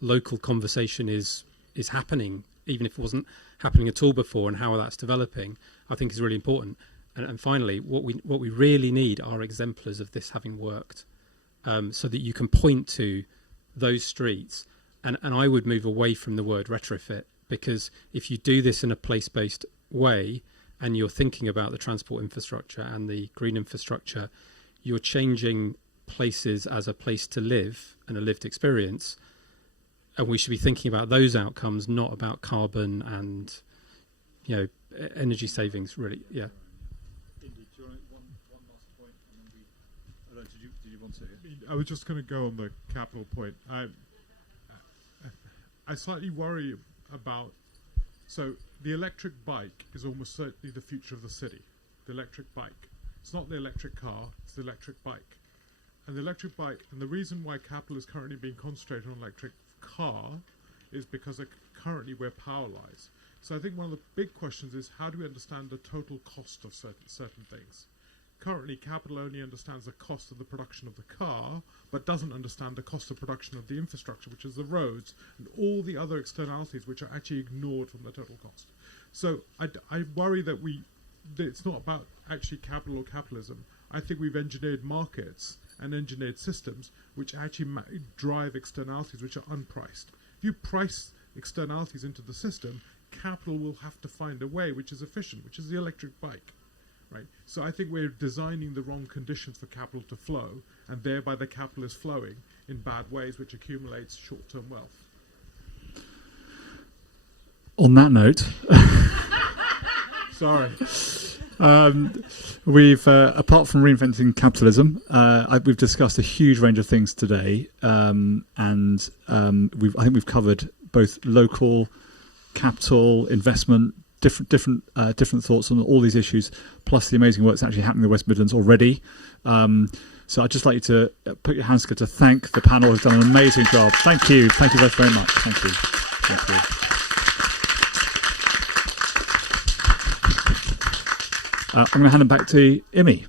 local conversation is happening, even if it wasn't happening at all before, and how that's developing, I think is really important. And finally, what we really need are exemplars of this having worked, so that you can point to those streets. And I would move away from the word retrofit, because if you do this in a place-based way and you're thinking about the transport infrastructure and the green infrastructure, you're changing places as a place to live and a lived experience. And we should be thinking about those outcomes, not about carbon and, you know, energy savings, really. Yeah. I was just going to go on the capital point. I slightly worry about, so the electric bike is almost certainly the future of the city. The electric bike. It's not the electric car, it's the electric bike. And the electric bike, and the reason why capital is currently being concentrated on electric car is because currently where power lies. So I think one of the big questions is, how do we understand the total cost of certain things? Currently, capital only understands the cost of the production of the car, but doesn't understand the cost of production of the infrastructure, which is the roads and all the other externalities which are actually ignored from the total cost. So I worry that it's not about actually capital or capitalism. I think we've engineered markets and engineered systems which actually drive externalities which are unpriced. If you price externalities into the system, capital will have to find a way which is efficient, which is the electric bike. Right. So I think we're designing the wrong conditions for capital to flow, and thereby the capital is flowing in bad ways, which accumulates short-term wealth. On that note, sorry. We've apart from reinventing capitalism, we've discussed a huge range of things today, and I think we've covered both local, capital, investment, different thoughts on all these issues, plus the amazing work that's actually happening in the West Midlands already. So I'd just like you to put your hands together to thank the panel who's done an amazing job. Thank you both very much. Thank you. I'm going to hand it back to Imi.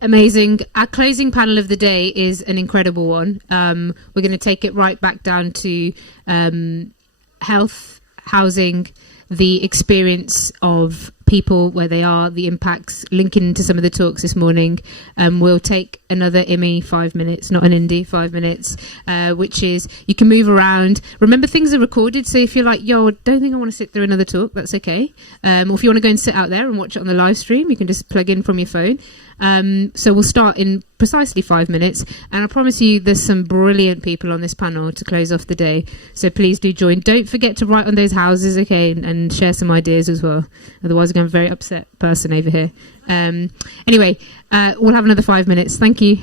Amazing. Our closing panel of the day is an incredible one. We're going to take it right back down to health, housing, the experience of people where they are, the impacts, linking to some of the talks this morning. We'll take another IMI 5 minutes, not an indie 5 minutes, which is you can move around. Remember, things are recorded, so if you're like, yo, I don't think I want to sit through another talk, that's okay. Or if you want to go and sit out there and watch it on the live stream, you can just plug in from your phone. So we'll start in precisely 5 minutes, and I promise you there's some brilliant people on this panel to close off the day, so please do join. Don't forget to write on those houses, okay, and share some ideas as well, otherwise I'm going to have a very upset person over here. Anyway, we'll have another 5 minutes. Thank you.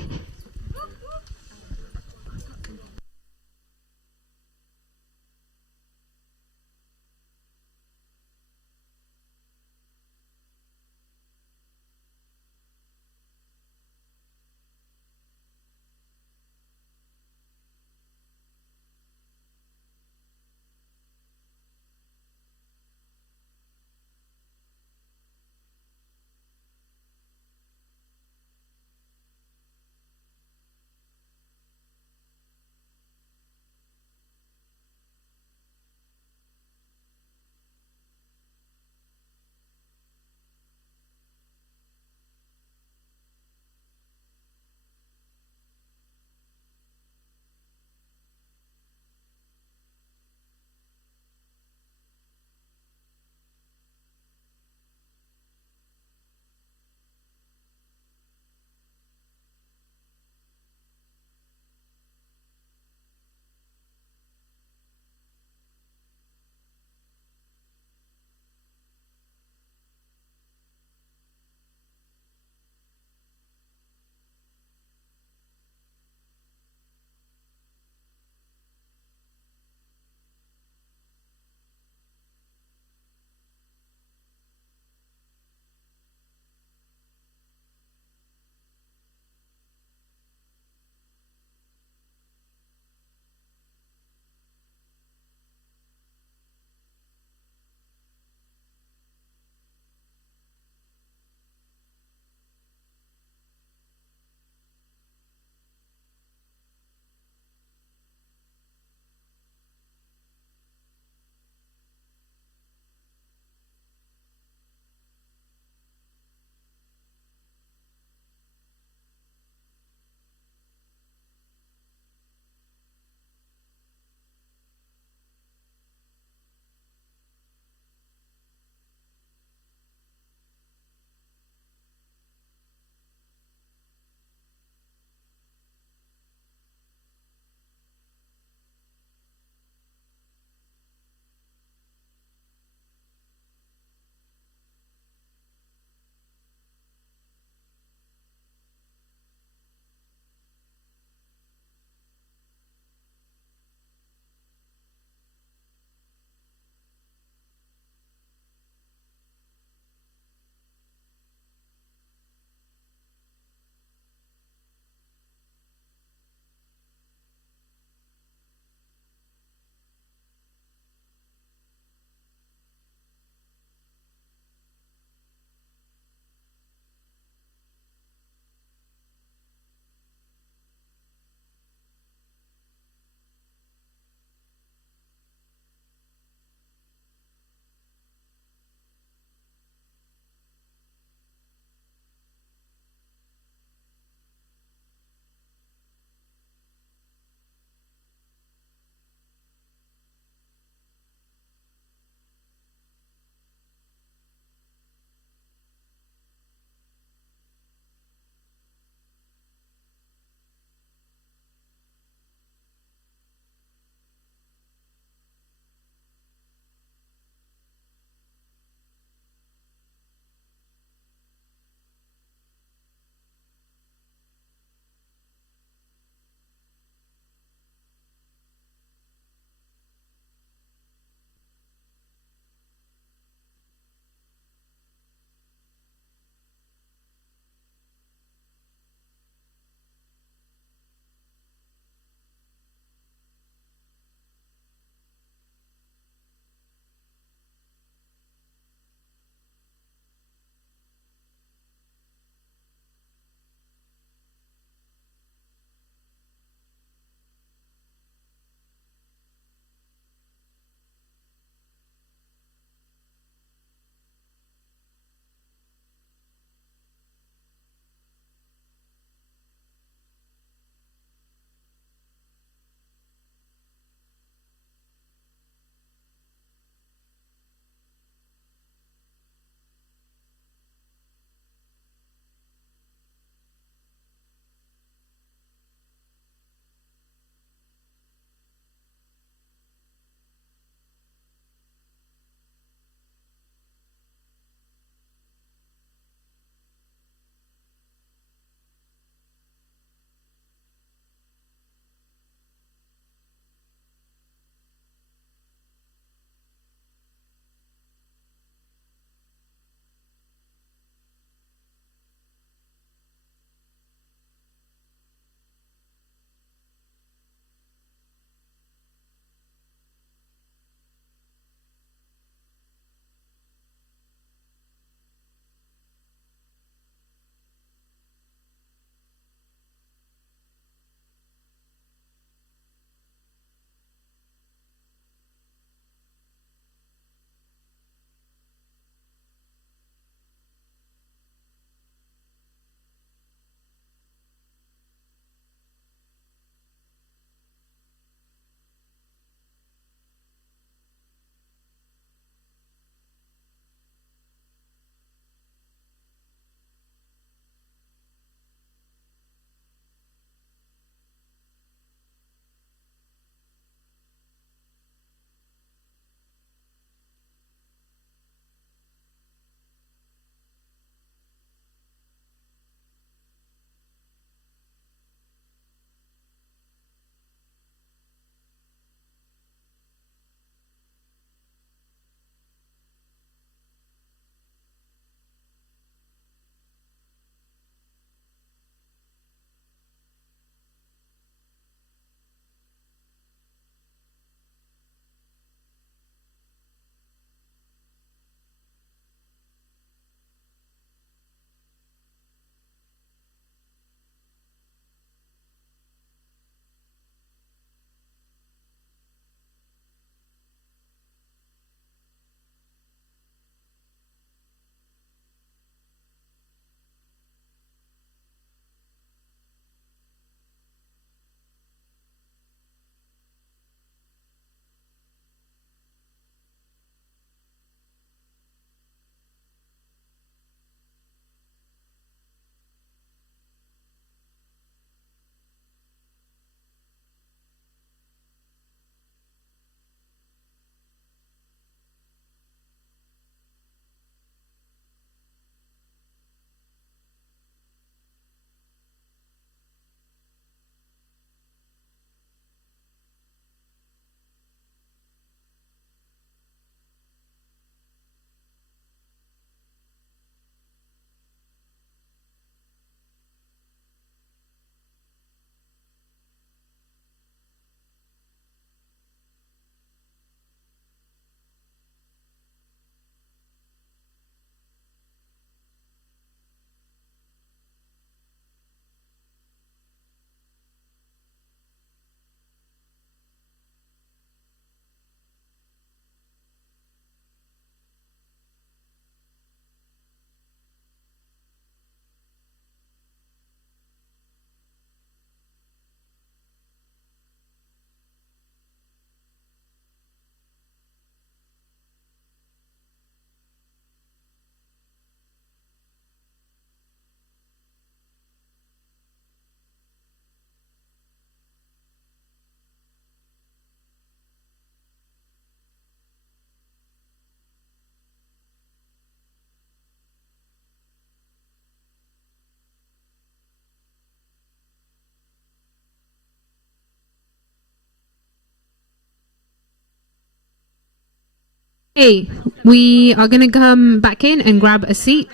Hey, we are going to come back in and grab a seat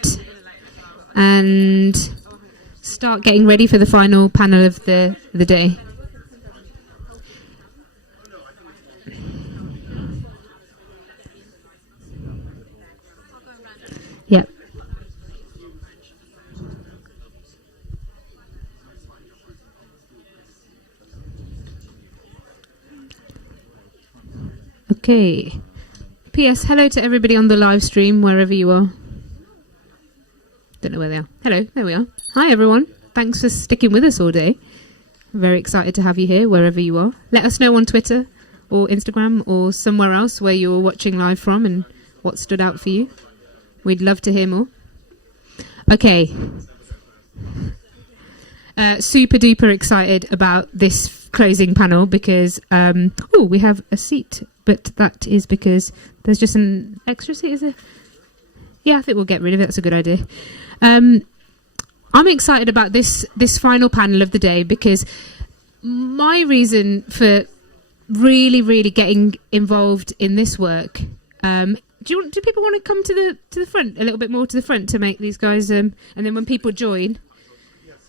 and start getting ready for the final panel of the day. Yep. Okay. P.S. Hello to everybody on the live stream, wherever you are. Don't know where they are. Hello, there we are. Hi, everyone. Thanks for sticking with us all day. I'm very excited to have you here, wherever you are. Let us know on Twitter or Instagram or somewhere else where you're watching live from and what stood out for you. We'd love to hear more. Okay. Super duper excited about this closing panel because, we have a seat, but that is because there's just an extra seat, is there? Yeah, I think we'll get rid of it. That's a good idea. I'm excited about this final panel of the day because my reason for really getting involved in this work. Do people want to come to the front a little bit more to the front to make these guys and then when people join,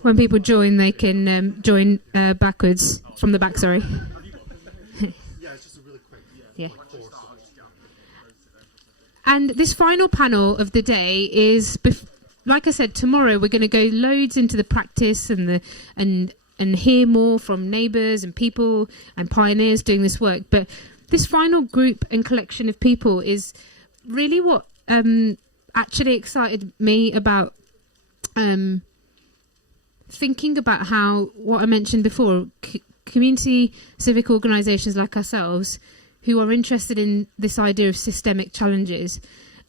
they can join backwards from the back. Sorry. Yeah, it's just a really quick. Yeah. And this final panel of the day is, like I said, tomorrow we're going to go loads into the practice and hear more from neighbours and people and pioneers doing this work. But this final group and collection of people is really what actually excited me about thinking about how, what I mentioned before, community civic organisations like ourselves who are interested in this idea of systemic challenges.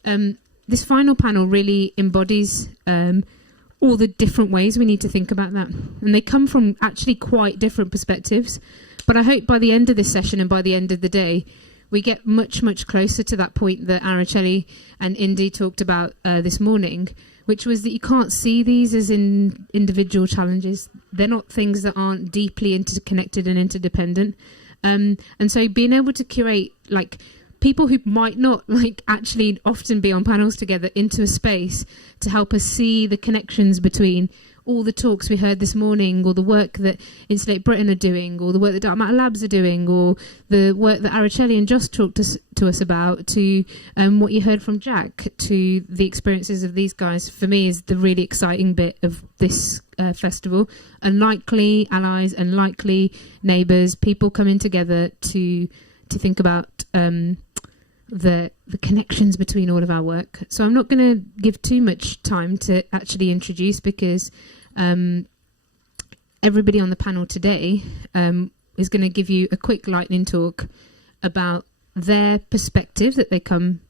This final panel really embodies all the different ways we need to think about that. And they come from actually quite different perspectives. But I hope by the end of this session and by the end of the day, we get much closer to that point that Araceli and Indy talked about this morning, which was that you can't see these as individual challenges. They're not things that aren't deeply interconnected and interdependent. And so being able to curate like people who might not like actually often be on panels together into a space to help us see the connections between all the talks we heard this morning, or the work that Insulate Britain are doing, or the work that Dark Matter Labs are doing, or the work that Araceli and Joss talked to us about, to what you heard from Jack, to the experiences of these guys, for me is the really exciting bit of this festival. Unlikely allies, unlikely neighbours, people coming together to think about the connections between all of our work. So I'm not going to give too much time to actually introduce, because everybody on the panel today is going to give you a quick lightning talk about their perspective that they come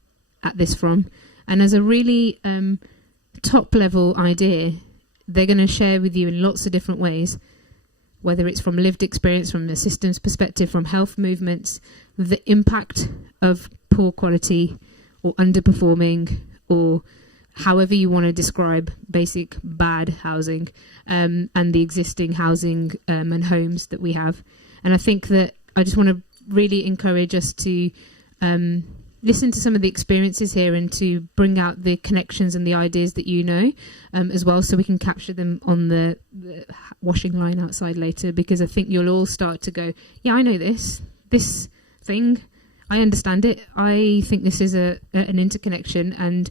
at this from. And as a really top level idea, they're going to share with you in lots of different ways, whether it's from lived experience, from a systems perspective, from health movements, the impact of poor quality or underperforming, or however you want to describe basic bad housing, and the existing housing and homes that we have. And I think that I just want to really encourage us to listen to some of the experiences here and to bring out the connections and the ideas that you know as well, so we can capture them on the washing line outside later, because I think you'll all start to go, yeah, I know this thing, I understand it, I think this is an interconnection, and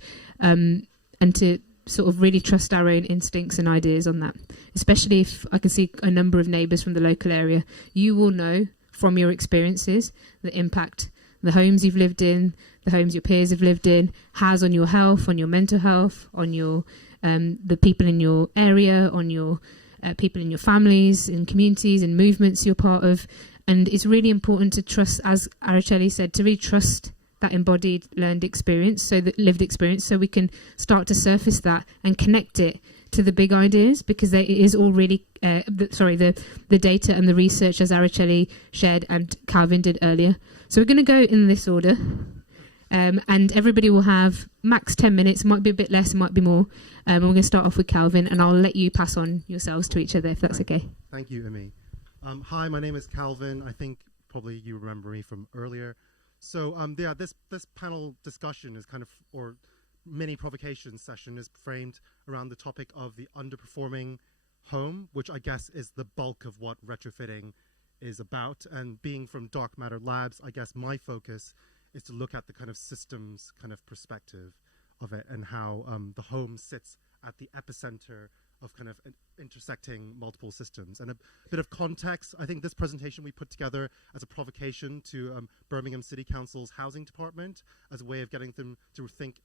to sort of really trust our own instincts and ideas on that, especially if I can see a number of neighbours from the local area. You will know from your experiences the impact the homes you've lived in, the homes your peers have lived in, has on your health, on your mental health, on your the people in your area, on your people in your families, in communities, in movements you're part of. And it's really important to trust, as Araceli said, to really trust that embodied learned experience, so that lived experience, so we can start to surface that and connect it to the big ideas, because it is all really, the data and the research, as Araceli shared and Calvin did earlier. So we're going to go in this order, and everybody will have max 10 minutes, might be a bit less, it might be more. And we're going to start off with Calvin, and I'll let you pass on yourselves to each other, if that's okay. Thank you, Amy. Hi, my name is Calvin. I think probably you remember me from earlier. So this panel discussion is kind of, or mini provocation session, is framed around the topic of the underperforming home, which I guess is the bulk of what retrofitting is about. And being from Dark Matter Labs, I guess my focus is to look at the kind of systems kind of perspective of it, and how the home sits at the epicenter of kind of intersecting multiple systems. And a bit of context, I think this presentation we put together as a provocation to Birmingham City Council's housing department, as a way of getting them to think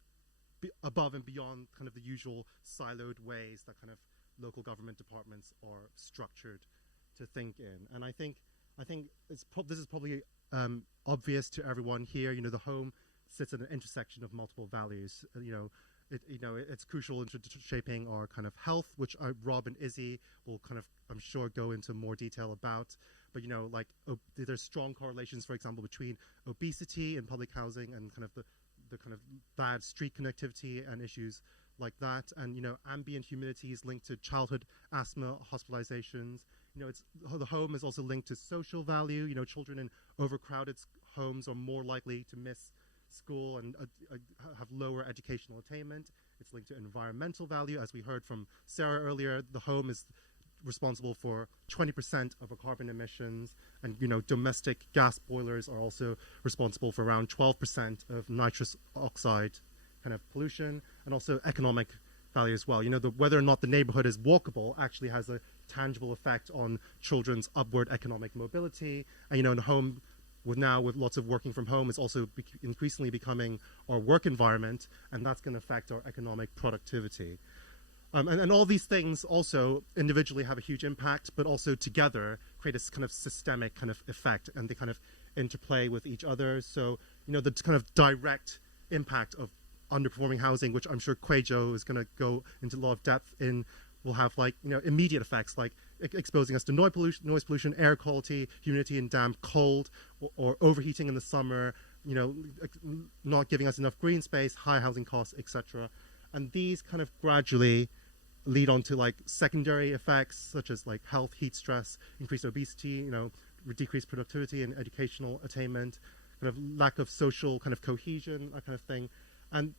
above and beyond kind of the usual siloed ways that kind of local government departments are structured to think in. And I think this is probably obvious to everyone here. You know, the home sits at an intersection of multiple values. It's crucial in shaping our kind of health, which Rob and Izzy will kind of, I'm sure, go into more detail about. But there's strong correlations, for example, between obesity in public housing and kind of the kind of bad street connectivity and issues like that. And ambient humidity is linked to childhood asthma hospitalizations. The home is also linked to social value. Children in overcrowded homes are more likely to miss school and have lower educational attainment. It's linked to environmental value. As we heard from Sarah earlier, the home is responsible for 20% of our carbon emissions, and domestic gas boilers are also responsible for around 12% of nitrous oxide kind of pollution, and also economic value as well. Whether or not the neighborhood is walkable actually has a tangible effect on children's upward economic mobility. And the home, with lots of working from home, is also increasingly becoming our work environment, and that's going to affect our economic productivity. And all these things also individually have a huge impact, but also together create a kind of systemic kind of effect, and they kind of interplay with each other. So, the kind of direct impact of underperforming housing, which I'm sure Kwejo is going to go into a lot of depth in, will have immediate effects, like exposing us to noise pollution, air quality, humidity and damp, cold, or overheating in the summer, not giving us enough green space, high housing costs, etc. And these kind of gradually lead on to secondary effects, such as health, heat stress, increased obesity, decreased productivity and educational attainment, kind of lack of social kind of cohesion, that kind of thing. And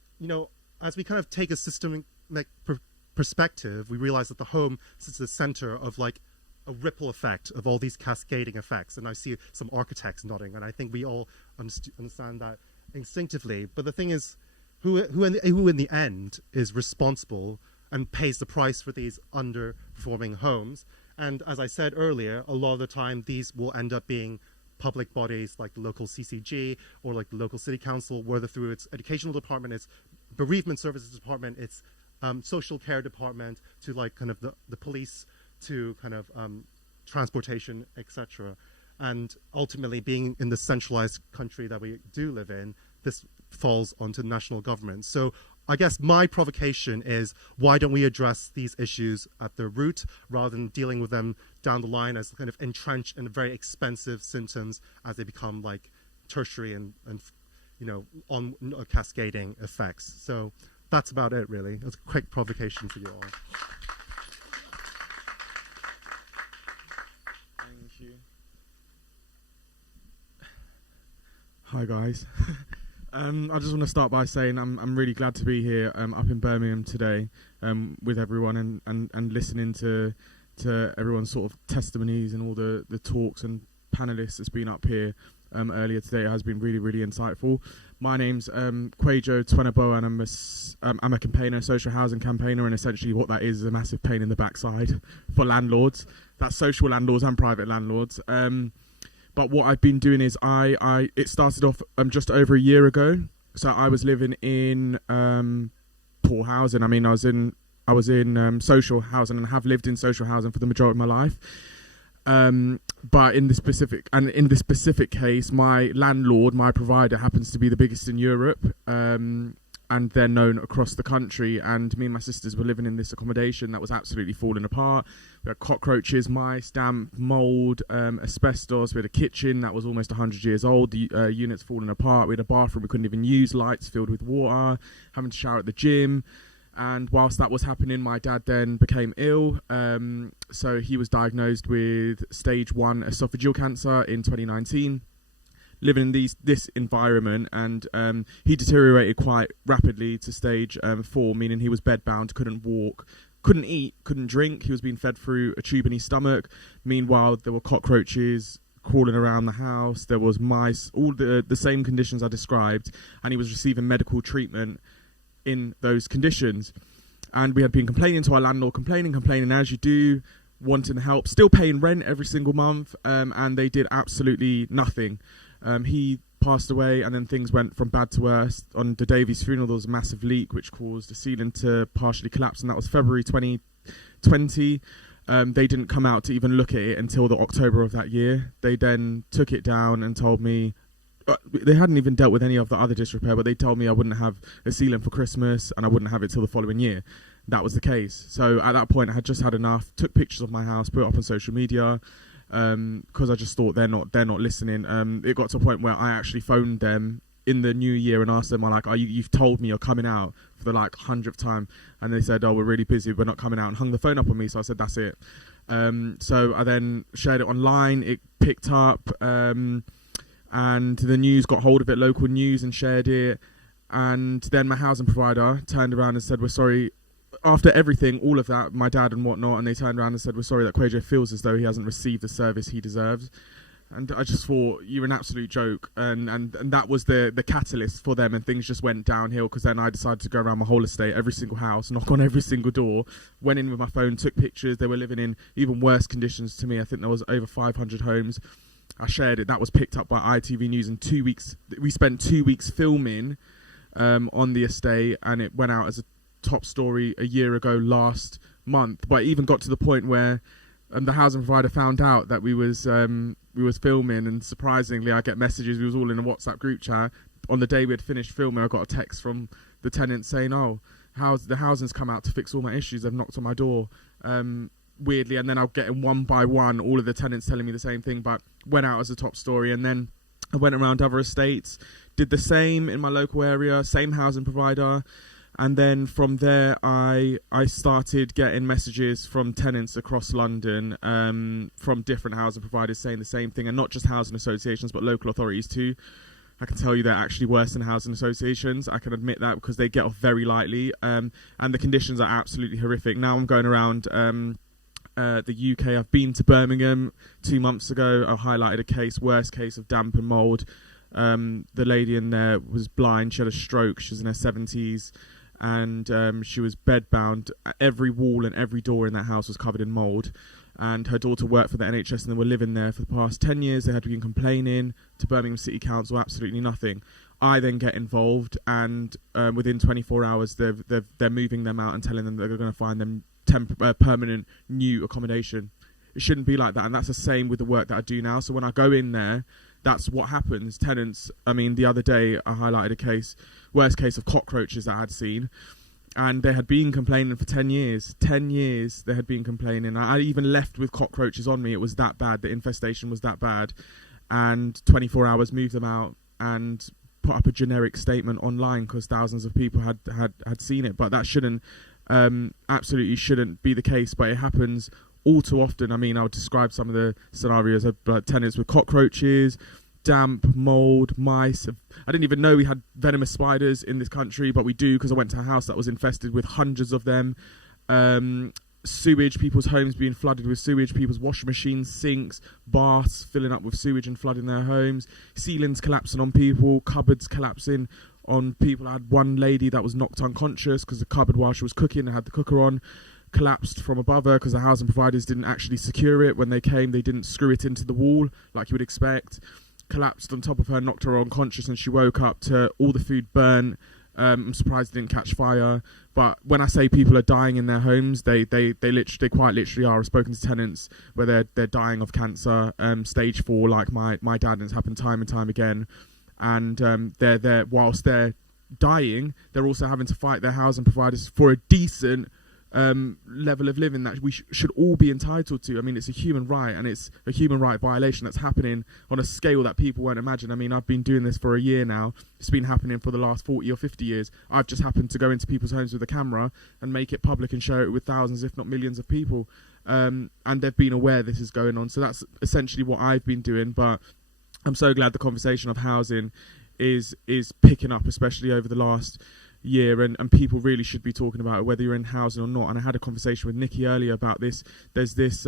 as we kind of take a systemic perspective, we realize that the home sits at the center of a ripple effect of all these cascading effects. And I see some architects nodding, and I think we all understand that instinctively. But the thing is, who in the end is responsible and pays the price for these underperforming homes? And as I said earlier, a lot of the time these will end up being public bodies like the local CCG or the local city council, whether through its educational department, its bereavement services department, its social care department, to kind of the police, to kind of transportation, etc. And ultimately, being in the centralized country that we do live in, this falls onto national government. So I guess my provocation is, why don't we address these issues at their root, rather than dealing with them down the line as kind of entrenched and very expensive symptoms as they become tertiary and on cascading effects. So that's about it, really. That's a quick provocation for you all. Thank you. Hi, guys. I just want to start by saying I'm really glad to be here up in Birmingham today with everyone, and listening to everyone's sort of testimonies and all the talks and panelists that's been up here earlier today. It has been really, really insightful. My name's Kwejo Twenabo, and I'm a campaigner, social housing campaigner, and essentially what that is a massive pain in the backside for landlords. That's social landlords and private landlords. But what I've been doing is it started off just over a year ago. So I was living in poor housing. I mean, I was in social housing, and have lived in social housing for the majority of my life. But in this specific case, my landlord, my provider, happens to be the biggest in Europe, and they're known across the country. And me and my sisters were living in this accommodation that was absolutely falling apart. We had cockroaches, mice, damp, mold, asbestos. We had a kitchen that was almost 100 years old. The units falling apart. We had a bathroom we couldn't even use, lights filled with water, having to shower at the gym. And whilst that was happening, my dad then became ill. So he was diagnosed with stage 1 esophageal cancer in 2019. living in this environment, and he deteriorated quite rapidly to stage 4, meaning he was bedbound, couldn't walk, couldn't eat, couldn't drink. He was being fed through a tube in his stomach. Meanwhile, there were cockroaches crawling around the house, there was mice, all the same conditions I described, and he was receiving medical treatment in those conditions. And we had been complaining to our landlord, complaining as you do, wanting help, still paying rent every single month, and they did absolutely nothing. He passed away, and then things went from bad to worse. On the day of his funeral, there was a massive leak which caused the ceiling to partially collapse, and that was February 2020. They didn't come out to even look at it until the October of that year. They then took it down and told me, they hadn't even dealt with any of the other disrepair, but they told me I wouldn't have a ceiling for Christmas and I wouldn't have it till the following year. That was the case. So at that point, I had just had enough, took pictures of my house, put it up on social media, because I just thought they're not listening. It got to a point where I actually phoned them in the new year and asked them, you've told me you're coming out for the 100th time. And they said, we're really busy, we're not coming out, and hung the phone up on me. So I said, that's it. So I then shared it online. It picked up, and the news got hold of it, local news, and shared it. And then my housing provider turned around and said, we're sorry. After everything, all of that, my dad and whatnot, and they turned around and said, we're sorry that Quajo feels as though he hasn't received the service he deserves. And I just thought, you're an absolute joke. And that was the catalyst for them, and things just went downhill, because then I decided to go around my whole estate, every single house, knock on every single door, went in with my phone, took pictures. They were living in even worse conditions to me. I think there was over 500 homes. I shared it. That was picked up by ITV News in 2 weeks. We spent 2 weeks filming on the estate, and it went out as a top story a year ago last month. But it even got to the point where the housing provider found out that we was filming, and surprisingly I get messages. We was all in a WhatsApp group chat. On the day we had finished filming, I got a text from the tenant saying, the housing's come out to fix all my issues, they've knocked on my door, weirdly. And then I'll get in one by one all of the tenants telling me the same thing, but went out as a top story. And then I went around other estates, did the same in my local area, same housing provider. And then from there, I started getting messages from tenants across London, from different housing providers saying the same thing, and not just housing associations, but local authorities too. I can tell you they're actually worse than housing associations. I can admit that, because they get off very lightly, and the conditions are absolutely horrific. Now I'm going around the UK. I've been to Birmingham 2 months ago. I highlighted a case, worst case of damp and mould. The lady in there was blind. She had a stroke. She was in her 70s. And she was bedbound. Every wall and every door in that house was covered in mould. And her daughter worked for the NHS, and they were living there for the past 10 years. They had been complaining to Birmingham City Council, absolutely nothing. I then get involved, and within 24 hours, they're moving them out and telling them that they're going to find them permanent new accommodation. It shouldn't be like that, and that's the same with the work that I do now. So when I go in there, that's what happens. Tenants, the other day I highlighted a case, worst case of cockroaches that I had seen, and they had been complaining for 10 years. 10 years they had been complaining. I even left with cockroaches on me. It was that bad. The infestation was that bad. And 24 hours moved them out and put up a generic statement online, because thousands of people had seen it. But that shouldn't, absolutely shouldn't be the case. But it happens all too often. I'll describe some of the scenarios of tenants with cockroaches, damp, mould, mice. I didn't even know we had venomous spiders in this country, but we do, because I went to a house that was infested with hundreds of them. Sewage, people's homes being flooded with sewage, people's washing machines, sinks, baths filling up with sewage and flooding their homes, ceilings collapsing on people, cupboards collapsing on people. I had one lady that was knocked unconscious because the cupboard, while she was cooking and had the cooker on, collapsed from above her, because the housing providers didn't actually secure it. When they came, they didn't screw it into the wall like you would expect. Collapsed on top of her, knocked her unconscious, and she woke up to all the food burnt. I'm surprised it didn't catch fire. But when I say people are dying in their homes, they quite literally are. I've spoken to tenants where they're dying of cancer, stage 4, like my dad, and it's happened time and time again. And they're whilst they're dying, they're also having to fight their housing providers for a decent level of living that we should all be entitled to. It's a human right, and it's a human right violation that's happening on a scale that people won't imagine. I've been doing this for a year now. It's been happening for the last 40 or 50 years. I've just happened to go into people's homes with a camera and make it public and share it with thousands, if not millions of people. And they've been aware this is going on. So that's essentially what I've been doing. But I'm so glad the conversation of housing is picking up, especially over the last year, and people really should be talking about it, whether you're in housing or not. And I had a conversation with Nikki earlier about this. There's this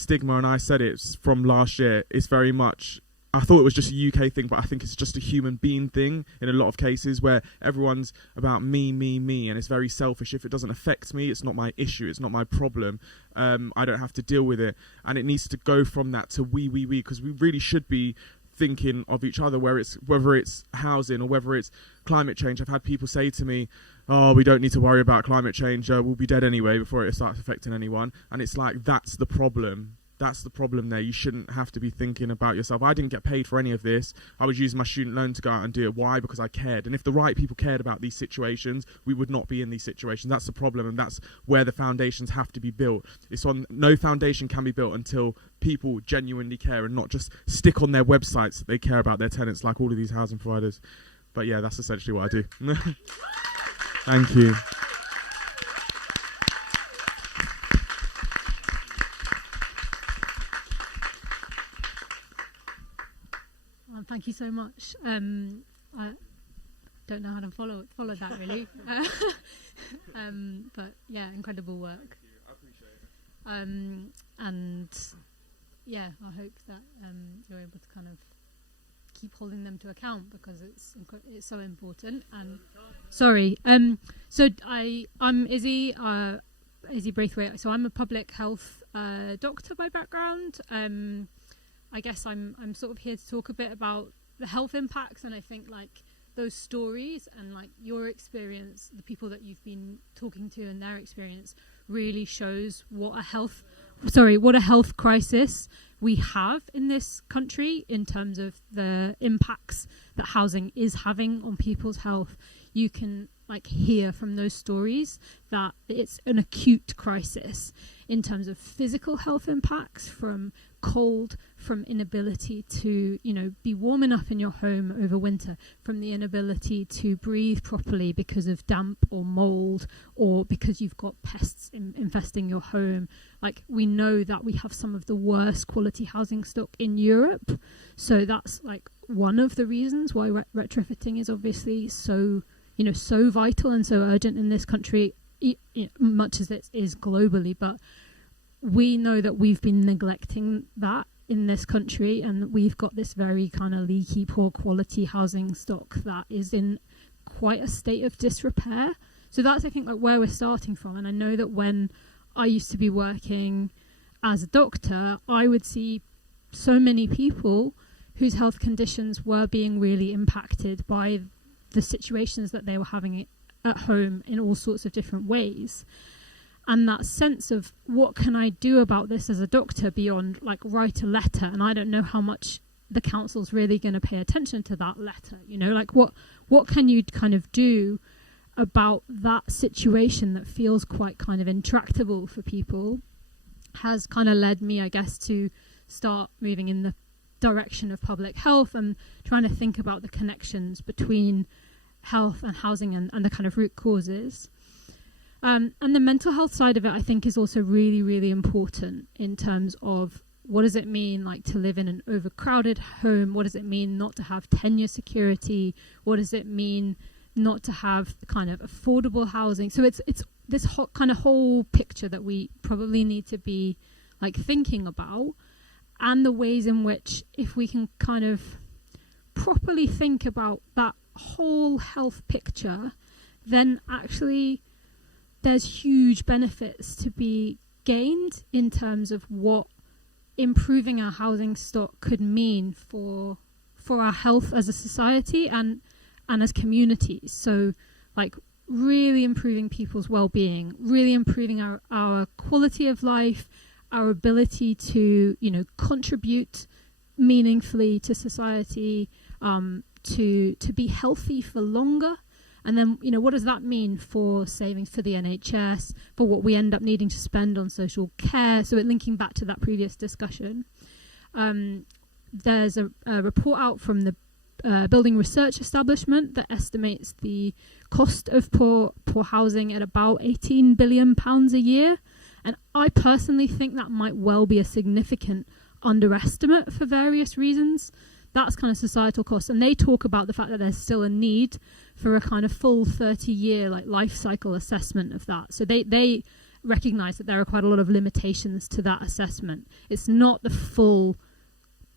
stigma, and I said it's from last year. It's very much, I thought it was just a UK thing, but I think it's just a human being thing in a lot of cases, where everyone's about me, and it's very selfish. If it doesn't affect me, it's not my issue, it's not my problem. I don't have to deal with it. And it needs to go from that to we, because we really should be thinking of each other, whether it's housing or whether it's climate change. I've had people say to me, oh, we don't need to worry about climate change, we'll be dead anyway before it starts affecting anyone. And it's like, that's the problem. That's the problem there. You shouldn't have to be thinking about yourself. I didn't get paid for any of this. I was using my student loan to go out and do it. Why? Because I cared. And if the right people cared about these situations, we would not be in these situations. That's the problem, and that's where the foundations have to be built. No foundation can be built until people genuinely care and not just stick on their websites that they care about their tenants like all of these housing providers. But yeah, that's essentially what I do. Thank you. Thank you so much. I don't know how to follow that really, but yeah, incredible work. I appreciate it. And yeah, I hope that you're able to kind of keep holding them to account, because it's so important. And sorry, so I'm Izzy Braithwaite. So I'm a public health doctor by background. I guess I'm sort of here to talk a bit about the health impacts, and I think like those stories and like your experience, the people that you've been talking to and their experience really shows what a health crisis we have in this country in terms of the impacts that housing is having on people's health. You can like hear from those stories that it's an acute crisis in terms of physical health impacts, from cold, from inability to, be warm enough in your home over winter, from the inability to breathe properly because of damp or mold, or because you've got pests infesting your home. Like, we know that we have some of the worst quality housing stock in Europe. So that's like one of the reasons why retrofitting is obviously so vital and so urgent in this country, much as it is globally. But we know that we've been neglecting that in this country, and we've got this very kind of leaky, poor quality housing stock that is in quite a state of disrepair. So that's, I think, like where we're starting from. And I know that when I used to be working as a doctor, I would see so many people whose health conditions were being really impacted by the situations that they were having at home in all sorts of different ways. And that sense of what can I do about this as a doctor beyond like write a letter, and I don't know how much the council's really going to pay attention to that letter, like what can you kind of do about that situation that feels quite kind of intractable for people, has kind of led me, I guess, to start moving in the direction of public health and trying to think about the connections between health and housing and the kind of root causes. And the mental health side of it, I think, is also really, really important in terms of what does it mean like to live in an overcrowded home? What does it mean not to have tenure security? What does it mean not to have kind of affordable housing? So it's this kind of whole picture that we probably need to be like thinking about, and the ways in which, if we can kind of properly think about that whole health picture, then actually there's huge benefits to be gained in terms of what improving our housing stock could mean for our health as a society and as communities. So like really improving people's well-being, really improving our quality of life, our ability to, contribute meaningfully to society, to be healthy for longer. And then, what does that mean for savings for the NHS, for what we end up needing to spend on social care? So linking back to that previous discussion, there's a report out from the Building Research Establishment that estimates the cost of poor housing at about £18 billion a year. And I personally think that might well be a significant underestimate for various reasons. That's kind of societal costs. And they talk about the fact that there's still a need for a kind of full 30-year like life cycle assessment of that. So they recognize that there are quite a lot of limitations to that assessment. It's not the full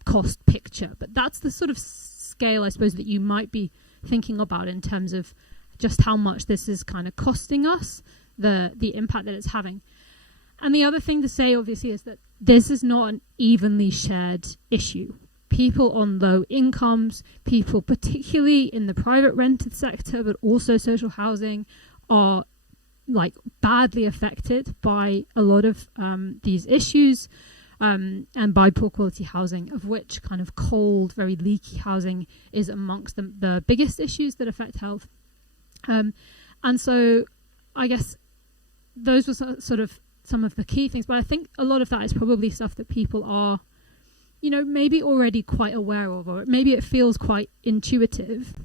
cost picture, but that's the sort of scale, I suppose, that you might be thinking about in terms of just how much this is kind of costing us, the impact that it's having. And the other thing to say, obviously, is that this is not an evenly shared issue. People on low incomes, people particularly in the private rented sector, but also social housing, are like badly affected by a lot of these issues, and by poor quality housing, of which kind of cold, very leaky housing is amongst the biggest issues that affect health. And so I guess those were sort of some of the key things, but I think a lot of that is probably stuff that people are, you know, maybe already quite aware of, or maybe it feels quite intuitive.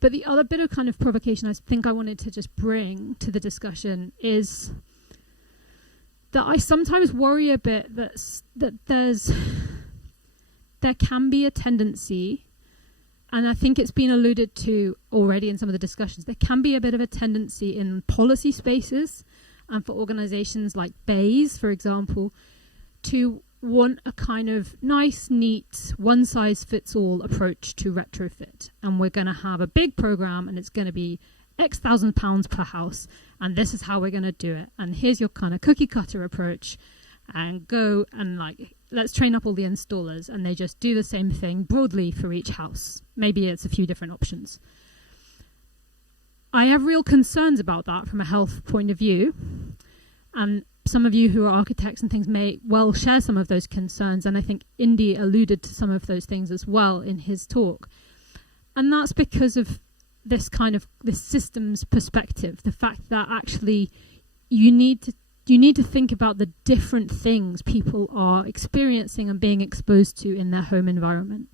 But the other bit of kind of provocation I think I wanted to just bring to the discussion is that I sometimes worry a bit that there can be a tendency, and I think it's been alluded to already in some of the discussions, there can be a bit of a tendency in policy spaces and for organisations like BAYS, for example, to want a kind of nice, neat, one-size-fits-all approach to retrofit. And we're going to have a big programme and it's going to be X £1,000 per house, and this is how we're going to do it. And here's your kind of cookie-cutter approach, and go and like, let's train up all the installers, and they just do the same thing broadly for each house. Maybe it's a few different options. I have real concerns about that from a health point of view, and some of you who are architects and things may well share some of those concerns, and I think Indy alluded to some of those things as well in his talk. And that's because of this kind of this systems perspective, the fact that actually you need to think about the different things people are experiencing and being exposed to in their home environment.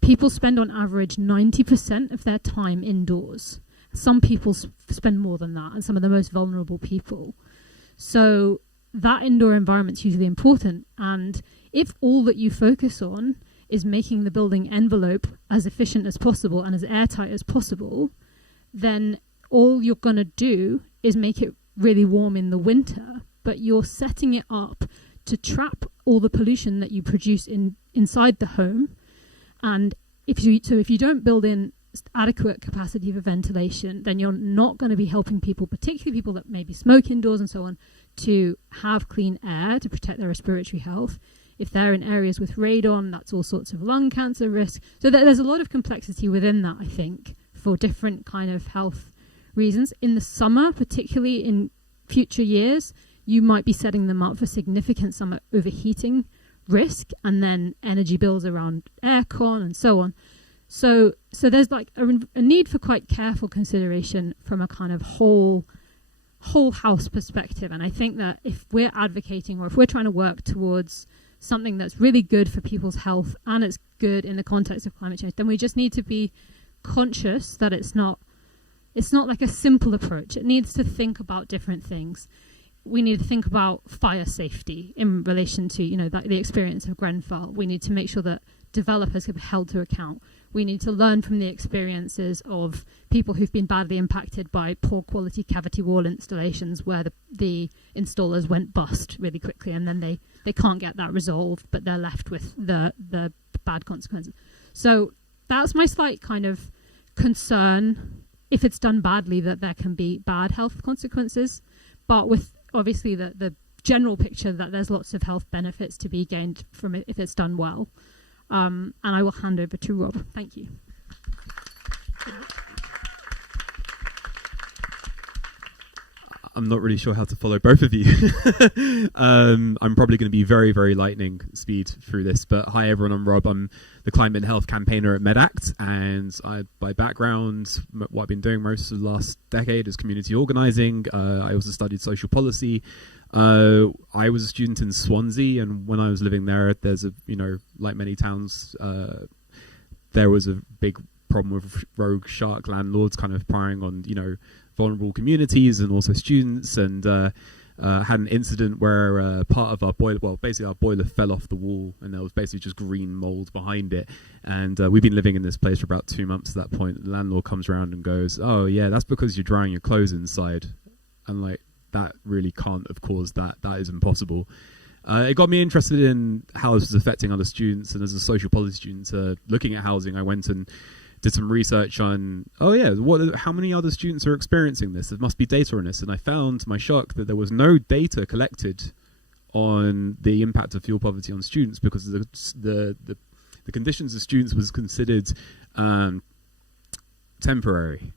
People spend on average 90% of their time indoors. Some people spend more than that, and some of the most vulnerable people. So that indoor environment's usually important, and if all that you focus on is making the building envelope as efficient as possible and as airtight as possible, then all you're going to do is make it really warm in the winter, but you're setting it up to trap all the pollution that you produce inside the home. And if you don't build in adequate capacity for ventilation, then you're not going to be helping people, particularly people that maybe smoke indoors and so on, to have clean air to protect their respiratory health. If they're in areas with radon, that's all sorts of lung cancer risk. So there's a lot of complexity within that, I think, for different kind of health reasons. In the summer, particularly in future years, you might be setting them up for significant summer overheating risk, and then energy bills around aircon and so on. So there's like a need for quite careful consideration from a kind of whole house perspective. And I think that if we're advocating, or if we're trying to work towards something that's really good for people's health and it's good in the context of climate change, then we just need to be conscious that it's not like a simple approach. It needs to think about different things. We need to think about fire safety in relation to, the experience of Grenfell. We need to make sure that developers can be held to account. We need to learn from the experiences of people who've been badly impacted by poor quality cavity wall installations where the installers went bust really quickly, and then they can't get that resolved, but they're left with the bad consequences. So that's my slight kind of concern, if it's done badly, that there can be bad health consequences, but with obviously the general picture that there's lots of health benefits to be gained from it if it's done well. And I will hand over to Rob. Thank you. I'm not really sure how to follow both of you. I'm probably going to be very, very lightning speed through this. But hi, everyone. I'm Rob. I'm the climate and health campaigner at MedAct. And by background, what I've been doing most of the last decade is community organising. I also studied social policy. I was a student in Swansea, and when I was living there, there's like many towns, there was a big problem with rogue shark landlords kind of prying on, vulnerable communities and also students. And had an incident where part of our boiler, well, basically our boiler fell off the wall, and there was basically just green mold behind it. And we've been living in this place for about 2 months at that point. The landlord comes around and goes, "Oh yeah, that's because you're drying your clothes inside." And like, that really can't have caused that. That is impossible. It got me interested in how this was affecting other students, and as a social policy student looking at housing, I went and did some research on, how many other students are experiencing this? There must be data on this. And I found, to my shock, that there was no data collected on the impact of fuel poverty on students, because the conditions of students was considered temporary,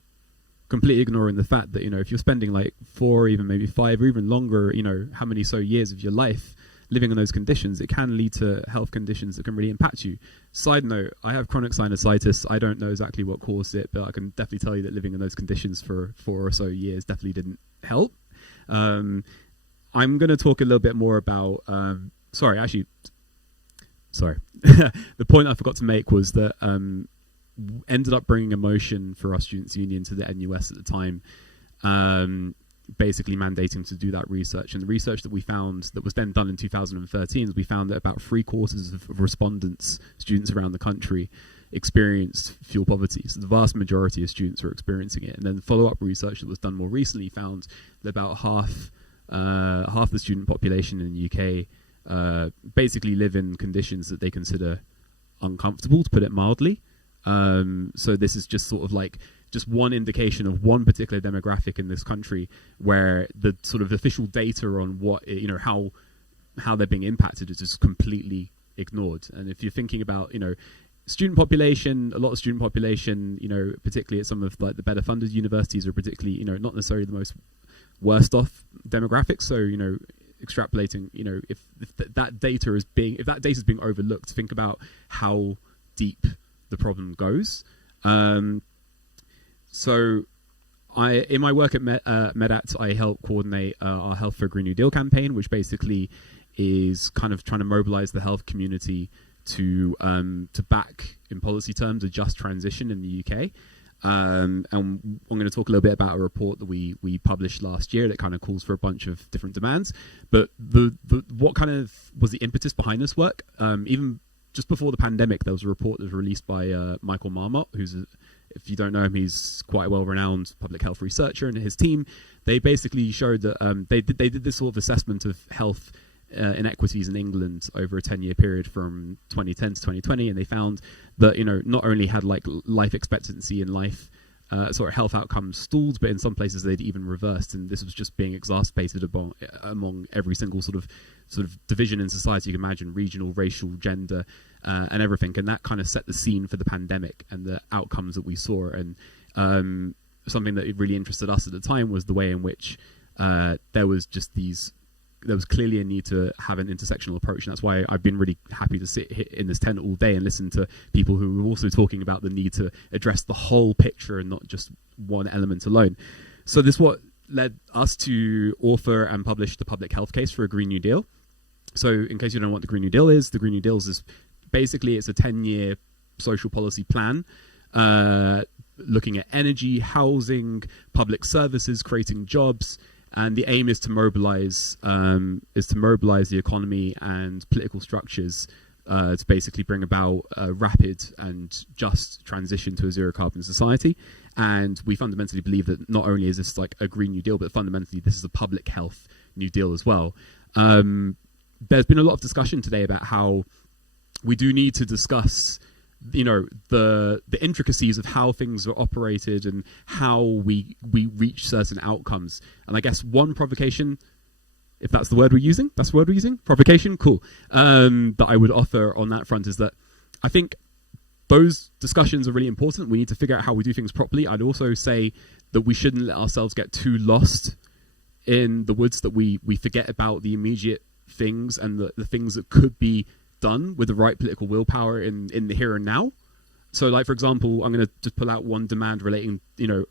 completely ignoring the fact that, if you're spending like 4, even maybe 5 or even longer, how many years of your life living in those conditions, it can lead to health conditions that can really impact you. Side note, I have chronic sinusitis. I don't know exactly what caused it, but I can definitely tell you that living in those conditions for 4 or so years definitely didn't help. I'm going to talk a little bit more about, sorry. The point I forgot to make was that ended up bringing a motion for our Students' Union to the NUS at the time, basically mandating to do that research. And the research that we found, that was then done in 2013, is we found that about 3/4 of respondents, students around the country, experienced fuel poverty. So the vast majority of students were experiencing it. And then follow-up research that was done more recently found that about half the student population in the UK basically live in conditions that they consider uncomfortable, to put it mildly. So this is just sort of like just one indication of one particular demographic in this country where the sort of official data on what, how they're being impacted is just completely ignored. And if you're thinking about, student population, a lot of student population, particularly at some of like the better funded universities, are particularly, not necessarily the most worst off demographics. So, extrapolating, if that data is being overlooked, think about how deep the problem goes. So in my work at MedAct, I help coordinate our Health for a Green New Deal campaign, which basically is kind of trying to mobilize the health community to back, in policy terms, a just transition in the UK. And I'm going to talk a little bit about a report that we published last year that kind of calls for a bunch of different demands. But what kind of was the impetus behind this work? Even just before the pandemic, there was a report that was released by Michael Marmot, who's, if you don't know him, he's quite a well-renowned public health researcher, and his team, they basically showed that they did this sort of assessment of health inequities in England over a 10-year period from 2010 to 2020, and they found that, not only had like life expectancy and health outcomes stalled, but in some places they'd even reversed, and this was just being exacerbated among every single sort of division in society you can imagine, regional, racial, gender, and everything. And that kind of set the scene for the pandemic and the outcomes that we saw. And something that really interested us at the time was the way in which there was clearly a need to have an intersectional approach, and that's why I've been really happy to sit in this tent all day and listen to people who are also talking about the need to address the whole picture and not just one element alone. So this is what led us to author and publish the public health case for a Green New Deal. So in case you don't know what the Green New Deal is, the Green New Deal is basically, it's a 10-year social policy plan looking at energy, housing, public services, creating jobs. And the aim is to mobilize the economy and political structures to basically bring about a rapid and just transition to a zero carbon society. And we fundamentally believe that not only is this like a Green New Deal, but fundamentally this is a public health New Deal as well. There's been a lot of discussion today about how we do need to discuss the intricacies of how things are operated and how we reach certain outcomes. And I guess one provocation, if that's the word we're using, provocation, cool, that I would offer on that front is that I think those discussions are really important. We need to figure out how we do things properly. I'd also say that we shouldn't let ourselves get too lost in the woods, that we forget about the immediate things and the things that could be done with the right political willpower in the here and now. So, like, for example, I'm going to just pull out one demand relating,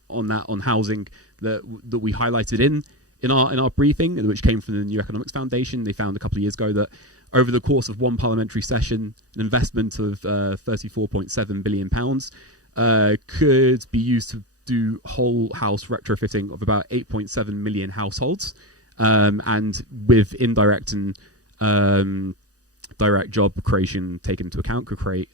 on housing that we highlighted in our briefing, which came from the New Economics Foundation. They found a couple of years ago that over the course of one parliamentary session, an investment of £34.7 billion could be used to do whole house retrofitting of about 8.7 million households. and with indirect and direct job creation taken into account, could create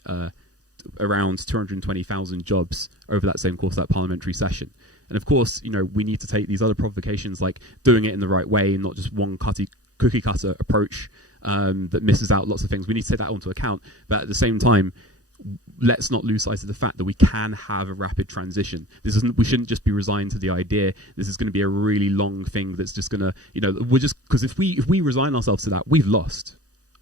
around 220,000 jobs over that same course of that parliamentary session. And of course, we need to take these other provocations, like doing it in the right way and not just one cookie cutter approach that misses out lots of things. We need to take that onto account, but at the same time, let's not lose sight of the fact that we can have a rapid transition. We shouldn't just be resigned to the idea this is going to be a really long thing that's just going to, because if we resign ourselves to that, we've lost.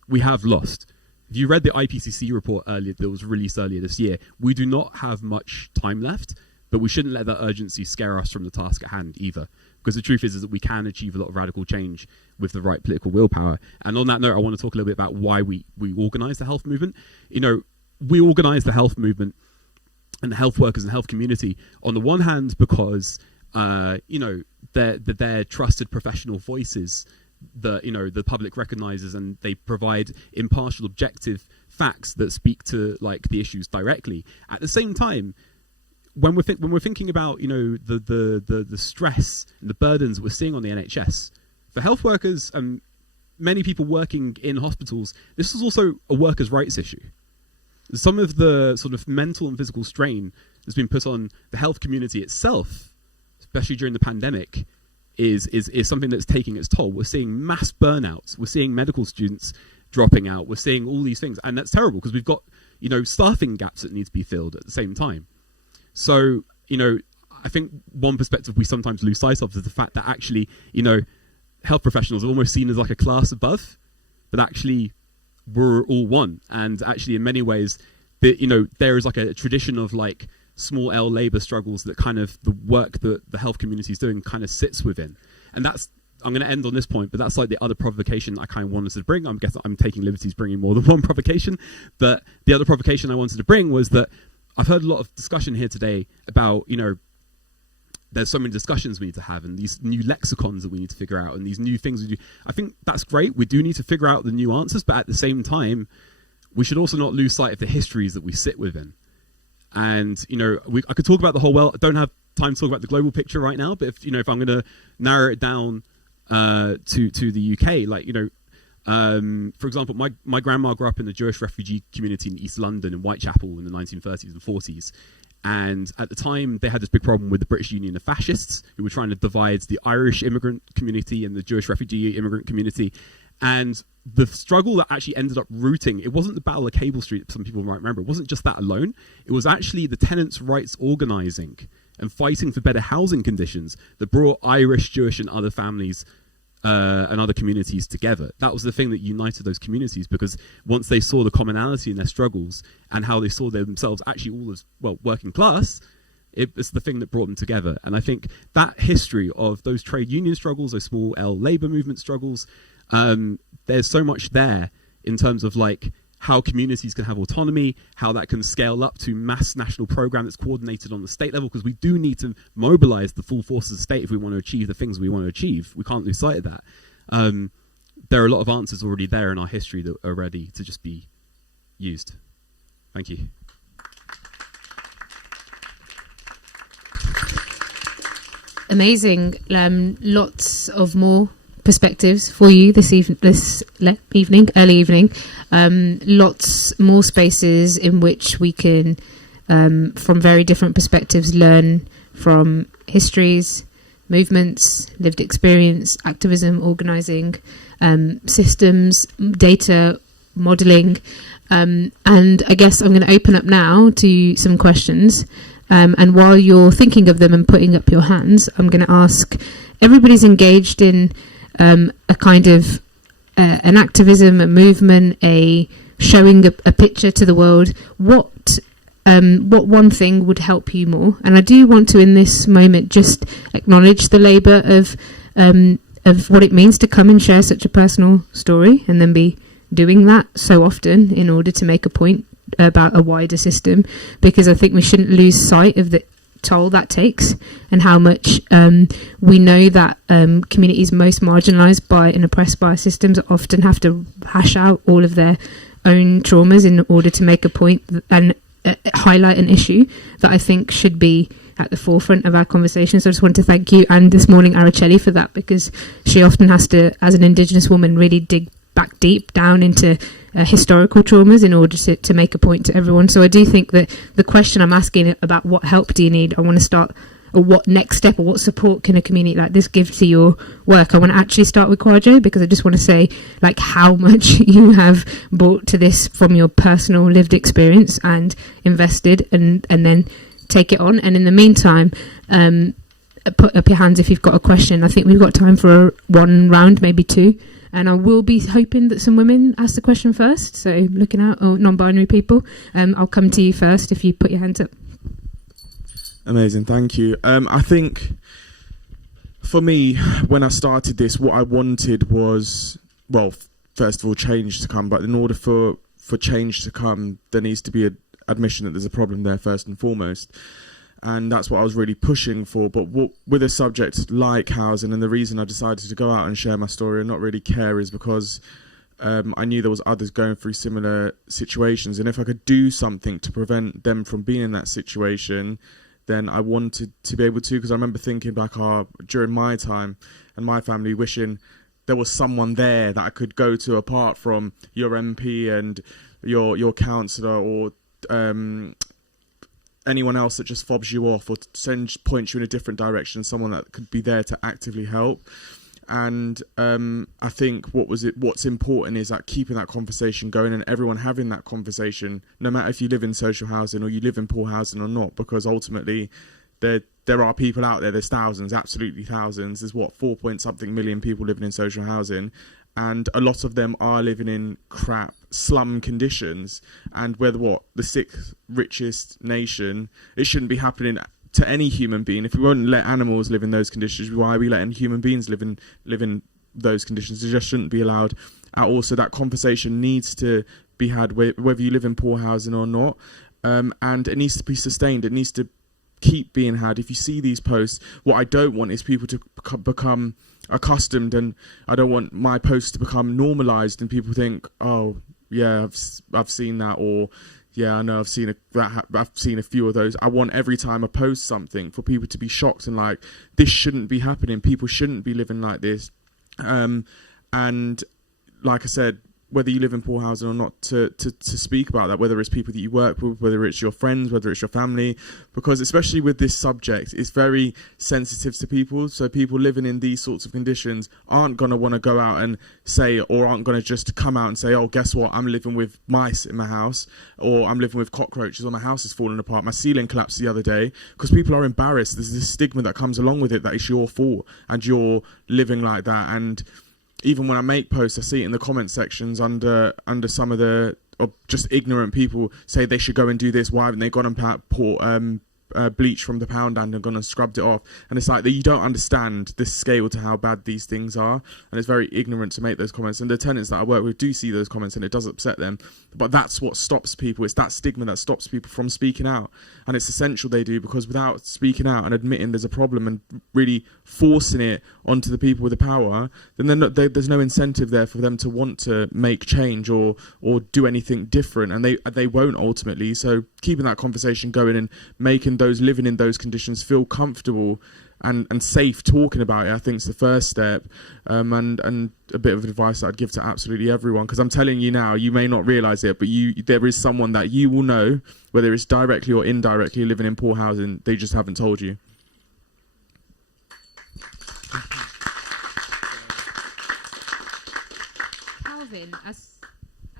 We have lost. If you read the IPCC report earlier that was released earlier this year, we do not have much time left, but we shouldn't let that urgency scare us from the task at hand either. Because the truth is that we can achieve a lot of radical change with the right political willpower. And on that note, I want to talk a little bit about why we organise the health movement. We organise the health movement and the health workers and health community on the one hand because, they're trusted professional voices that the public recognises, and they provide impartial, objective facts that speak to the issues directly. At the same time, when we're thinking about the stress and the burdens that we're seeing on the NHS for health workers and many people working in hospitals, this is also a workers' rights issue. Some of the sort of mental and physical strain that's been put on the health community itself, especially during the pandemic, is something that's taking its toll. We're seeing mass burnouts. We're seeing medical students dropping out. We're seeing all these things, and that's terrible because we've got staffing gaps that need to be filled at the same time. So I think one perspective we sometimes lose sight of is the fact that actually health professionals are almost seen as like a class above, but actually we're all one. And actually, in many ways, there is like a tradition of like small L labour struggles that kind of the work that the health community is doing kind of sits within. And I'm going to end on this point, but that's like the other provocation I kind of wanted to bring. I'm taking liberties bringing more than one provocation, but the other provocation I wanted to bring was that I've heard a lot of discussion here today about, there's so many discussions we need to have and these new lexicons that we need to figure out and these new things we do. I think that's great. We do need to figure out the new answers, but at the same time, we should also not lose sight of the histories that we sit within. And, I could talk about the whole world. I don't have time to talk about the global picture right now, but if I'm going to narrow it down to the UK, for example, my grandma grew up in the Jewish refugee community in East London in Whitechapel in the 1930s and 40s. And at the time, they had this big problem with the British Union of Fascists, who were trying to divide the Irish immigrant community and the Jewish refugee immigrant community. And the struggle that actually ended up rooting, it wasn't the Battle of Cable Street, some people might remember. It wasn't just that alone. It was actually the tenants' rights organising and fighting for better housing conditions that brought Irish, Jewish and other families and other communities together. That was the thing that united those communities, because once they saw the commonality in their struggles and how they saw themselves actually all as, working class, it's the thing that brought them together. And I think that history of those trade union struggles, those small L labour movement struggles, there's so much there in terms of how communities can have autonomy, how that can scale up to mass national program that's coordinated on the state level, because we do need to mobilize the full forces of the state if we want to achieve the things we want to achieve. We can't lose sight of that. There are a lot of answers already there in our history that are ready to just be used. Thank you. Amazing. Lots of more perspectives for you this early evening. Lots more spaces in which we can, from very different perspectives, learn from histories, movements, lived experience, activism, organising, systems, data, modelling. And I guess I'm going to open up now to some questions. And while you're thinking of them and putting up your hands, I'm going to ask, everybody's engaged in a kind of an activism, a movement, a showing a picture to the world. What one thing would help you more? And I do want to, in this moment, just acknowledge the labour of what it means to come and share such a personal story, and then be doing that so often in order to make a point about a wider system, because I think we shouldn't lose sight of the toll that takes, and how much we know that communities most marginalised by and oppressed by systems often have to hash out all of their own traumas in order to make a point and highlight an issue that I think should be at the forefront of our conversation. So I just want to thank you, and this morning Araceli, for that, because she often has to, as an Indigenous woman, really dig back deep down into historical traumas in order to make a point to everyone. So I do think that the question I'm asking about what help do you need, I want to start, or what next step or what support can a community like this give to your work. I want to actually start with Kwajo, because I just want to say like how much you have brought to this from your personal lived experience and invested, and then take it on. And in the meantime, put up your hands if you've got a question. I think we've got time for one round, maybe two. And I will be hoping that some women ask the question first. So looking out, or non-binary people, I'll come to you first if you put your hands up. Amazing, thank you. I think for me, when I started this, what I wanted was, well, first of all, change to come. But in order for change to come, there needs to be an admission that there's a problem there first and foremost. And that's what I was really pushing for. But with a subject like housing, and the reason I decided to go out and share my story and not really care is because I knew there was others going through similar situations. And if I could do something to prevent them from being in that situation, then I wanted to be able to, because I remember thinking back during my time and my family, wishing there was someone there that I could go to apart from your MP and your councillor, or anyone else that just fobs you off or points you in a different direction, someone that could be there to actively help. And I think what's important is that keeping that conversation going and everyone having that conversation, no matter if you live in social housing or you live in poor housing or not, because ultimately there are people out there, there's thousands, absolutely thousands. There's 4-point-something million people living in social housing, and a lot of them are living in crap slum conditions. And we're the sixth richest nation. It shouldn't be happening to any human being. If we won't let animals live in those conditions, why are we letting human beings live in those conditions? They just shouldn't be allowed at all. So that conversation needs to be had, whether you live in poor housing or not, and it needs to be sustained. It needs to keep being had. If you see these posts, what I don't want is people to become accustomed, and I don't want my posts to become normalized and people think, oh yeah, I've seen that, or yeah, I know I've seen a few of those. I want every time I post something for people to be shocked and like, this shouldn't be happening. People shouldn't be living like this. And like I said, whether you live in poor housing or not, to speak about that, whether it's people that you work with, whether it's your friends, whether it's your family, because especially with this subject, it's very sensitive to people. So people living in these sorts of conditions aren't going to want to go out and say, or aren't going to just come out and say, oh, guess what, I'm living with mice in my house, or I'm living with cockroaches, or my house is falling apart, my ceiling collapsed the other day, because people are embarrassed. There's this stigma that comes along with it, that it's your fault and you're living like that. And even when I make posts, I see it in the comment sections under some of the just ignorant people say they should go and do this. Why haven't they gone and poured bleach from the pound and gone and scrubbed it off? And it's like that you don't understand the scale to how bad these things are, and it's very ignorant to make those comments. And the tenants that I work with do see those comments, and it does upset them. But that's what stops people. It's that stigma that stops people from speaking out, and it's essential they do, because without speaking out and admitting there's a problem and really forcing it onto the people with the power, then there's no incentive there for them to want to make change or do anything different, and they won't ultimately. So keeping that conversation going and making those living in those conditions feel comfortable and safe talking about it, I think is the first step. And a bit of advice that I'd give to absolutely everyone, because I'm telling you now, you may not realise it, but there is someone that you will know, whether it's directly or indirectly, living in poor housing. They just haven't told you. Alvin, as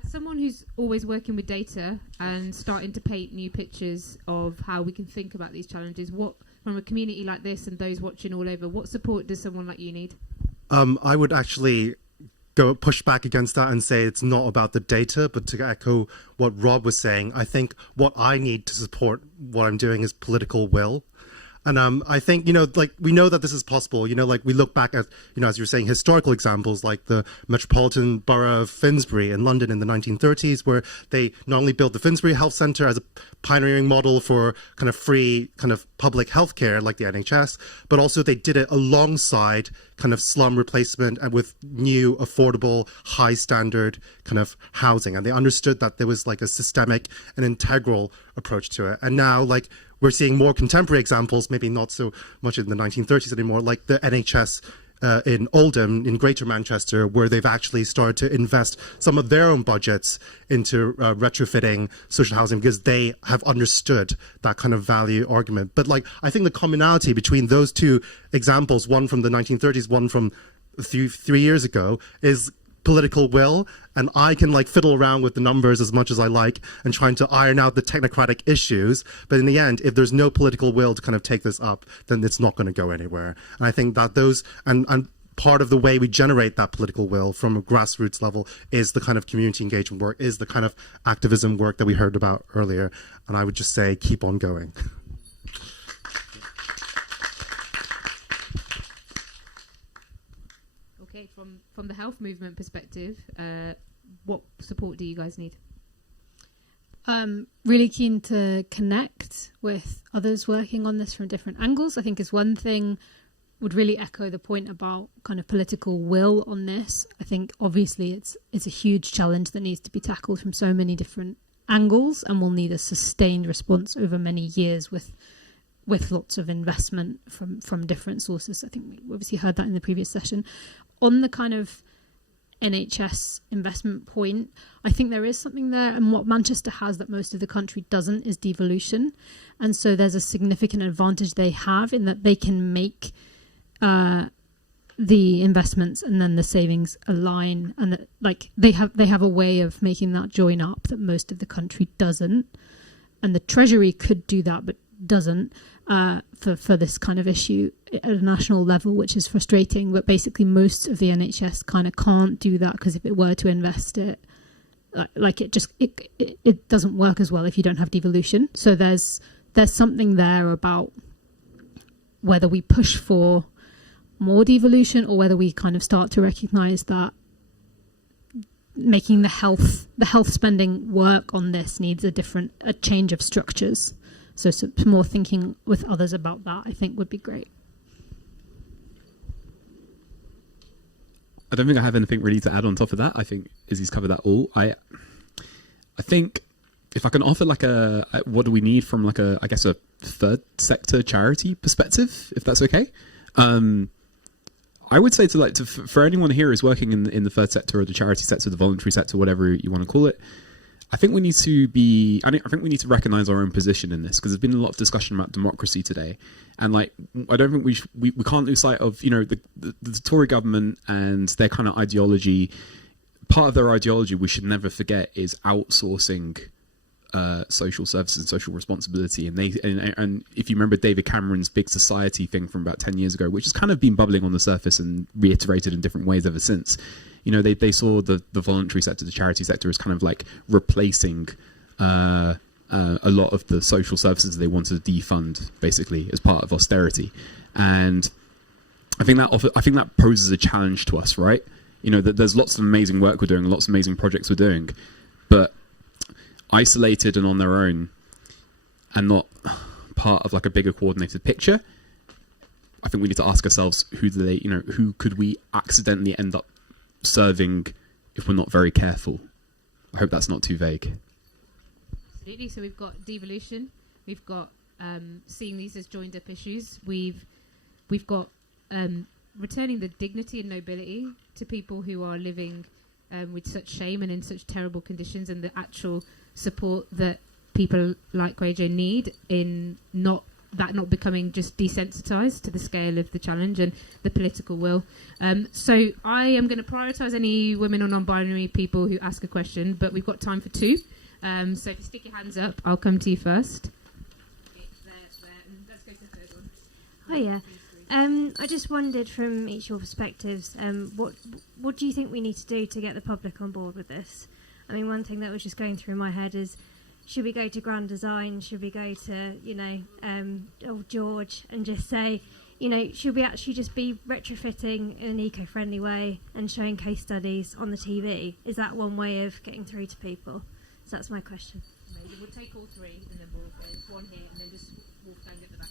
someone who's always working with data and starting to paint new pictures of how we can think about these challenges, what, from a community like this and those watching all over, what support does someone like you need? I would actually push back against that and say it's not about the data, but to echo what Rob was saying, I think what I need to support what I'm doing is political will. And I think, we know that this is possible. We look back at, as you were saying, historical examples like the Metropolitan Borough of Finsbury in London in the 1930s, where they not only built the Finsbury Health Centre as a pioneering model for kind of free kind of public healthcare like the NHS, but also they did it alongside kind of slum replacement and with new, affordable, high standard kind of housing. And they understood that there was like a systemic and integral approach to it. And now, we're seeing more contemporary examples, maybe not so much in the 1930s anymore, like the NHS in Oldham, in Greater Manchester, where they've actually started to invest some of their own budgets into retrofitting social housing because they have understood that kind of value argument. But like, I think the commonality between those two examples, one from the 1930s, one from 3 years ago, is political will, and I can like fiddle around with the numbers as much as I like and trying to iron out the technocratic issues, but in the end, if there's no political will to kind of take this up, then it's not going to go anywhere. And I think that those and part of the way we generate that political will from a grassroots level is the kind of community engagement work, is the kind of activism work that we heard about earlier, and I would just say keep on going. Okay, from the health movement perspective, what support do you guys need? Really keen to connect with others working on this from different angles, I think is one thing. Would really echo the point about kind of political will on this. I think obviously it's a huge challenge that needs to be tackled from so many different angles, and will need a sustained response over many years with lots of investment from different sources. I think we obviously heard that in the previous session. On the kind of NHS investment point, I think there is something there, and what Manchester has that most of the country doesn't is devolution, and so there's a significant advantage they have in that they can make the investments and then the savings align, and that, like they have a way of making that join up that most of the country doesn't, and the Treasury could do that but doesn't for this kind of issue at a national level, which is frustrating. But basically most of the NHS kind of can't do that, because if it were to invest it, it doesn't work as well if you don't have devolution. So there's something there about whether we push for more devolution or whether we kind of start to recognise that making the health spending work on this needs a change of structures. So some more thinking with others about that, I think, would be great. I don't think I have anything really to add on top of that. I think Izzy's covered that all. I think if I can offer like what do we need from like I guess a third sector charity perspective, if that's okay. I would say for anyone here who's working in the third sector or the charity sector, the voluntary sector, whatever you want to call it, I think we need to recognise our own position in this, because there's been a lot of discussion about democracy today, and like I don't think we can't lose sight of the Tory government and their kind of ideology. Part of their ideology we should never forget is outsourcing social services and social responsibility, and if you remember David Cameron's big society thing from about 10 years ago, which has kind of been bubbling on the surface and reiterated in different ways ever since, they saw the voluntary sector, the charity sector, as kind of like replacing a lot of the social services they wanted to defund basically as part of austerity. And I think that poses a challenge to us, right? That there's lots of amazing work we're doing, lots of amazing projects we're doing, but isolated and on their own and not part of like a bigger coordinated picture, I think we need to ask ourselves who could we accidentally end up serving if we're not very careful. I hope that's not too vague. Absolutely. So we've got devolution, we've got seeing these as joined up issues, we've got returning the dignity and nobility to people who are living with such shame and in such terrible conditions, and the actual support that people like Grey Jane need in not becoming just desensitized to the scale of the challenge and the political will. So I am going to prioritise any women or non-binary people who ask a question, but we've got time for two. So if you stick your hands up, I'll come to you first. Let's go to the third one. Hiya. I just wondered from each of your perspectives, what do you think we need to do to get the public on board with this? I mean, one thing that was just going through my head is, should we go to Grand Design? Should we go to, old George and just say, should we actually just be retrofitting in an eco-friendly way and showing case studies on the TV? Is that one way of getting through to people? So that's my question. Maybe we'll take all three and then we'll go one here and then just walk down at the back.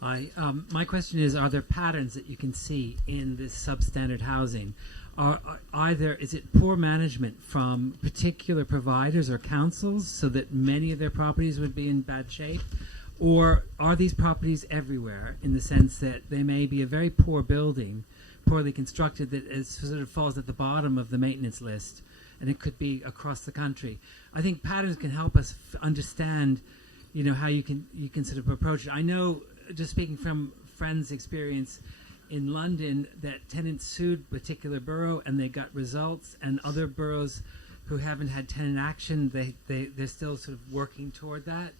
Hi. My question is, are there patterns that you can see in this substandard housing? Is it poor management from particular providers or councils so that many of their properties would be in bad shape? Or are these properties everywhere in the sense that they may be a very poor building, poorly constructed, that is, sort of falls at the bottom of the maintenance list, and it could be across the country? I think patterns can help us understand, how you can sort of approach it. I know, just speaking from friends' experience in London, that tenants sued a particular borough and they got results, and other boroughs who haven't had tenant action, they're still sort of working toward that.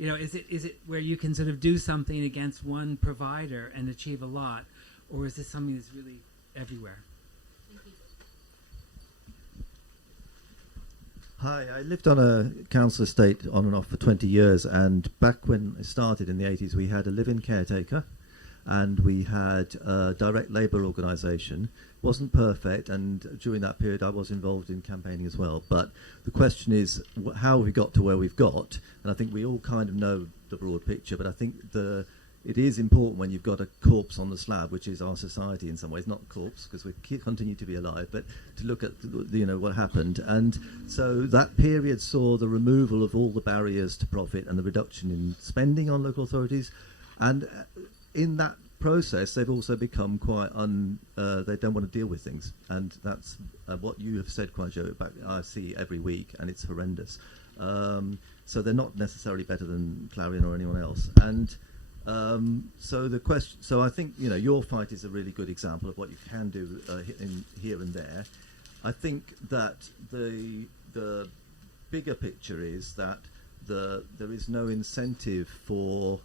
Is it where you can sort of do something against one provider and achieve a lot, or is this something that's really everywhere? Hi, I lived on a council estate on and off for 20 years, and back when I started in the 80s, we had a live-in caretaker, and we had a direct labour organisation. Wasn't perfect, and during that period I was involved in campaigning as well. But the question is, how have we got to where we've got? And I think we all kind of know the broad picture, but I think it is important when you've got a corpse on the slab, which is our society in some ways, not corpse, because we continue to be alive, but to look at what happened. And so that period saw the removal of all the barriers to profit and the reduction in spending on local authorities. And in that process, they've also become quite they don't want to deal with things, and that's what you have said, Joe. I see every week, and it's horrendous. So they're not necessarily better than Clarion or anyone else. And so the question. So I think your fight is a really good example of what you can do in here and there. I think that the bigger picture is that there is no incentive for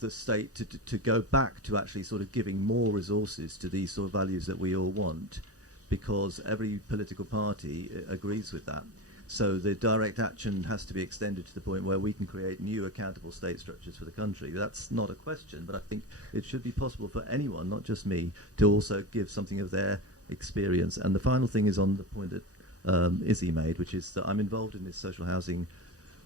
the state to go back to actually sort of giving more resources to these sort of values that we all want, because every political party agrees with that. So the direct action has to be extended to the point where we can create new accountable state structures for the country. That's not a question, but I think it should be possible for anyone, not just me, to also give something of their experience. And the final thing is on the point that Izzy made, which is that I'm involved in this social housing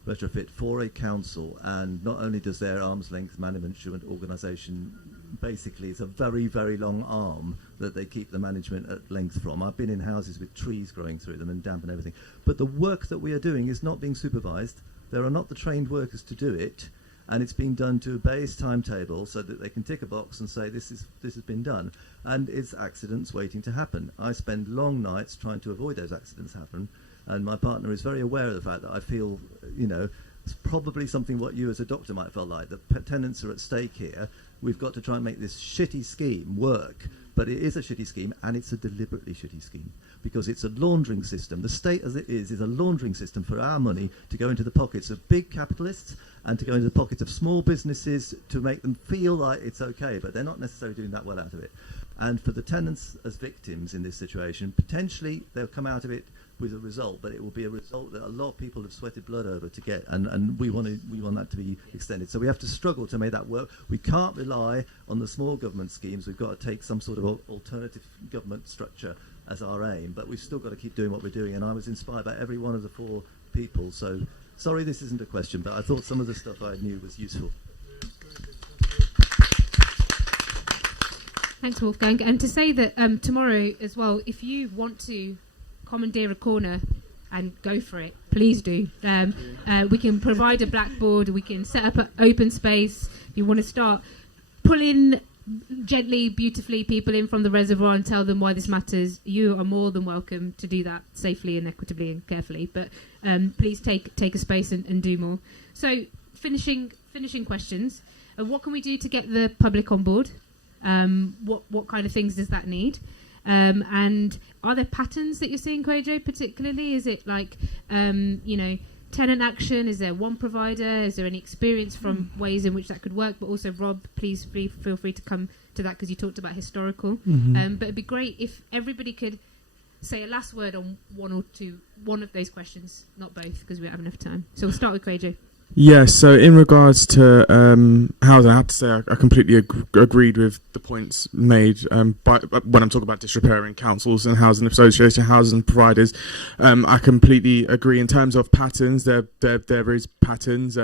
retrofit for a council, and not only does their arm's length management organisation, basically it's a very, very long arm that they keep the management at length from. I've been in houses with trees growing through them and damp and everything, but the work that we are doing is not being supervised. There are not the trained workers to do it, and it's being done to a base timetable so that they can tick a box and say this has been done, and it's accidents waiting to happen. I spend long nights trying to avoid those accidents happen. And my partner is very aware of the fact that I feel, it's probably something what you as a doctor might feel like. The tenants are at stake here. We've got to try and make this shitty scheme work. But it is a shitty scheme, and it's a deliberately shitty scheme, because it's a laundering system. The state as it is a laundering system for our money to go into the pockets of big capitalists and to go into the pockets of small businesses to make them feel like it's okay, but they're not necessarily doing that well out of it. And for the tenants as victims in this situation, potentially they'll come out of it with a result, but it will be a result that a lot of people have sweated blood over to get, and we want that to be extended. So we have to struggle to make that work. We can't rely on the small government schemes. We've got to take some sort of alternative government structure as our aim, but we've still got to keep doing what we're doing. And I was inspired by every one of the four people. So sorry this isn't a question, but I thought some of the stuff I knew was useful. Thanks, Wolfgang. And to say that tomorrow as well, if you want to commandeer a corner and go for it, please do. We can provide a blackboard, we can set up an open space. If you want to start pulling gently, beautifully people in from the reservoir and tell them why this matters, you are more than welcome to do that safely and equitably and carefully. But please take a space and do more. So finishing questions. What can we do to get the public on board? What kind of things does that need? And are there patterns that you're seeing, Kwejo, particularly? Is it like, tenant action? Is there one provider? Is there any experience from ways in which that could work? But also, Rob, please feel free to come to that, because you talked about historical. Mm-hmm. But it'd be great if everybody could say a last word on one of those questions, not both, because we don't have enough time. So we'll start with Kwejo. Yes, so in regards to housing, I have to say I completely agreed with the points made when I'm talking about disrepair in councils and housing association, housing providers. I completely agree in terms of patterns. There is patterns.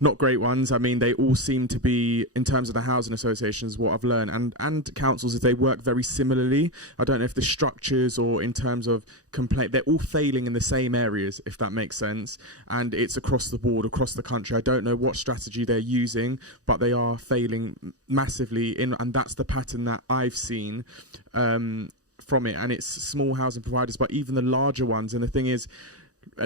not great ones. I mean, they all seem to be, in terms of the housing associations, what I've learned, and councils, is they work very similarly. I don't know if the structures or in terms of complaint, they're all failing in the same areas, if that makes sense. And it's across the board, across the country. I don't know what strategy they're using, but they are failing massively and that's the pattern that I've seen from it. And it's small housing providers, but even the larger ones. And the thing is,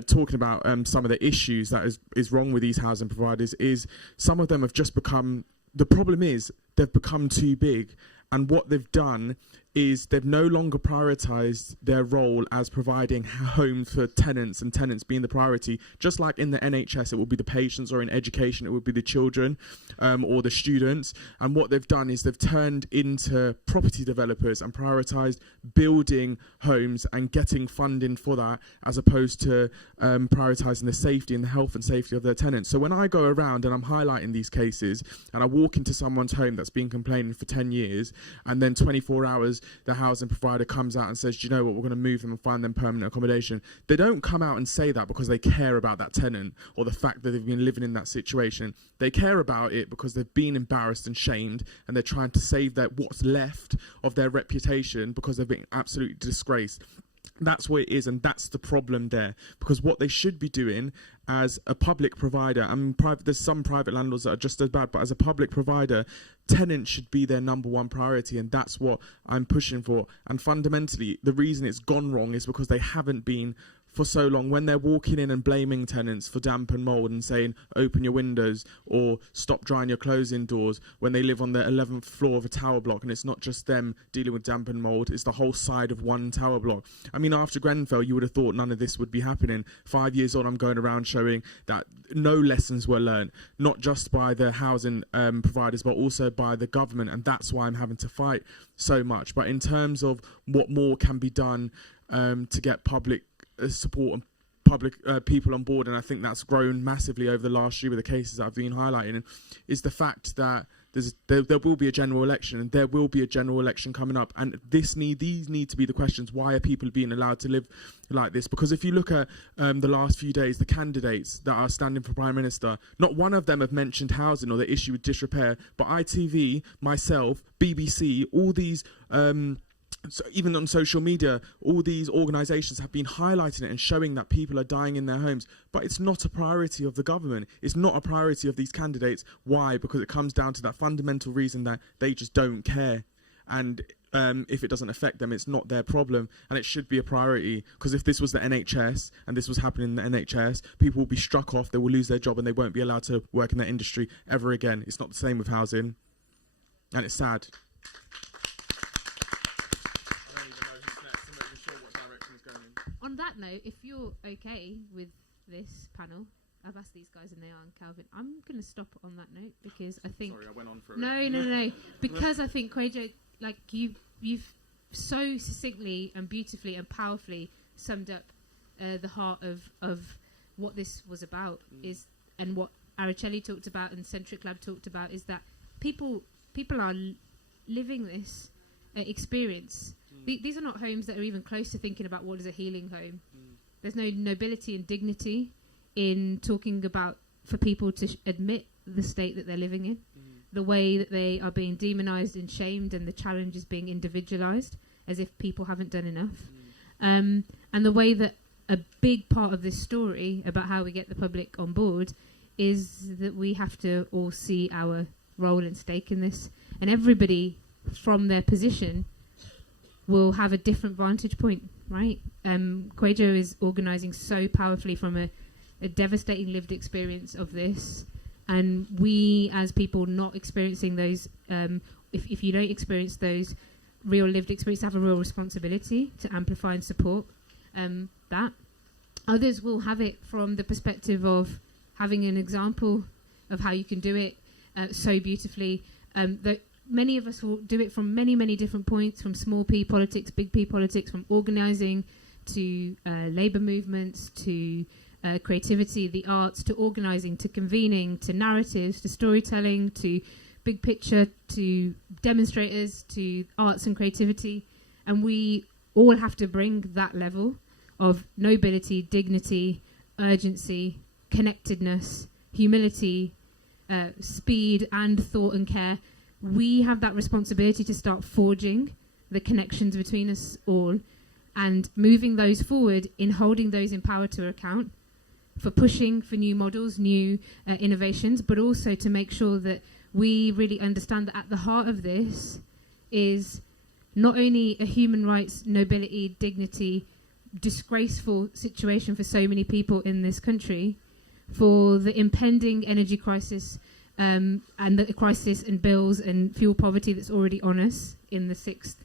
talking about some of the issues that is wrong with these housing providers, is some of them have just become, the problem is they've become too big, and what they've done is they've no longer prioritised their role as providing homes for tenants, and tenants being the priority. Just like in the NHS, it will be the patients, or in education, it would be the children or the students. And what they've done is they've turned into property developers and prioritised building homes and getting funding for that, as opposed to prioritising the safety and the health and safety of their tenants. So when I go around and I'm highlighting these cases, and I walk into someone's home that's been complaining for 10 years, and then 24 hours the housing provider comes out and says, do you know what, we're going to move them and find them permanent accommodation. They don't come out and say that because they care about that tenant or the fact that they've been living in that situation. They care about it because they've been embarrassed and shamed, and they're trying to save what's left of their reputation because they've been absolutely disgraced. That's what it is, and that's the problem there. Because what they should be doing as a public provider, I mean, there's some private landlords that are just as bad, but as a public provider, tenants should be their number one priority, and that's what I'm pushing for. And fundamentally, the reason it's gone wrong is because they haven't been for so long. When they're walking in and blaming tenants for damp and mould and saying, open your windows or stop drying your clothes indoors, when they live on the 11th floor of a tower block, and it's not just them dealing with damp and mould, it's the whole side of one tower block. I mean, after Grenfell, you would have thought none of this would be happening. 5 years on, I'm going around showing that no lessons were learned, not just by the housing providers, but also by the government, and that's why I'm having to fight so much. But in terms of what more can be done to get public support and public people on board, and I think that's grown massively over the last year with the cases that I've been highlighting, is the fact that there will be a general election, and there will be a general election coming up, and these need to be the questions. Why are people being allowed to live like this? Because if you look at the last few days, the candidates that are standing for Prime Minister, not one of them have mentioned housing or the issue with disrepair, but ITV, myself, BBC, all these so even on social media, all these organisations have been highlighting it and showing that people are dying in their homes. But it's not a priority of the government. It's not a priority of these candidates. Why? Because it comes down to that fundamental reason that they just don't care. And if it doesn't affect them, it's not their problem. And it should be a priority. Because if this was the NHS and this was happening in the NHS, people will be struck off, they will lose their job, and they won't be allowed to work in that industry ever again. It's not the same with housing. And it's sad. On that note, if you're okay with this panel, I've asked these guys and they are, and Calvin, I'm going to stop on that note because I think... Sorry, I went on for No. Because I think, Kwejo, like you've so succinctly and beautifully and powerfully summed up the heart of what this was about, is, and what Araceli talked about and Centric Lab talked about, is that people are living this experience. These are not homes that are even close to thinking about what is a healing home. There's no nobility and dignity in talking about, for people to admit the state that they're living in, the way that they are being demonised and shamed, and the challenge is being individualised as if people haven't done enough. And the way that a big part of this story about how we get the public on board is that we have to all see our role and stake in this, and everybody from their position will have a different vantage point, right? Kwejo is organising so powerfully from a devastating lived experience of this, and we as people not experiencing those, if you don't experience those real lived experiences, have a real responsibility to amplify and support that. Others will have it from the perspective of having an example of how you can do it so beautifully. That many of us will do it from many, many different points, from small p politics, big P politics, from organising to labour movements to creativity, the arts, to organising, to convening, to narratives, to storytelling, to big picture, to demonstrators, to arts and creativity. And we all have to bring that level of nobility, dignity, urgency, connectedness, humility, speed and thought and care, we have that responsibility to start forging the connections between us all and moving those forward in holding those in power to account for pushing for new models, new innovations, but also to make sure that we really understand that at the heart of this is not only a human rights, nobility, dignity, disgraceful situation for so many people in this country, for the impending energy crisis and the crisis and bills and fuel poverty that's already on us in the 6th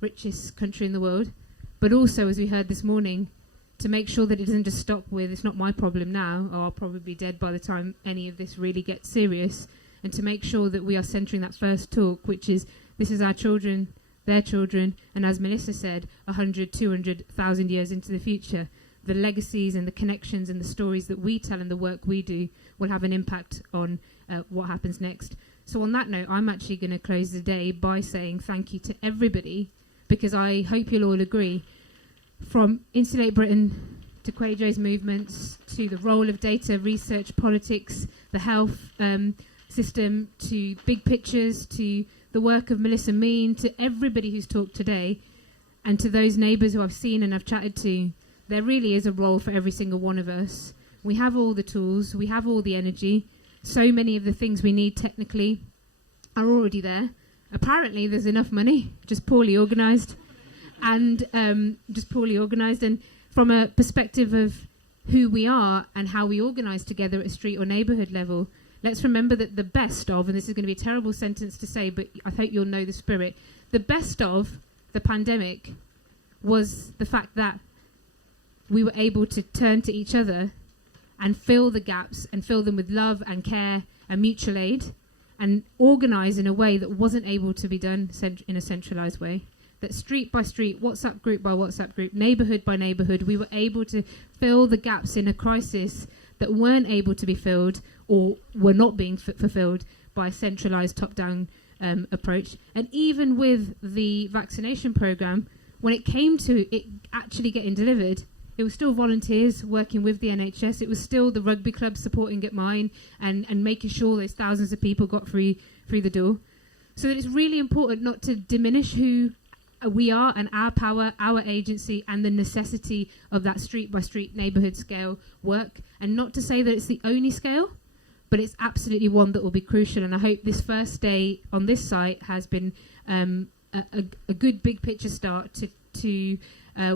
richest country in the world, but also, as we heard this morning, to make sure that it doesn't just stop with, it's not my problem now, or I'll probably be dead by the time any of this really gets serious, and to make sure that we are centering that first talk, which is, this is our children, their children, and as Melissa said, 100, 200,000 years into the future, the legacies and the connections and the stories that we tell and the work we do will have an impact on what happens next. So on that note, I'm actually going to close the day by saying thank you to everybody, because I hope you'll all agree, from Insulate Britain to Quajo's movements, to the role of data, research, politics, the health system, to big pictures, to the work of Melissa Mean, to everybody who's talked today, and to those neighbours who I've seen and I've chatted to, there really is a role for every single one of us. We have all the tools, we have all the energy, so many of the things we need technically are already there. Apparently there's enough money, just poorly organised. And from a perspective of who we are and how we organise together at a street or neighbourhood level, let's remember that the best of, and this is going to be a terrible sentence to say, but I hope you'll know the spirit, the best of the pandemic was the fact that we were able to turn to each other and fill the gaps and fill them with love and care and mutual aid and organise in a way that wasn't able to be done in a centralised way. That street by street, WhatsApp group by WhatsApp group, neighbourhood by neighbourhood, we were able to fill the gaps in a crisis that weren't able to be filled or were not being fulfilled by a centralised top-down approach. And even with the vaccination programme, when it came to it actually getting delivered, it was still volunteers working with the NHS. It was still the rugby club supporting Get Mine and making sure those thousands of people got through the door. So that it's really important not to diminish who we are and our power, our agency, and the necessity of that street-by-street neighbourhood scale work. And not to say that it's the only scale, but it's absolutely one that will be crucial. And I hope this first day on this site has been a good big picture start to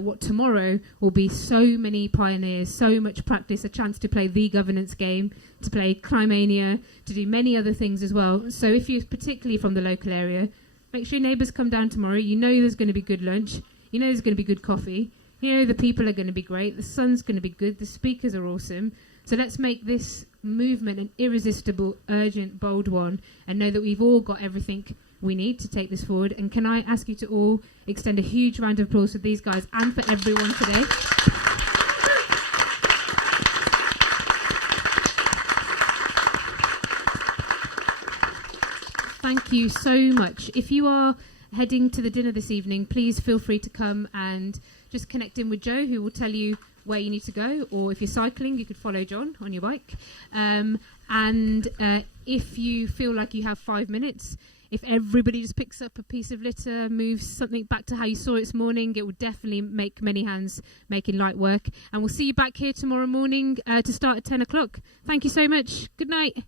what tomorrow will be so many pioneers, so much practice, a chance to play the governance game, to play Climania, to do many other things as well. So if you're particularly from the local area, make sure your neighbours come down tomorrow. You know there's going to be good lunch. You know there's going to be good coffee. You know the people are going to be great. The sun's going to be good. The speakers are awesome. So let's make this movement an irresistible, urgent, bold one, and know that we've all got everything we need to take this forward. And can I ask you to all extend a huge round of applause for these guys and for everyone today. Thank you so much. If you are heading to the dinner this evening, please feel free to come and just connect in with Joe, who will tell you where you need to go, or if you're cycling, you could follow John on your bike. And if you feel like you have 5 minutes, if everybody just picks up a piece of litter, moves something back to how you saw it this morning, it will definitely make many hands making light work. And we'll see you back here tomorrow morning to start at 10 o'clock. Thank you so much. Good night.